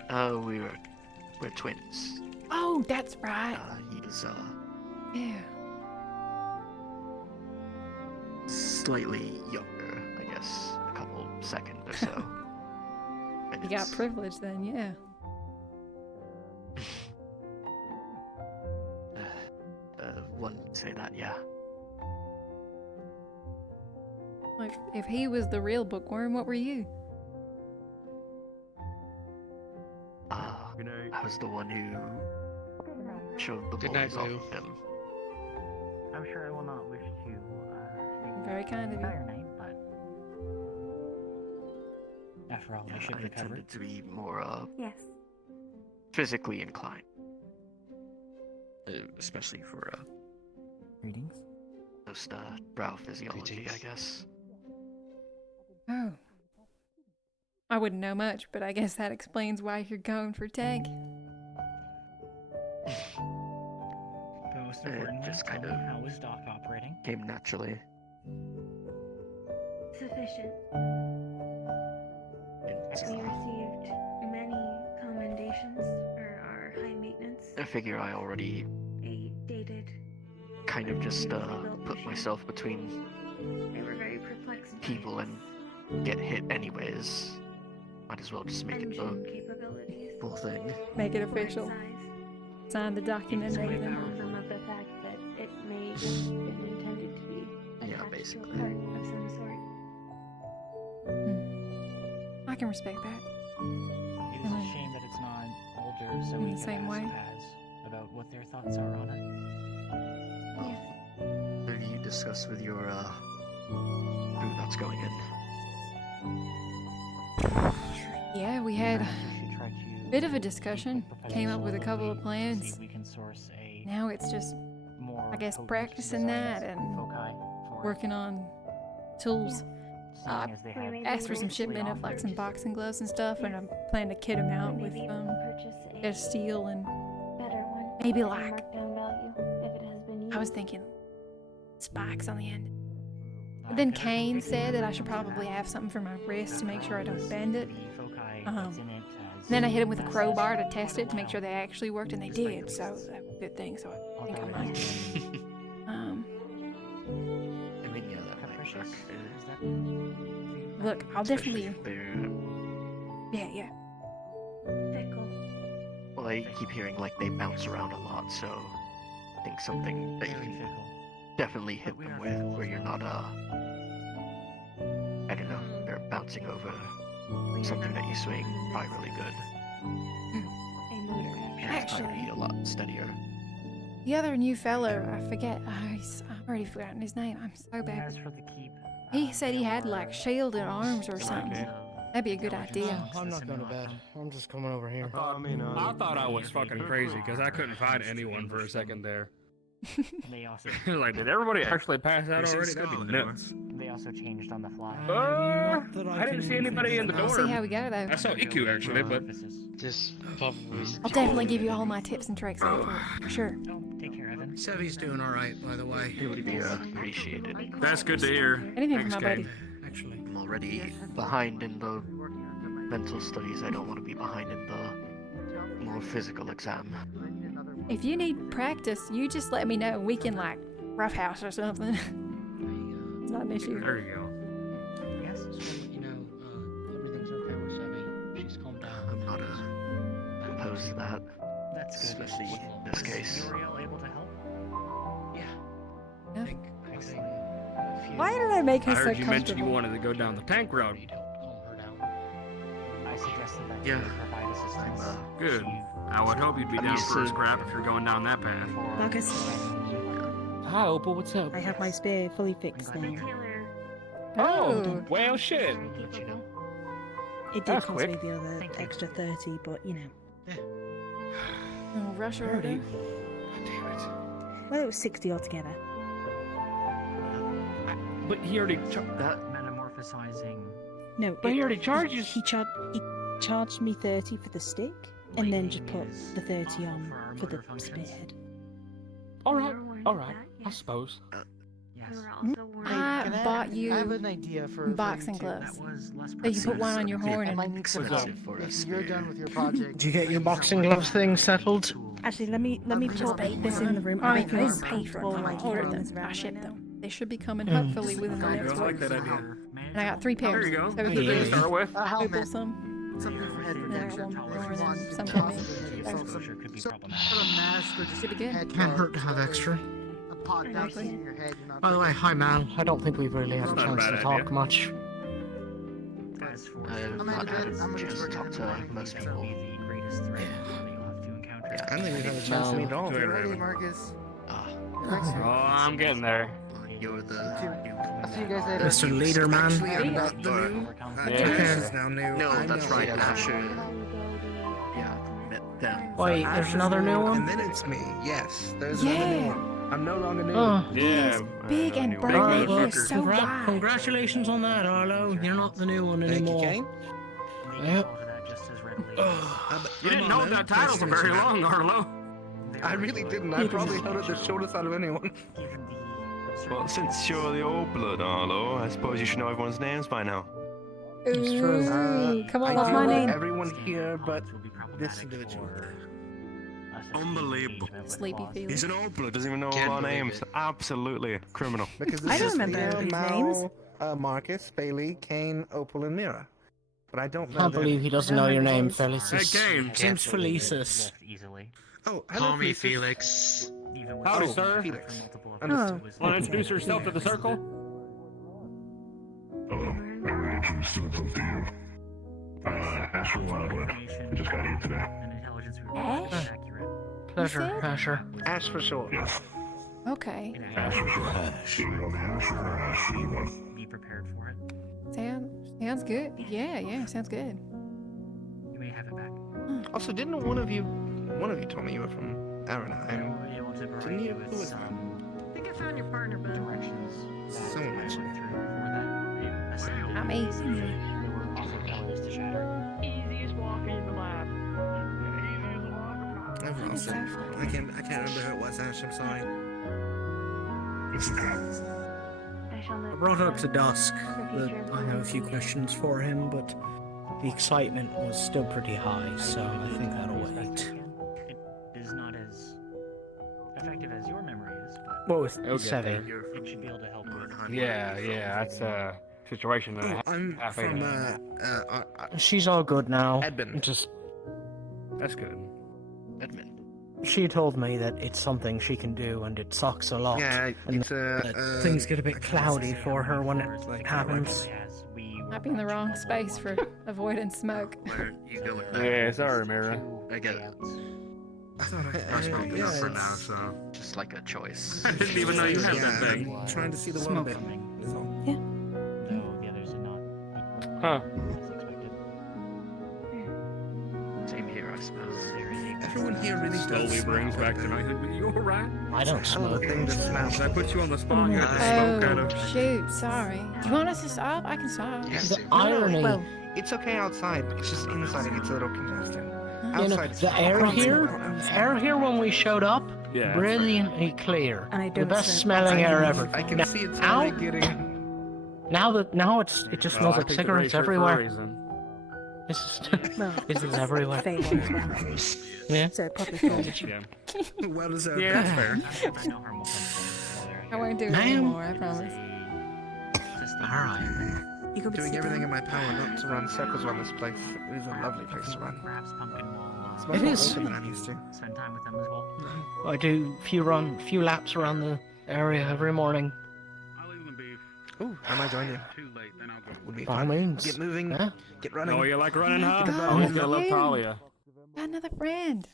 Oh, we're twins. Oh, that's right. He was Yeah. slightly younger, I guess, a couple seconds or so. And You got privilege then, yeah. one would say that, yeah. Like, if he was the real bookworm, what were you? I was the one who showed the Good night, boys off Lou. him. I'm sure I will not wish to state Very kind of you. entire name, but after all, I should I recover. tended to be more Yes. physically inclined, especially for Greetings. just brow physiology, I guess. Oh. I wouldn't know much, but I guess that explains why you're going for Tag. Most importantly, just tell kind me, of how is Doc operating? came naturally. Sufficient. It's, We received many commendations for our high maintenance. I figure I already A dated. kind of just beautifully built put machine. myself between They were very perplexed. people and get hit anyways. Might as well just make it Engine the capabilities. full thing. Make it official. Sign the document and everything. Some of the fact that it may have been intended to be Yeah, attached basically. to a part of some sort. I can respect that. It is a shame that it's not older, so In we the can same ask way. Paz about what their thoughts are on it. Who do you discuss with your crew that's going in? Yeah, we had We should try to a bit of a discussion. propose Came up with a that couple we of see plans. if we can source a Now it's just, more I guess, potent practicing design that and foci for working on tools. Seeing as they have Asked for some shipment of like some boxing gloves and stuff, and I'm planning to kit them out with bit of steel and maybe like I was thinking spikes on the end. But then Kane said that I should probably have something for my wrist to make sure I don't bend it. Then I hit him with a crowbar to test it to make sure they actually worked, and they did. So that was a good thing. So I think I might. I mean, yeah, that might work. Look, I'll definitely. They're- Yeah. Well, I keep hearing like they bounce around a lot, so I think something that you can definitely hit them with, where you're not I don't know, they're bouncing over something that you swing probably really good. And it's probably Actually, a lot steadier. the other new fellow, I forget. I've already forgotten his name. I'm so bad. As for the keep, He said he had like shielded arms or something. That'd be a good idea. I'm not going to bed. I'm just coming over here. I thought I was fucking crazy because I couldn't find anyone for a second there. they also Like, did everybody actually pass out This already? is That'd be gone, nuts. they also changed on the fly. I didn't see anybody in the We'll dorm. see how we go though. I saw Iku actually, but Just probably. I'll definitely give you all my tips and tricks after, for sure. Take care, Evan. Sevy's doing alright, by the way. It would be appreciated. that's good to hear. Anything Thanks, for my buddy. Kane. Actually. I'm already behind in the mental studies. I don't want to be behind in the more physical exam. If you need practice, you just let me know. We can like roughhouse or something. It's not an issue. There you go. Yes. You know, everything's okay with Sevy. She's calmed down. I'm not opposed to that, That's good. especially in this case. Uriel able to help? Yeah. Excellent. Why did I make I her so heard you mentioned you comfortable? wanted to go down the tank road. I suggested that Yeah. you provide assistance. Good. I would hope you'd be down for a scrap if you're going down that path. Marcus, Hi, Opal. What's up? I have my spear fully fixed now. Oh, well, shit. It did That's cost quick. me the other extra 30, but you know. Oh, rush order. Well, it was 60 altogether. But he already Metamorphosizing. No, But he already charges. He charged me 30 for the stick, and then just put the 30 on for the spearhead. All right, I suppose. I bought you I have an idea for boxing for you gloves. two. So you put one on your horn I might and need some help if you're done with your project. Did you get your boxing gloves thing settled? Actually, let me put this in the room. I mean, I because didn't pay for all them. I like ordered runs them. I around shipped it. them. They should be coming hopefully within the next I like week. that idea. And I got 3 pairs. There you go. So we Good could thing to do start with. A helmet. Opal some. Something for head And then I got protection. one more If you want and to some toss for me. it, So- Exposure could be So, problematic. put a mask or just Should be good. head Can't guard. hurt to have extra. A pod Exactly. in your head. You're not By the way, hi Mal. I don't think we've really had a Not a chance bad to talk idea. much. As for I've I'm not in had bed. I'm a gonna chance to work talk on to it. most that people. be the greatest threat that you'll have to encounter. Yeah. I don't think we've had a chance to meet at all. Get ready, Marcus. Oh, I'm getting there. You're the I'll see you guys later. Mr. Leader Man. Actually, I'm not the new. Japan's now new. No, I that's know. right. Asher. Yeah, met them. Wait, there's Asher's another new one? And then it's me. Yes, there's another new Yeah. one. I'm no longer new. Yeah. He's big and Big burly. He's motherfucker. so wide. Congratulations on that, Arlo. You're not the new one anymore. They Yep. fall to that just as readily. You didn't hold that title for very long, Arlo. I really didn't. I probably held it the shortest out of anyone. Well, since you're the old blood, Arlo, I suppose you should know everyone's names by now. It's true. Ooh, come on, I what's do my know name? everyone here, but this individual. Unbelievable. Sleepy Felix. He's an old blood, doesn't even know Can't all our believe names. it. Absolutely a criminal. Because I don't remember anybody's names. Marcus, Bailey, Kane, Opal, and Mira. But I don't know. Can't believe he doesn't know your name, Felicis. Hey, Kane. James Felicis. Easily. Oh, Call me Felix. Even with Howdy, oh, sir. Felix. multiple Understood. episodes, Want to introduce yourself to the circle? Asher Wildwood. I just got here today. An intelligence report Ash? is accurate. Pleasure, said? Asher. Ash for short. Okay. Be prepared for it. Sounds good. Yeah, sounds good. You may have it back. Also, didn't one of you told me you were from Aranheim? Able to Didn't provide you? you Who with was some think I found your partner, Ben. Directions. So much. Amazing. There were also pillars to shatter. Easiest walk in the lab. I've lost it. I can't remember who it was, Ash. I'm sorry. I brought up to Dusk that I have a few questions for him, but the excitement was still pretty high, so I think that'll wait. It is not as effective as your memory is, but What with It'll get Sevi? it should be able to help with. Yeah, that's a situation that I I'm have from, She's all good now. Edmund. Just That's good. Edmund. she told me that it's something she can do, and it sucks a lot. Yeah, and it's that things get a bit cloudy for her when it happens. Might be in the wrong space for avoiding smoke. Where you going? Yeah, sorry, Mira. I get it. I thought I smoked yeah, enough for it's now, so just like a choice. I didn't even know you had that thing. I'm trying to see the world a bit. That's all. Though the others are not Huh. as expected. Same here, I suppose. Everyone here really Slowly does brings smell. back to me. You alright? I don't Hell of a smoke. thing to smell. Did I put you on the spot? You had to smoke out Oh, of. shoot, sorry. Do you want us to stop? I can stop. The irony, Well, it's okay outside. It's just inside it gets a little congested. you know, Outside, it's the fine. air here, when we showed up, Yeah. brilliantly clear. And I The don't best smoke. smelling air ever. I can see it's Now- already getting. Now it just smells like cigarettes everywhere. It's just, Well, it's just everywhere. Faye as well. Yeah. So probably fine. Yeah. Well deserved. Yeah, that's fair. I won't do it Ma'am. anymore, I promise. Alright. You could Doing everything in my power not to run circles around this place. It is a lovely place to run. Perhaps Pumpkin will It's It much more is. open than I'm used to. spend time with them as well. I do few laps around the area every morning. I'll leave the beef. Ooh, I might join you. Too late, then I'll go. Would be By all fun. means. Get moving. Yeah. Get running. Oh, you like running, huh? God, Oh, look I at love you. Talia. Got another friend.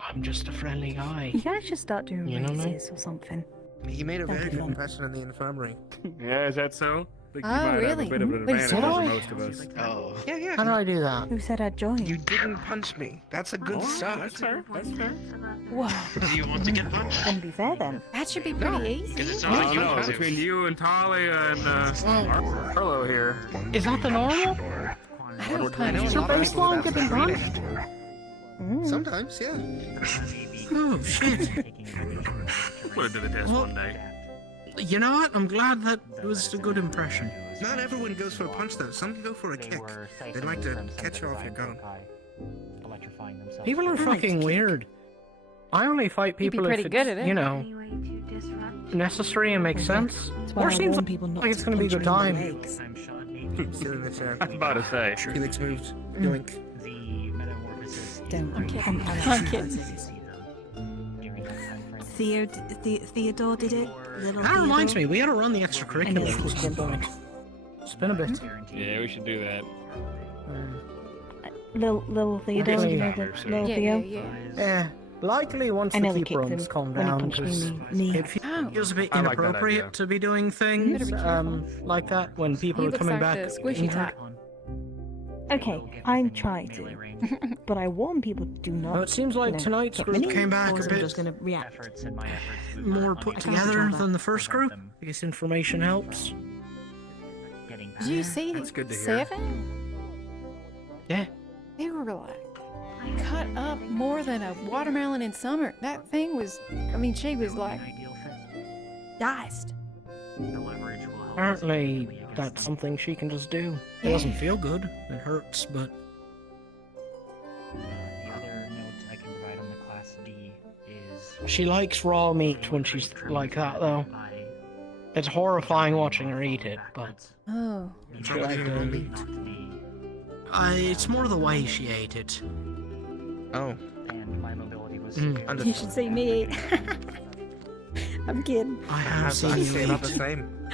I'm just a friendly guy. You guys should start doing You know me? races or something. You made a very That'd be good fun. impression in the infirmary. Yeah, is that so? I think you Oh, might have really? a bit of an Wait, advantage did over I? most of us. Oh. Yeah, yeah. How do I do that? Who said I'd join? You didn't punch me. That's a good start. That's fair. That's fair. Whoa, Do you want to get punched? Wouldn't be fair then. that should be pretty Because easy. it sounds I like don't you know. have to. Between you and Talia and Arlo here. Is that the normal? I don't I punch. know Is a your lot of people baseline that getting read punched? it. Sometimes, yeah. Oh, shit. Would have did a test one day. You know what? I'm glad that it was a good impression. Not everyone goes for a punch though. Some go for a kick. They like to catch you off your guard. Electrifying themselves. People are fucking weird. I only fight You'd be people pretty if good it's, at it. you know, Any way to disrupt? necessary and makes sense. That's why Or I seems warn people not like it's to gonna be a punch good me in the time. legs. I'm shot. Sit in the chair. I was about to say. Felix moved. Yoink. The metamorphosis. Don't worry. Okay. I'm I'm kidding. During that time frame. Theodore did it. Little That reminds Theodore. me, we gotta run the And extracurriculars it's at some point. It's been a bit. Yeah, we should do that. Little Theodore, Okay. you know the little Yeah, Theo. yeah. Yeah, likely once I the nearly keep kicked runs him calm when he down, punched me because in the knee. it feels a bit I like that inappropriate idea. to be doing better things be careful. like that when people He are looks coming like back the squishy injured. type. Okay, I'm trying to, but I warn people do not. Well, it seems like you know, tonight's hit group me, came back or a I'm bit just gonna react. Efforts and my efforts. more put can't together control that. than the first group. I guess information helps. Getting Did you see That's good to hear. 7? Yeah. They were like cut up more than a watermelon in summer. That thing was, I mean, she was like diced. The leverage will help. Apparently, that's something she can just do. It Yeah. doesn't feel good. It hurts, but The other note I can provide on the Class D is she likes raw meat when she's like that, though. It's horrifying watching her eat it, but Oh. It's all about raw meat. it's more the way she ate it. Oh. And my mobility was Mm. You should see me eat. I'm kidding. I have I'd seen say you about the eat. same.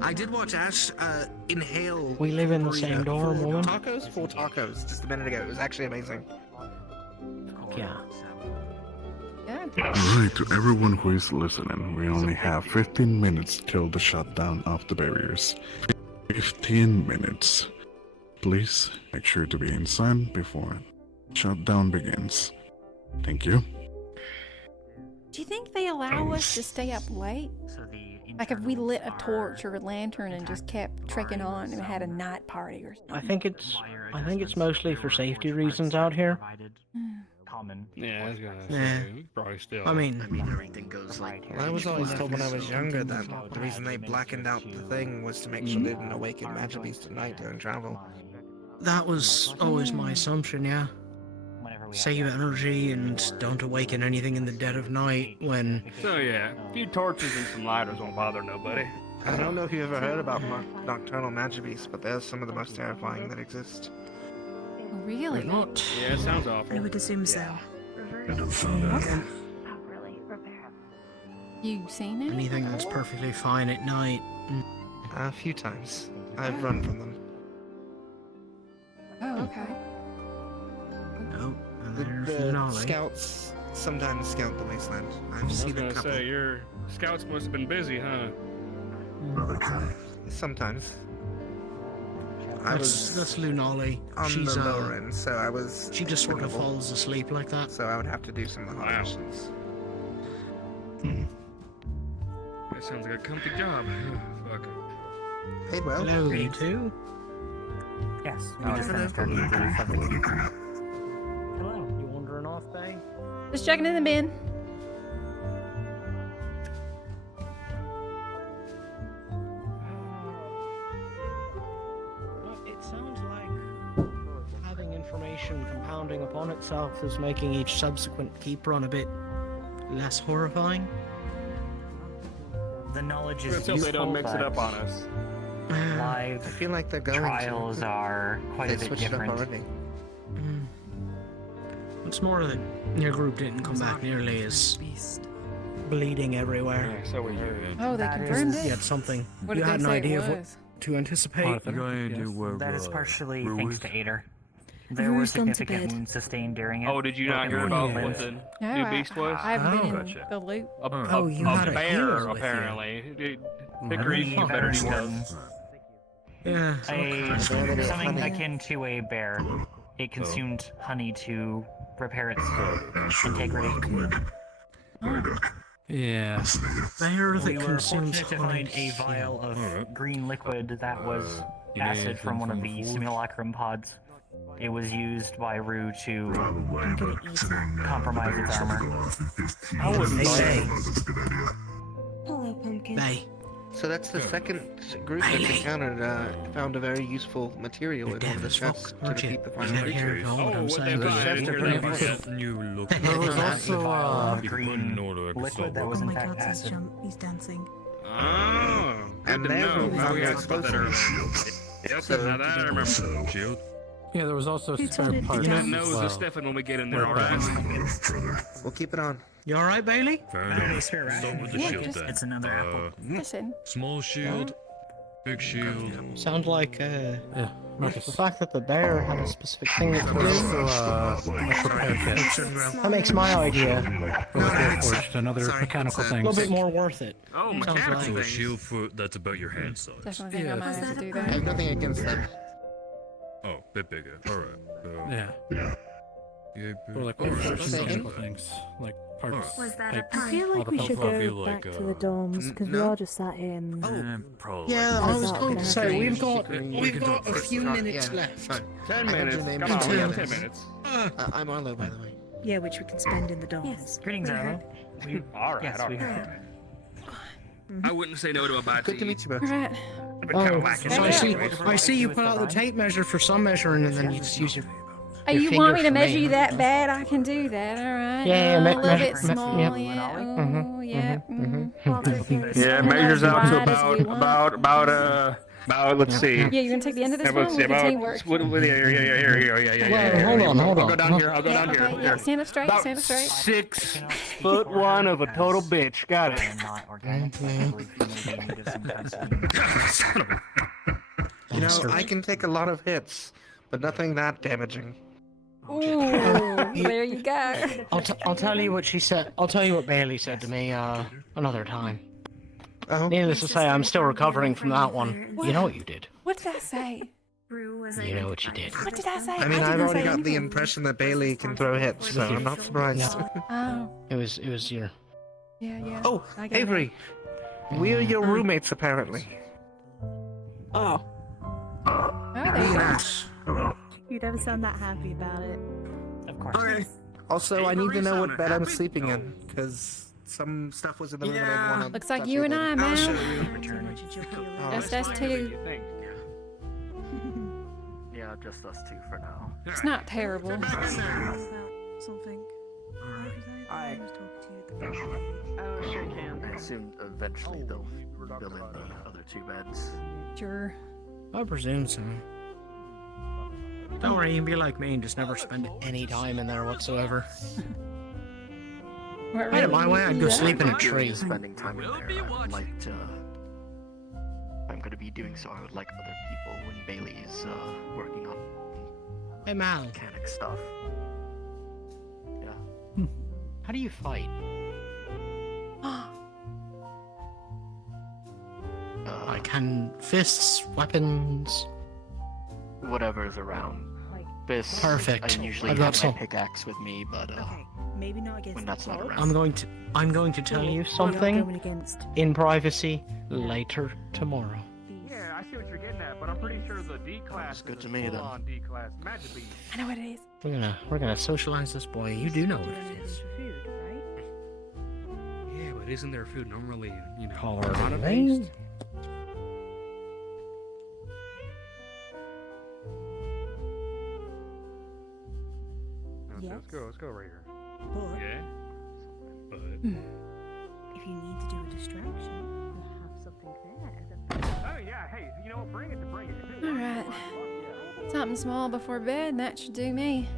I did watch Ash inhale. We live in the same dorm, 4 woman. tacos? 4 tacos just a minute ago. It was actually amazing. Yeah. Yeah. Alright, to everyone who is listening, we only have 15 minutes till the shutdown of the barriers. 15 minutes. Please make sure to be inside before shutdown begins. Thank you. Do you think they allow us to stay up late? Like if we lit a torch or a lantern and just kept trekking on and had a night party or something? I think it's mostly for safety reasons out here. Yeah, I was gonna Yeah. say, we probably still. I mean, everything goes like. Well, I was always told when I was younger that the reason they blackened out the thing was to make sure they didn't awaken magic beasts at night during travel. that was always my assumption, yeah. Save energy and don't awaken anything in the dead of night when... So yeah, a few torches and some lighters won't bother nobody. I don't know if you've ever heard about nocturnal magic beasts, but they're some of the most terrifying that exist. Really? Not. Yeah, it sounds awful. I would assume so. You seen it? Anything that's perfectly fine at night. A few times. I've run from them. Oh, okay. No, and The there's Denali. scouts sometimes scout the wasteland. I've I was seen a gonna couple. say, your scouts must have been busy, huh? Sometimes. I was That's Lunali. on She's the lower end, so I was. She just sort of visible, falls asleep like that. So I would have to do some of the hard missions. That sounds like a comfy job. Fuck. Paid well. Hello, you too. Yes, we Oh, just hello. finished our debrief of the keep. Hello, you wandering off, Bay? Just checking in the bin. Well, it sounds like having information compounding upon itself is making each subsequent keep run a bit less horrifying. The knowledge is Let's hope useful, they don't mix it but up on us. live I feel like they're going trials to. are quite They a bit switched it up different. already. It's more that your group didn't come back nearly as bleeding everywhere. Yeah, so we heard. Oh, they That confirmed is- You it? had something. What You did had they an say idea it of what was? to anticipate. That is partially thanks Ruiz. to Ader. There were Ruiz gone to significant bed. wounds sustained during it. Oh, did you not hear Broken about limbs. what the No, new beast was? I've been in Gotcha. the loop. Oh, you had a bear, healer with you. apparently. The Hickory's better veteran details. warden. Yeah. Something akin to a bear. It consumed honey to repair its integrity. Yeah. Bear that We were consumes fortunate to honey. find a vial of green liquid that was acid from one of the simulacrum pods. It was used by Rue to compromise its armor. I wouldn't say. Hello, Pumpkin. Bay. So that's the second group that's encountered, found a very useful material in one of the chests to aren't you? defeat the You final never hear creatures. it all, what Oh, I'm what saying. they The find? chest I didn't are hear pretty that impressive. part. You look. There was also green liquid that was Oh in my fact god, he's, acid. he's dancing. Oh, good And to there's know. a Now we found got spot that explosives. earlier. Yep, So- now that I remember. Shield. Yeah, there was also Who spare told it to parts. do That that? nose as is Stefan when we get in there, We're alright? We'll keep it on. You alright, Bailey? Fair No, enough. it's fair, right? Start with the Yeah, shield just- then. It's another apple. Listen. Small shield, big shield. Sounds like, Yeah, Marcus. the fact that the bear had a specific thing it could Also, do. a repair kit. That makes my idea Forged another Sorry, mechanical a thing. little bit more worth it. Oh, Sounds mechanical like- So a things. shield for that's about your hand size. Definitely think I might have to do I that. have nothing against them. Oh, bit bigger. All right. Yeah, Yeah. or like Alright, forged that's mechanical fine. things, like parts. Was that a like, pie? I feel like all we the should parts. go feel back like, to the dorms because we no. all just sat here and Probably. Yeah, like I was that. going to say, we've got We can a talk few first. minutes Yeah, left. fine. 10 I heard minutes. your name Come just on, we now. got 10 minutes. I'm Arlo, by the way. yeah, which we can spend in the dorms. Greetings, Arlo. We, Alright, yes, we alright. I wouldn't say no to a bad Good to tea. meet you, bro. Alright. Oh, so I see you pull out the tape measure for some measuring and then you just use your Oh, your you finger want me to for measure you that bad? I can do that, alright. Yeah, a me- little measure- bit me- small, yep. yeah. Mhm, Oh, yeah. Yeah, it measures out to about, let's see. Yeah, you're gonna take the end of this Yeah, one? let's see, Look at about, teamwork. yeah. Well, hold on. I'll go down here, I'll go down Okay, here. yeah, stand up straight, About stand up straight. 6'1" of a total bitch, got it. not organic. I believe you may be in need of some counseling. You know, I can take a lot of hits, but nothing that damaging. Ooh, there you go. I'll tell you what she said. I'll tell you what Bailey said to me another time. Oh, Needless to say, I'm still recovering from that one. You know what you did. What did I say? You know what you did. What did I say? I mean, I've didn't already say got the anything. impression that Bailey can throw hits, so I'm not surprised. Oh. It was your Yeah. Oh, I got it. Avery, we're your roommates apparently. Oh. Oh, there you Being go. ass. You never sound that happy about it. Of course. Okay. Also, I need to know what bed I'm sleeping in, because some stuff was in the room and I didn't want to. Looks like you and I, I'll show man. you. Just us two. Yeah, just us two for now. It's not terrible. Something. I assume eventually they'll fill in the other two beds. Sure. I presume so. Don't worry, you can be like me and just never spend any time in there whatsoever. What, Had it my way, I'd go sleep in a If you're tree. spending time in there, I would like to. If I'm going to be doing so, I would like other people when Bailey's working on Hey, Mal. mechanic stuff. Yeah. How do you fight? I can fists, weapons. Whatever's around. Fists. Perfect. I usually I've got have my some. pickaxe with me, but Maybe not against when that's not around. I'm going to tell you We're not something going against. in privacy later tomorrow. Yeah, I see what you're getting at, but I'm pretty sure the D class good is to a me, then. full-on D class magic beast. I know what it is. We're gonna socialize this boy. You do know what it is. Yeah, but isn't their food normally, Hard piranha based? based? Yes. Let's go right here. But Yeah. But if you need to do a distraction, you'll have something there. oh yeah, hey, you know what? Bring it. All right. Something small before bed. That should do me.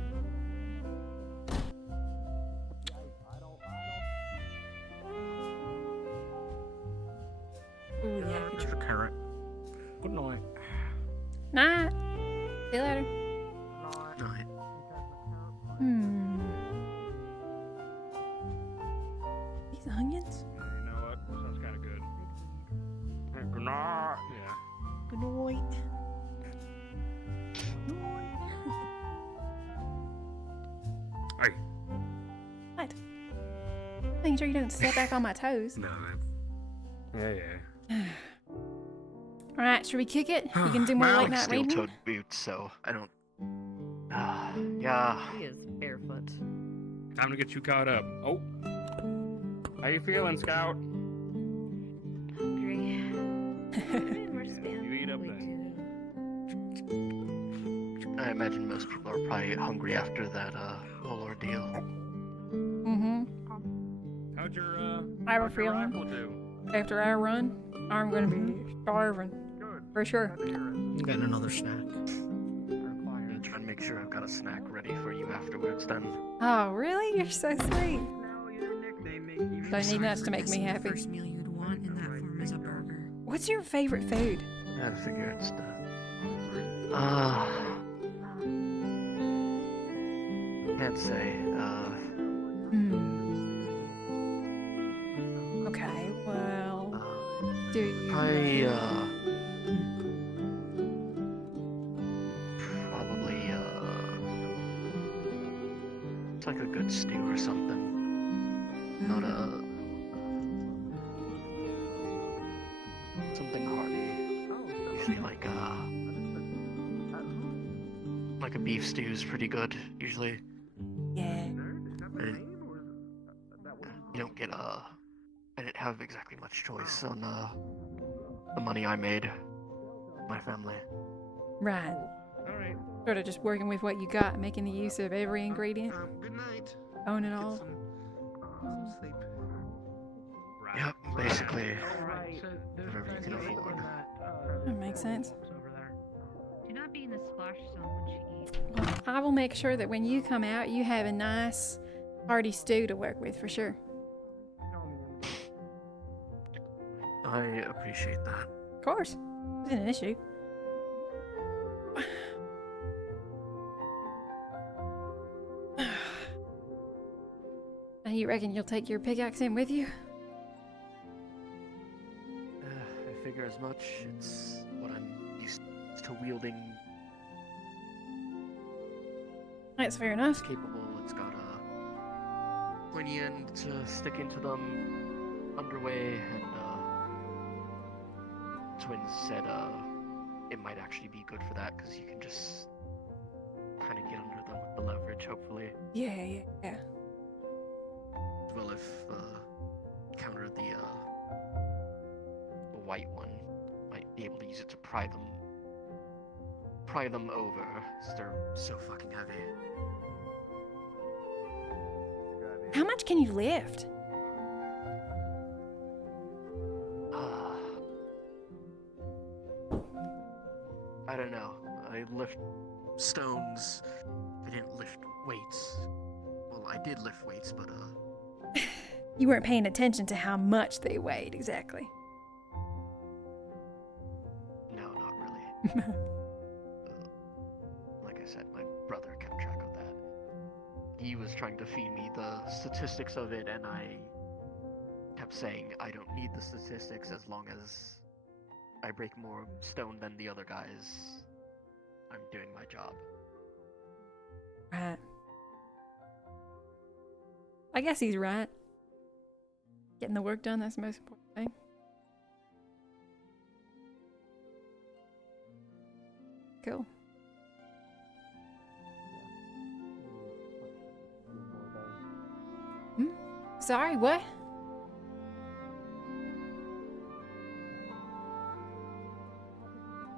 Ooh, yeah. Just a carrot. Good night. Night. See you later. Night. These onions? you know what? That sounds kind of good. Good night. Yeah. Good night. Hey. What? Making sure you don't step back on my toes. No. Yeah. All right, should we kick it? You can do more late night reading. Steel-toed boots, so I don't. Yeah. He is barefoot. Time to get you caught up. Oh. How you feeling, Scout? Hungry. You eat up then. I imagine most people are probably hungry after that whole ordeal. Mm-hmm. How'd your I have a how'd your feeling rifle do? after I run, I'm gonna be starving. For sure. I'm getting another snack. I'm gonna try and make sure I've got a snack ready for you afterwards then. Oh, really? You're so sweet. Don't need much to make me happy. First meal you'd want in that form is a burger. What's your favorite food? I figure it's the. Can't say. Okay, well, do you? Probably, it's like a good stew or something. Not something hearty. Usually like a beef stew is pretty good, usually. Yeah. You don't get, I didn't have exactly much choice on, the money I made. My family. Right. Alright. Sort of just working with what you got, making the use of every ingredient. Good night. Own it all. Some sleep. Yep, basically. Whatever you can afford. That makes sense. Do not be in the splash zone when she eats. Well, I will make sure that when you come out, you have a nice, hearty stew to work with for sure. I appreciate that. Of course. It's an issue. And you reckon you'll take your pickaxe in with you? I figure as much. It's what I'm used to wielding. That's fair enough. It's capable. It's got pointy end to stick into them underway, and Twins said it might actually be good for that because you can just kind of get under them with the leverage, hopefully. Yeah. As well, if counter the white one, might be able to use it to pry them over, because they're so fucking heavy. How much can you lift? I don't know. I lift stones. I didn't lift weights. Well, I did lift weights, but You weren't paying attention to how much they weighed exactly. no, not really. Like I said, my brother kept track of that. He was trying to feed me the statistics of it, and I kept saying I don't need the statistics as long as I break more stone than the other guys. I'm doing my job. Right. I guess he's right. Getting the work done, that's the most important thing. Cool. Sorry, what?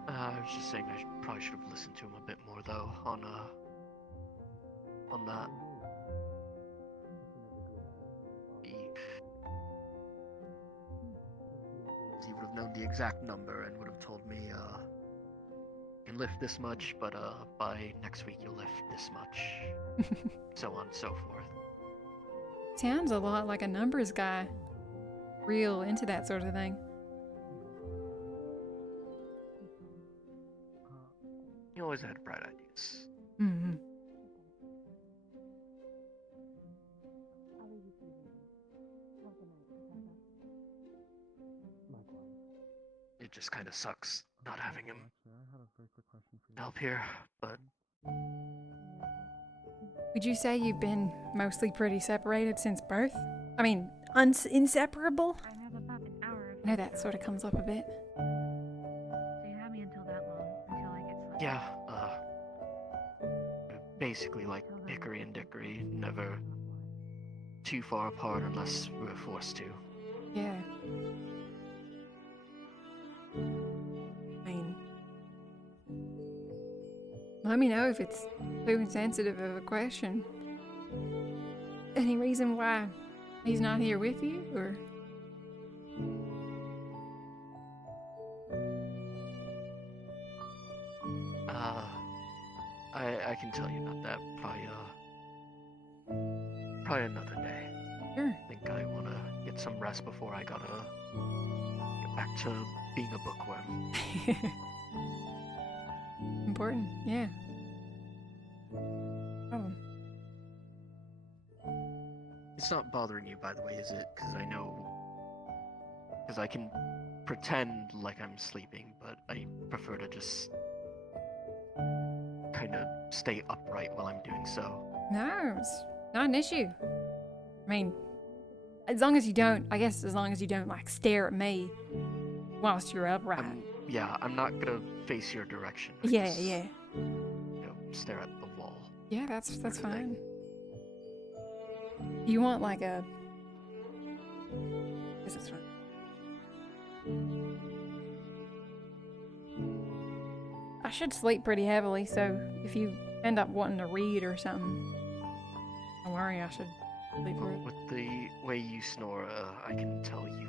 I was just saying I probably should have listened to him a bit more though on that. He would have known the exact number and would have told me you can lift this much, but by next week you'll lift this much. So on and so forth. Sounds a lot like a numbers guy. Real into that sort of thing. He always had bright ideas. Mm-hmm. It just kind of sucks not having him help here, but Would you say you've been mostly pretty separated since birth? I mean, inseparable? I have about an hour. I know that sort of comes up a bit. So you have me until that long, until I get slept. yeah, basically like Hickory and Dickory, never too far apart unless we were forced to. Yeah. I mean, let me know if it's too insensitive of a question. Any reason why he's not here with you, or? I can tell you about that probably another day. Sure. I think I want to get some rest before I gotta get back to being a bookworm. Important, yeah. Oh. It's not bothering you, by the way, is it? Because I can pretend like I'm sleeping, but I prefer to just kind of stay upright while I'm doing so. No, it's not an issue. I mean, as long as you don't, I guess as long as you don't, like, stare at me whilst you're upright. I'm not gonna face your direction. Yeah. You know, stare at the wall. Yeah, that's fine. You want, like, a... This is fine. I should sleep pretty heavily, so if you end up wanting to read or something, don't worry, I should sleep through it. With the way you snore, I can tell you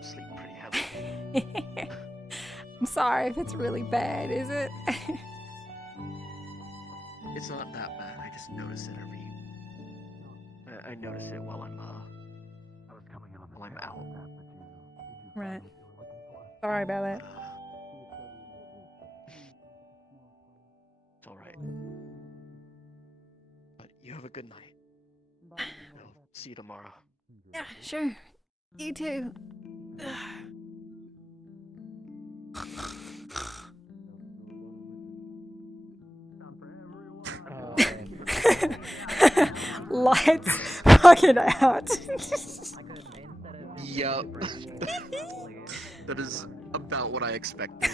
sleep pretty heavily. I'm sorry if it's really bad, is it? It's not that bad. I just notice it I notice it while I'm out. Right. Sorry about that. It's alright. But you have a good night. I'll see you tomorrow. Yeah, sure. You too. Lights fucking out. Yup. That is about what I expected.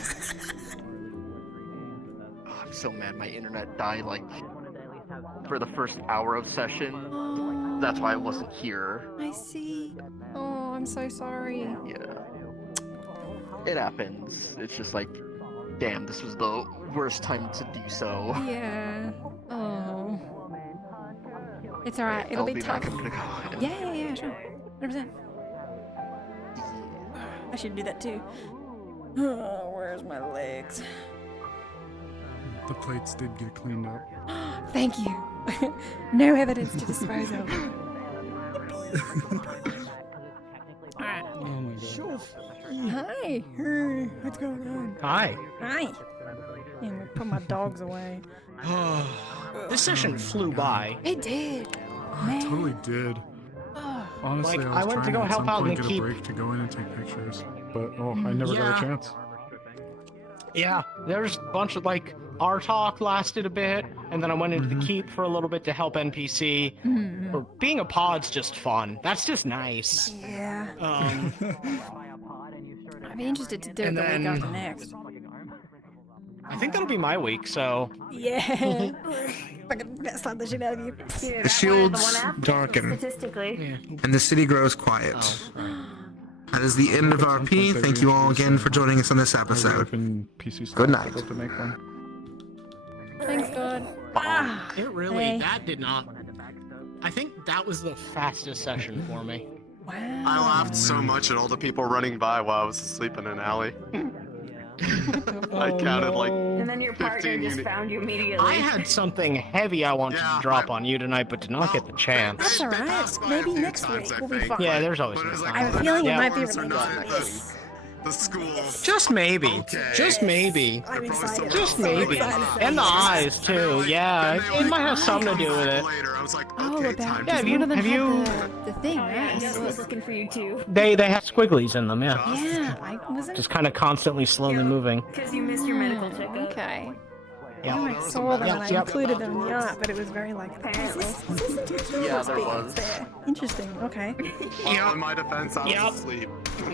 Oh, I'm so mad my internet died like for the first hour of session. That's why I wasn't here. I see. Oh, I'm so sorry. Yeah. It happens. It's just like, damn, this was the worst time to do so. Yeah. Oh. It's alright. It'll I'll be back. tough. I'm gonna go. Yeah, sure. 100%. I should do that too. Oh, where's my legs? The plates did get cleaned up. Thank you. No evidence to dispose of. Alright. Oh my god. Hi. What's going on? Hi. Hi. And we put my dogs away. This session flew by. It did. It totally did. Honestly, Like, I was I went trying to go at help some out in point the get keep. a break to go in and take pictures, but I never got Yeah. a chance. Yeah, there's a bunch of like our talk lasted a bit, and then I went into the keep for a little bit to help NPC. Or being a pod's just fun. That's just nice. Yeah. I'd be interested to do it And the week then- after next. I think that'll be my week, so. Yeah. Fucking slap the shit out of you. The shields darken, Statistically. and the city grows quiet. That is the end of RP. Thank you all again for joining us on this episode. Good night. To make one. Thanks, God. It really, Hey. that did not. I think that was the fastest session for me. I laughed so much at all the people running by while I was asleep in an alley. I counted like And then your partner 15 just unit- found you immediately. I had something heavy I wanted to drop on you tonight, but did not get the chance. That's alright. Maybe next week we'll be fine. Yeah, there's always next I time. have a feeling it Yeah. might be Forms are not related. at the school. Just maybe. Okay. Just maybe. I'm excited. Just I'm so maybe. excited for And the you. eyes too. Yeah, it might have something to do with it. Later, I was like, Oh, okay, about time Yeah, to have you- one of them have had you- the thing, Oh, yeah, right? I was looking for you too. They have squigglies in them, yeah. Yeah, I wasn't. Just kind of constantly slowly moving. Because you missed your medical checkup. Okay. Yeah. I saw them and I Yep. included them in the art, but it was very like. Yeah, there was. Interesting. Okay. Well, in my defense, I was Yep. asleep.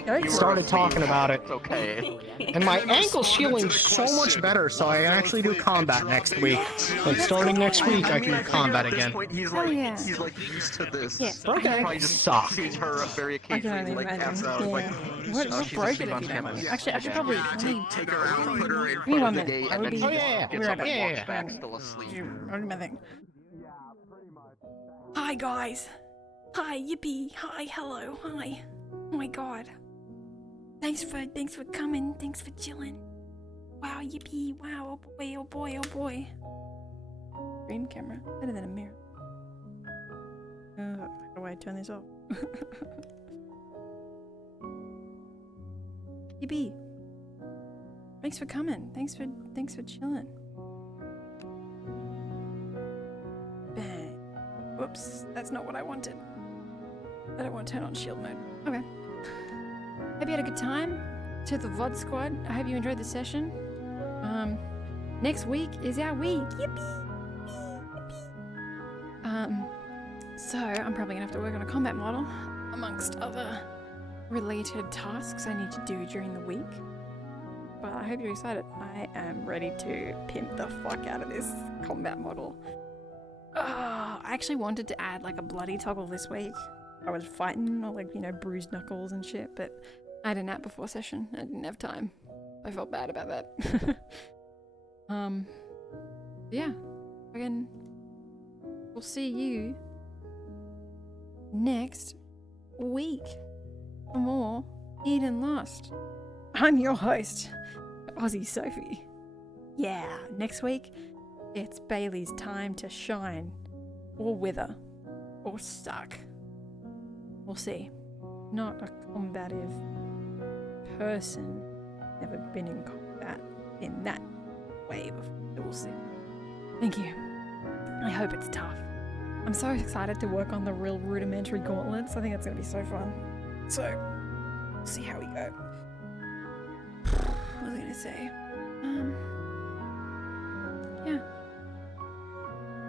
Yikes. Started talking about it. It's okay. And my ankle's healing so much better, so I can actually do combat next week. Like starting next week, I can do combat At this again. point, he's Oh, like, yeah. he's like used to this. Yeah. Broken Okay. Probably just suck. sees her very I can occasionally, only like imagine. pass out. Like, What oh, she's broke asleep it on if you don't mind? campus. Actually, I should Okay. probably. Let me. Take her out, put her in Give me front 1 of the minute. gate, I and would then be. he Oh, yeah, yeah. gets Be up right and back. walks Yeah, back yeah. still asleep. I'll do my thing. Hi guys. Hi, yippee. Hi, hello. Hi. Oh my god. Thanks for coming. Thanks for chilling. Wow, yippee. Wow. Oh boy. Oh boy. Oh boy. Dream camera. Better than a mirror. How do I turn this off? yippee. Thanks for coming. Thanks for chilling. Bang. Whoops, that's not what I wanted. I don't want to turn on shield mode. Okay. Hope you had a good time. To the VOD squad, I hope you enjoyed the session. Next week is our week. Yippee! So I'm probably gonna have to work on a combat model, amongst other related tasks I need to do during the week. But I hope you're excited. I am ready to pimp the fuck out of this combat model. I actually wanted to add like a bloody toggle this week. I was fighting or like, bruised knuckles and shit, but I had a nap before session. I didn't have time. I felt bad about that. Yeah. Again, we'll see you next week for more Eden Lost. I'm your host, Aussie Sophie. Yeah, next week, it's Bailey's time to shine, or wither, or suck. We'll see. Not a combative person. Never been in combat in that way before. We'll see. Thank you. I hope it's tough. I'm so excited to work on the real rudimentary gauntlets. I think that's going to be so fun. So, we'll see how we go. What was I going to say? Yeah.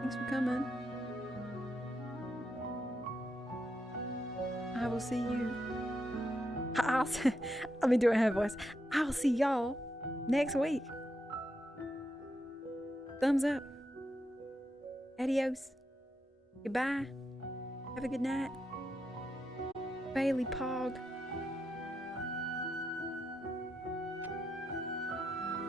Thanks for coming. I will see you. I've been doing her voice. I'll see y'all next week. Thumbs up. Adios. Goodbye. Have a good night. Bailey Pog.